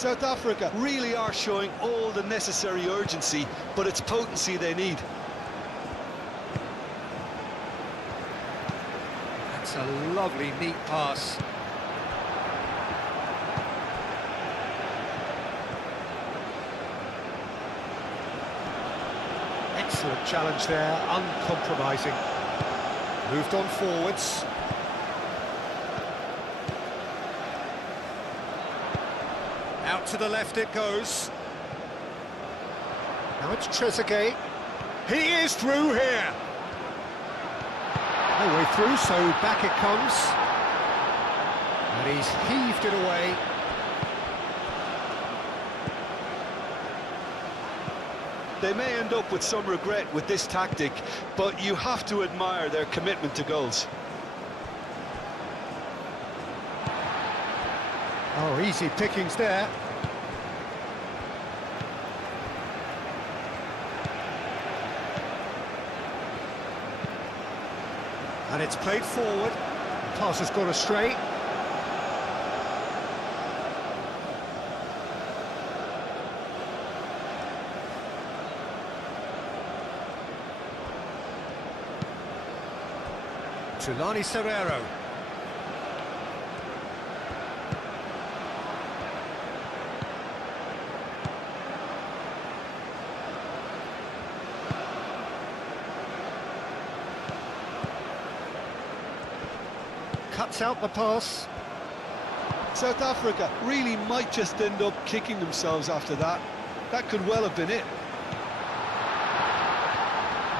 South Africa really are showing all the necessary urgency, but it's potency they need. That's a lovely, neat pass. Excellent challenge there, uncompromising. Moved on forwards. Out to the left it goes. Now it's Trezeguet. He is through here. No way through, so back it comes. And he's heaved it away. They may end up with some regret with this tactic, but you have to admire their commitment to goals. Oh, easy pickings there. And it's played forward. The pass has gone astray. Tulani Serrero. Cuts out the pass. South Africa really might just end up kicking themselves after that. That could well have been it.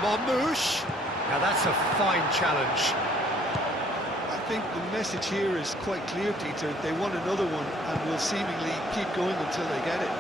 Marmouche. Now that's a fine challenge. I think the message here is quite clear, Peter. They want another one and will seemingly keep going until they get it.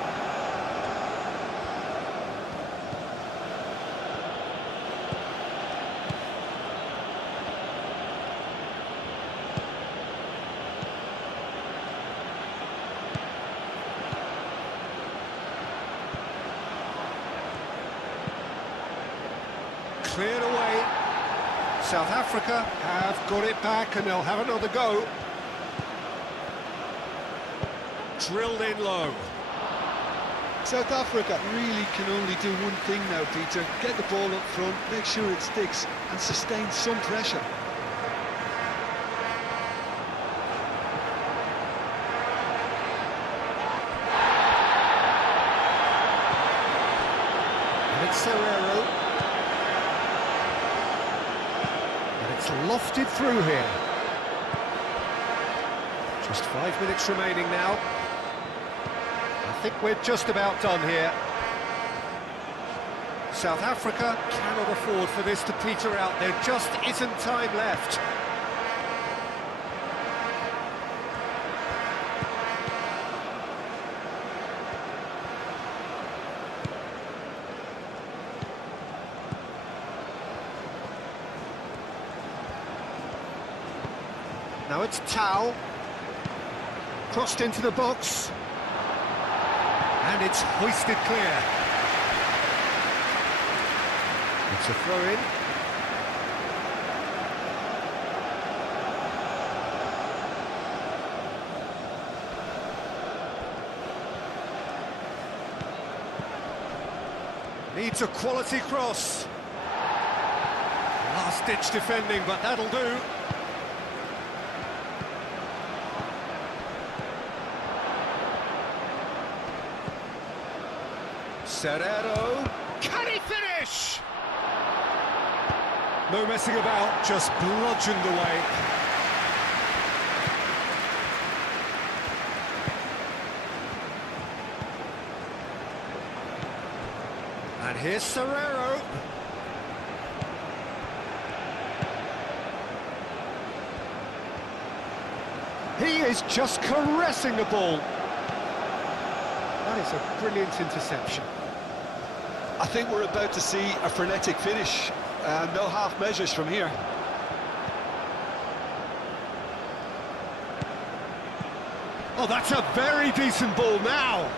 Cleared away. South Africa have got it back and they'll have another go. Drilled in low. South Africa really can only do one thing now, Peter. Get the ball up front, make sure it sticks and sustain some pressure. And it's Serrero. Lofted through here. Just 5 minutes remaining now. I think we're just about done here. South Africa cannot afford for this to peter out. There just isn't time left. Now it's Tau, crossed into the box, and it's hoisted clear. It's a throw-in. Needs a quality cross. Last-ditch defending, but that'll do. Serrero, can he finish? No messing about, just bludgeoned away. And here's Serrero. He is just caressing the ball. That is a brilliant interception. I think we're about to see a frenetic finish, and no half measures from here. Oh, that's a very decent ball now.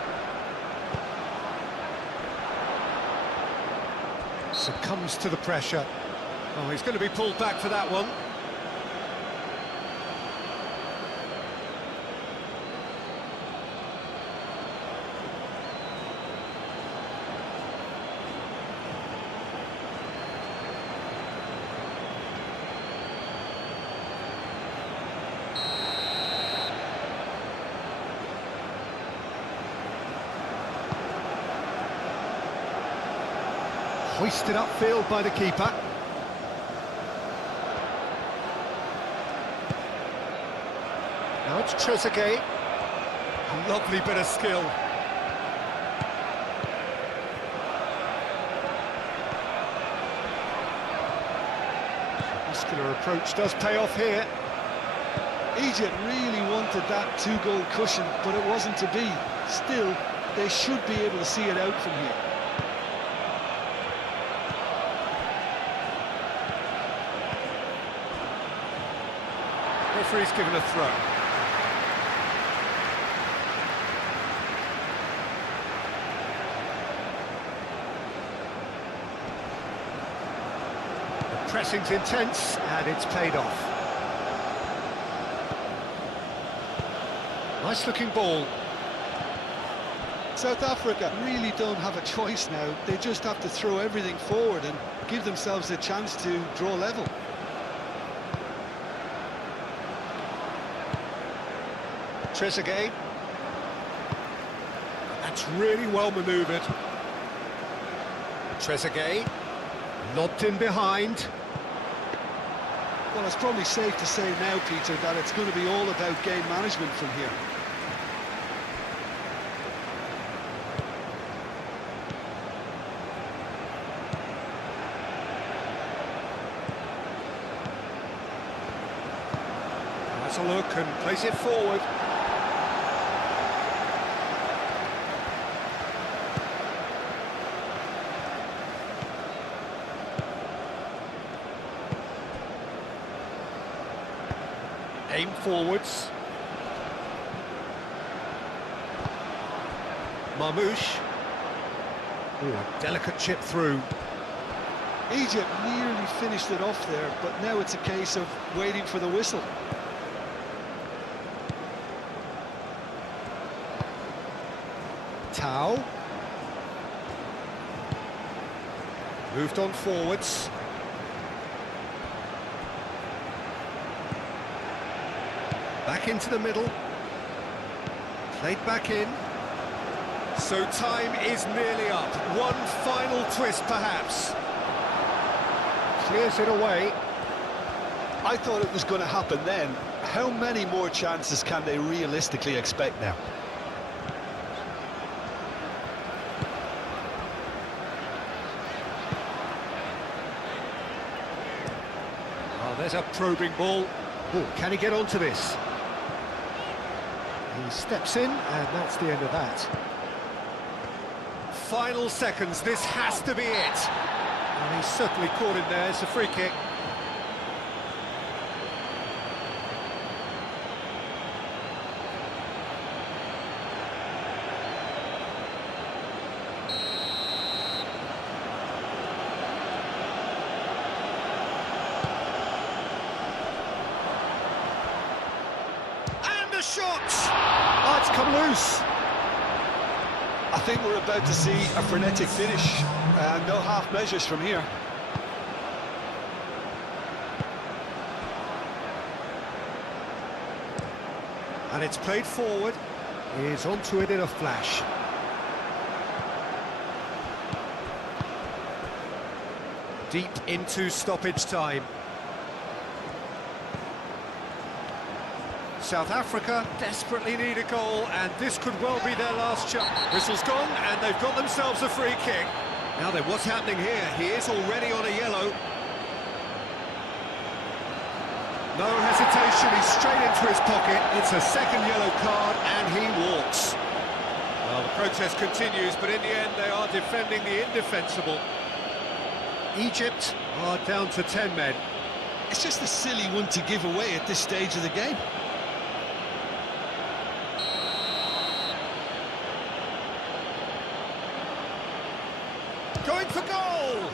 Succumbs to the pressure. Oh, he's going to be pulled back for that one. Hoisted upfield by the keeper. Now it's Trezeguet. A lovely bit of skill. Muscular approach does pay off here. Egypt really wanted that two-goal cushion, but it wasn't to be. Still, they should be able to see it out from here. Referee's given a throw. The pressing's intense, and it's paid off. Nice looking ball. South Africa really don't have a choice now. They just have to throw everything forward and give themselves a chance to draw level. Trezeguet. That's really well manoeuvred. Trezeguet. Lobbed in behind. Well, it's probably safe to say now, Peter, that it's going to be all about game management from here. Has a look and plays it forward. Aim forwards. Marmouche. Ooh, a delicate chip through. Egypt nearly finished it off there, but now it's a case of waiting for the whistle. Tau. Moved on forwards. Back into the middle. Played back in. So time is nearly up. One final twist, perhaps. Clears it away. I thought it was going to happen then. How many more chances can they realistically expect now? Oh, there's a probing ball. Oh, can he get onto this? He steps in, and that's the end of that. Final seconds, this has to be it. And he's certainly caught him there, it's a free kick. Shot! Oh, it's come loose. I think we're about to see a frenetic finish, and no half measures from here. And it's played forward. He's onto it in a flash. Deep into stoppage time. South Africa desperately need a goal, and this could well be their last chance. Whistle's gone, and they've got themselves a free kick. Now then, what's happening here? He is already on a yellow. No hesitation, he's straight into his pocket. It's a second yellow card, and he walks. Well, the protest continues, but in the end, they are defending the indefensible. Egypt are down to 10 men. It's just a silly one to give away at this stage of the game. Going for goal!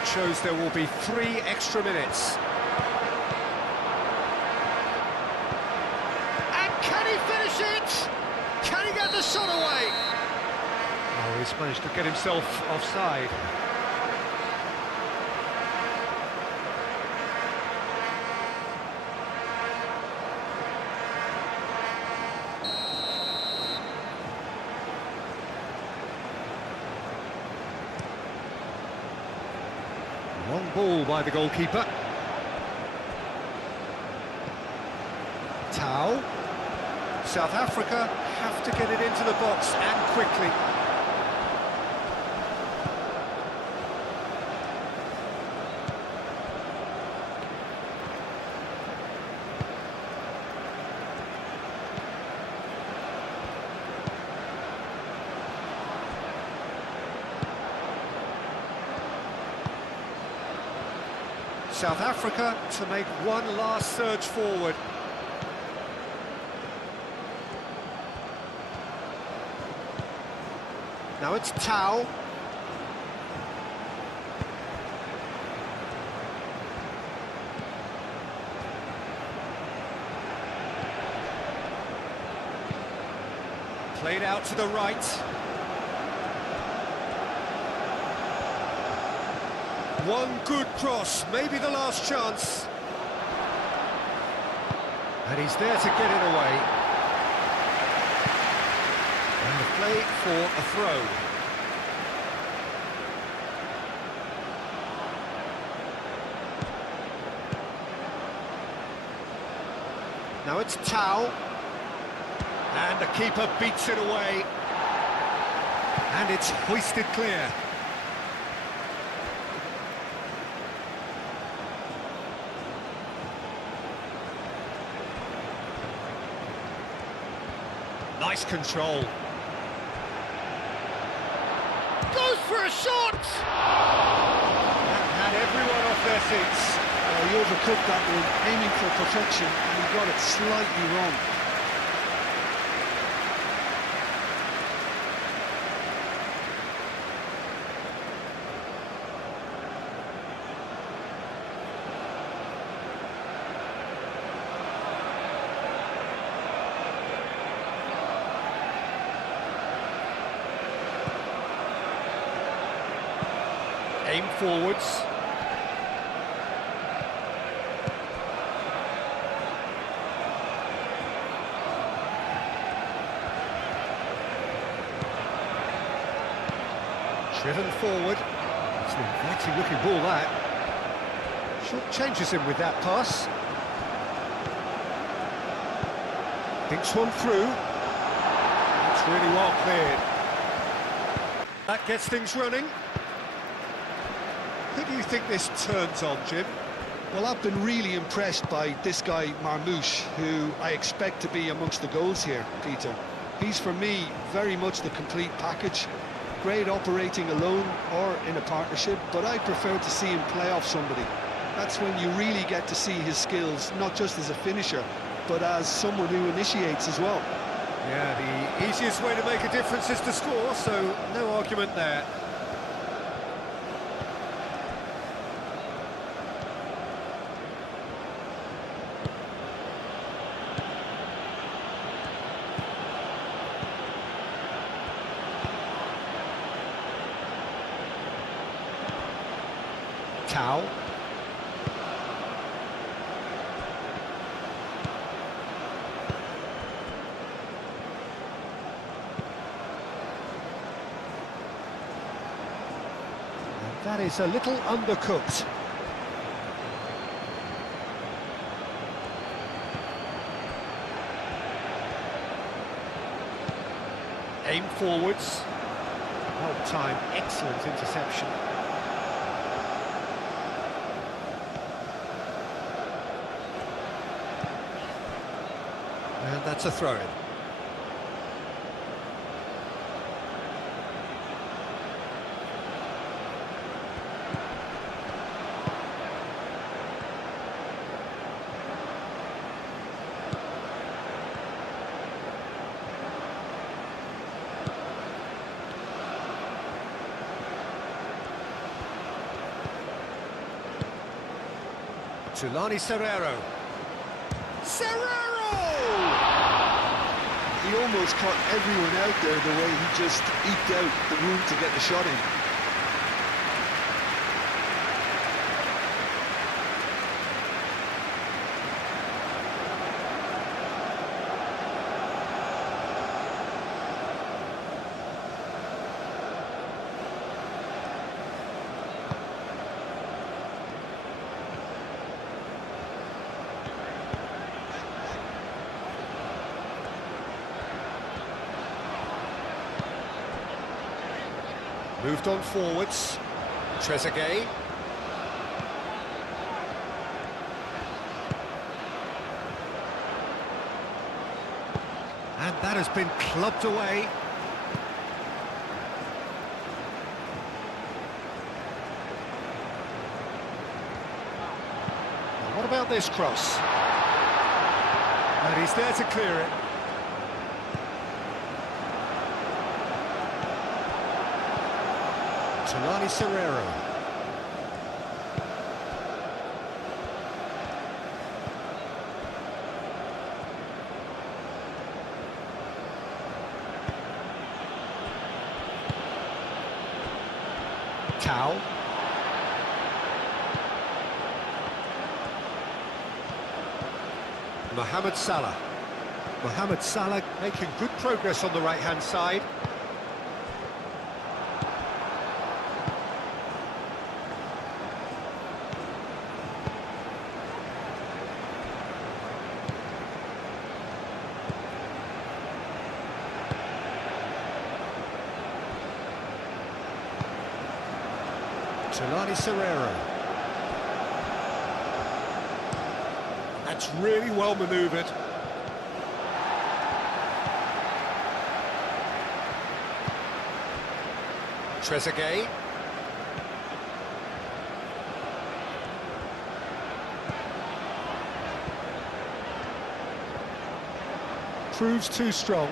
scoreboard shows there will be 3 extra minutes. And can he finish it? Can he get the shot away? Oh, he's managed to get himself offside. Long ball by the goalkeeper. Tau. South Africa have to get it into the box and quickly. South Africa to make one last surge forward. Now it's Tau. Played out to the right. One good cross, maybe the last chance. And he's there to get it away. And the play for a throw. Now it's Tau. And the keeper beats it away. And it's hoisted clear. Nice control. Goes for a shot! That had everyone off their seats. He overcooked that one, aiming for perfection, and he got it slightly wrong. Aim forwards. Driven forward. It's an inviting looking ball, that. Short changes him with that pass. Thinks one through. That's really well cleared. That gets things running. Who do you think this turns on, Jim? Well, I've been really impressed by this guy, Marmoush, who I expect to be amongst the goals here, Peter. He's, for me, very much the complete package. Great operating alone or in a partnership, but I prefer to see him play off somebody. That's when you really get to see his skills, not just as a finisher, but as someone who initiates as well. Yeah, the easiest way to make a difference is to score, so no argument there. Tau. And that is a little undercooked. Aim forwards. Well timed, excellent interception. And that's a throw-in. Tulani Serrero. Serrero! He almost caught everyone out there the way he just eked out the room to get the shot in. Moved on forwards. Trezeguet. And that has been clubbed away. Now, what about this cross? And he's there to clear it. Tulani Serrero. Tau. Mohamed Salah. Mohamed Salah making good progress on the right-hand side. Tulani Serrero. That's really well manoeuvred. Trezeguet. Proves too strong.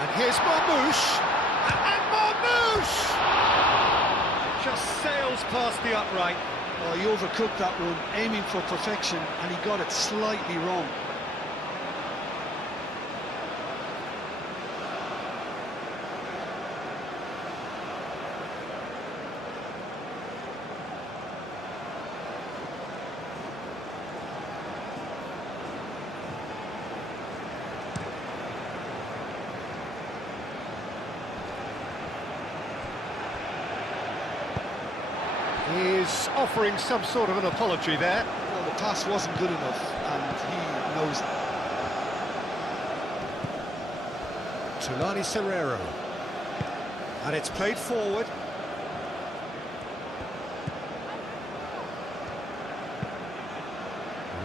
And here's Marmoush, and Marmoush! Just sails past the upright. Oh, he overcooked that one, aiming for perfection, and he got it slightly wrong. He's offering some sort of an apology there. Well, the pass wasn't good enough, and he knows it. Tulani Serrero. And it's played forward.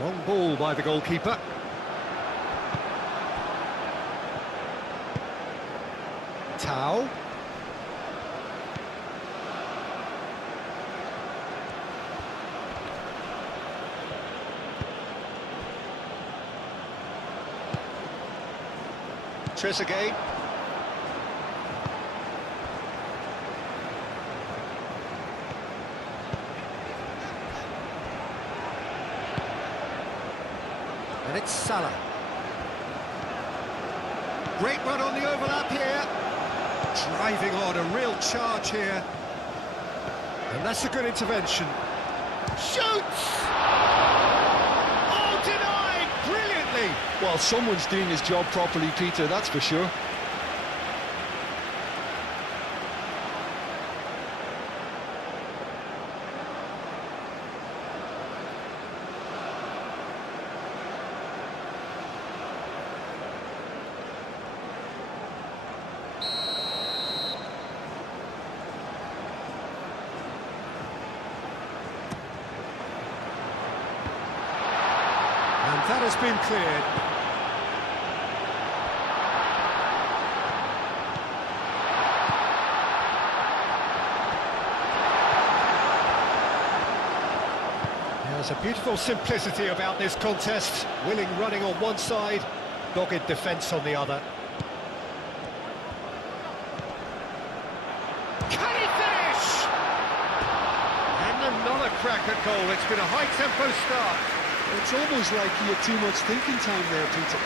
Long ball by the goalkeeper. Tau. Trezeguet. And it's Salah. Great run on the overlap here. Driving on, a real charge here. And that's a good intervention. Shoots! Oh, denied! Brilliantly! Well, someone's doing his job properly, Peter, that's for sure. That has been cleared. There's a beautiful simplicity about this contest. Willing running on one side, dogged defence on the other. Can he finish? And another cracker goal. It's been a high-tempo start. It's almost like he had too much thinking time there, Peter.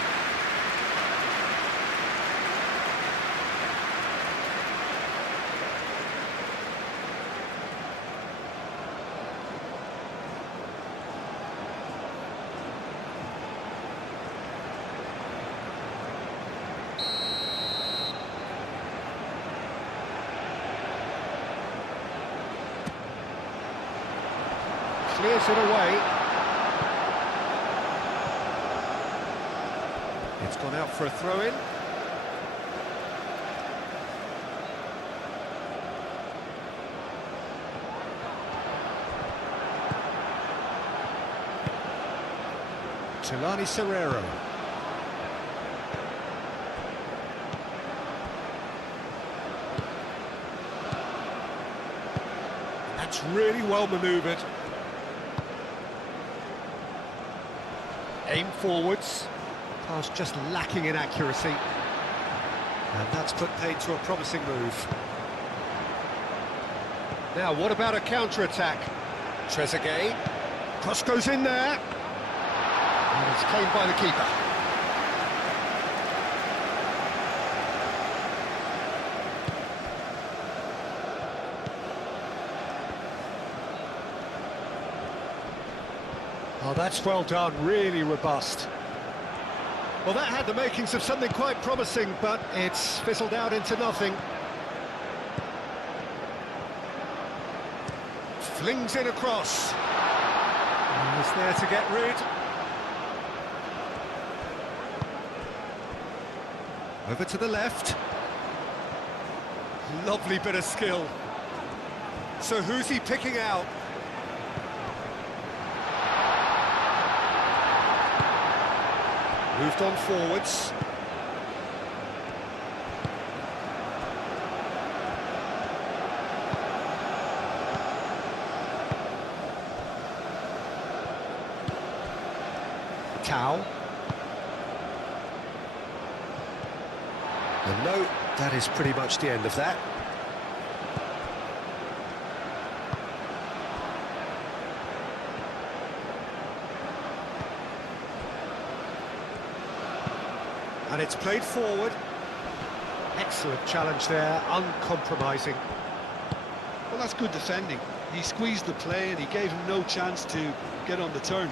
Clears it away. It's gone out for a throw-in. Tulani Serrero. That's really well manoeuvred. Aim forwards. Pass just lacking in accuracy. And that's put paid to a promising move. Now, what about a counter-attack? Trezeguet. Cross goes in there. And it's claimed by the keeper. Oh, that's well done, really robust. Well, that had the makings of something quite promising, but it's fizzled out into nothing. Flings in across. And he's there to get rid. Over to the left. Lovely bit of skill. So who's he picking out? Moved on forwards. Tau. And no, that is pretty much the end of that. And it's played forward. Excellent challenge there, uncompromising. Well, that's good defending. He squeezed the play and he gave him no chance to get on the turn.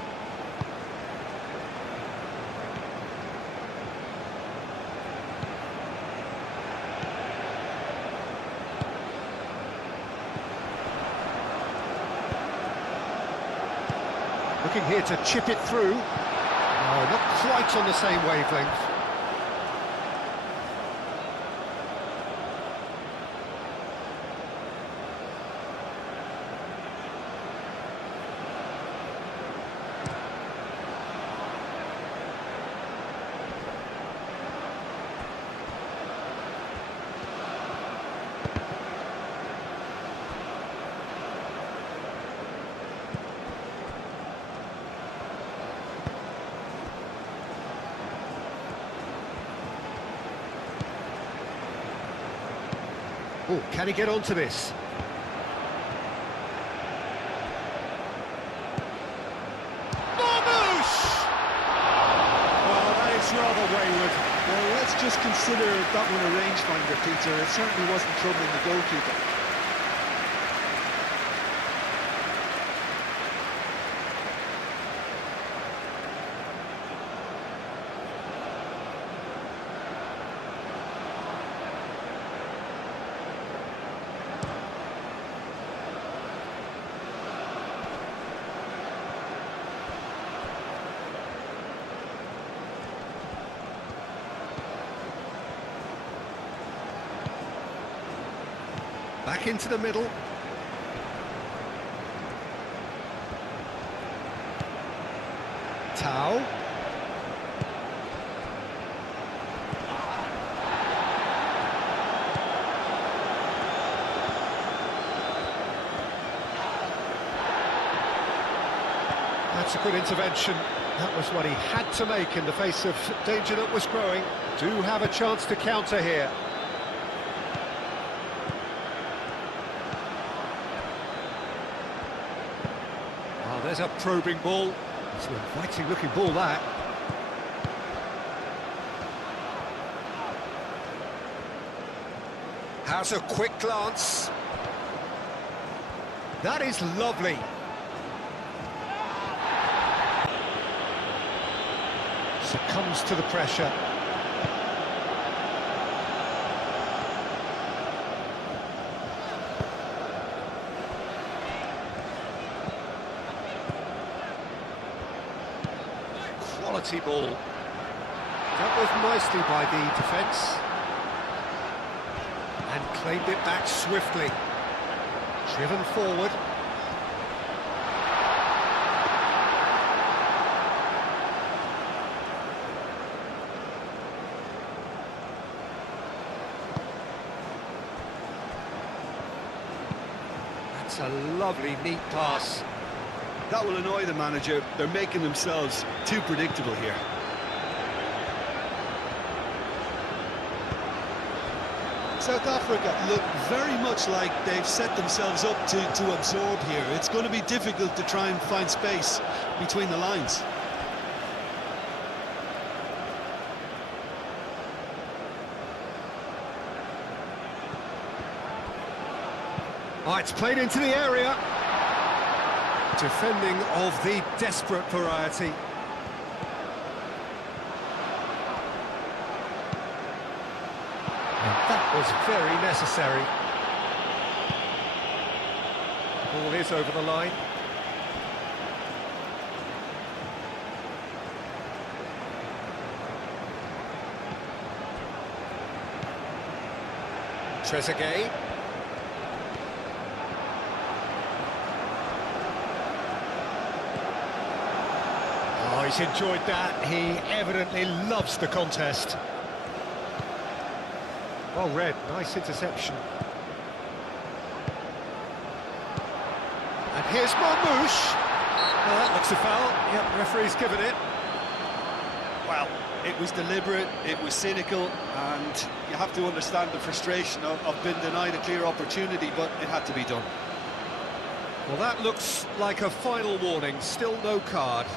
Looking here to chip it through. No, not quite on the same wavelength. Oh, can he get onto this? Marmouche! Well, that is rather wayward. Well, let's just consider that one a rangefinder, Peter. It certainly wasn't troubling the goalkeeper. Back into the middle. Tau. That's a good intervention. That was what he had to make in the face of danger that was growing. Do have a chance to counter here. Oh, there's a probing ball. It's an inviting looking ball, that. Has a quick glance. That is lovely. Succumbs to the pressure. Quality ball. Dealt with nicely by the defence. And claimed it back swiftly. Driven forward. That's a lovely, neat pass. That will annoy the manager. They're making themselves too predictable here. South Africa look very much like they've set themselves up to absorb here. It's going to be difficult to try and find space between the lines. Oh, it's played into the area. Defending of the desperate variety. And that was very necessary. Ball is over the line. Trezeguet. Oh, he's enjoyed that. He evidently loves the contest. Well read, nice interception. And here's Marmouche. Well, that looks a foul. Yep, referee's given it. Well, it was deliberate, it was cynical, and you have to understand the frustration of being denied a clear opportunity, but it had to be done. Well, that looks like a final warning. Still no card.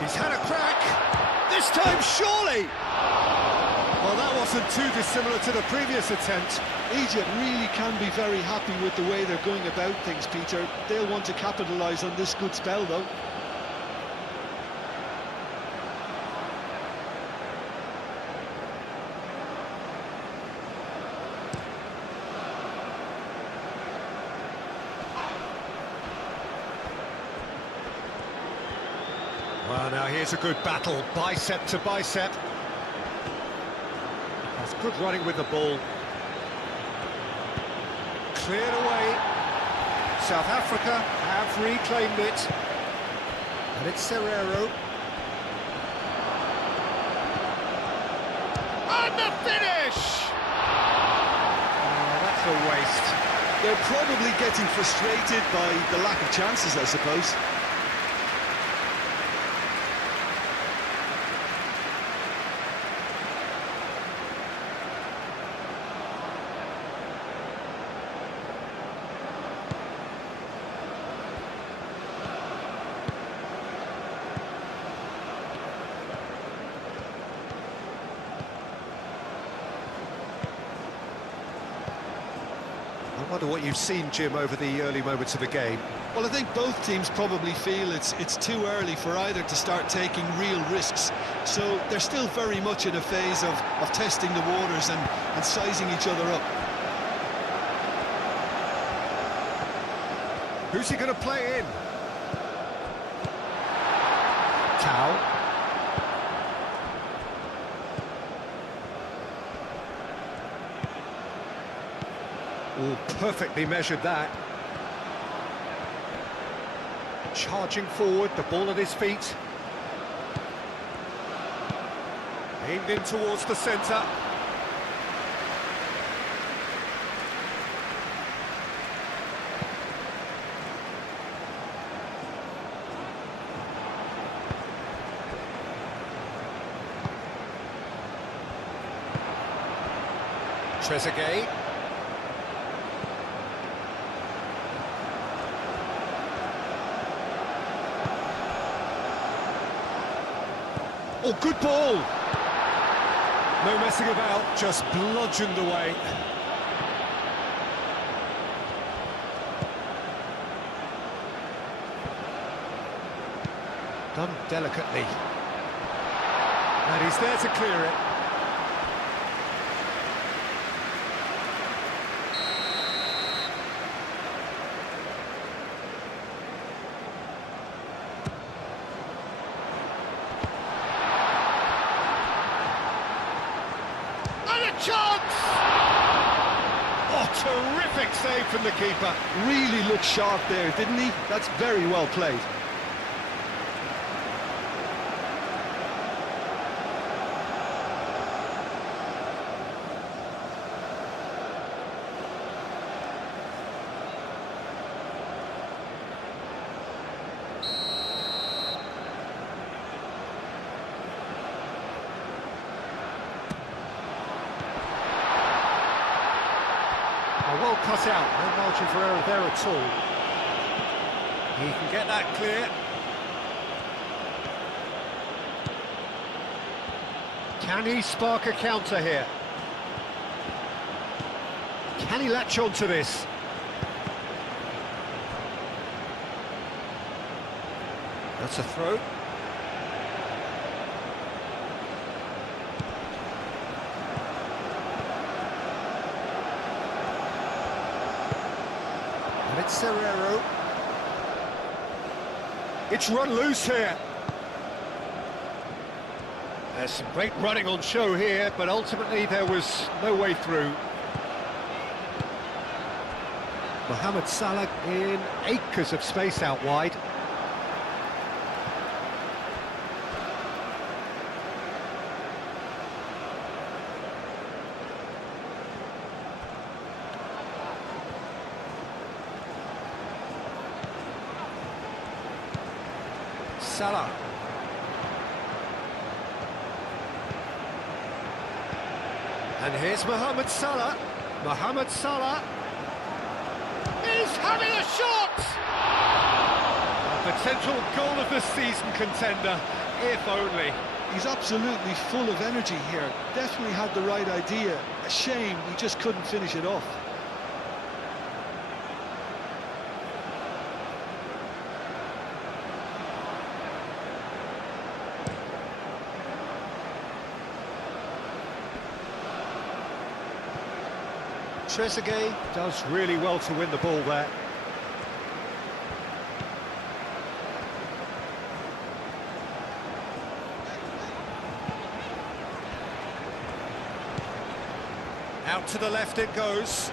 He's had a crack, this time surely! Well, that wasn't too dissimilar to the previous attempt. Egypt really can be very happy with the way they're going about things, Peter. They'll want to capitalise on this good spell, though. Well, now here's a good battle, bicep to bicep. That's good running with the ball. Cleared away. South Africa have reclaimed it. And it's Serrero. And the finish! Oh, that's a waste. They're probably getting frustrated by the lack of chances, I suppose. I wonder what you've seen, Jim, over the early moments of the game. Well, I think both teams probably feel it's too early for either to start taking real risks. So they're still very much in a phase of testing the waters and sizing each other up. Who's he going to play in? Tau. Oh, perfectly measured that. Charging forward, the ball at his feet. Aimed in towards the centre. Trezeguet. Oh, good ball! No messing about, just bludgeoned away. Done delicately. And he's there to clear it. Chance! Oh, terrific save from the keeper. Really looked sharp there, didn't he? That's very well played. Well cut out, no margin for error there at all. He can get that clear. Can he spark a counter here? Can he latch on to this? That's a throw. It's Serrero. It's run loose here. There's some great running on show here, but ultimately there was no way through. Mohamed Salah in acres of space out wide. Salah. And here's Mohamed Salah. Mohamed Salah. He's having a shot! A potential goal of the season contender, if only. He's absolutely full of energy here. Definitely had the right idea. A shame he just couldn't finish it off. Trezeguet does really well to win the ball there. Out to the left it goes.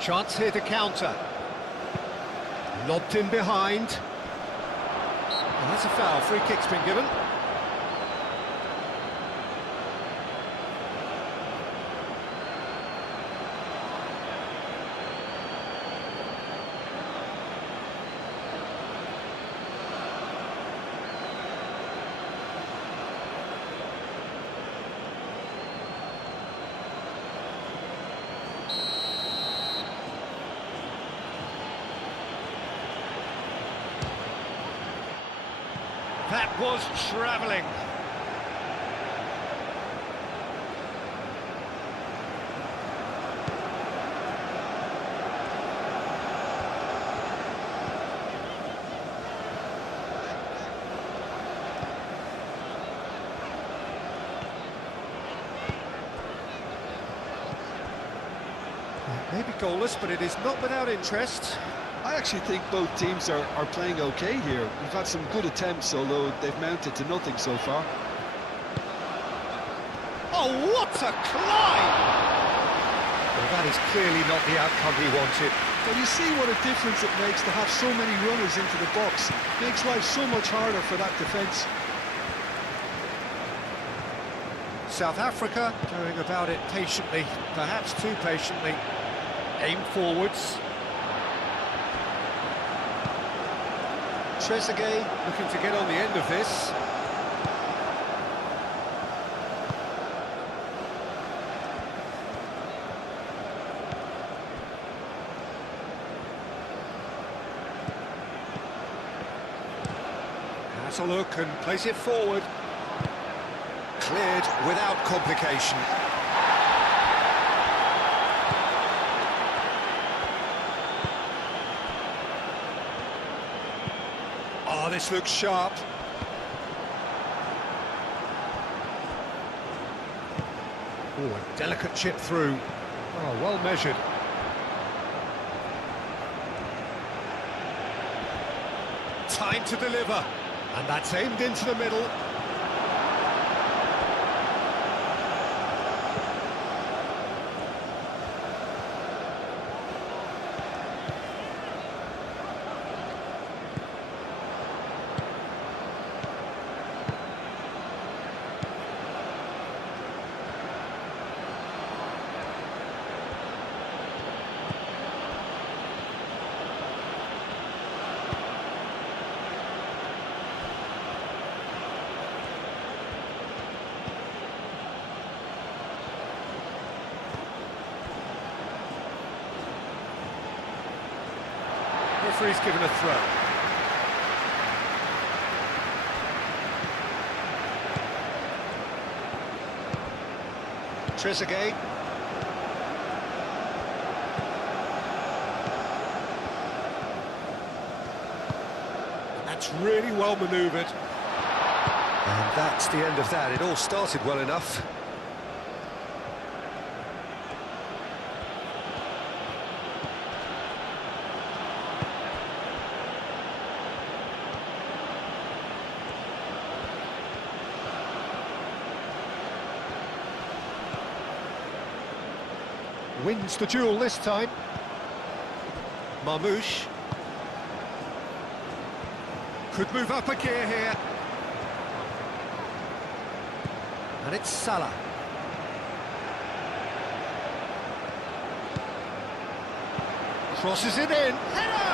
Chance here to counter. Lobbed in behind. And that's a foul. Free kick's been given. That was travelling. Maybe goalless, but it is not without interest. I actually think both teams are playing okay here. We've had some good attempts, although they've mounted to nothing so far. what a climb! Well, that is clearly not the outcome he wanted. Well, you see what a difference it makes to have so many runners into the box. Makes life so much harder for that defence. South Africa going about it patiently, perhaps too patiently. Aim forwards. Trezeguet looking to get on the end of this. Has a look and plays it forward. Cleared without complication. Oh, this looks sharp. Oh, a delicate chip through. Oh, well measured. Time to deliver. And that's aimed into the middle. Referee's given a throw. Trezeguet. That's really well manoeuvred. And that's the end of that. It all started well enough. Wins the duel this time. Marmouche. Could move up a gear here. And it's Salah. Crosses it in. Header!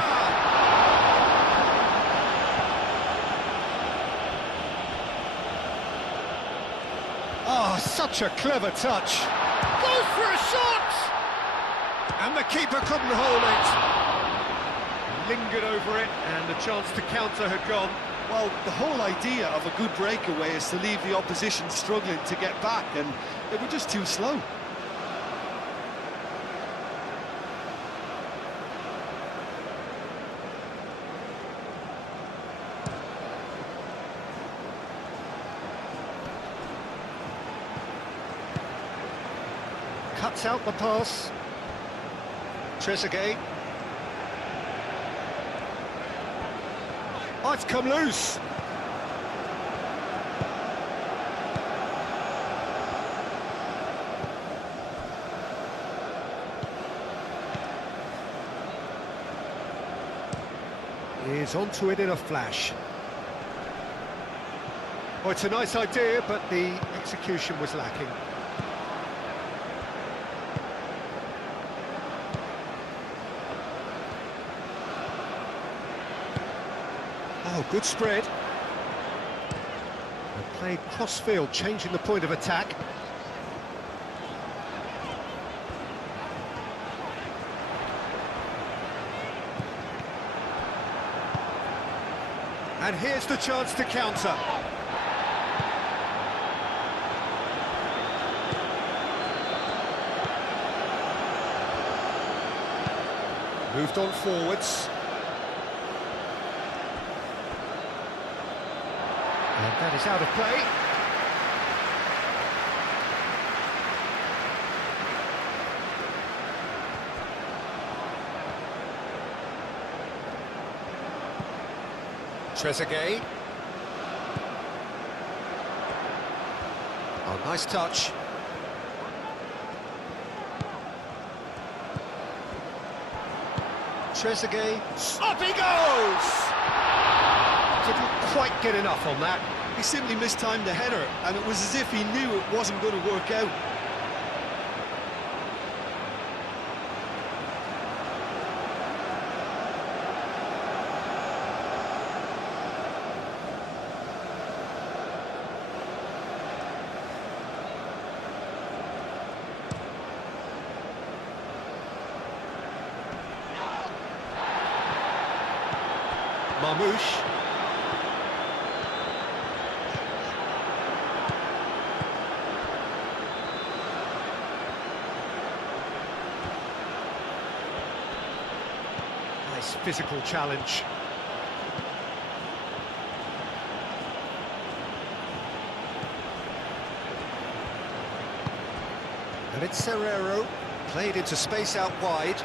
Oh, such a clever touch. Goes for a shot! And the keeper couldn't hold it. Lingered over it, and the chance to counter had gone. Well, the whole idea of a good breakaway is to leave the opposition struggling to get back, and they were just too slow. Cuts out the pass. Trezeguet. Oh, it's come loose. He's onto it in a flash. Oh, it's a nice idea, but the execution was lacking. Oh, good spread. And played cross-field, changing the point of attack. And here's the chance to counter. Moved on forwards. And that is out of play. Trezeguet. Oh, nice touch. Trezeguet, up he goes! Didn't quite get enough on that. He simply mistimed the header, and it was as if he knew it wasn't going to work out. Marmouche. Nice physical challenge. And it's Serrero, played into space out wide.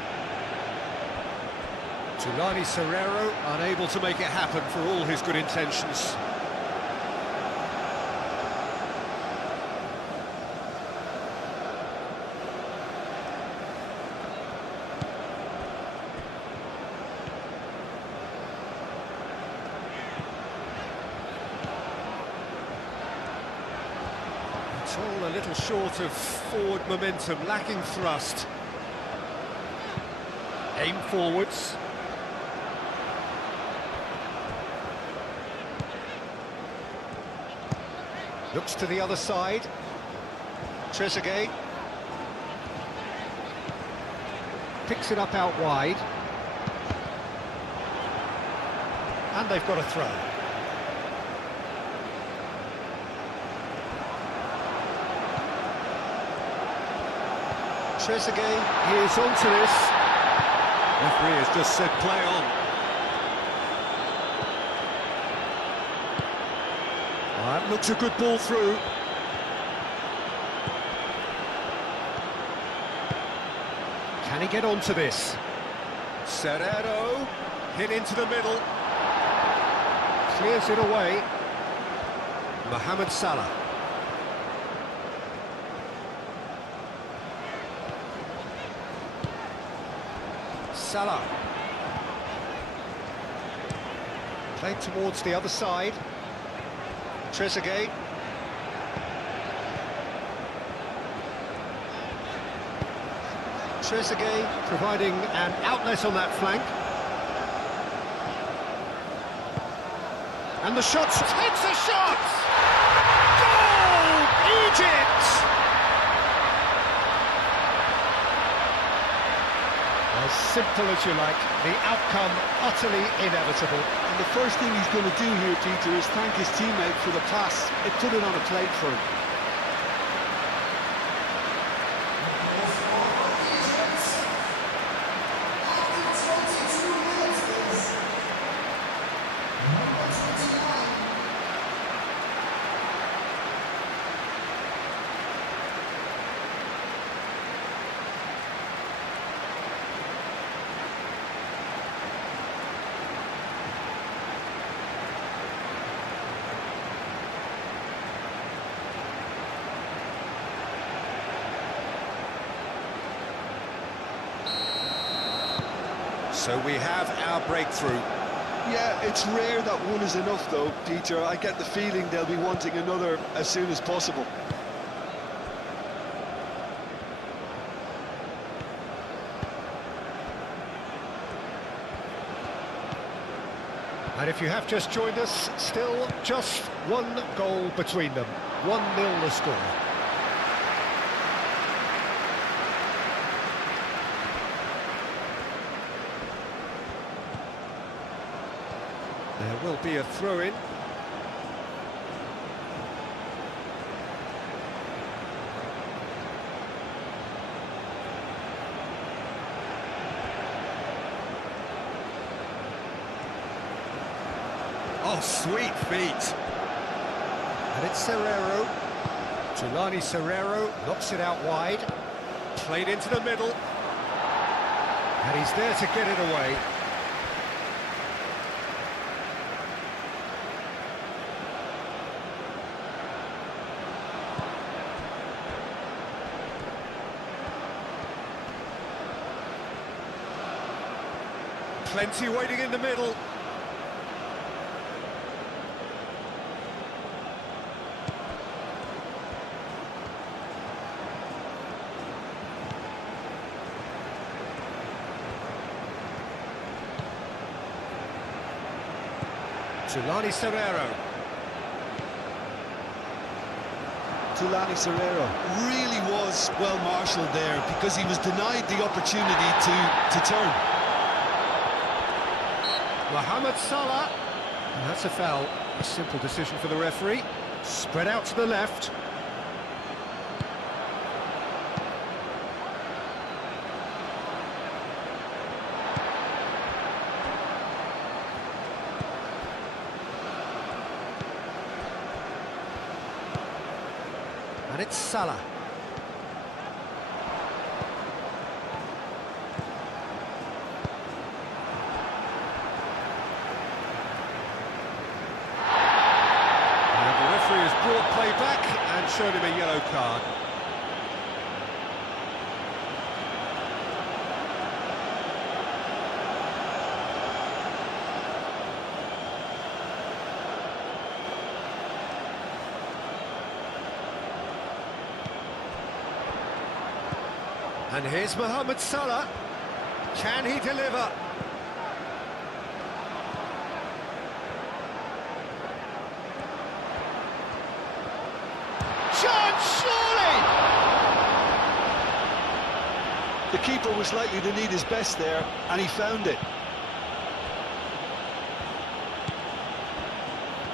Tulani Serrero unable to make it happen for all his good intentions. It's all a little short of forward momentum, lacking thrust. Aim forwards. Looks to the other side. Trezeguet. Picks it up out wide. And they've got a throw. Trezeguet is onto this. Referee has just said play on. That looks a good ball through. Can he get onto this? Serrero, hit into the middle. Clears it away. Mohamed Salah. Salah. Played towards the other side. Trezeguet. Trezeguet providing an outlet on that flank. And the shot, takes a shot! Goal! Egypt! As simple as you like, the outcome utterly inevitable. And the first thing he's going to do here, Peter, is thank his teammate for the pass. It put it on a plate for him. So we have our breakthrough. Yeah, it's rare that one is enough though, Peter. I get the feeling they'll be wanting another as soon as possible. And if you have just joined us, still just one goal between them. 1-0 the score. There will be a throw-in. Oh, sweet feet. And it's Serrero. Tulani Serrero knocks it out wide. Played into the middle. And he's there to get it away. Plenty waiting in the middle. Tulani Serrero. Tulani Serrero. Really was well marshalled there because he was denied the opportunity to turn. Mohamed Salah. And that's a foul. A simple decision for the referee. Spread out to the left. And it's Salah. And the referee has brought play back and showed him a yellow card. And here's Mohamed Salah. Can he deliver? Chance, surely! The keeper was likely to need his best there, and he found it.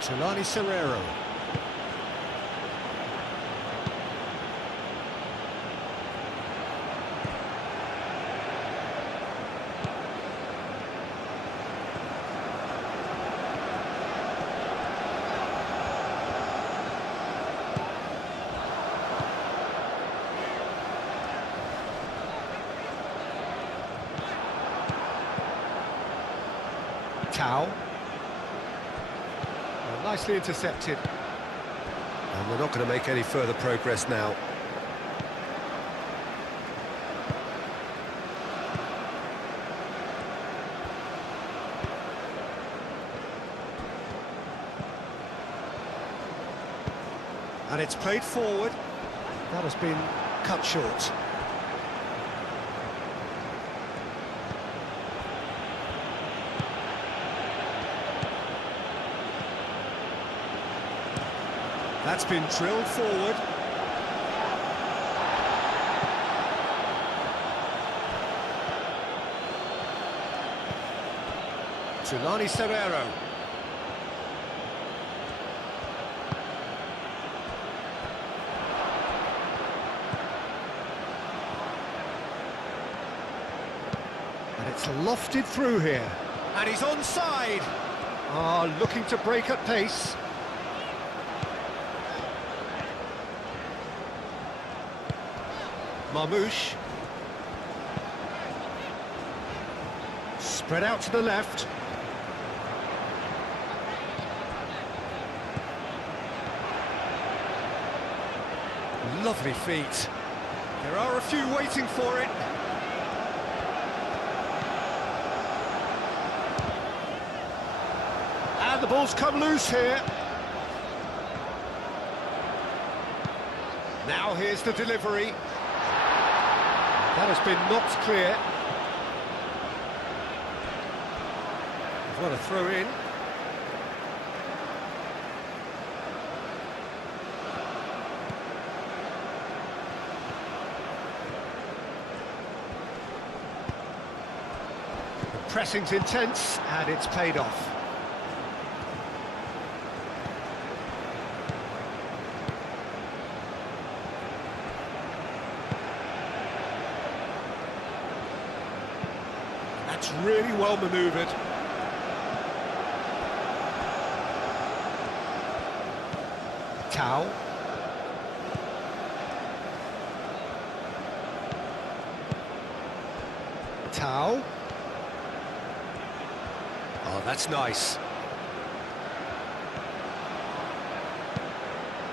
Tulani Serrero. Tau. Well, nicely intercepted. And they're not going to make any further progress now. And it's played forward. That has been cut short. That's been drilled forward. Tulani Serrero. And it's lofted through here. And he's onside. Looking to break at pace. Marmoush. Spread out to the left. Lovely feet. There are a few waiting for it. And the ball's come loose here. Now here's the delivery. That has been knocked clear. What a throw in. The pressing's intense and it's paid off. That's really well manoeuvred. Tau. Tau. Oh, that's nice.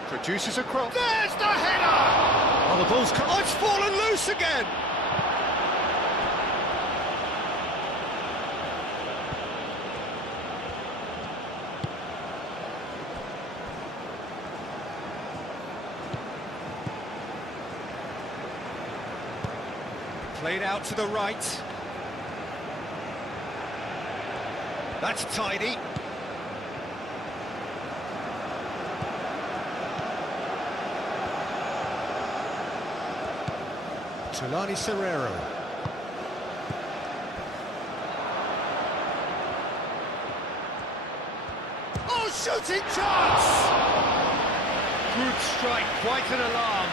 Produces a cross. There's the header! Oh, the ball's come. Oh, it's fallen loose again! Played out to the right. That's tidy. Tulani Serrero. Oh, shooting chance! Good strike, quite an alarm.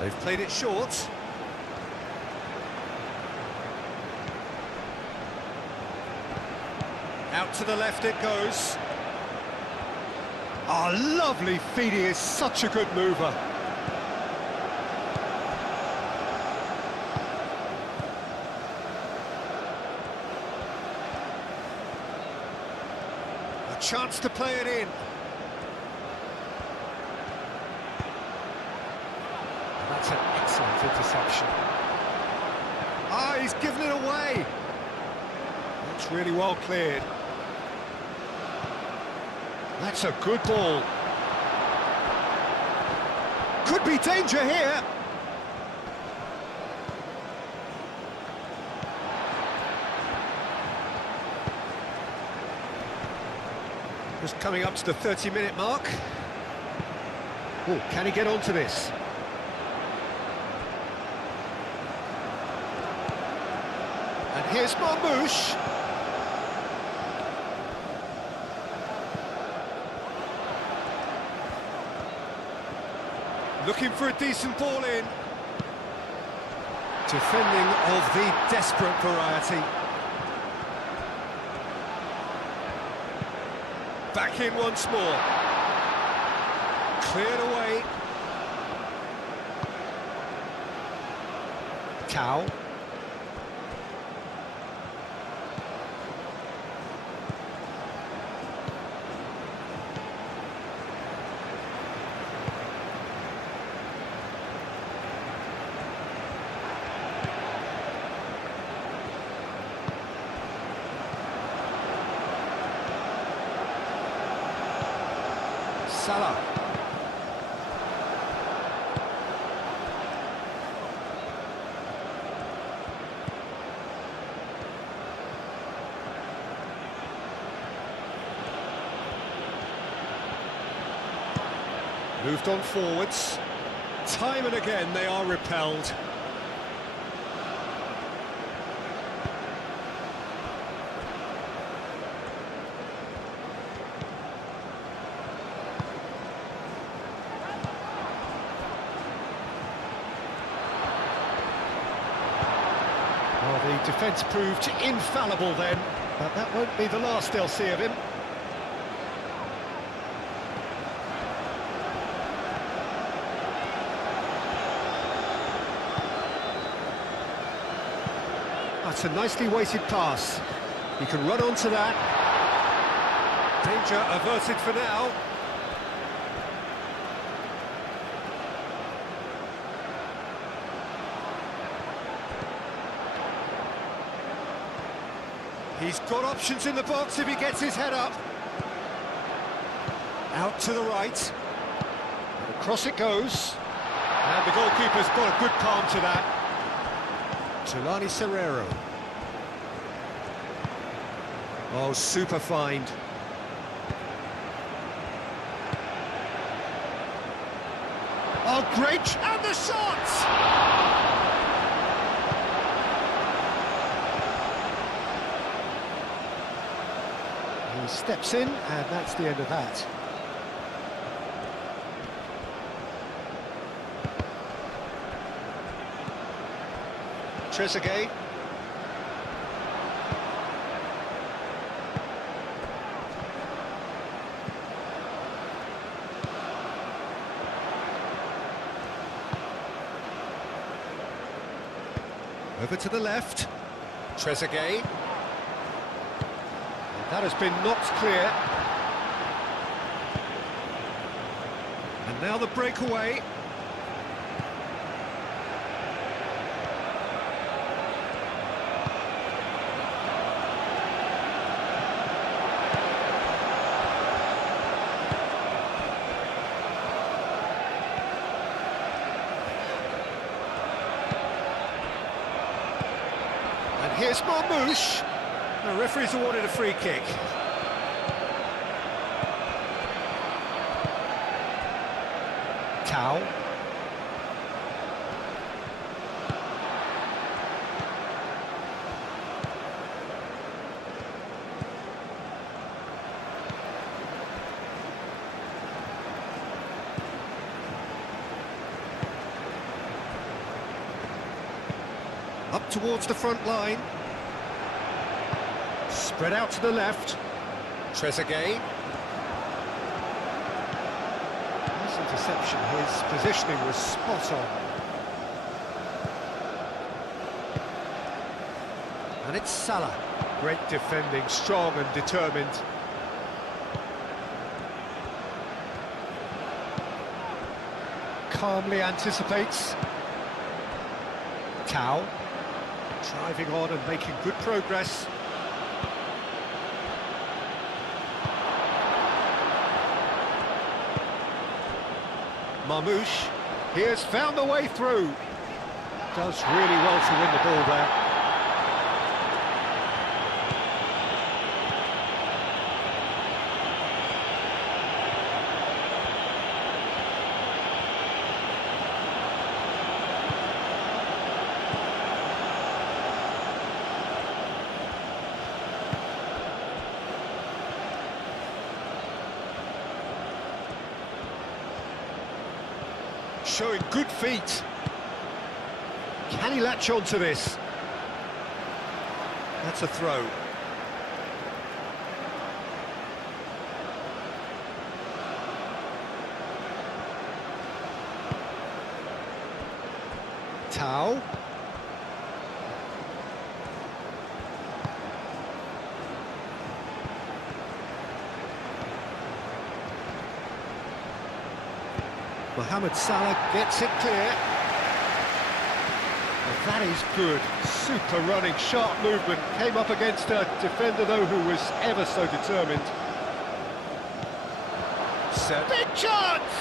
They've played it short. Out to the left it goes. Oh, lovely feed, he is such a good mover. A chance to play it in. That's an excellent interception. Ah, he's given it away. That's really well cleared. That's a good ball. Could be danger here. Just coming up to the 30-minute mark. Oh, can he get onto this? And here's Marmouche. Looking for a decent ball in. Defending of the desperate variety. Back in once more. Cleared away. Cow. Salah. Moved on forwards. Time and again they are repelled. Well, the defence proved infallible then, but that won't be the last they'll see of him. That's a nicely weighted pass. He can run onto that. Danger averted for now. He's got options in the box if he gets his head up. Out to the right. Across it goes. And the goalkeeper's got a good palm to that. Tulani Serrero. Oh, super find. Oh, great! And the shot! He steps in, and that's the end of that. Trezeguet. Over to the left. Trezeguet. That has been knocked clear. And now the breakaway. And here's Marmouche. The referee's awarded a free kick. Tau. Up towards the front line. Spread out to the left. Trezeguet. Nice interception. His positioning was spot on. And it's Salah. Great defending, strong and determined. Calmly anticipates. Tau. Driving on and making good progress. Marmouche, he has found the way through. Does really well to win the ball there. Showing good feet. Can he latch on to this? That's a throw. Tau. Mohamed Salah gets it clear. Well, that is good. Super running, sharp movement. Came up against a defender, though, who was ever so determined. Set. Big chance!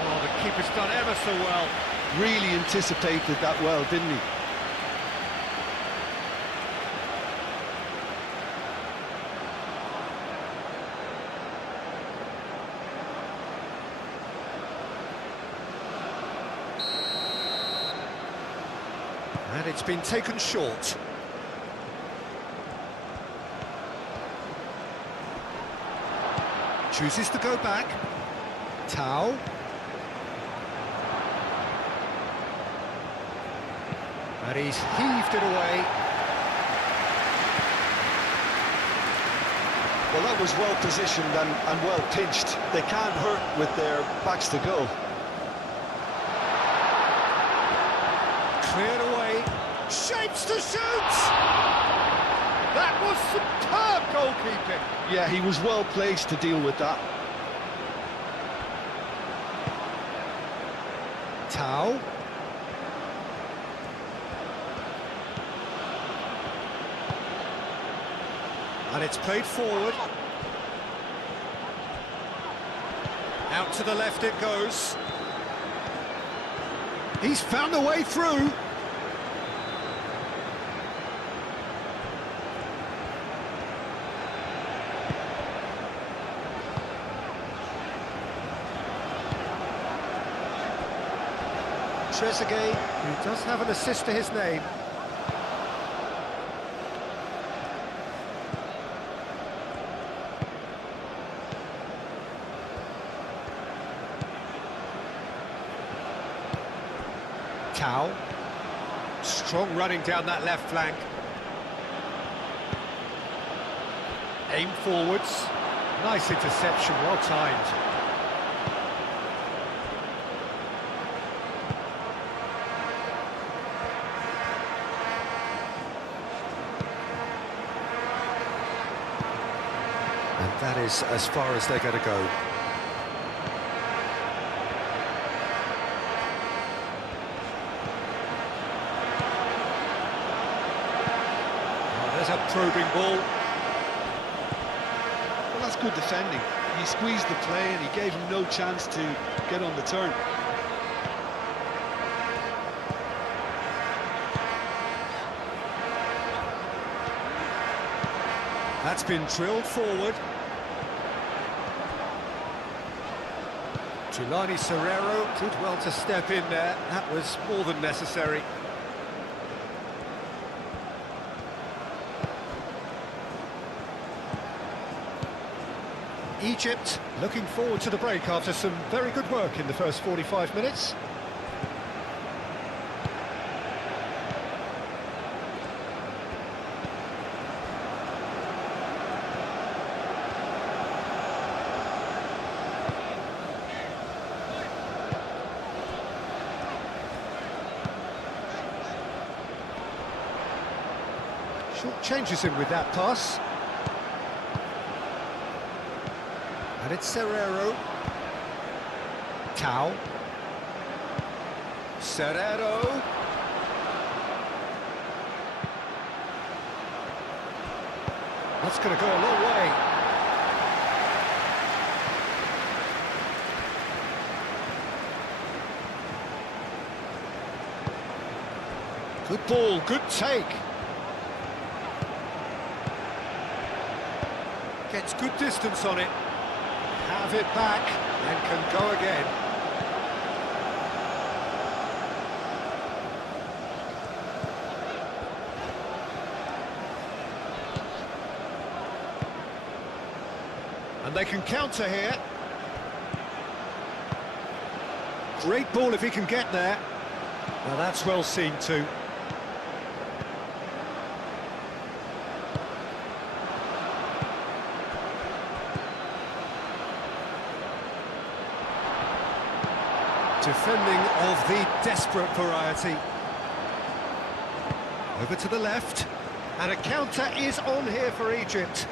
Oh, the keeper's done ever so well. Really anticipated that well, didn't he? And it's been taken short. Chooses to go back. Tau. And he's heaved it away. Well, that was well positioned and well pinched. They can't hurt with their backs to go. Cleared away. Shapes to shoot! That was superb goalkeeping. Yeah, he was well placed to deal with that. Tau. And it's played forward. Out to the left it goes. He's found a way through. Trezeguet, who does have an assist to his name. Tau. Strong running down that left flank. Aim forwards. Nice interception, well timed. And that is as far as they're going to go. There's a probing ball. Well, that's good defending. He squeezed the play and he gave him no chance to get on the turn. That's been drilled forward. Giuliani Serrero did well to step in there. That was more than necessary. Egypt looking forward to the break after some very good work in the first 45 minutes. Short changes him with that pass. And it's Serrero. Tau. Serrero. That's going to go a long way. Good ball, good take. Gets good distance on it. Have it back and can go again. And they can counter here. Great ball if he can get there. Well, that's well seen too. Defending of the desperate variety. Over to the left, and a counter is on here for Egypt.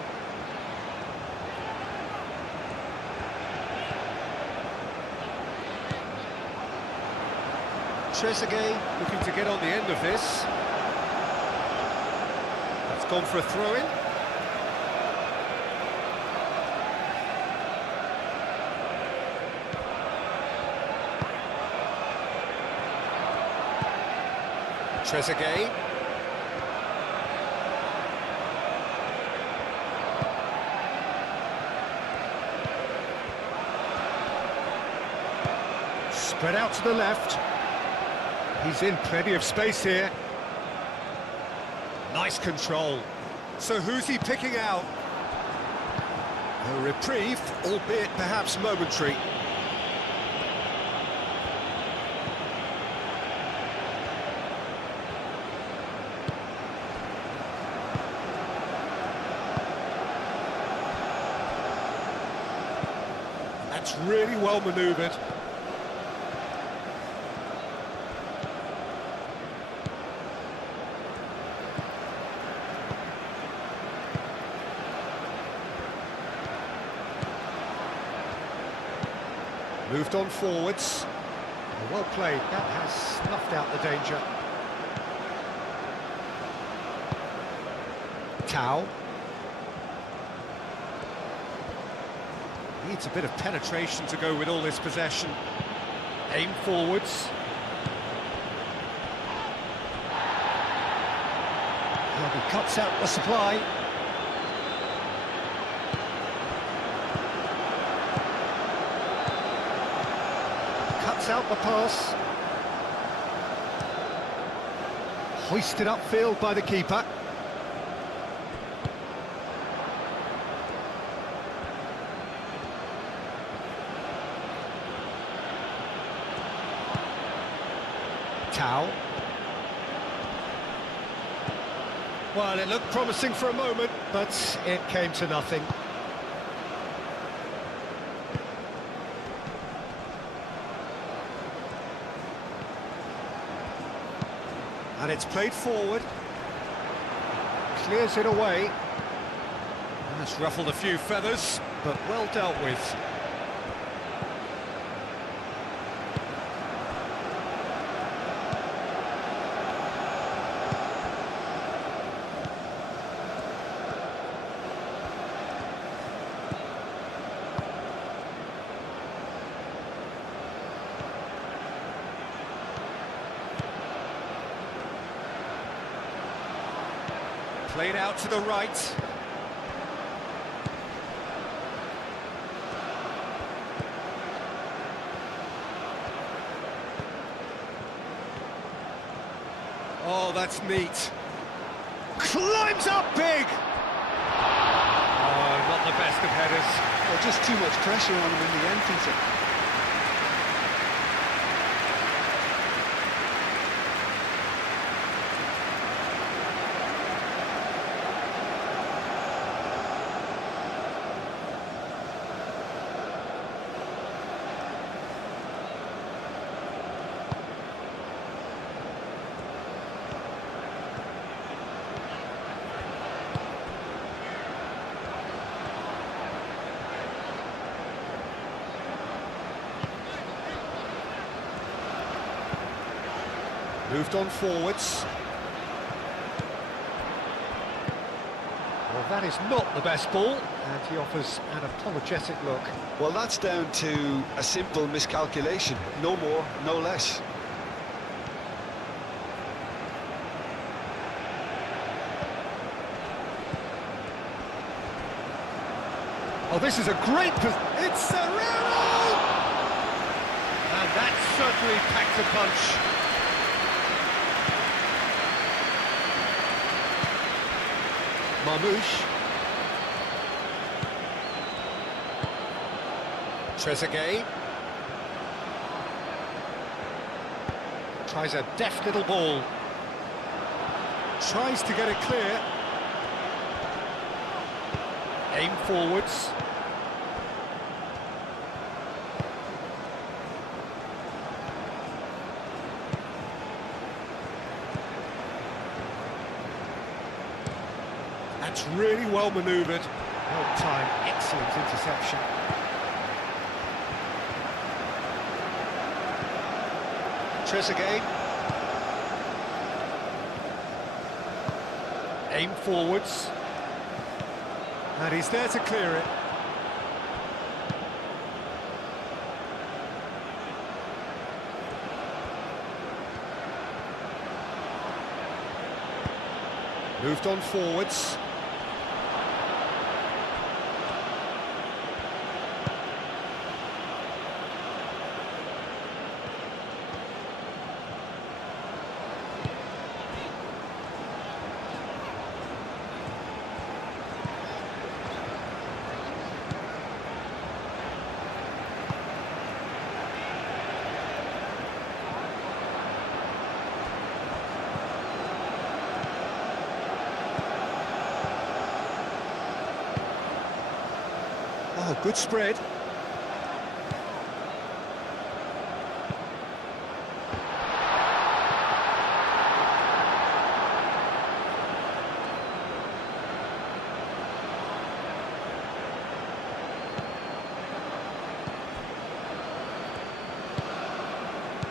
Trezeguet looking to get on the end of this. That's gone for a throw-in. Trezeguet. Spread out to the left. He's in plenty of space here. Nice control. So who's he picking out? A reprieve, albeit perhaps momentary. That's really well manoeuvred. Moved on forwards. Well played, that has snuffed out the danger. Tau. Needs a bit of penetration to go with all this possession. Aim forwards. Well, he cuts out the supply. Cuts out the pass. Hoisted upfield by the keeper. Tau. Well, it looked promising for a moment, but it came to nothing. And it's played forward. Clears it away. That's ruffled a few feathers, but well dealt with. Played out to the right. Oh, that's neat. Climbs up big! Oh, not the best of headers. Well, just too much pressure on him in the end, Peter. Moved on forwards. Well, that is not the best ball, and he offers an apologetic look. Well, that's down to a simple miscalculation. No more, no less. Oh, this is a great... It's Serrano! And that certainly packed a punch. Marmouche. Trezeguet. Tries a deft little ball. Tries to get it clear. Aim forwards. That's really well manoeuvred. Well timed, excellent interception. Trezeguet. Aim forwards. And he's there to clear it. Moved on forwards. Oh, good spread.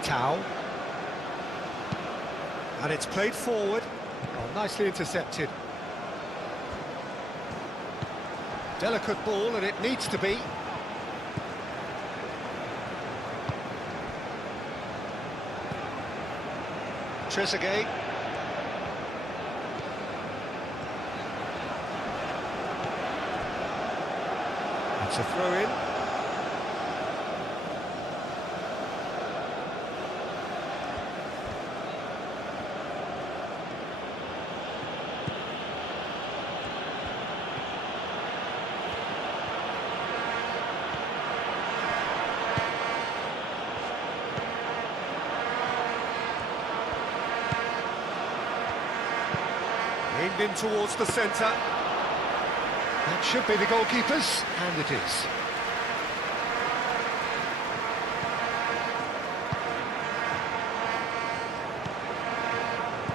Tau. And it's played forward. Oh, nicely intercepted. Delicate ball, and it needs to be. Trezeguet. It's a throw-in. Aimed in towards the centre. That should be the goalkeeper's, and it is.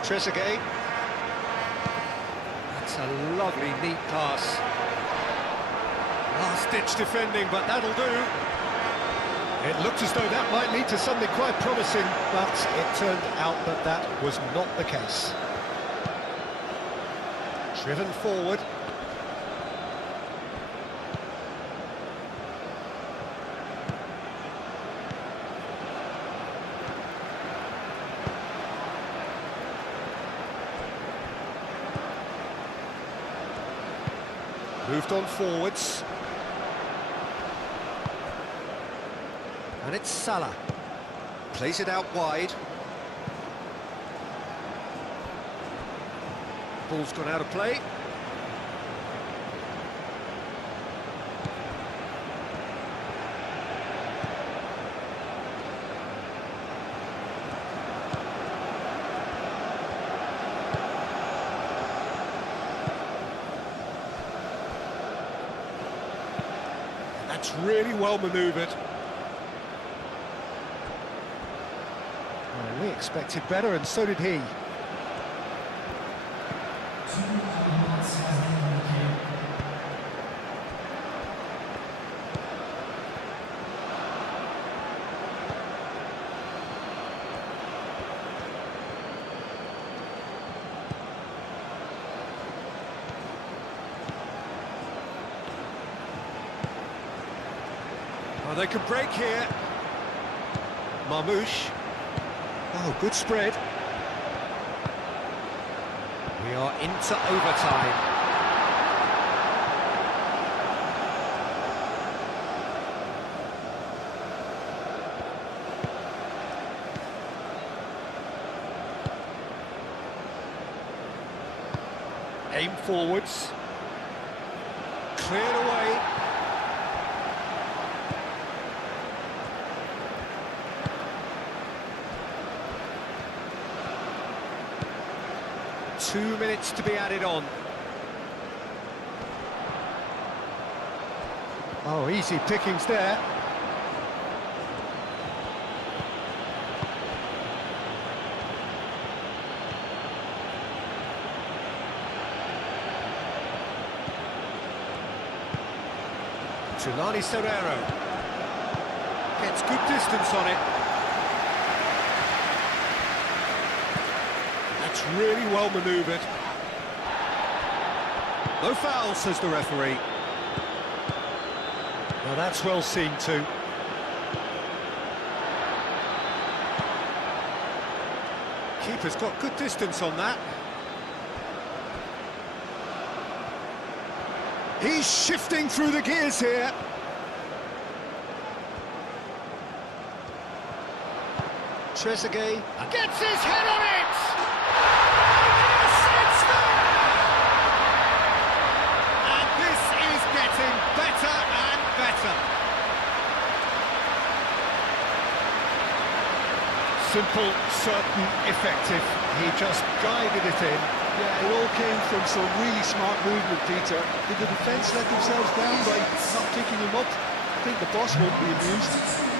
Trezeguet. That's a lovely, neat pass. Last-ditch defending, but that'll do. It looked as though that might lead to something quite promising, but it turned out that that was not the case. Driven forward. Moved on forwards. And it's Salah. Plays it out wide. Ball's gone out of play. That's really well manoeuvred. Well, we expected better, and so did he. Oh, they could break here. Marmouche. Oh, good spread. We are into overtime. Aim forwards. Cleared away. Two minutes to be added on. Oh, easy pickings there. Tulani Serrero gets good distance on it. That's really well manoeuvred. No foul, says the referee. Now that's well seen too. Keeper's got good distance on that. He's shifting through the gears here. Trezeguet gets his head on it! Yes, it's there! And this is getting better and better. Simple, certain, effective. He just guided it in. Yeah, it all came from some really smart movement, Peter. Did the defence let themselves down by not picking him up? I think the boss won't be amused.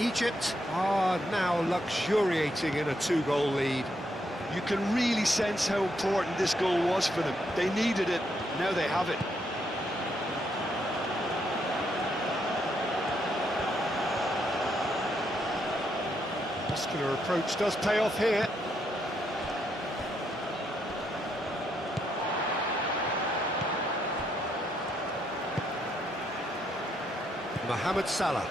Egypt are now luxuriating in a two-goal lead. You can really sense how important this goal was for them. They needed it, now they have it. Muscular approach does pay off here. Mohamed Salah.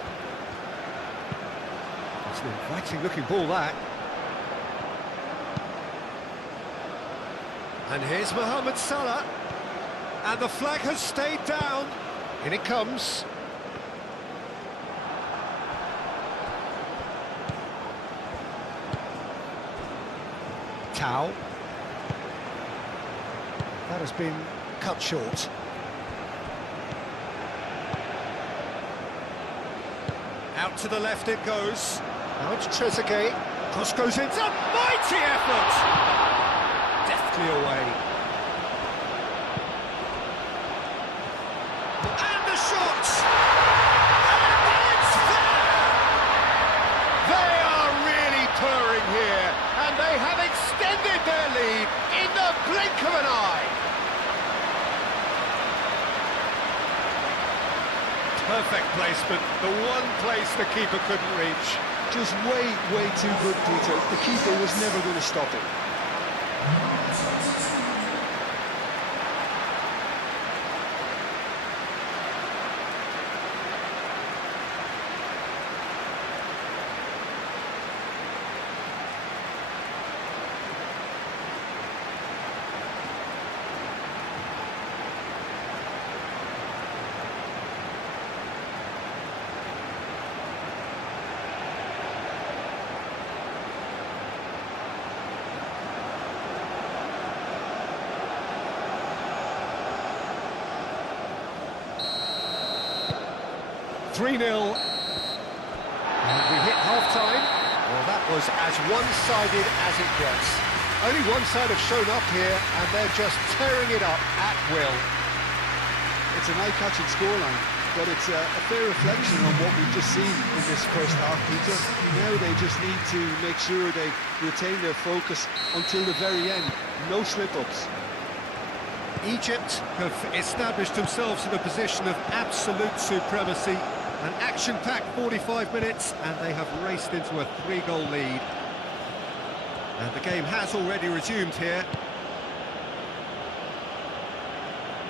It's an inviting looking ball, that. And here's Mohamed Salah. And the flag has stayed down. In it comes. Tau. That has been cut short. Out to the left it goes. Now it's Trezeguet. Cross goes in. It's a mighty effort! Deftly away. And the shot! And it's there! They are really purring here, and they have extended their lead in the blink of an eye. Perfect placement, the one place the keeper couldn't reach. Just way too good, Peter. The keeper was never going to stop it. 3-0. And we hit half-time. Well, that was as one-sided as it gets. Only one side have shown up here, and they're just tearing it up at will. It's an eye-catching scoreline, but it's a fair reflection on what we've just seen in this first half, Peter. Now they just need to make sure they retain their focus until the very end. No slip-ups. Egypt have established themselves in a position of absolute supremacy. An action-packed 45 minutes, and they have raced into a 3-goal lead. And the game has already resumed here.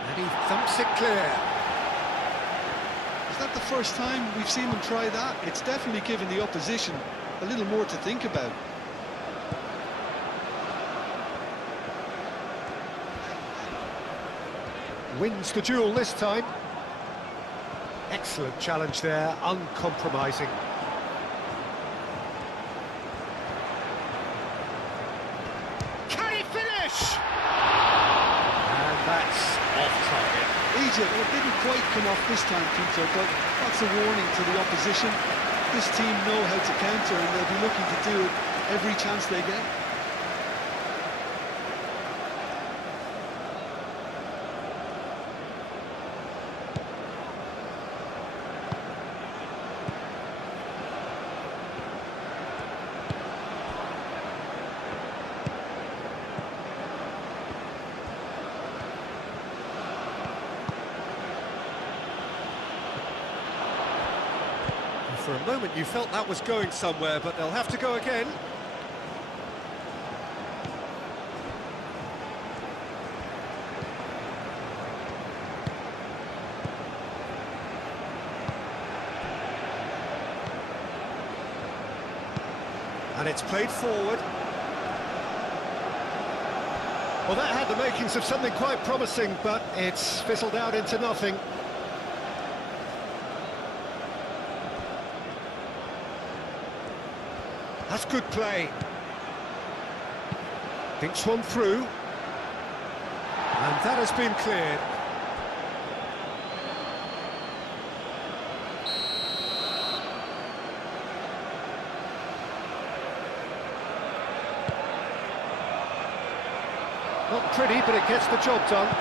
And he thumps it clear. Is that the first time we've seen them try that? It's definitely given the opposition a little more to think about. Wins the duel this time. Excellent challenge there, uncompromising. Can he finish? And that's off target. Egypt, it didn't quite come off this time, Peter, but that's a warning to the opposition. This team know how to counter, and they'll be looking to do it every chance they get. For a moment you felt that was going somewhere, but they'll have to go again. And it's played forward. Well, that had the makings of something quite promising, but it's fizzled out into nothing. That's good play. Thinks one through. And that has been cleared. Not pretty, but it gets the job done.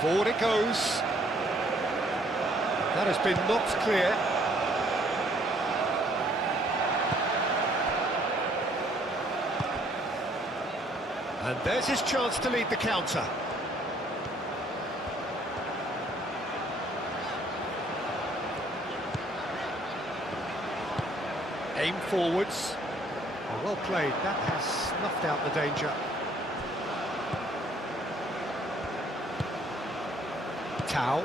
Forward it goes. That has been knocked clear. And there's his chance to lead the counter. Aim forwards. Oh, well played. That has snuffed out the danger. Tau.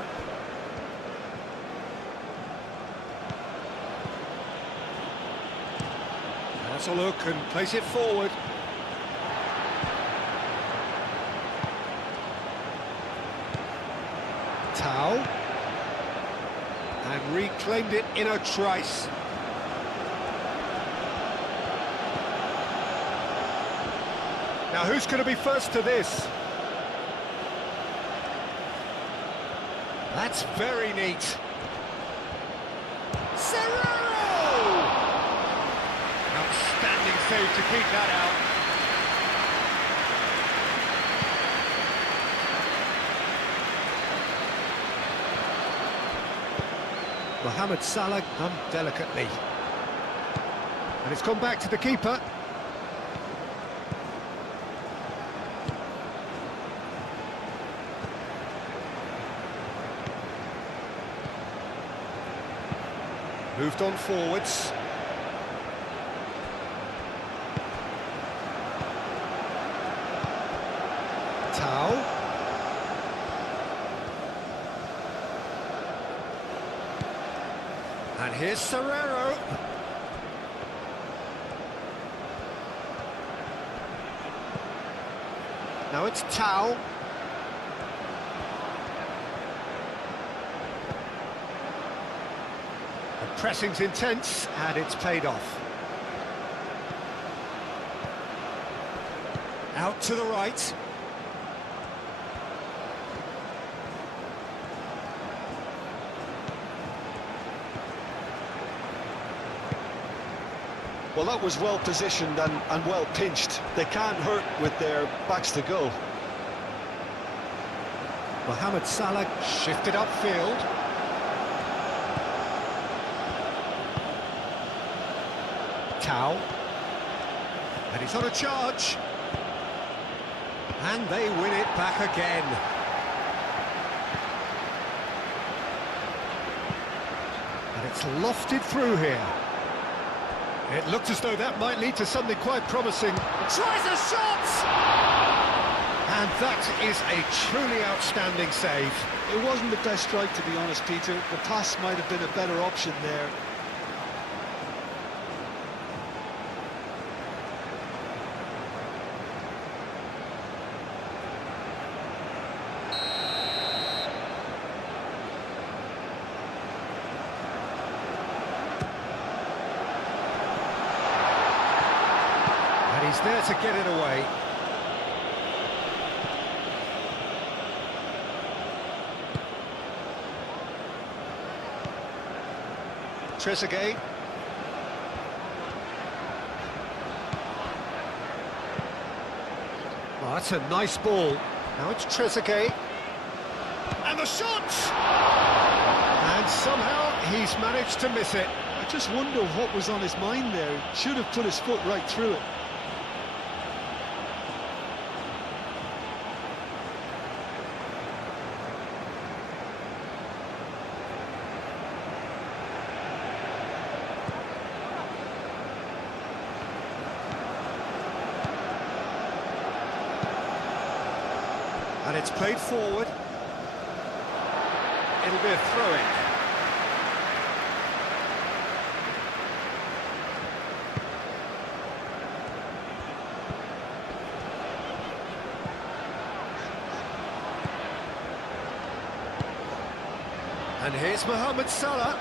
Has a look and plays it forward. Tau. And reclaimed it in a trice. Now who's going to be first to this? That's very neat. Serrero! Outstanding save to keep that out. Mohamed Salah done delicately. And it's gone back to the keeper. Moved on forwards. Tau. And here's Serrero. Now it's Tau. The pressing's intense, and it's paid off. Out to the right. Well, that was well positioned and well pinched. They can't hurt with their backs to goal. Mohamed Salah shifted upfield. Tau. And he's on a charge. And they win it back again. And it's lofted through here. It looked as though that might lead to something quite promising. Tries a shot! And that is a truly outstanding save. It wasn't the best strike, to be honest, Peter. The pass might have been a better option there. And he's there to get it away. Trezeguet. Oh, that's a nice ball. Now it's Trezeguet. And the shot! And somehow he's managed to miss it. I just wonder what was on his mind there. Should have put his foot right through it. And it's played forward. It'll be a throw-in. And here's Mohamed Salah.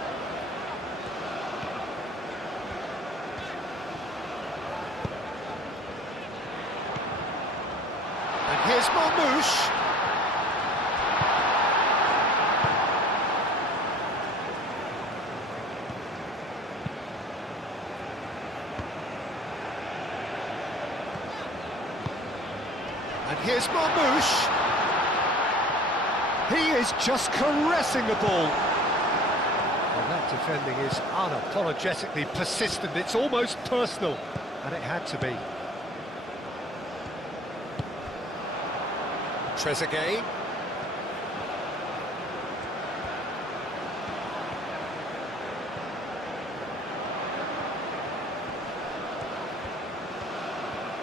And here's Marmoush. And here's Marmoush. He is just caressing the ball. Well, that defending is unapologetically persistent. It's almost personal, and it had to be. Trezeguet.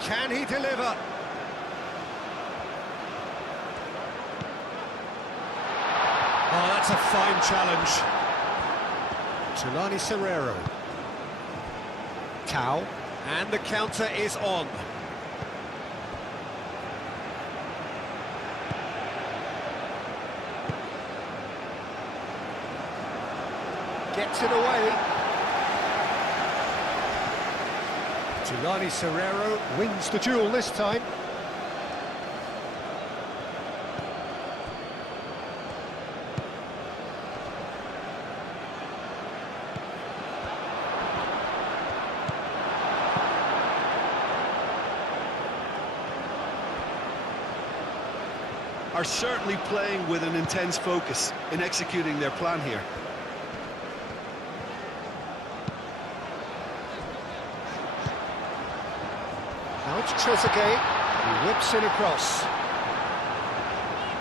Can he deliver? Oh, that's a fine challenge. Tulani Serrero. Tau. And the counter is on. Gets it away. Tulani Serrero wins the duel this time. Are certainly playing with an intense focus in executing their plan here. Now it's Trezeguet, he whips it across.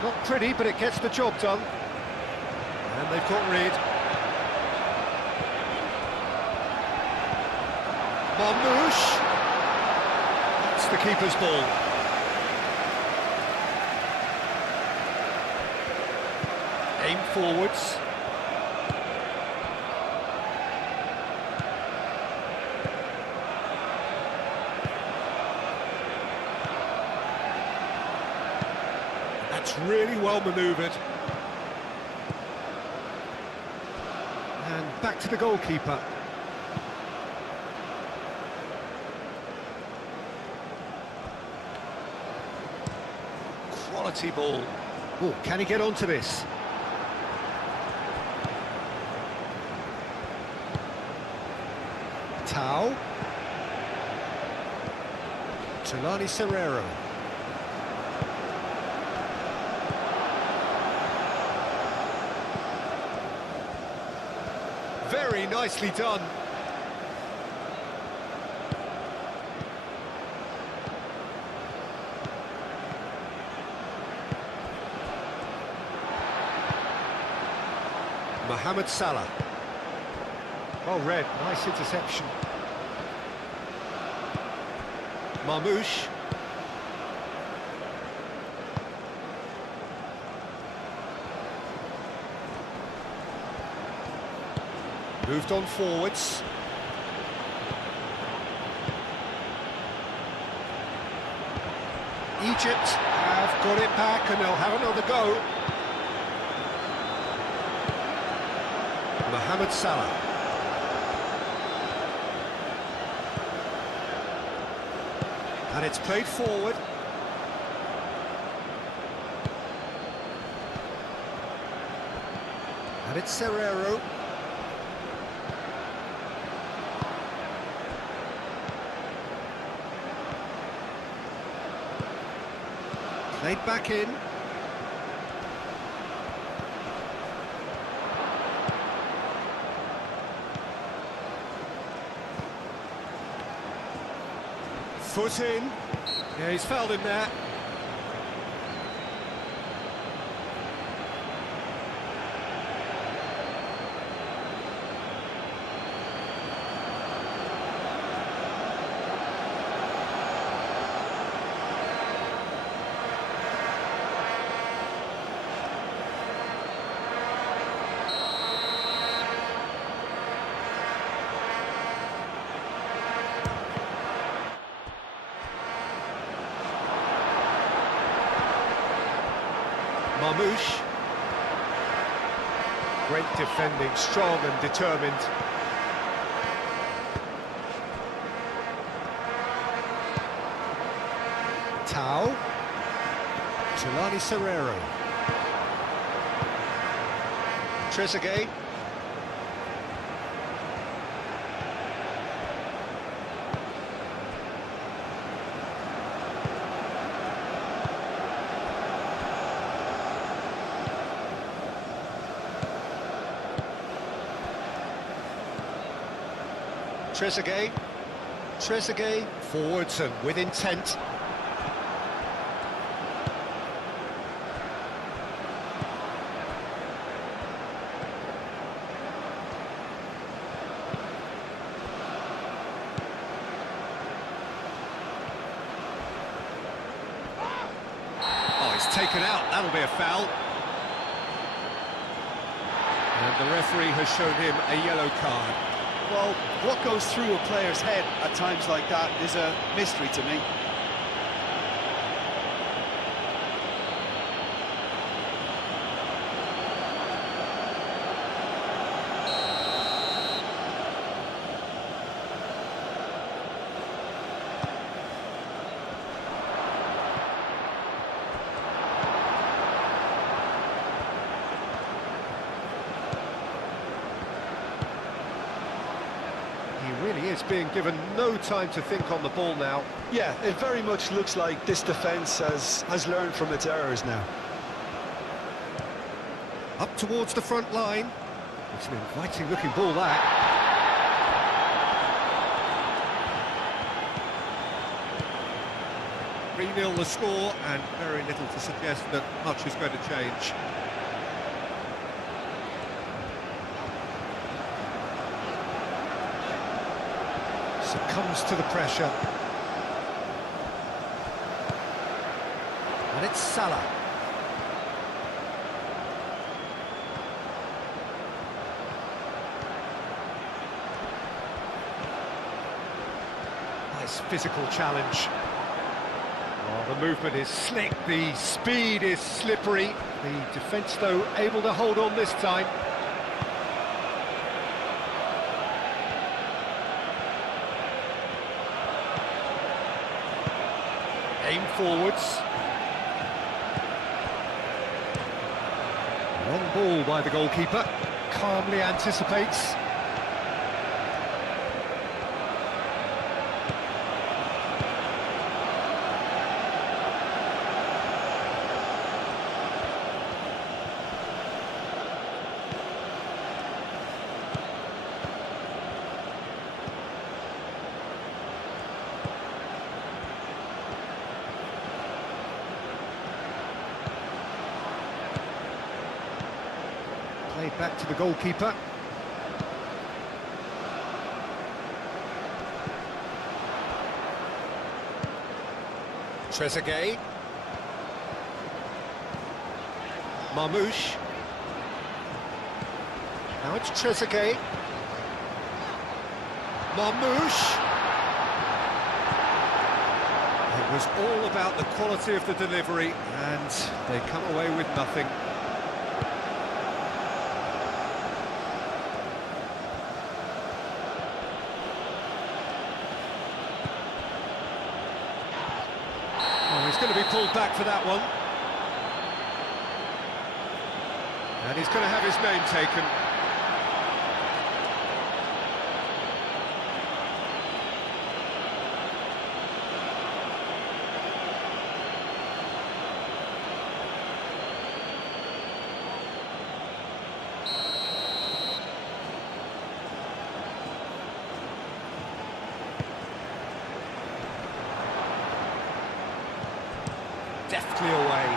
Not pretty, but it gets the job done. And they've got rid. Marmoush. That's the keeper's ball. Aim forwards. That's really well manoeuvred. And back to the goalkeeper. quality ball. Oh, can he get onto this? Tau. Tulani Serrero. Very nicely done. Mohamed Salah. Well read, nice interception. Marmoush. Moved on forwards. Egypt have got it back and they'll have another go. Mohamed Salah. And it's played forward. And it's Serrero. Played back in. Foot in. Yeah, he's fouled him there. Marmoush. Great defending, strong and determined. Tau. Tulani Serrero. Trezeguet. Trezeguet, forwards and with intent. Oh, it's taken out, that'll be a foul. And the referee has shown him a yellow card. Well, what goes through a player's head at times like that is a mystery to me. He really is being given no time to think on the ball now. Yeah, it very much looks like this defence has learned from its errors now. Up towards the front line. It's an inviting looking ball, that. Three-0 the score, and very little to suggest that much is going to change. Succumbs to the pressure. And it's Salah. Nice physical challenge. Oh, the movement is slick, the speed is slippery. The defence, though, able to hold on this time. Aim forwards. ball by the goalkeeper. Calmly anticipates. Played back to the goalkeeper. Trezeguet. Marmouche. Now it's Trezeguet. Marmouche. It was all about the quality of the delivery, and they come away with nothing. Oh, he's going to be pulled back for that one. And he's going to have his name taken. Deftly away.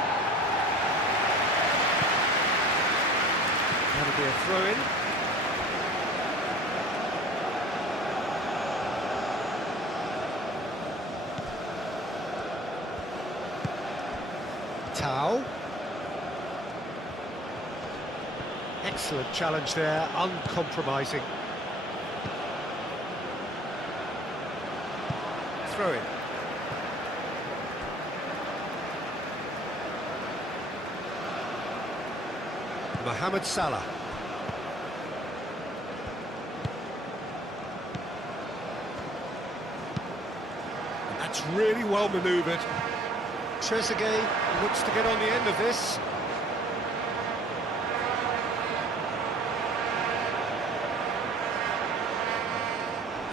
That'll be a throw-in. Tau. Excellent challenge there, uncompromising. Throw-in. Mohamed Salah. And that's really well manoeuvred. Trezeguet looks to get on the end of this.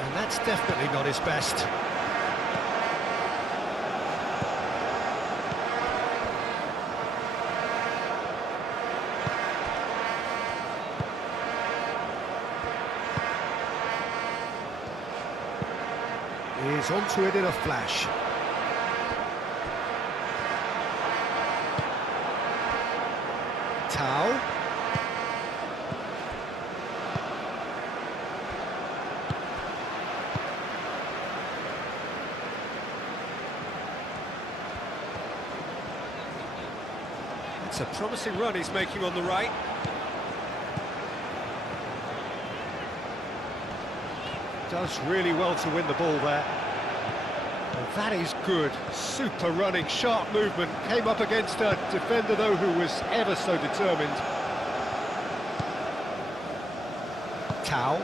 And that's definitely not his best. He's onto it in a flash. Tau. It's a promising run he's making on the right. Does really well to win the ball there. Well, that is good. Super running, sharp movement. Came up against a defender, though, who was ever so determined. Tau.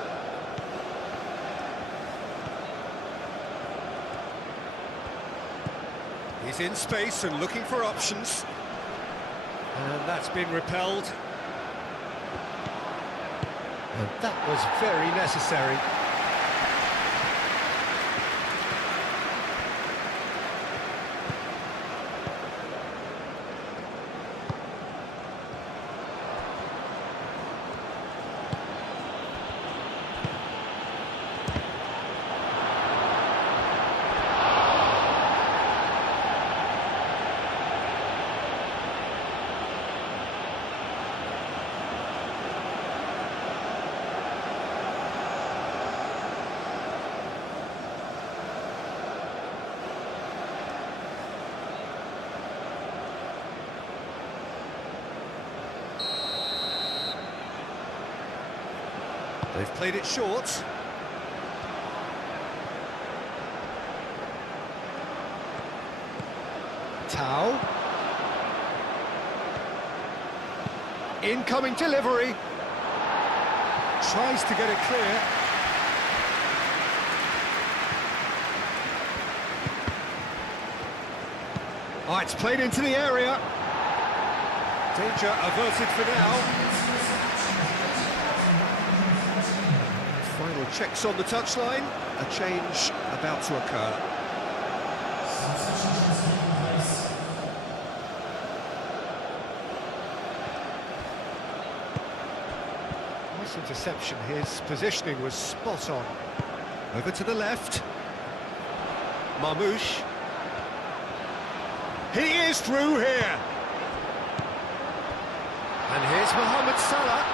He's in space and looking for options. And that's been repelled. And that was very necessary. They've played it short. Tau. Incoming delivery. Tries to get it clear. Oh, it's played into the area. Danger averted for now. Final checks on the touchline. A change about to occur. Nice interception. His positioning was spot on. Over to the left. Marmoush. He is through here. And here's Mohamed Salah.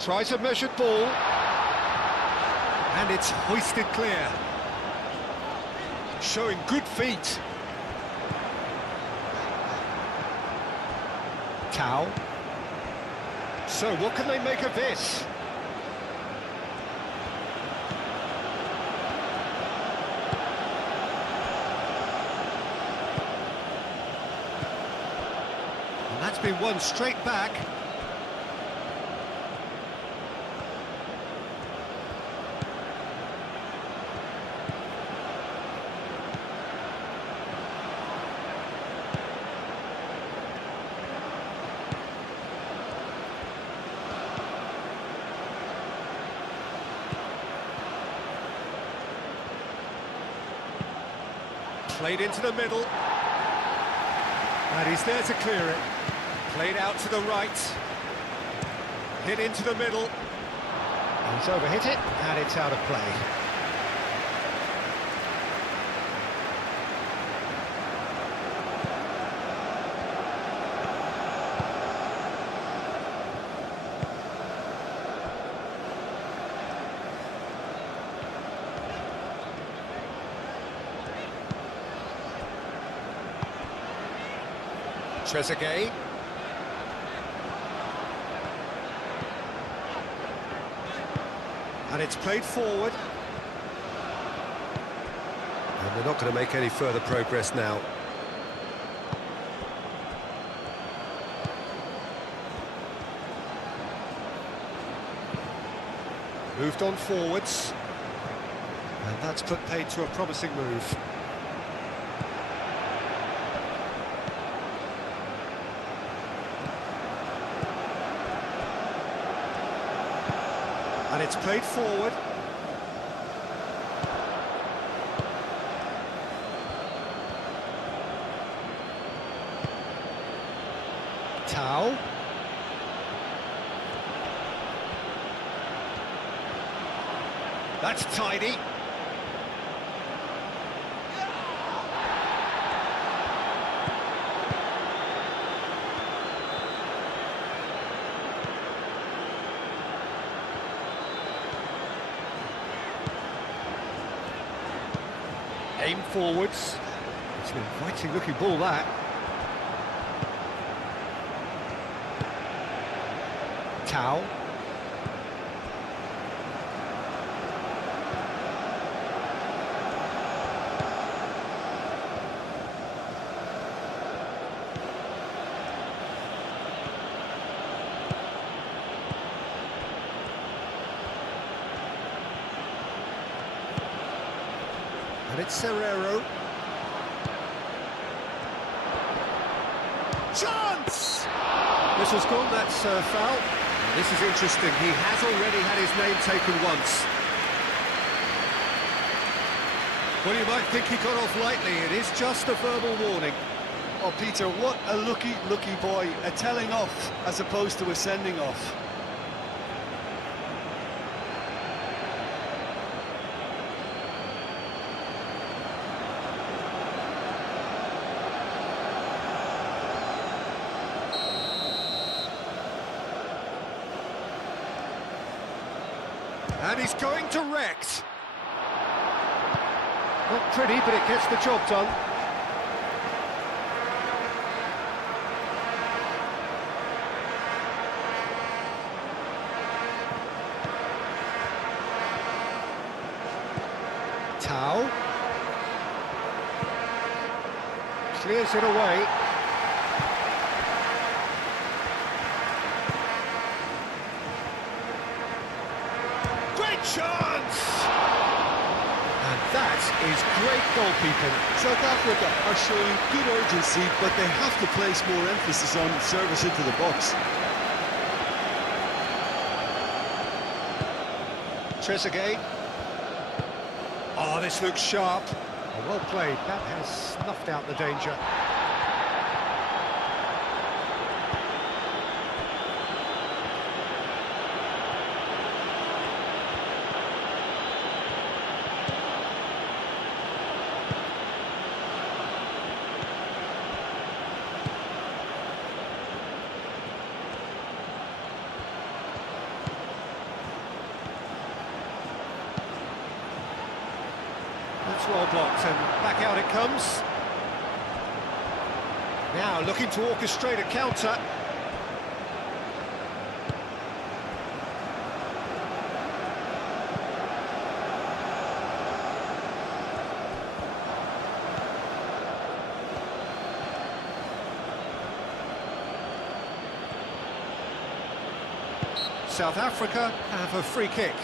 Tries a measured ball. And it's hoisted clear. Showing good feet. Tau. So what can they make of this? And that's been won straight back. Played into the middle. And he's there to clear it. Played out to the right. Hit into the middle. He's overhit it, and it's out of play. Trezeguet. And it's played forward. And they're not going to make any further progress now. Moved on forwards. And that's put paid to a promising move. And it's played forward. Tau. That's tidy. Aim forwards. It's an inviting looking ball, that. Tau. And it's Serrero. Chance! This was gone, that's foul. This is interesting, he has already had his name taken once. Well, you might think he got off lightly, it is just a verbal warning. Oh, Peter, what a lucky boy. A telling off as opposed to a sending off. And he's going direct. Not pretty, but it gets the job done. Tau. Clears it away. Chance! And That is great goalkeeping. South Africa are showing good urgency, but they have to place more emphasis on service into the box. Trezeguet. Oh, this looks sharp. Oh, well played. That has snuffed out the danger. That's well blocked, and back out it comes. Now looking to orchestrate a counter. South Africa have a free kick.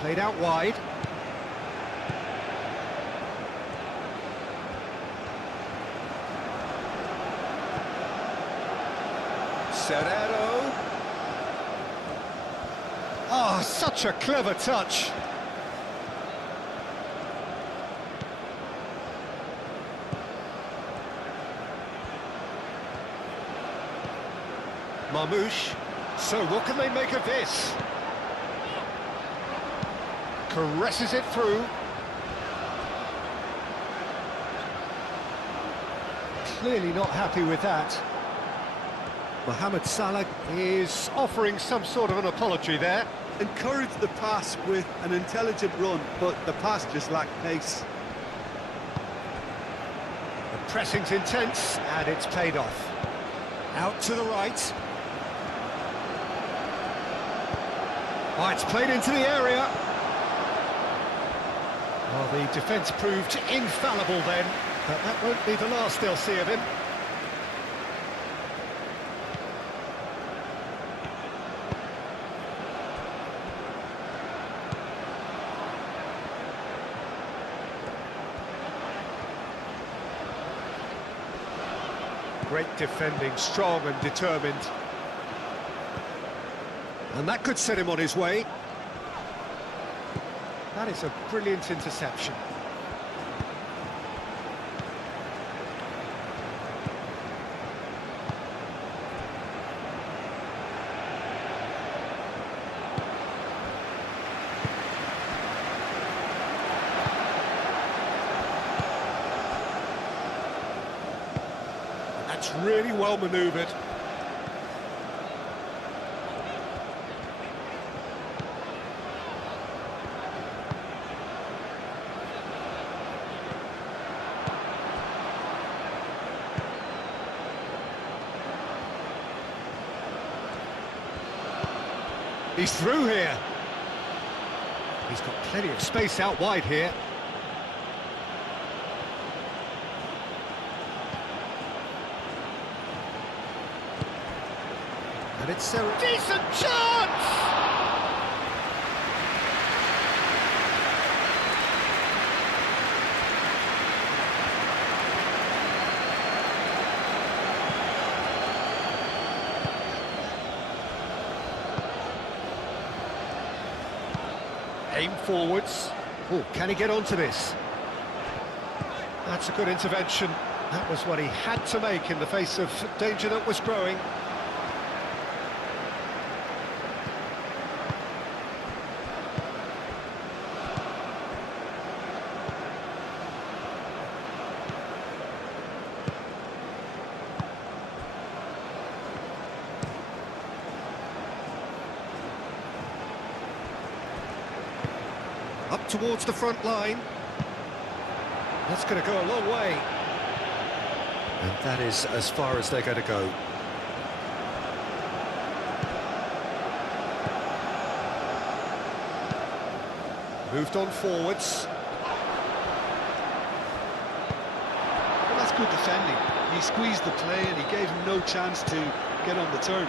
Played out wide. Serrero. Oh, such a clever touch. Marmouche. So what can they make of this? Caresses it through. Clearly not happy with that. Mohamed Salah is offering some sort of an apology there. Encouraged the pass with an intelligent run, but the pass just lacked pace. The pressing's intense, and it's paid off. Out to the right. Oh, it's played into the area. Well, the defence proved infallible then, but that won't be the last they'll see of him. Great defending, strong and determined. And that could set him on his way. That is a brilliant interception. That's really well manoeuvred. He's through here. He's got plenty of space out wide here. And it's a decent chance! Aim forwards. Oh, can he get onto this? That's a good intervention. That was what he had to make in the face of danger that was growing. Up towards the front line. That's going to go a long way. And that is as far as they're going to go. Moved on forwards. Well, that's good defending. He squeezed the play and he gave him no chance to get on the turn.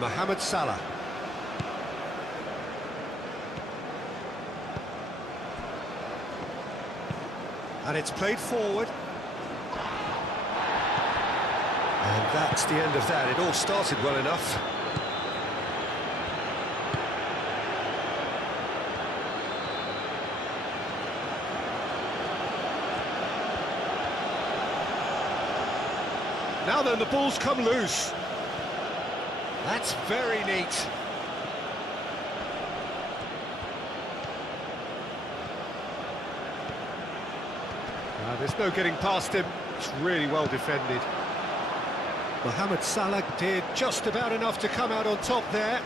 Mohamed Salah. And it's played forward. And that's the end of that. It all started well enough. Now then, the ball's come loose. That's very neat. There's no getting past him. It's really well defended. Mohamed Salah did just about enough to come out on top there.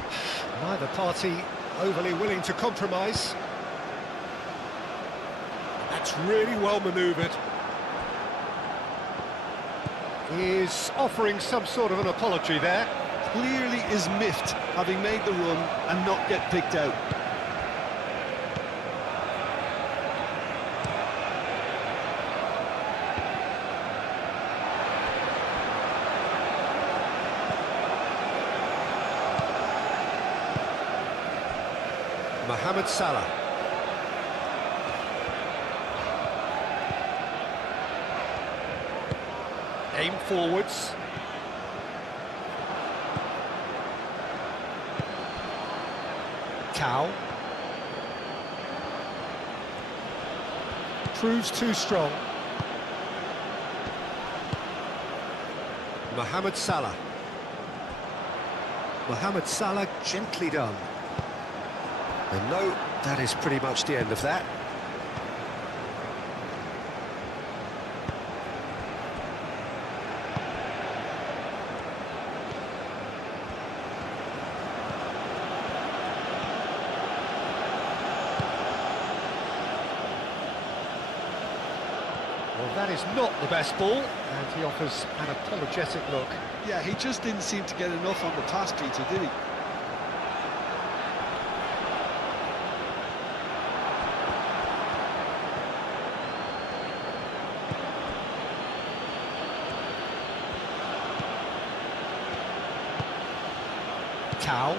Neither party overly willing to compromise. That's really well manoeuvred. He's offering some sort of an apology there. Clearly is miffed, having made the run and not get picked out. Mohamed Salah. Aim forwards. Cow. Proves too strong. Mohamed Salah. Mohamed Salah gently done. And no, that is pretty much the end of that. Well, that is not the best ball, and he offers an apologetic look. Yeah, he just didn't seem to get enough on the pass treater, did he? Cow.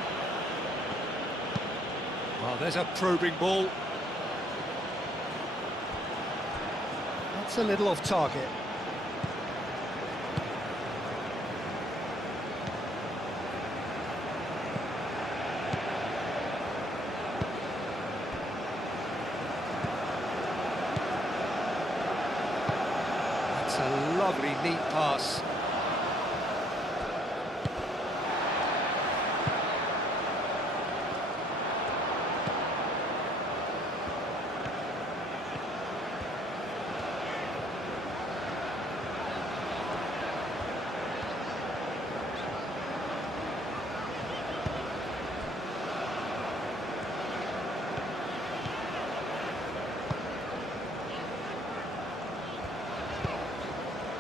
Well, there's a probing ball. That's a little off target. That's a lovely, neat pass.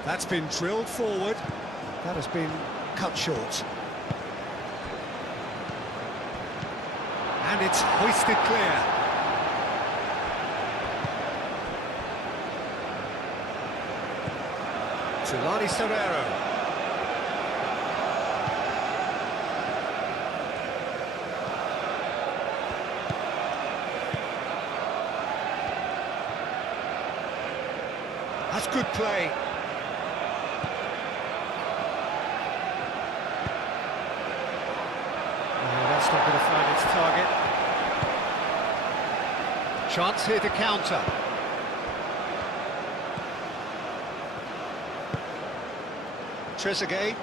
That's been drilled forward. That has been cut short. And it's hoisted clear. Tulani Serrero. That's good play. That's not going to find its target. Chance here to counter. Trezeguet.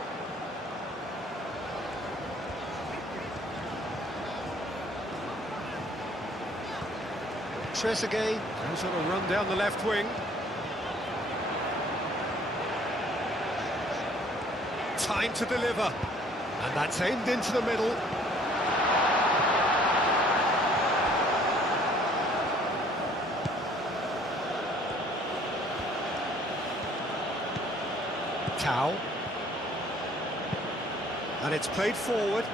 Trezeguet goes on a run down the left wing. Time to deliver. And that's aimed into the middle. Tau. And it's played forward.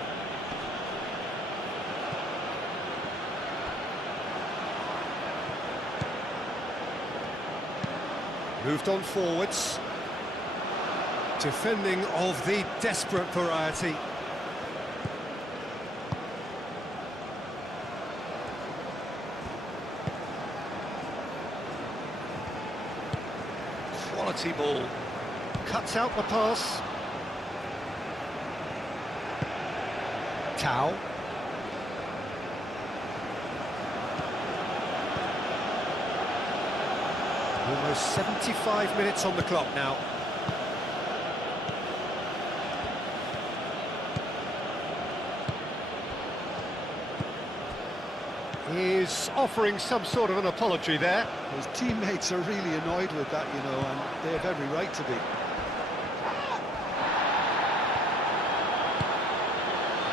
Moved on forwards. Defending of the desperate variety. Quality ball. Cuts out the pass. Tau. Almost 75 minutes on the clock now. He's offering some sort of an apology there. His teammates are really annoyed with that, you know, and they have every right to be.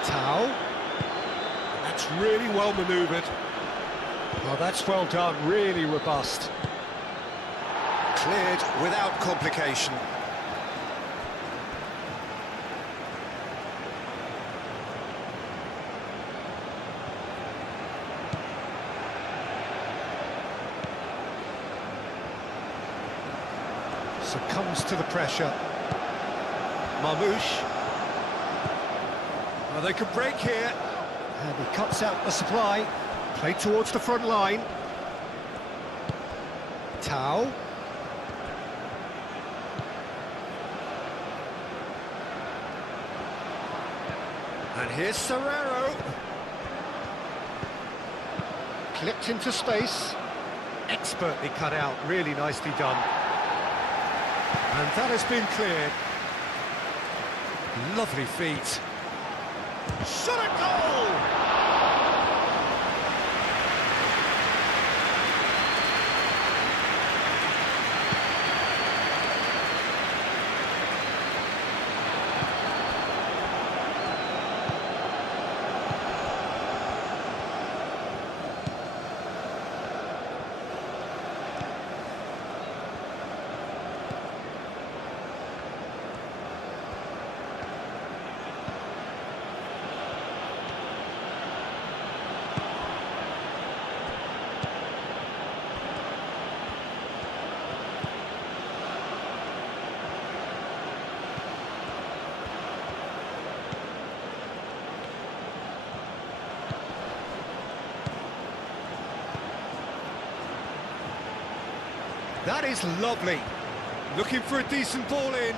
Tau. That's really well manoeuvred. Well, that's well done, really robust. Cleared without complication. Succumbs to the pressure. Marmouche. Well, they could break here. And he cuts out the supply. Played towards the front line. Tau. And here's Serrero. Clipped into space. Expertly cut out, really nicely done. And that has been cleared. Lovely feet. Shot a goal! That is lovely. Looking for a decent ball in.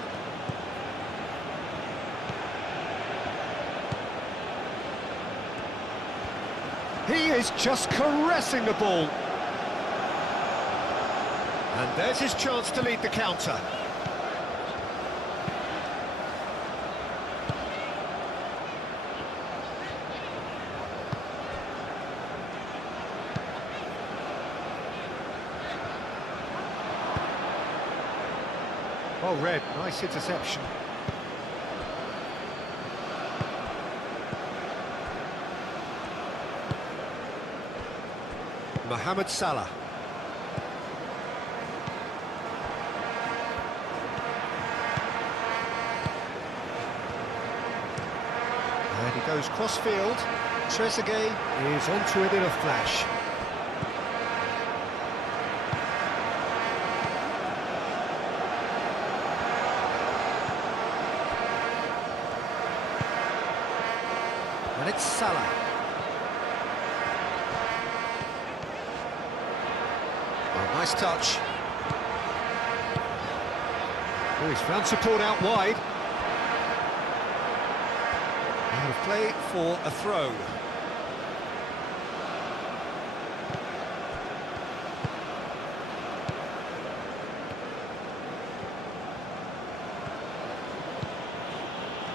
He is just caressing the ball. And there's his chance to lead the counter. Well read, nice interception. Mohamed Salah. And he goes cross-field. Trezeguet is onto it in a flash. And it's Salah. Oh, nice touch. Oh, he's found support out wide. Out of play for a throw.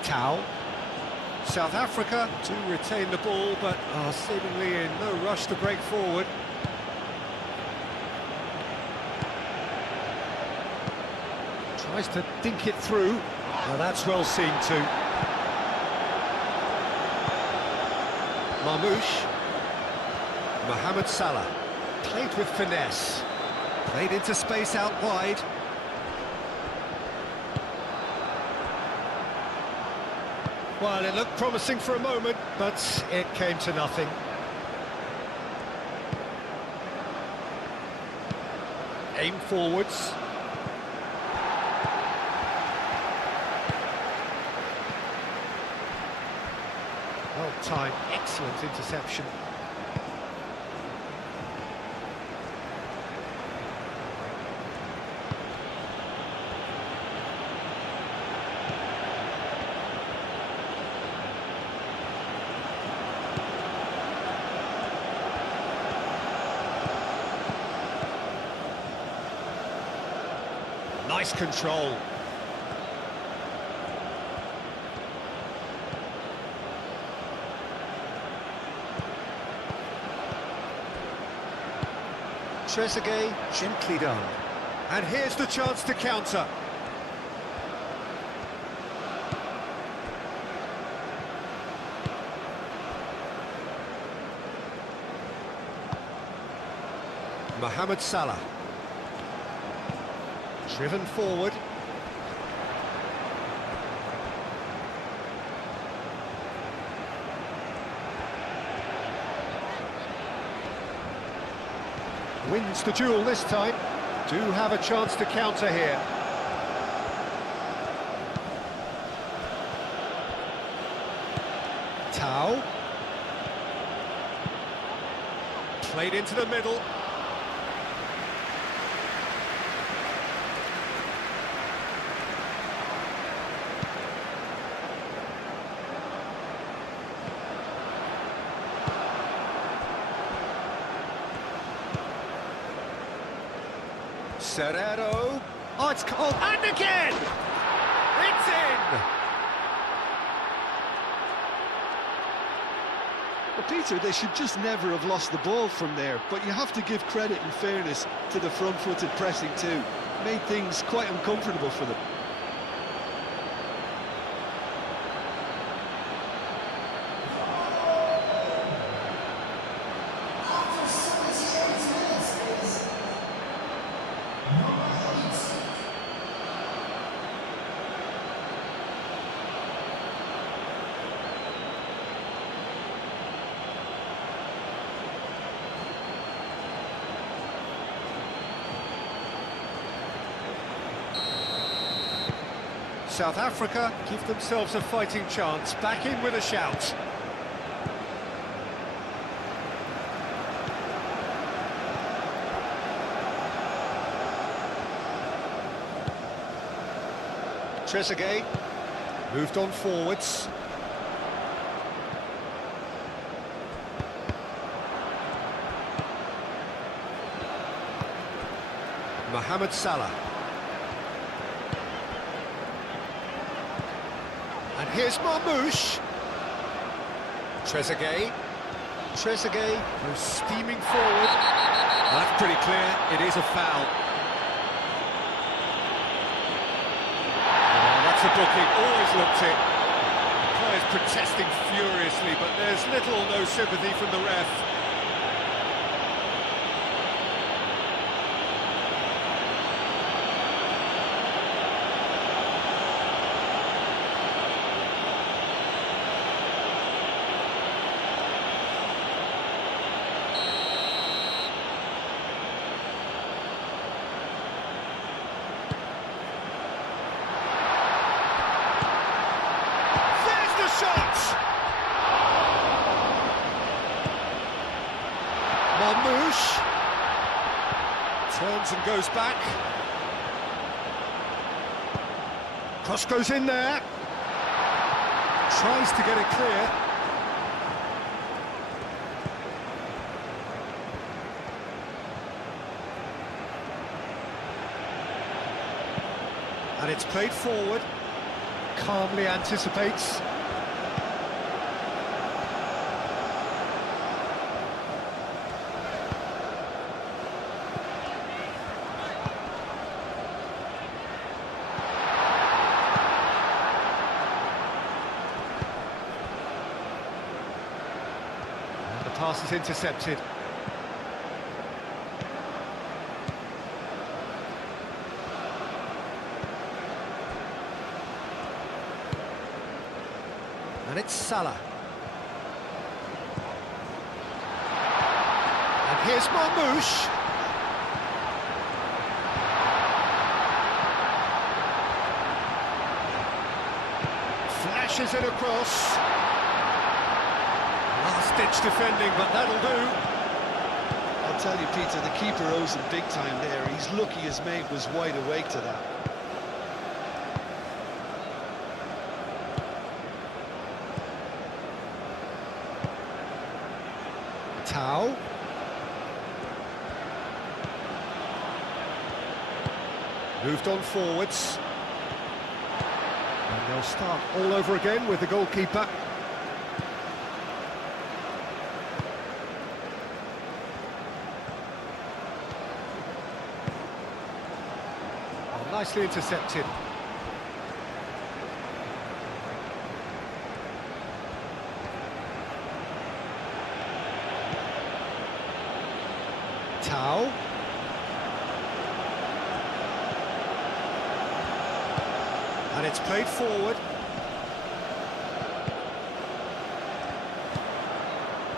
Tau. South Africa to retain the ball, but are seemingly in no rush to break forward. Tries to dink it through. Well, that's well seen too. Marmoush. Mohamed Salah. Played with finesse. Played into space out wide. Well, it looked promising for a moment, but it came to nothing. Aim forwards. Well timed, excellent interception. Nice control. Trezeguet, gently done. And here's the chance to counter. Mohamed Salah. Driven forward. Wins the duel this time. Do have a chance to counter here. Tau. Played into the middle. Serrero. Oh, it's called. And again! It's in! Well, Peter, they should just never have lost the ball from there, but you have to give credit and fairness to the front-footed pressing too. Made things quite uncomfortable for them. South Africa give themselves a fighting chance, back in with a shout. Trezeguet moved on forwards. Mohamed Salah. And here's Marmoush. Trezeguet. Trezeguet goes steaming forward. That's pretty clear, it is a foul. Oh, that's a booking, always looked it. The players protesting furiously, but there's little or no sympathy from the ref. Marmoush turns and goes back. Cross goes in there. Tries to get it clear. And it's played forward. Calmly anticipates. pass is intercepted. And it's Salah. And here's Marmoush. Flashes it across. Last-ditch defending, but that'll do. I'll tell you, Peter, the keeper owes him big time there. He's lucky his mate was wide awake to that. Tau. Moved on forwards. And they'll start all over again with the goalkeeper. Oh, nicely intercepted. Tau. And it's played forward.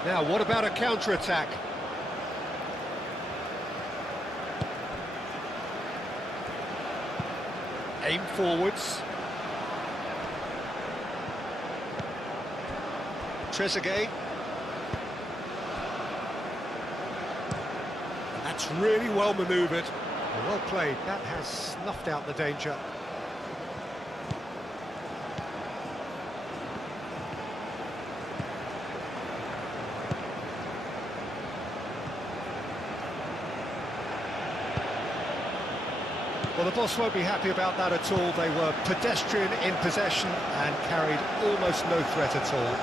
Now, what about a counter-attack? Aim forwards. Trezeguet. That's really well manoeuvred. Well played. That has snuffed out the danger. Well, the boss won't be happy about that at all. They were pedestrian in possession and carried almost no threat at all.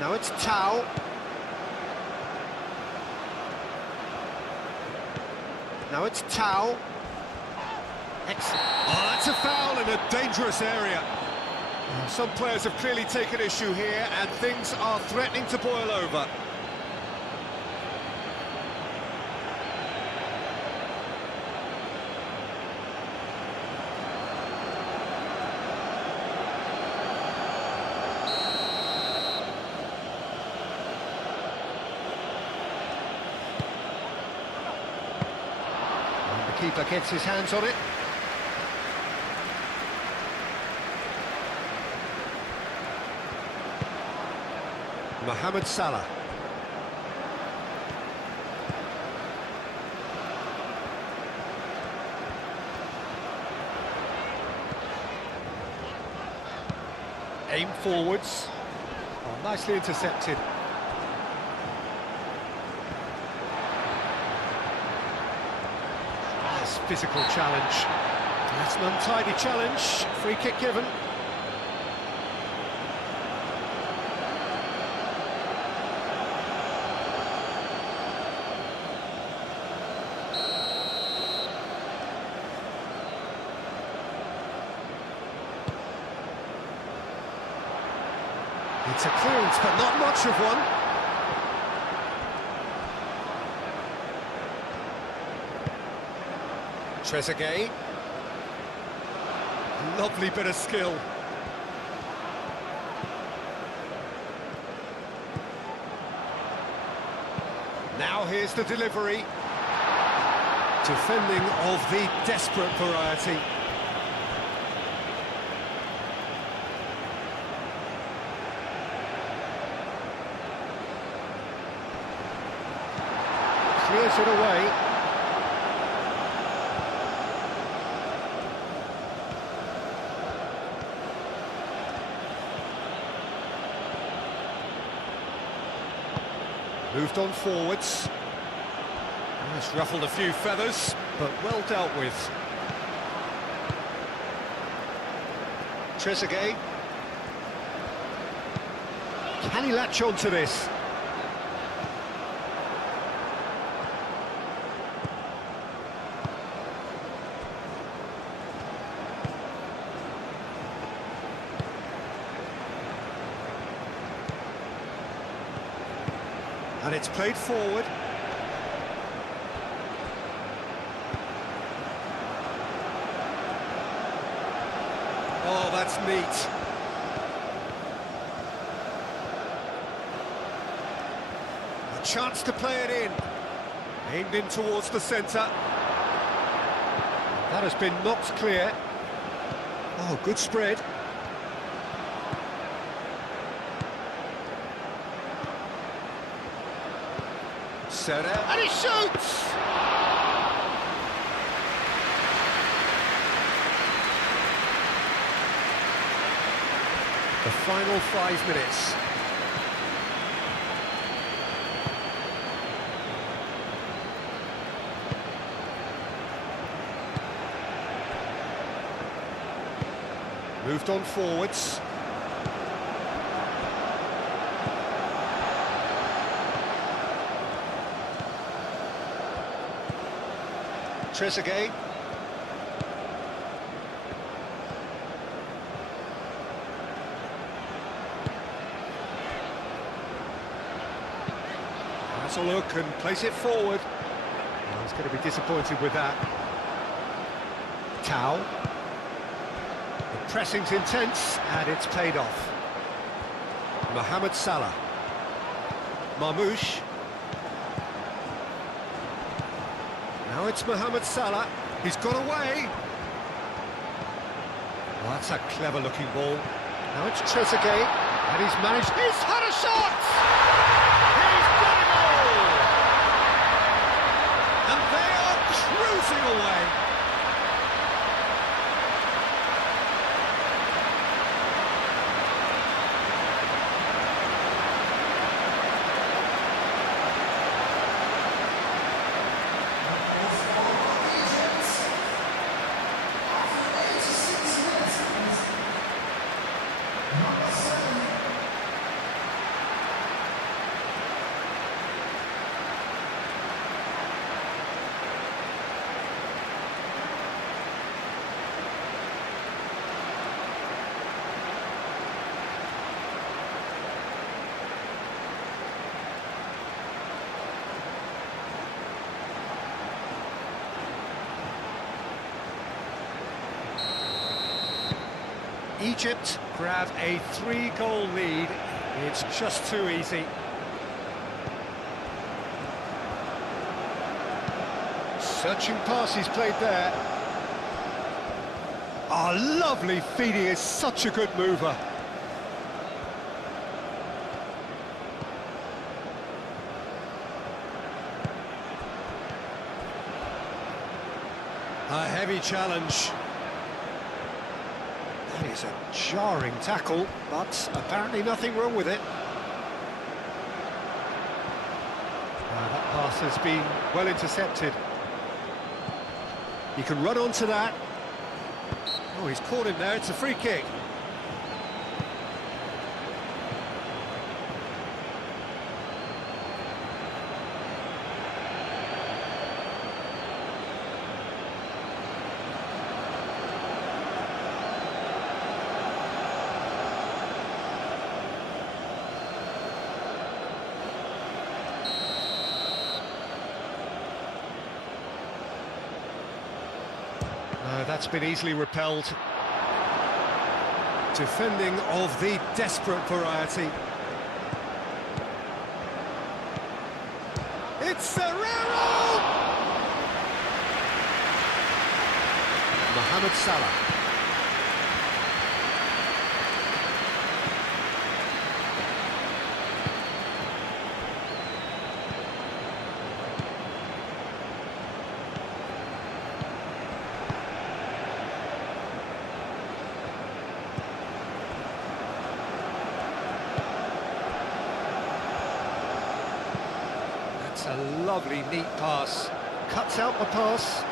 Now it's Tau. Now it's Tau. Excellent. Oh, that's a foul in a dangerous area. Some players have clearly taken issue here, and things are threatening to boil over. Keeper gets his hands on it. Mohamed Salah. Aim forwards. Oh, nicely intercepted. Physical challenge. That's an untidy challenge. Free kick given. It's a clearance, but not much of one. Trezeguet. Lovely bit of skill. Now here's the delivery. Defending of the desperate variety. Clears it away. Moved on forwards. It's ruffled a few feathers, but well dealt with. Trezeguet. Can he latch on to this? And it's played forward. Oh, that's neat. A chance to play it in. Aimed in towards the centre. That has been knocked clear. Oh, good spread. Serra, and he shoots! The final 5 minutes. Moved on forwards. Trezeguet. That's a look and place it forward. Oh, he's going to be disappointed with that. Tau. The pressing's intense and it's paid off. Mohamed Salah. Marmoush. Now it's Mohamed Salah. He's got away. Oh, that's a clever-looking ball. Now it's Trezeguet, and he's managed. He's had a shot. He's got it all. And they are cruising away. Egypt grab a 3-goal lead. It's just too easy. Searching pass he's played there. Oh, lovely feed. He is such a good mover. A heavy challenge. That is a jarring tackle, but apparently nothing wrong with it. That pass has been well intercepted. He can run onto that. Oh, he's caught him there, it's a free kick. That's been easily repelled. Defending of the desperate variety. It's Serrero! Mohamed Salah. A lovely, neat pass. Cuts out the pass.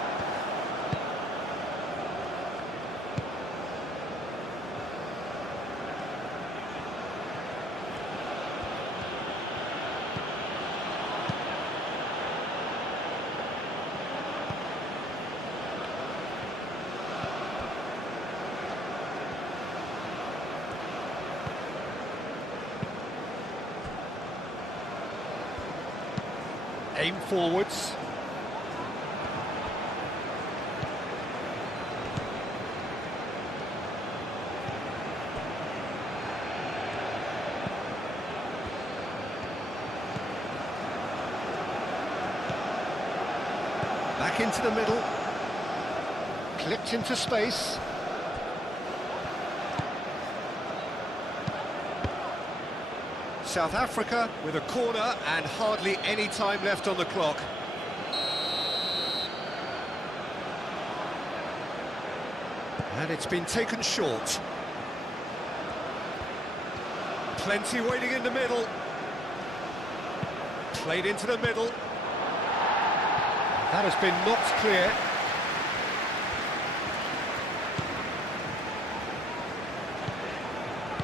Aim forwards. Back into the middle. Clipped into space. South Africa with a corner and hardly any time left on the clock. And it's been taken short. Plenty waiting in the middle. Played into the middle. That has been knocked clear.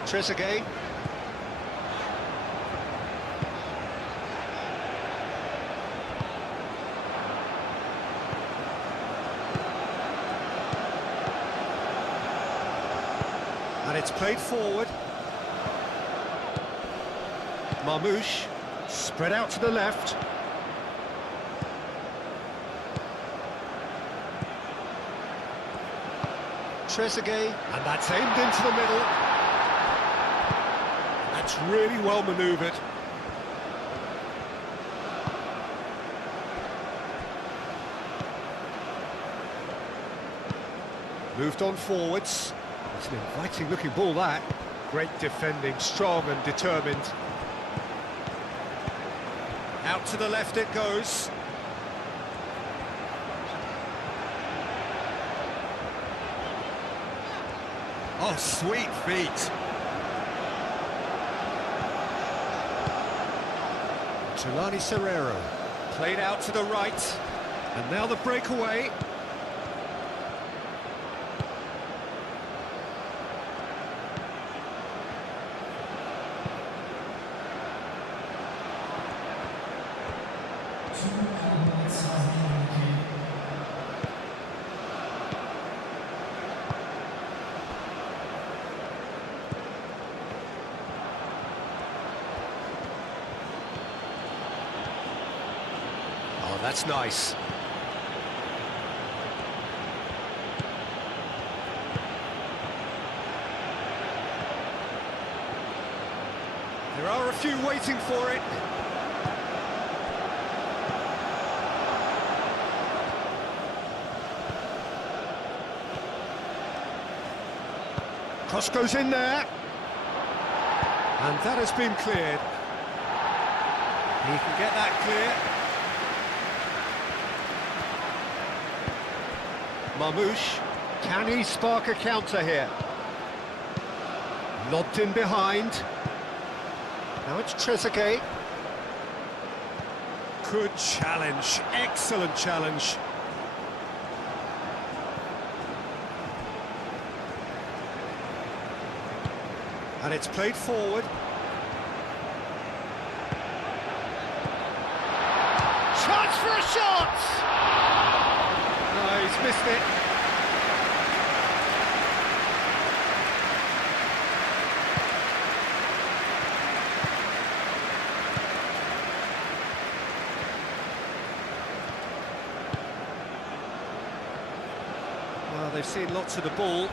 Trezeguet. And it's played forward. Marmoush, spread out to the left. Trezeguet, and that's aimed into the middle. That's really well manoeuvred. Moved on forwards. It's an inviting looking ball, that. Great defending, strong and determined. Out to the left it goes. Oh, sweet feet. Jelani Serrero played out to the right. And now the breakaway. Oh, that's nice. There are a few waiting for it. Cross goes in there. And that has been cleared. He can get that clear. Marmoush, can he spark a counter here? Lobbed in behind. Now it's Trezeguet. Good challenge, excellent challenge. And it's played forward. Chance for a shot! No, he's missed it. Well, they've seen lots of the ball.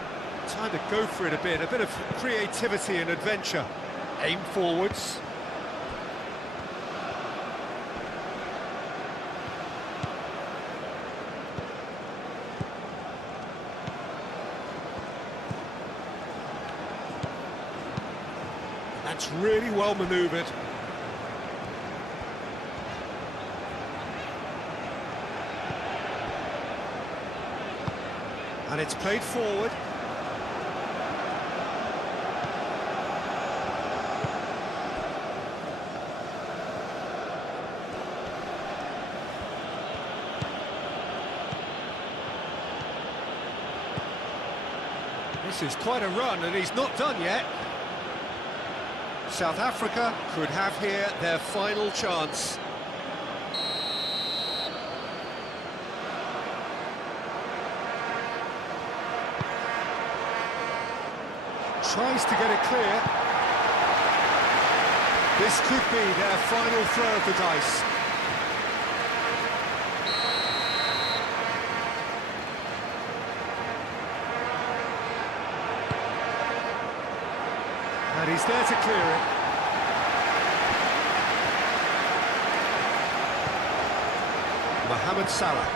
Time to go for it a bit of creativity and adventure. Aim forwards. That's really well manoeuvred. And it's played forward. This is quite a run, and he's not done yet. South Africa could have here their final chance. Tries to get it clear. This could be their final throw of the dice. he's there to clear it. Mohamed Salah.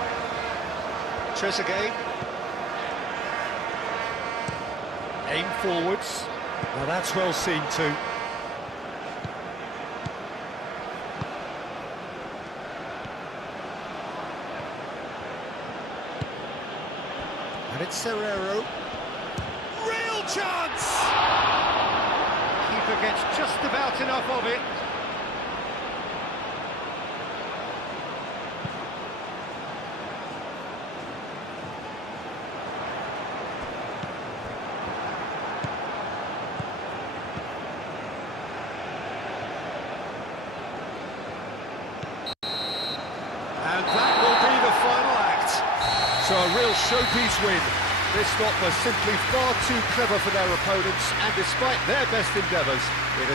Trezeguet. Aim forwards. Now that's well seen too. And it's Serrero. Real chance! Keeper gets just about enough of it. And that will be the final act. So a real showpiece win. This lot were simply far too clever for their opponents, and despite their best endeavours, it has